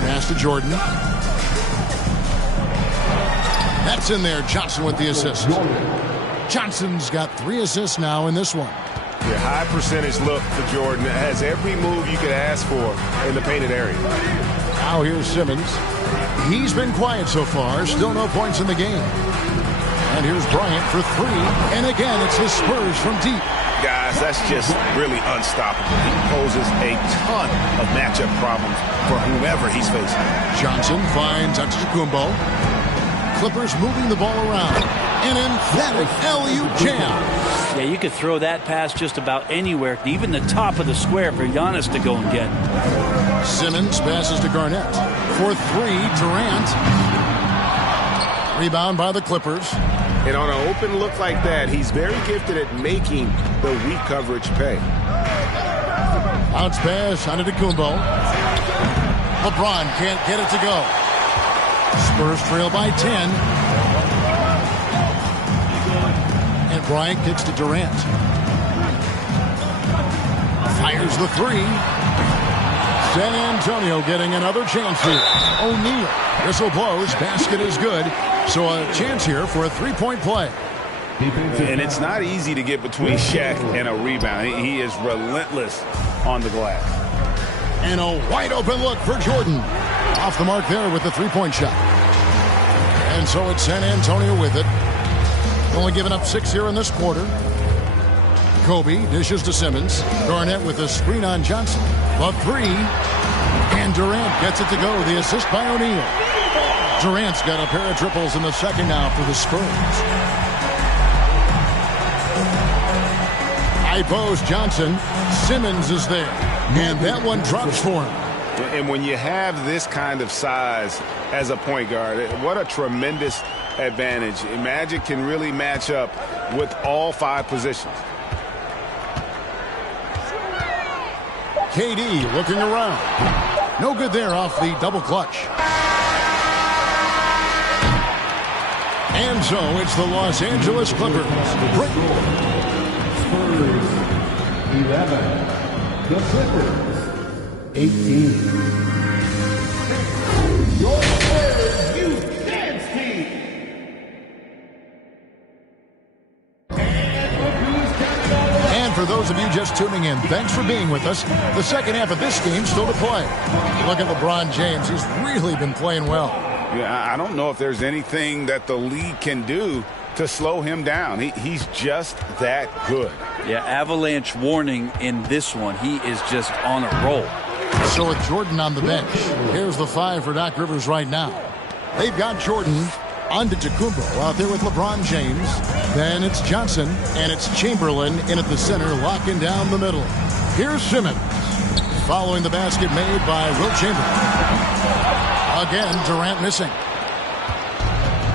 Pass to Jordan. That's in there. Johnson with the assist. Johnson's got 3 assists now in this one. Yeah, high percentage look for Jordan. It has every move you could ask for in the painted area. Now here's Simmons. He's been quiet so far. Still no points in the game. And here's Bryant for 3. And again, it's the Spurs from deep. Guys, that's just really unstoppable. He poses a ton of matchup problems for whomever he's facing. Johnson finds Antetokounmpo. Clippers moving the ball around. An emphatic alley-oop jam. Yeah, you could throw that pass just about anywhere, even the top of the square for Giannis to go and get. Simmons passes to Garnett. For 3, Durant. Rebound by the Clippers. And on an open look like that, he's very gifted at making the weak coverage pay. Bounce pass, Antetokounmpo. LeBron can't get it to go. Spurs trail by 10. And Bryant kicks to Durant. Fires the 3. San Antonio getting another chance here. O'Neal. Whistle blows. Basket is good. So a chance here for a 3-point play. And it's not easy to get between Shaq and a rebound. He is relentless on the glass. And a wide open look for Jordan. Off the mark there with the three-point shot. And so it's San Antonio with it. Only giving up 6 here in this quarter. Kobe dishes to Simmons. Garnett with a screen on Johnson. The three. And Durant gets it to go. The assist by O'Neal. Durant's got a pair of triples in the second now for the Spurs. High post Johnson. Simmons is there. And that one drops for him. And when you have this kind of size as a point guard, what a tremendous advantage. Magic can really match up with all 5 positions. KD looking around. No good there off the double clutch. And so it's the Los Angeles Clippers. Spurs 11. The Clippers 18. Your Spurs Youth Dance Team. And for those of you just tuning in, thanks for being with us. The second half of this game still to play. Look at LeBron James. He's really been playing well. Yeah, I don't know if there's anything that the league can do to slow him down. He's just that good. Yeah, avalanche warning in this one. He is just on a roll. So with Jordan on the bench, here's the 5 for Doc Rivers right now. They've got Jordan Antetokounmpo out there with LeBron James. Then it's Johnson, and it's Chamberlain in at the center, locking down the middle. Here's Simmons, following the basket made by Wilt Chamberlain. Again, Durant missing.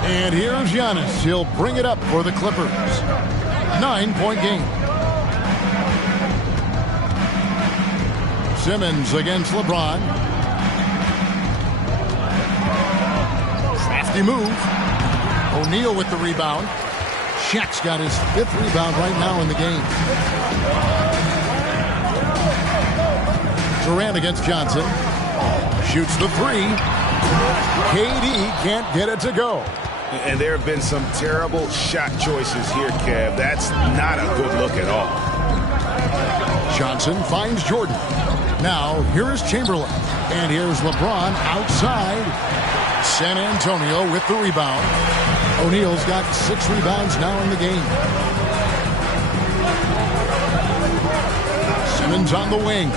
And here's Giannis. He'll bring it up for the Clippers. 9-point game. Simmons against LeBron. Crafty move. O'Neal with the rebound. Shaq's got his 5th rebound right now in the game. Durant against Johnson. Shoots the 3. KD can't get it to go. And there have been some terrible shot choices here, Kev. That's not a good look at all. Johnson finds Jordan. Now, here is Chamberlain. And here's LeBron outside. San Antonio with the rebound. O'Neal's got 6 rebounds now in the game. Simmons on the wing.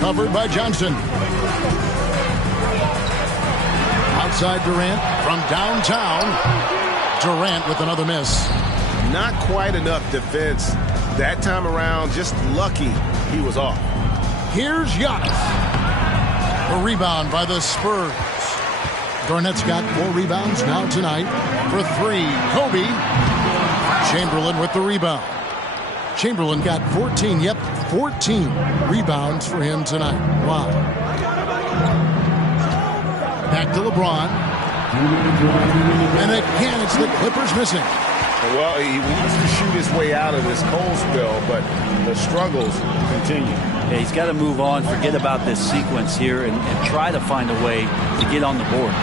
Covered by Johnson. Outside Durant from downtown. Durant with another miss. Not quite enough defense that time around. Just lucky he was off. Here's Giannis. A rebound by the Spurs. Garnett's got 4 rebounds now tonight. For 3, Kobe. Chamberlain with the rebound. Chamberlain got 14. Yep, 14 rebounds for him tonight. Wow. Back to LeBron. And again, it's the Clippers missing. Well, he wants to shoot his way out of this cold spell, but the struggles continue. Yeah, he's got to move on, forget about this sequence here, and try to find a way to get on the board.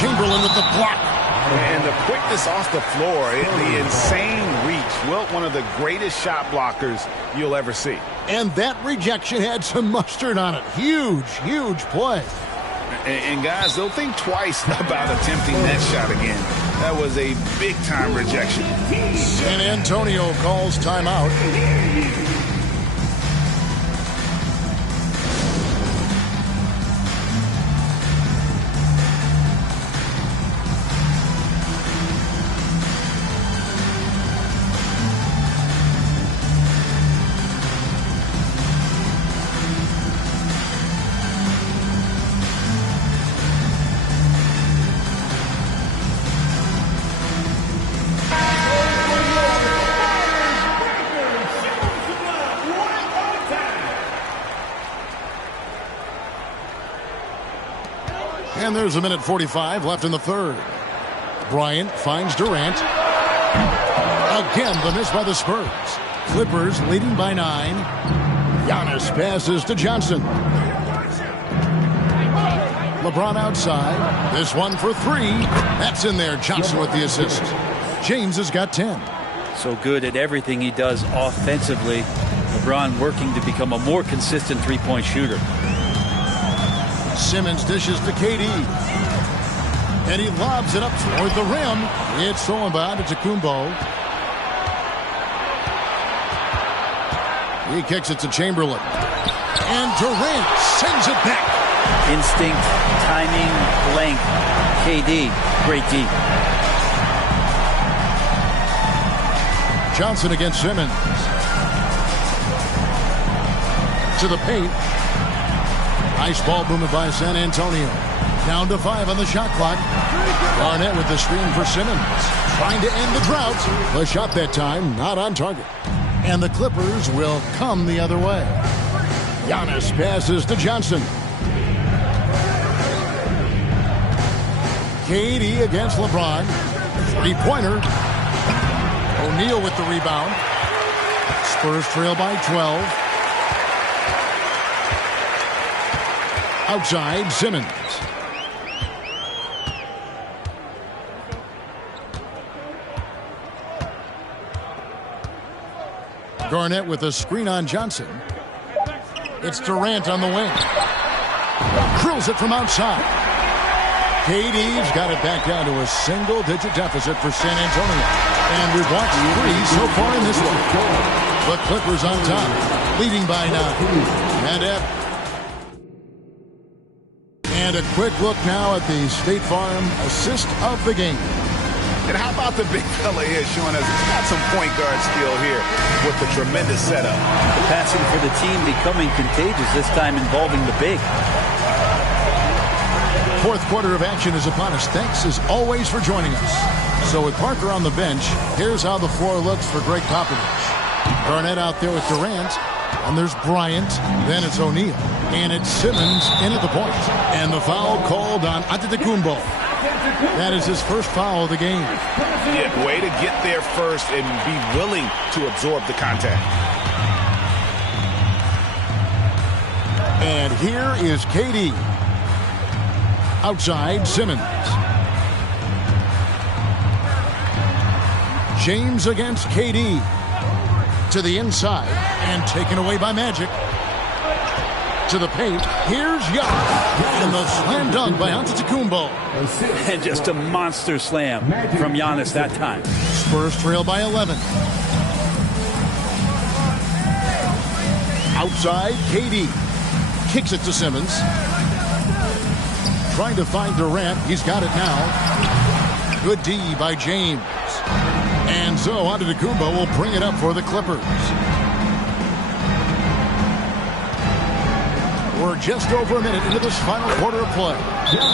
Chamberlain with the block. And the quickness off the floor, the insane reach. Wilt, one of the greatest shot blockers you'll ever see. And that rejection had some mustard on it. Huge, huge play. And guys, they'll think twice about attempting that shot again. That was a big-time rejection. San Antonio calls timeout. And there's 1:45 left in the third. Bryant finds Durant. Again, the miss by the Spurs. Clippers leading by 9. Giannis passes to Johnson. LeBron outside. This one for 3. That's in there. Johnson with the assist. James has got 10. So good at everything he does offensively. LeBron working to become a more consistent three-point shooter. Simmons dishes to KD. And he lobs it up toward the rim. It's stolen by Antetokounmpo. He kicks it to Chamberlain. And Durant sends it back. Instinct, timing, length. KD, great D. Johnson against Simmons. To the paint. Nice ball movement by San Antonio. Down to 5 on the shot clock. Garnett with the screen for Simmons. Trying to end the drought. The shot that time not on target. And the Clippers will come the other way. Giannis passes to Johnson. KD against LeBron. Three-pointer. O'Neal with the rebound. Spurs trail by 12. Outside, Simmons. Garnett with a screen on Johnson. It's Durant on the wing. Drills it from outside. KD's got it back down to a single-digit deficit for San Antonio. And we've watched 3 so far in this one. The Clippers on top, leading by 9. And a quick look now at the State Farm assist of the game. And how about the big fella here showing us he's got some point guard skill here with the tremendous setup. The passing for the team becoming contagious, this time involving the big. Fourth quarter of action is upon us. Thanks as always for joining us. So with Parker on the bench, here's how the floor looks for Greg Popovich. Garnett out there with Durant. And there's Bryant. Then it's O'Neal. And it's Simmons in at the point. And the foul called on Antetokounmpo. That is his first foul of the game. Yeah, way to get there first and be willing to absorb the contact. And here is KD. Outside, Simmons. James against KD. To the inside and taken away by Magic. To the paint. Here's Young. And the slam dunk by Antetokounmpo. And just a monster slam from Giannis that time. Spurs trail by 11. Outside, KD. Kicks it to Simmons. Trying to find Durant. He's got it now. Good D by James. And so Antetokounmpo will bring it up for the Clippers. We're just over a minute into this final quarter of play.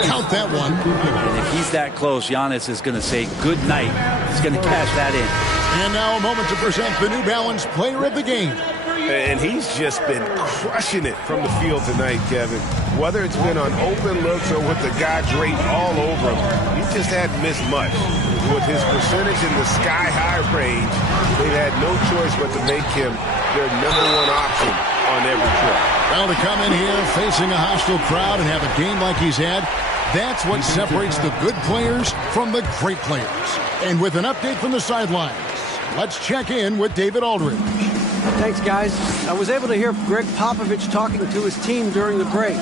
Count that one. And if he's that close, Giannis is going to say good night. He's going to cash that in. And now a moment to present the New Balance Player of the Game. And he's just been crushing it from the field tonight, Kevin. Whether it's been on open looks or with the guy draped all over him, he just hadn't missed much. With his percentage in the sky-high range, they've had no choice but to make him their #1 option on every trip. Well, to come in here facing a hostile crowd and have a game like he's had, that's what separates the good players from the great players. And with an update from the sidelines, let's check in with David Aldridge. Thanks, guys. I was able to hear Greg Popovich talking to his team during the break.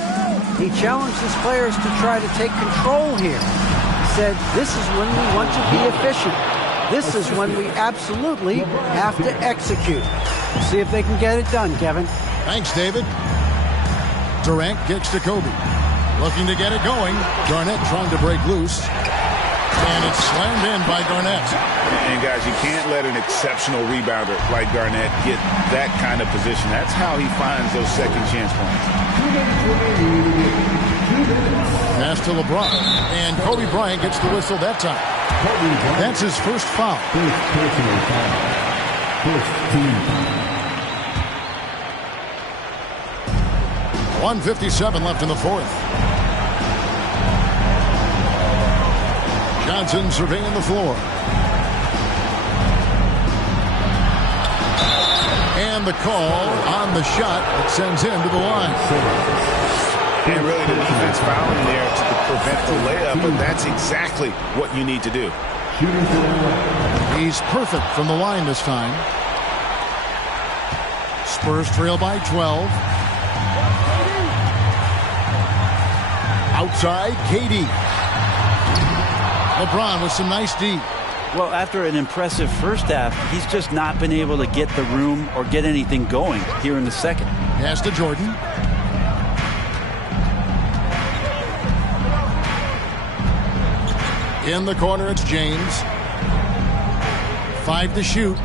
He challenged his players to try to take control here. He said, this is when we want to be efficient. This is when we absolutely have to execute. We'll see if they can get it done, Kevin. Thanks, David. Durant kicks to Kobe. Looking to get it going. Garnett trying to break loose. And it's slammed in by Garnett. And, guys, you can't let an exceptional rebounder like Garnett get that kind of position. That's how he finds those second chance points. Pass to LeBron. And Kobe Bryant gets the whistle that time. That's his first foul. First personal foul. First team foul. 1:57 left in the fourth. Johnson surveying the floor. And the call on the shot that sends him to the line. And really the defense fouling there to prevent the layup, but that's exactly what you need to do. He's perfect from the line this time. Spurs trail by 12. Outside, KD. LeBron with some nice D. Well, after an impressive first half, he's just not been able to get the room or get anything going here in the second. Pass to Jordan. In the corner, it's James. 5 to shoot.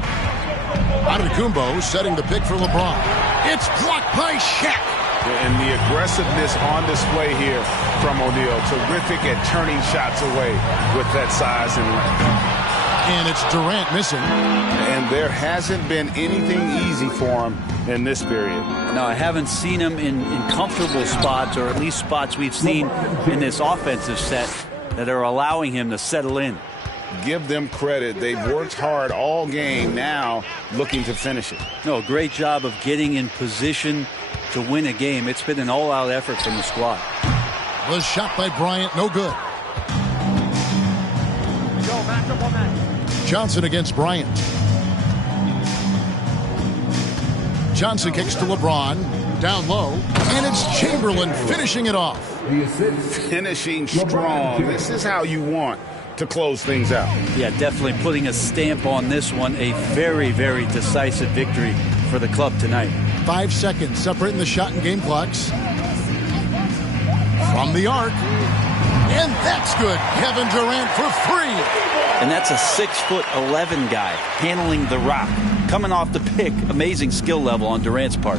Antetokounmpo setting the pick for LeBron. It's blocked by Shaq. And the aggressiveness on display here from O'Neal. Terrific at turning shots away with that size and length. And it's Durant missing. And there hasn't been anything easy for him in this period. No, I haven't seen him in comfortable spots, or at least spots we've seen in this offensive set that are allowing him to settle in. Give them credit. They've worked hard all game, now looking to finish it. No, great job of getting in position to win a game. It's been an all-out effort from the squad. Was shot by Bryant, no good. Johnson against Bryant. Johnson kicks to LeBron, down low, and it's Chamberlain finishing it off. Finishing strong. This is how you want to close things out. Yeah, definitely putting a stamp on this one. A very, very decisive victory for the club tonight. 5 seconds separating the shot and game clocks. From the arc. And that's good. Kevin Durant for 3. And that's a 6'11" guy handling the rock. Coming off the pick, amazing skill level on Durant's part.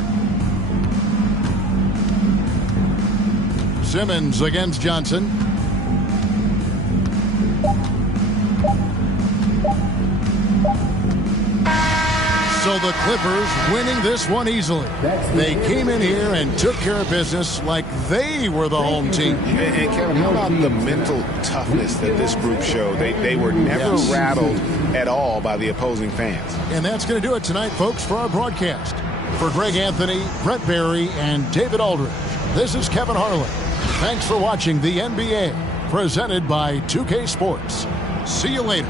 Simmons against Johnson. So the Clippers winning this one easily. They came in here and took care of business like they were the home team. And Kevin, how about the mental toughness that this group showed? They were never rattled at all by the opposing fans. And that's going to do it tonight, folks, for our broadcast. For Greg Anthony, Brett Barry, and David Aldridge, this is Kevin Harlan. Thanks for watching the NBA, presented by 2K Sports. See you later.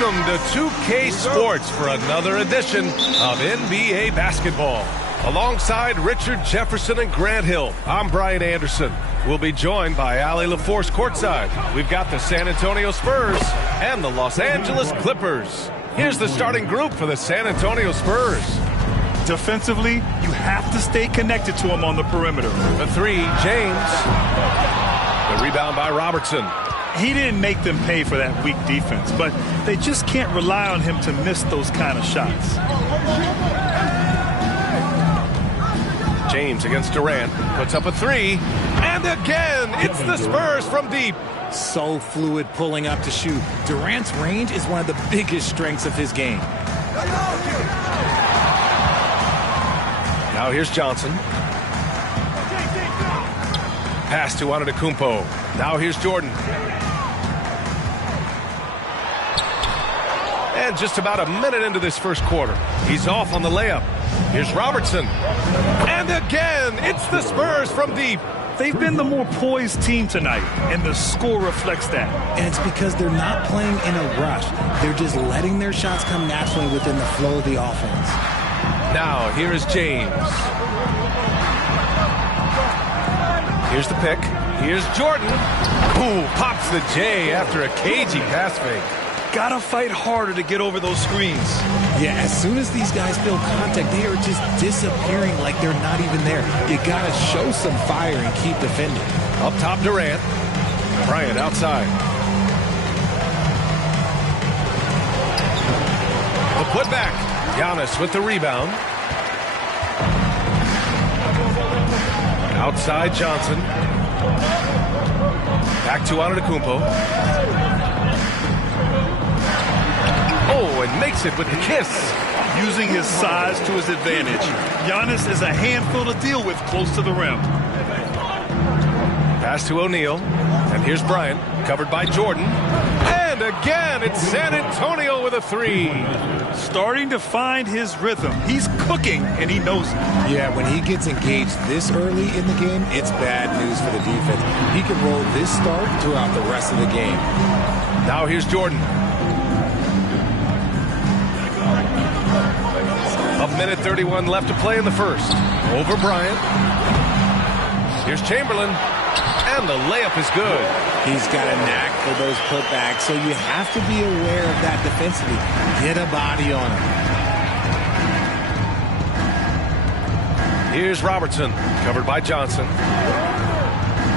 Welcome to 2K Sports for another edition of NBA basketball. Alongside Richard Jefferson and Grant Hill, I'm Brian Anderson. We'll be joined by Allie LaForce courtside. We've got the San Antonio Spurs and the Los Angeles Clippers. Here's the starting group for the San Antonio Spurs. Defensively, you have to stay connected to him on the perimeter. The three, James. The rebound by Robertson. He didn't make them pay for that weak defense, but they just can't rely on him to miss those kind of shots. James against Durant, puts up a three, and again, it's the Spurs from deep. So fluid pulling up to shoot. Durant's range is one of the biggest strengths of his game. Now here's Johnson. Pass to Antetokounmpo. Now here's Jordan. And just about a minute into this first quarter, he's off on the layup. Here's Robertson. And again, it's the Spurs from deep. They've been the more poised team tonight, and the score reflects that. And it's because they're not playing in a rush. They're just letting their shots come naturally within the flow of the offense. Now, here is James. Here's the pick. Here's Jordan. Ooh, pops the J after a cagey pass fake. Gotta fight harder to get over those screens. Yeah, as soon as these guys feel contact, they are just disappearing like they're not even there. You gotta show some fire and keep defending. Up top, Durant. Bryant outside. The putback. Giannis with the rebound. Outside Johnson. Back to Antetokounmpo. Oh, and makes it with the kiss. Using his size to his advantage. Giannis is a handful to deal with close to the rim. Pass to O'Neal. And here's Bryant, covered by Jordan. And again, it's San Antonio with a three. Starting to find his rhythm. He's cooking, and he knows it. Yeah, when he gets engaged this early in the game, it's bad news for the defense. He can roll this start throughout the rest of the game. Now here's Jordan. A minute 31 left to play in the first. Over Bryant. Here's Chamberlain. And the layup is good. He's got a knack for those putbacks, so you have to be aware of that defensively. Get a body on him. Here's Robertson, covered by Johnson.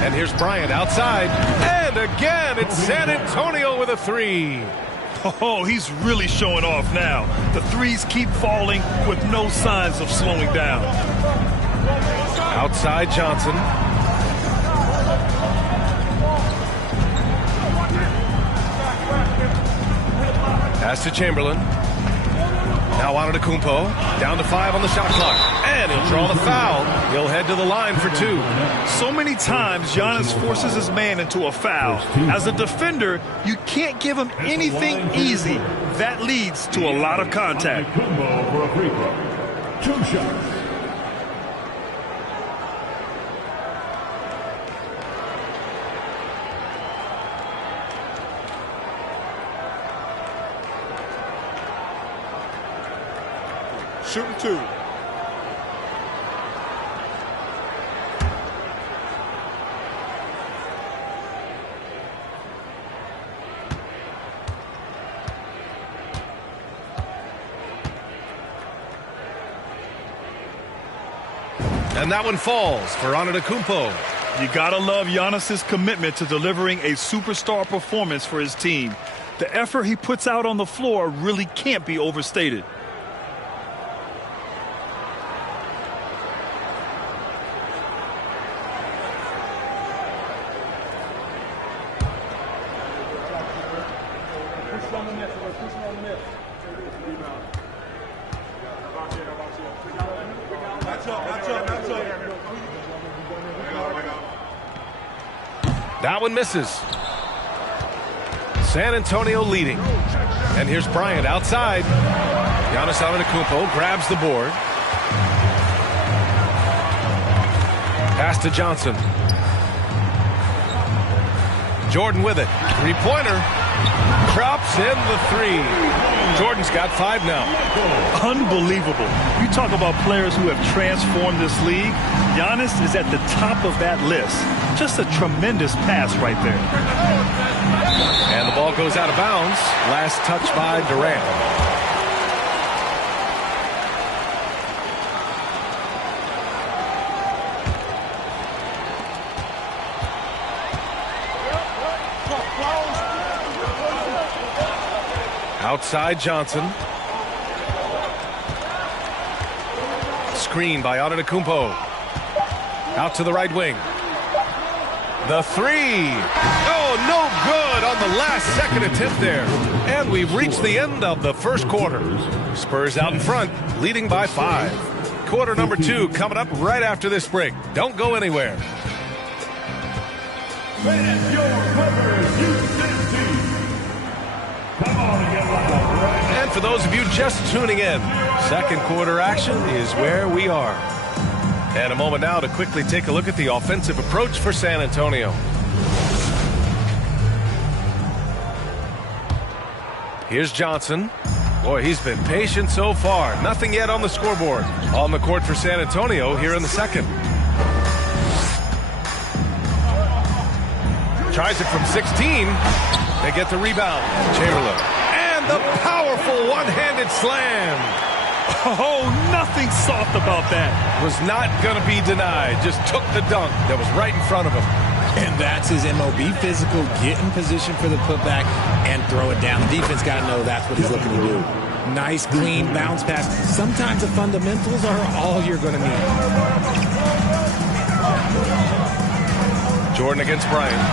And here's Bryant outside. And again, it's San Antonio with a three. Oh, he's really showing off now. The threes keep falling with no signs of slowing down. Outside Johnson. Pass to Chamberlain. Now Antetokounmpo. Down to 5 on the shot clock. And he'll draw the foul. He'll head to the line for 2. So many times Giannis forces his man into a foul. As a defender, you can't give him anything easy. That leads to a lot of contact. For a free throw. 2 shots. Shooting 2. And that one falls for Antetokounmpo. You gotta love Giannis's commitment to delivering a superstar performance for his team. The effort he puts out on the floor really can't be overstated. That one misses. San Antonio leading. And here's Bryant outside. Giannis Antetokounmpo grabs the board. Pass to Johnson. Jordan with it. Three-pointer. Drops in the three. Jordan's got 5 now. Unbelievable. You talk about players who have transformed this league. Giannis is at the top of that list. Just a tremendous pass right there. And the ball goes out of bounds. Last touch by Durant. Outside Johnson. Screen by Antetokounmpo. Out to the right wing. The three. Oh, no good on the last second attempt there. And we've reached the end of the first quarter. Spurs out in front, leading by 5. Quarter number 2 coming up right after this break. Don't go anywhere. And for those of you just tuning in, second quarter action is where we are. And a moment now to quickly take a look at the offensive approach for San Antonio. Here's Johnson. Boy, he's been patient so far. Nothing yet on the scoreboard. On the court for San Antonio here in the second. Tries it from 16. They get the rebound. Chamberlain. And the powerful one-handed slam. Oh, nothing soft about that. Was not going to be denied. Just took the dunk that was right in front of him. And that's his MOB, physical, get in position for the putback and throw it down. The defense got to know that's what he's looking to do. Nice, clean bounce pass. Sometimes the fundamentals are all you're going to need. Jordan against Bryant.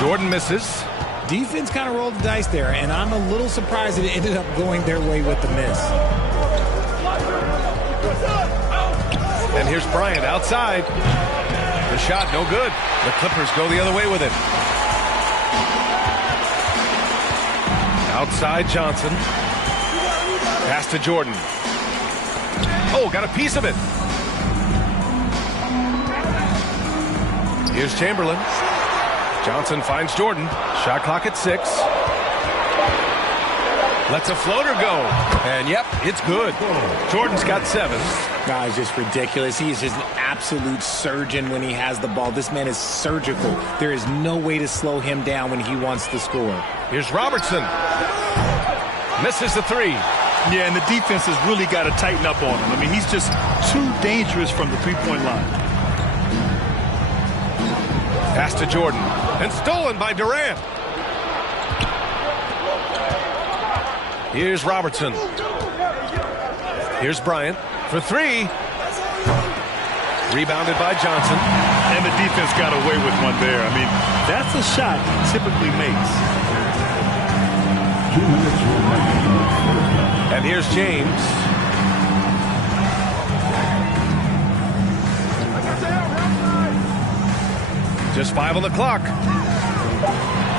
Jordan misses. Defense kind of rolled the dice there, and I'm a little surprised that it ended up going their way with the miss. And here's Bryant outside. The shot no good. The Clippers go the other way with it. Outside Johnson. Pass to Jordan. Oh, got a piece of it. Here's Chamberlain. Johnson finds Jordan. Shot clock at 6. Lets a floater go. And, yep, it's good. Jordan's got 7. Guy's just ridiculous. He is just an absolute surgeon when he has the ball. This man is surgical. There is no way to slow him down when he wants to score. Here's Robertson. Misses the 3. Yeah, and the defense has really got to tighten up on him. I mean, he's just too dangerous from the three-point line. Pass to Jordan. And stolen by Durant. Here's Robertson. Here's Bryant for 3. Rebounded by Johnson. And the defense got away with one there. I mean, that's a shot he typically makes. 2 minutes remaining. And here's James. Just 5 on the clock.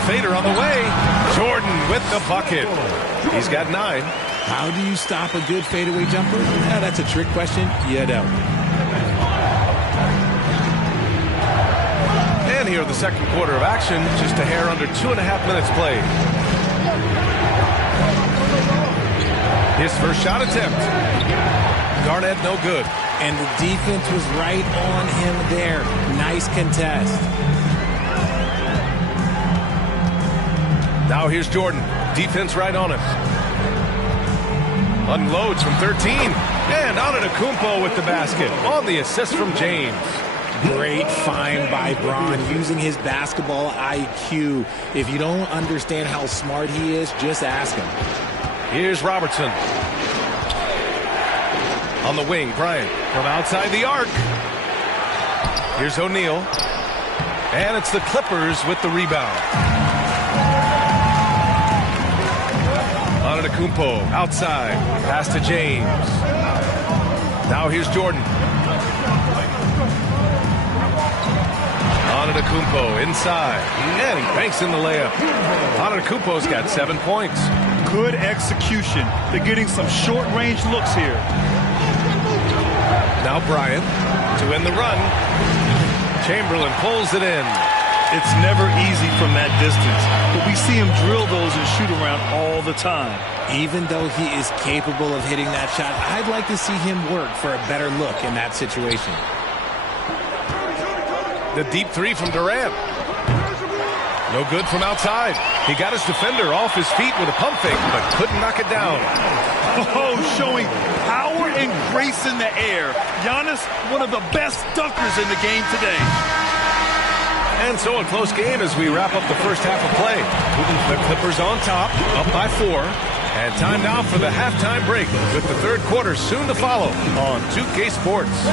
Fader on the way. Jordan with the bucket. He's got 9. How do you stop a good fadeaway jumper? Now, that's a trick question. You don't. And here in the second quarter of action, just a hair under 2.5 minutes played. His first shot attempt. Garnett no good. And the defense was right on him there. Nice contest. Now here's Jordan. Defense right on him. Unloads from 13. And Antetokounmpo with the basket on the assist from James. Great find by Bron, using his basketball IQ. If you don't understand how smart he is, just ask him. Here's Robertson. On the wing, Bryant from outside the arc. Here's O'Neal. And it's the Clippers with the rebound. Antetokounmpo outside. Pass to James. Now here's Jordan. Antetokounmpo inside. And he banks in the layup. Antetokounmpo's got 7 points. Good execution. They're getting some short-range looks here. Now Bryant to end the run. Chamberlain pulls it in. It's never easy from that distance, but we see him drill those and shoot around all the time. Even though he is capable of hitting that shot, I'd like to see him work for a better look in that situation. The deep three from Durant. No good from outside. He got his defender off his feet with a pump fake, but couldn't knock it down. Oh, showing power and grace in the air. Giannis, one of the best dunkers in the game today. And so a close game as we wrap up the first half of play. The Clippers on top, up by 4. And time now for the halftime break with the third quarter soon to follow on 2K Sports.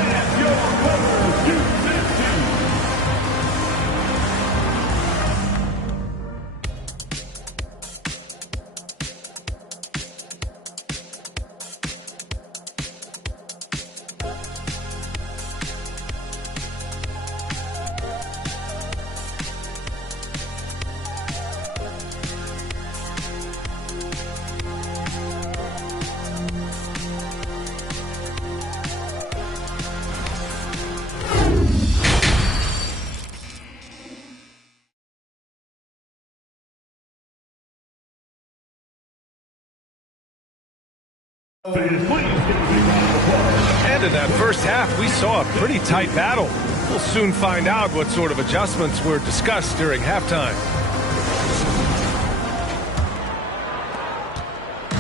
And in that first half, we saw a pretty tight battle. We'll soon find out what sort of adjustments were discussed during halftime.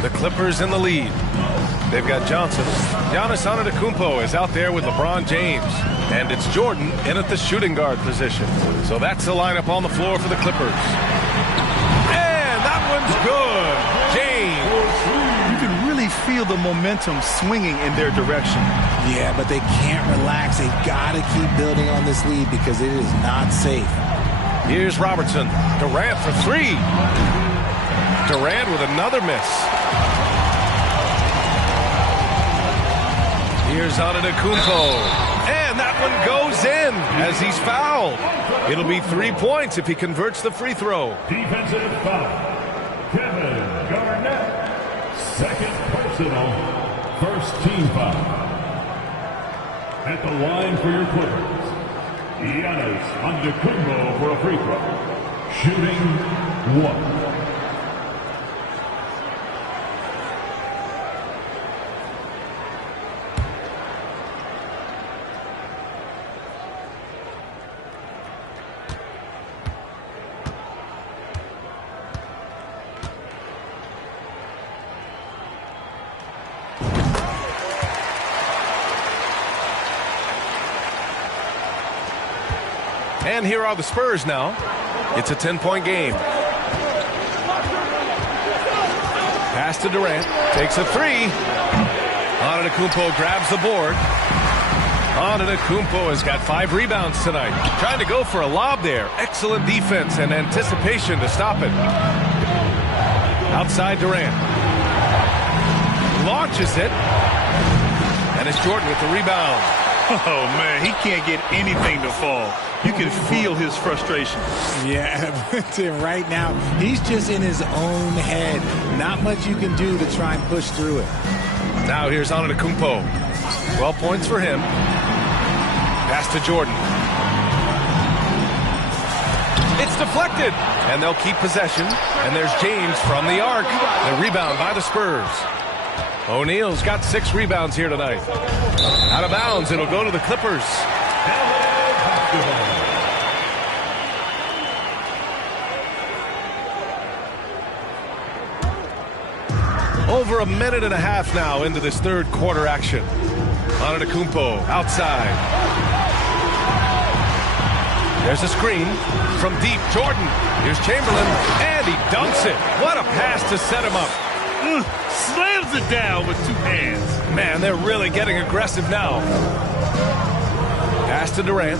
The Clippers in the lead. They've got Johnson. Giannis Antetokounmpo is out there with LeBron James. And it's Jordan in at the shooting guard position. So that's the lineup on the floor for the Clippers. And that one's good. James. You can really feel the momentum swinging in their direction. Yeah, but they can't relax. They've got to keep building on this lead because it is not safe. Here's Robertson. Durant for 3. Durant with another miss. Here's Antetokounmpo. And that one goes in as he's fouled. It'll be 3 points if he converts the free throw. Defensive foul. Kevin Garnett. Second personal. First team foul. At the line for your Clippers, Giannis Antetokounmpo for a free throw. Shooting 1. And here are the Spurs now. It's a 10-point game. Pass to Durant. Takes a 3. Antetokounmpo grabs the board. Antetokounmpo has got 5 rebounds tonight. Trying to go for a lob there. Excellent defense and anticipation to stop it. Outside Durant. Launches it. And it's Jordan with the rebound. Oh, man, he can't get anything to fall. You can feel his frustration. Yeah, right now, he's just in his own head. Not much you can do to try and push through it. Now here's Antetokounmpo. 12 points for him. Pass to Jordan. It's deflected. And they'll keep possession. And there's James from the arc. The rebound by the Spurs. O'Neal's got 6 rebounds here tonight. Out of bounds, it'll go to the Clippers. Over a minute and a half now into this third quarter action. Antetokounmpo outside. There's a screen from deep. Jordan. Here's Chamberlain, and he dunks it. What a pass to set him up. Slams it down with two hands. Man, they're really getting aggressive now. Pass to Durant.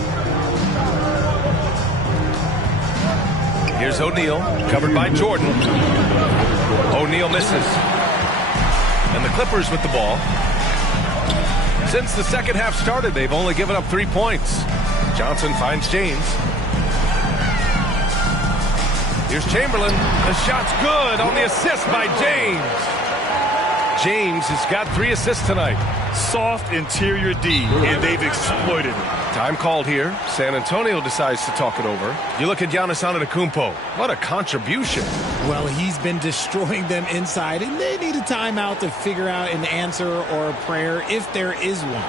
Here's O'Neal, covered by Jordan. O'Neal misses. And the Clippers with the ball. Since the second half started, they've only given up 3 points. Johnson finds James. Here's Chamberlain. The shot's good on the assist by James. James has got 3 assists tonight. Soft interior D, and they've exploited it. Time called here. San Antonio decides to talk it over. You look at Giannis Antetokounmpo. What a contribution. Well, he's been destroying them inside, and they need a timeout to figure out an answer or a prayer if there is one.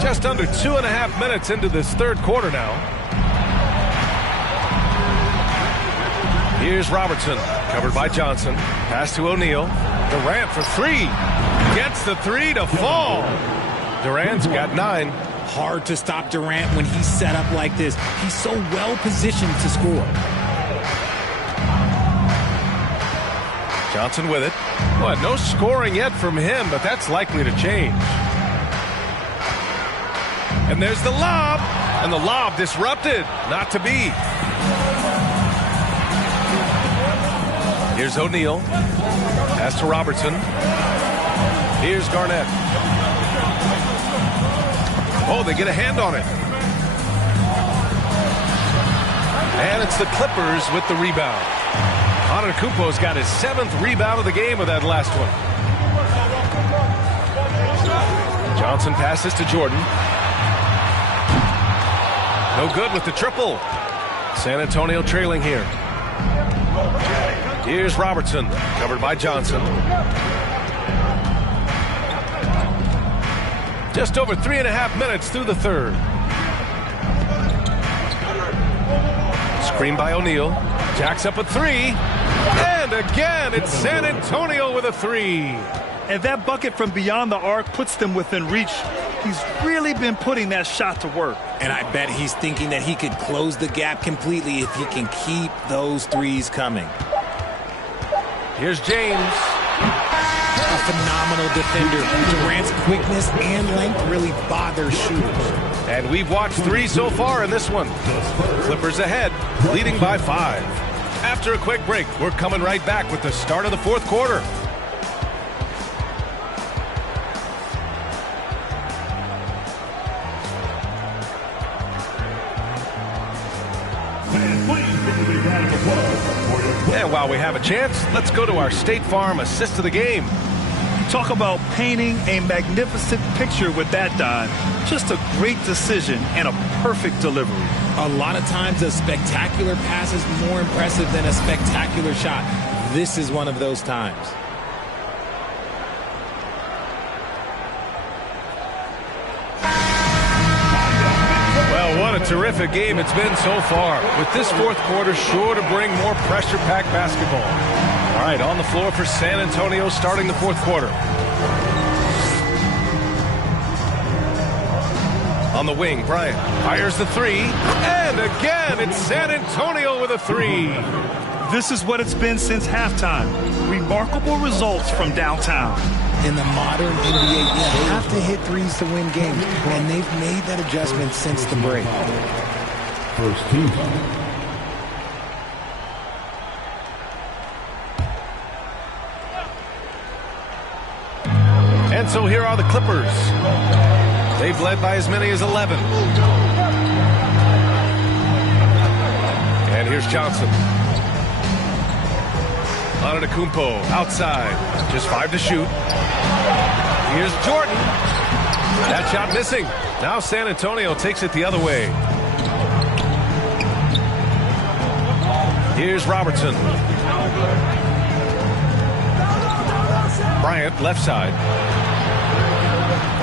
Just under 2.5 minutes into this third quarter now. Here's Robertson, covered by Johnson. Pass to O'Neal. Durant for 3. Gets the 3 to fall. Durant's got 9. Hard to stop Durant when he's set up like this. He's so well positioned to score. Johnson with it. Well, no scoring yet from him, but that's likely to change. And there's the lob. And the lob disrupted. Not to be. Here's O'Neal. Pass to Robertson. Here's Garnett. Oh, they get a hand on it. And it's the Clippers with the rebound. Antetokounmpo's got his 7th rebound of the game with that last one. Johnson passes to Jordan. No good with the triple. San Antonio trailing here. Here's Robertson, covered by Johnson. Just over 3.5 minutes through the third. Screen by O'Neal. Jacks up a 3. And again, it's San Antonio with a 3. And that bucket from beyond the arc puts them within reach. He's really been putting that shot to work. And I bet he's thinking that he could close the gap completely if he can keep those threes coming. Here's James. A phenomenal defender. Durant's quickness and length really bother shooters. And we've watched 3 so far in this one. Clippers ahead, leading by 5. After a quick break, we're coming right back with the start of the fourth quarter. And while we have a chance, let's go to our State Farm assist of the game. Talk about painting a magnificent picture with that dive. Just a great decision and a perfect delivery. A lot of times a spectacular pass is more impressive than a spectacular shot. This is one of those times. Well, what a terrific game it's been so far. With this fourth quarter sure to bring more pressure-packed basketball. All right, on the floor for San Antonio starting the fourth quarter. On the wing, Bryant fires the three. And again, it's San Antonio with a three. This is what it's been since halftime. Remarkable results from downtown. In the modern NBA, you have to hit threes to win games, and they've made that adjustment since the break. First team foul. And so here are the Clippers. They've led by as many as 11. And here's Johnson. Antetokounmpo outside. Just 5 to shoot. Here's Jordan. That shot missing. Now San Antonio takes it the other way. Here's Robertson. Bryant left side.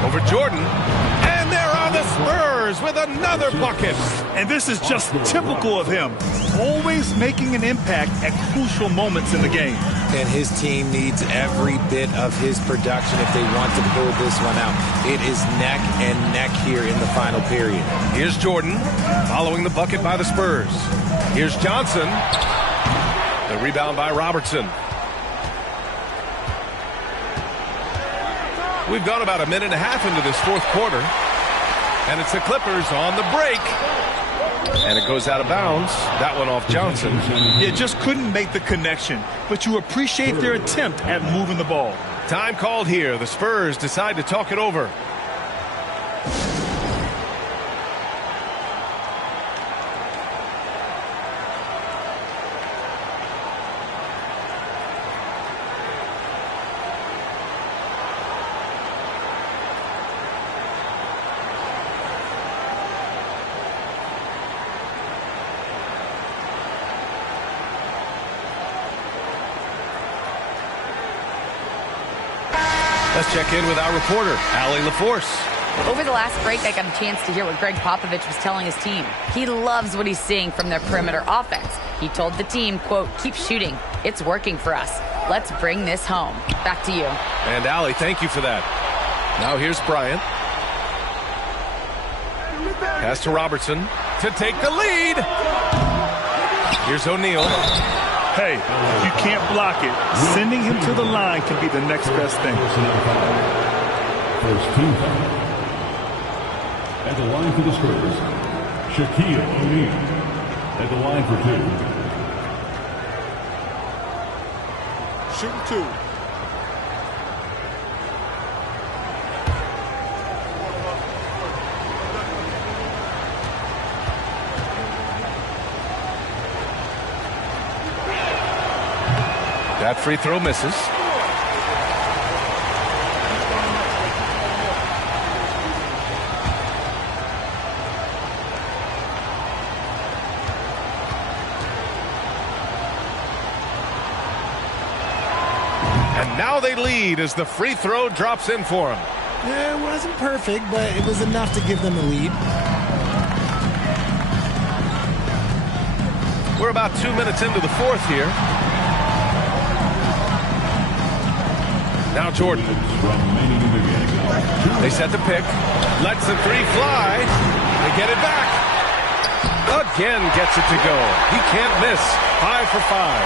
Over Jordan. And there are the Spurs with another bucket. And this is just typical of him. Always making an impact at crucial moments in the game. And his team needs every bit of his production if they want to pull this one out. It is neck and neck here in the final period. Here's Jordan following the bucket by the Spurs. Here's Johnson. The rebound by Robertson. We've gone about a minute and a half into this fourth quarter. And it's the Clippers on the break. And it goes out of bounds. That one off Johnson. You just couldn't make the connection. But you appreciate their attempt at moving the ball. Time called here. The Spurs decide to talk it over. Let's check in with our reporter, Allie LaForce. Over the last break, I got a chance to hear what Greg Popovich was telling his team. He loves what he's seeing from their perimeter offense. He told the team, quote, keep shooting. It's working for us. Let's bring this home. Back to you. And Allie, thank you for that. Now here's Bryant. Pass to Robertson to take the lead. Here's O'Neal. Hey, if you can't block it, sending him to the line can be the next best thing. First team foul. At the line for the Spurs, Shaquille O'Neal. At the line for two. Shooting two. That free throw misses. And now they lead as the free throw drops in for them. Yeah, it wasn't perfect, but it was enough to give them the lead. We're about 2 minutes into the fourth here. Now Jordan. They set the pick. Lets the three fly. They get it back. Again gets it to go. He can't miss. 5 for 5.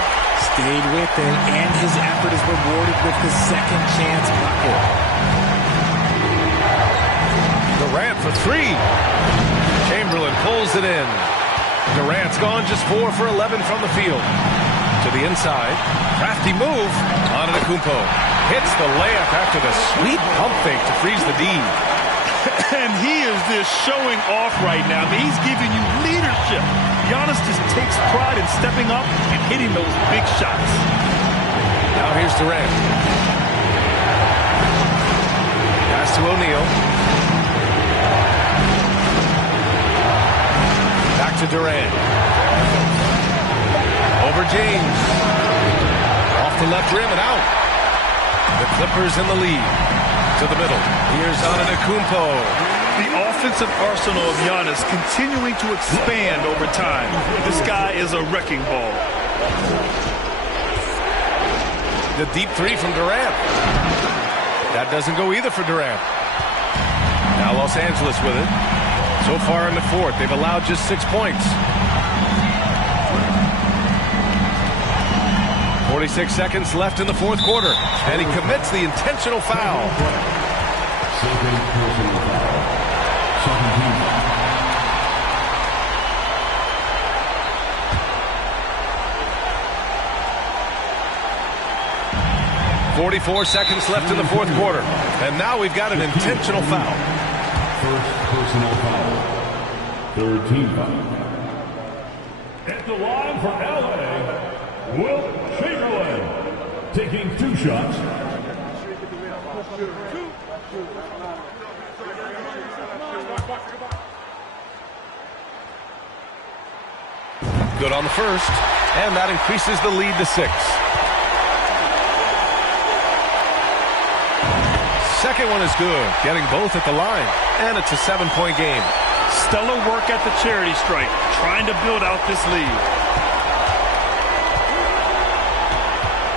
Stayed with it, and his effort is rewarded with the second chance bucket. Durant for 3. Chamberlain pulls it in. Durant's gone just 4 for 11 from the field. To the inside. Crafty move. Antetokounmpo hits the layup after the sweet pump fake to freeze the D. And he is just showing off right now. I mean, he's giving you leadership. Giannis just takes pride in stepping up and hitting those big shots. Now here's Durant. Pass to O'Neal. Back to Durant. Over James. Off the left rim and out. The Clippers in the lead. To the middle. Here's Antetokounmpo. The offensive arsenal of Giannis continuing to expand over time. This guy is a wrecking ball. The deep three from Durant. That doesn't go either for Durant. Now Los Angeles with it. So far in the fourth, they've allowed just 6 points. 46 seconds left in the fourth quarter, and he commits the intentional foul. Second personal foul. 17. 44 seconds left in the fourth quarter. And now we've got an intentional foul. First personal foul. Third team foul. At the line for LA, Wilt Chamberlain. Taking 2 shots. Good on the first. And that increases the lead to 6. Second one is good, getting both at the line, and it's a 7-point game. Stellar work at the charity stripe, trying to build out this lead.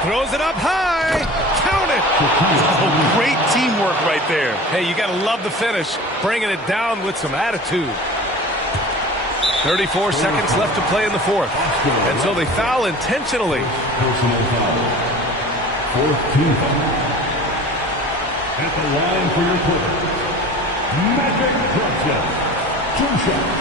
Throws it up high, count it! Oh, great teamwork right there. Hey, you gotta love the finish, bringing it down with some attitude. 34 seconds left to play in the fourth, and so they foul intentionally. Personal foul. Fourth team foul. At the line for your Clippers, Magic Johnson. 2 shots.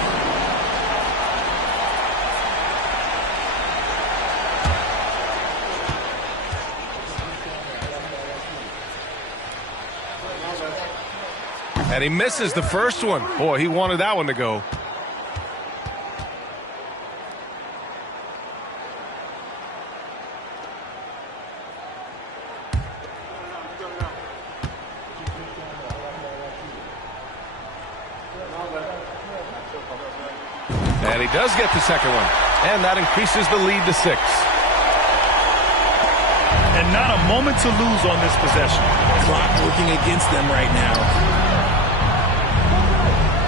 And he misses the first one. Boy, he wanted that one to go. And he does get the second one. And that increases the lead to 6. And not a moment to lose on this possession. Clock working against them right now.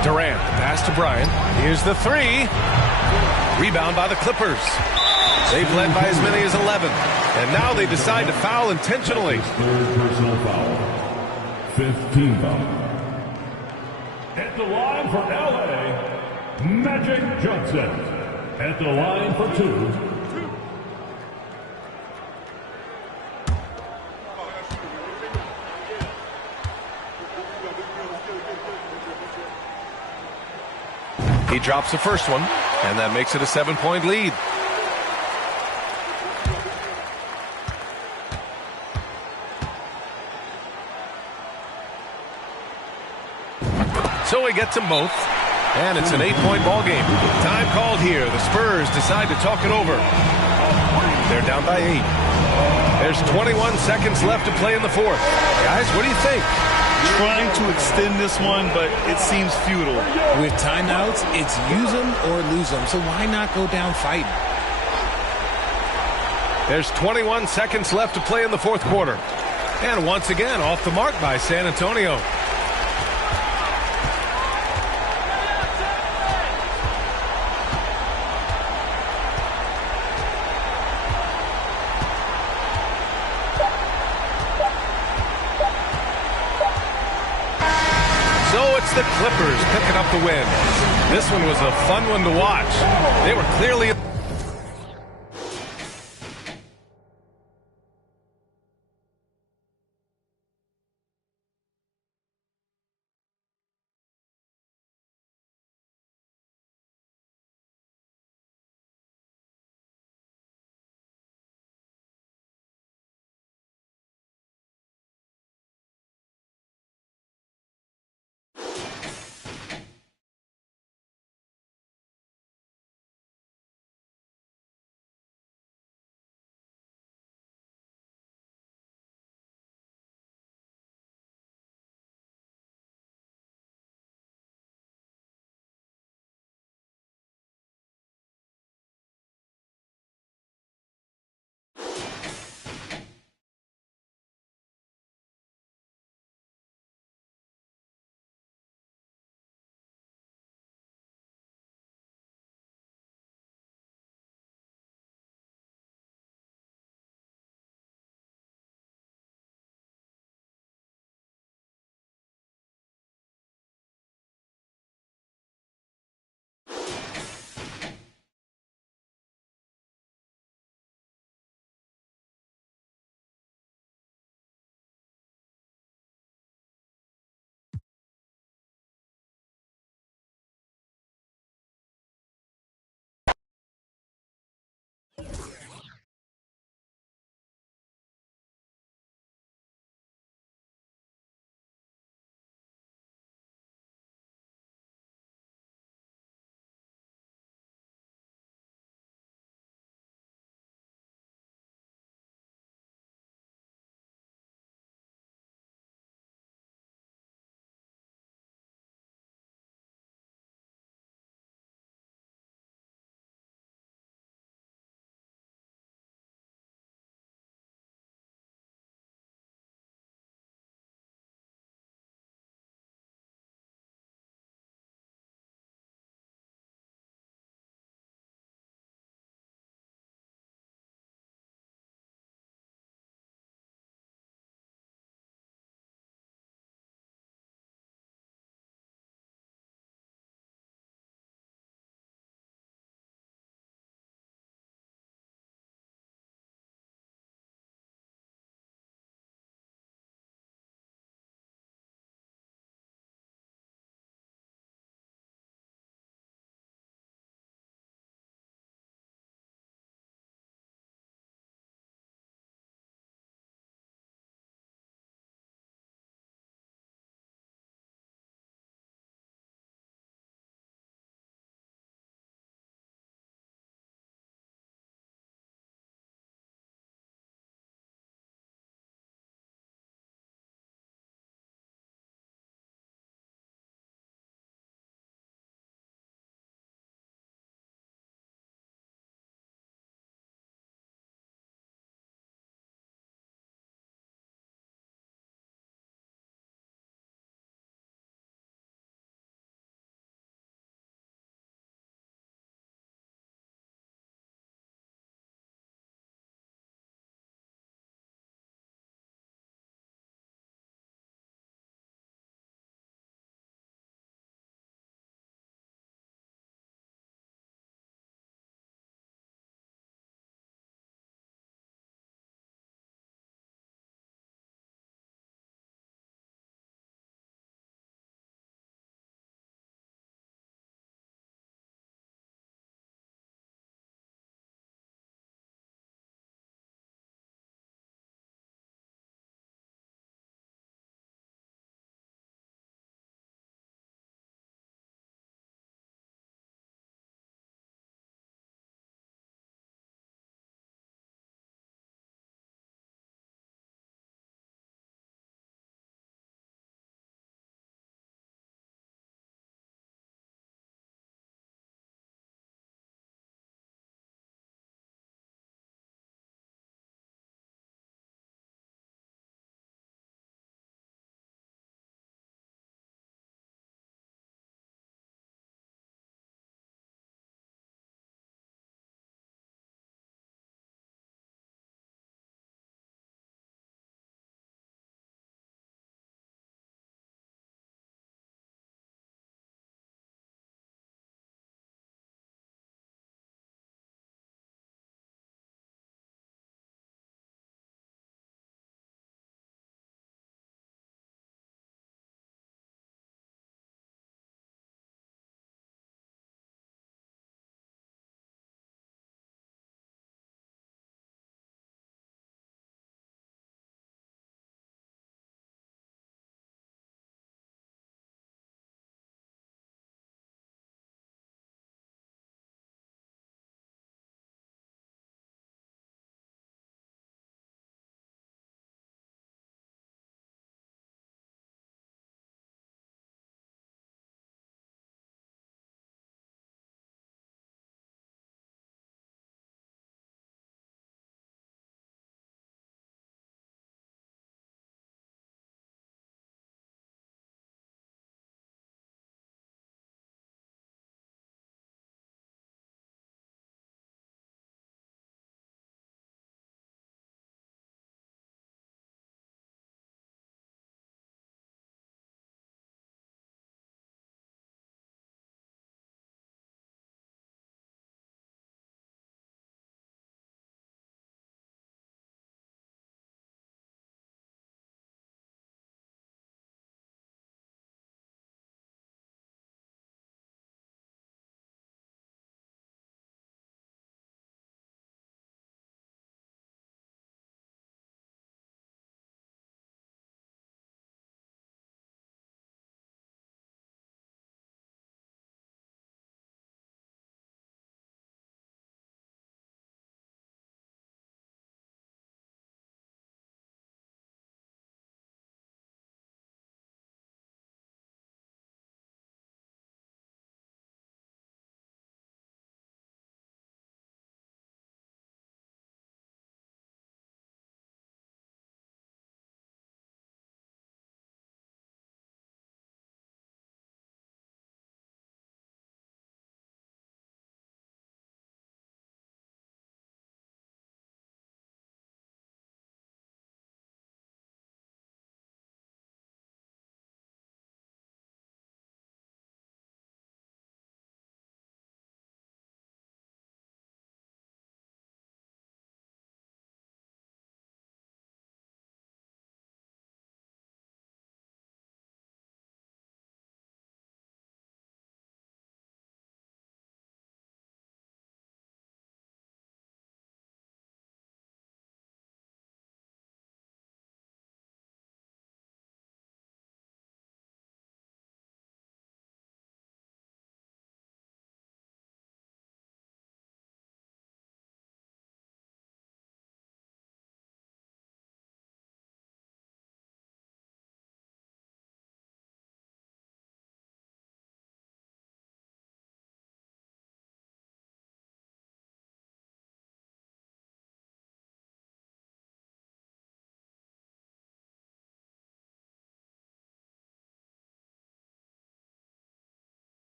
Durant, the pass to Bryant. Here's the 3. Rebound by the Clippers. They've led by as many as 11. And now they decide to foul intentionally. Third personal foul. 15 foul. At the line for LA, Magic Johnson. At the line for 2. He drops the first one, and that makes it a 7-point lead. So he gets them both. And it's an 8-point ball game. Time called here. The Spurs decide to talk it over. They're down by 8. There's 21 seconds left to play in the fourth. Guys, what do you think? Trying to extend this one, but it seems futile. With timeouts, it's use them or lose them. So why not go down fighting? There's 21 seconds left to play in the fourth quarter. And once again, off the mark by San Antonio. The Clippers picking up the win. This one was a fun one to watch. They were clearly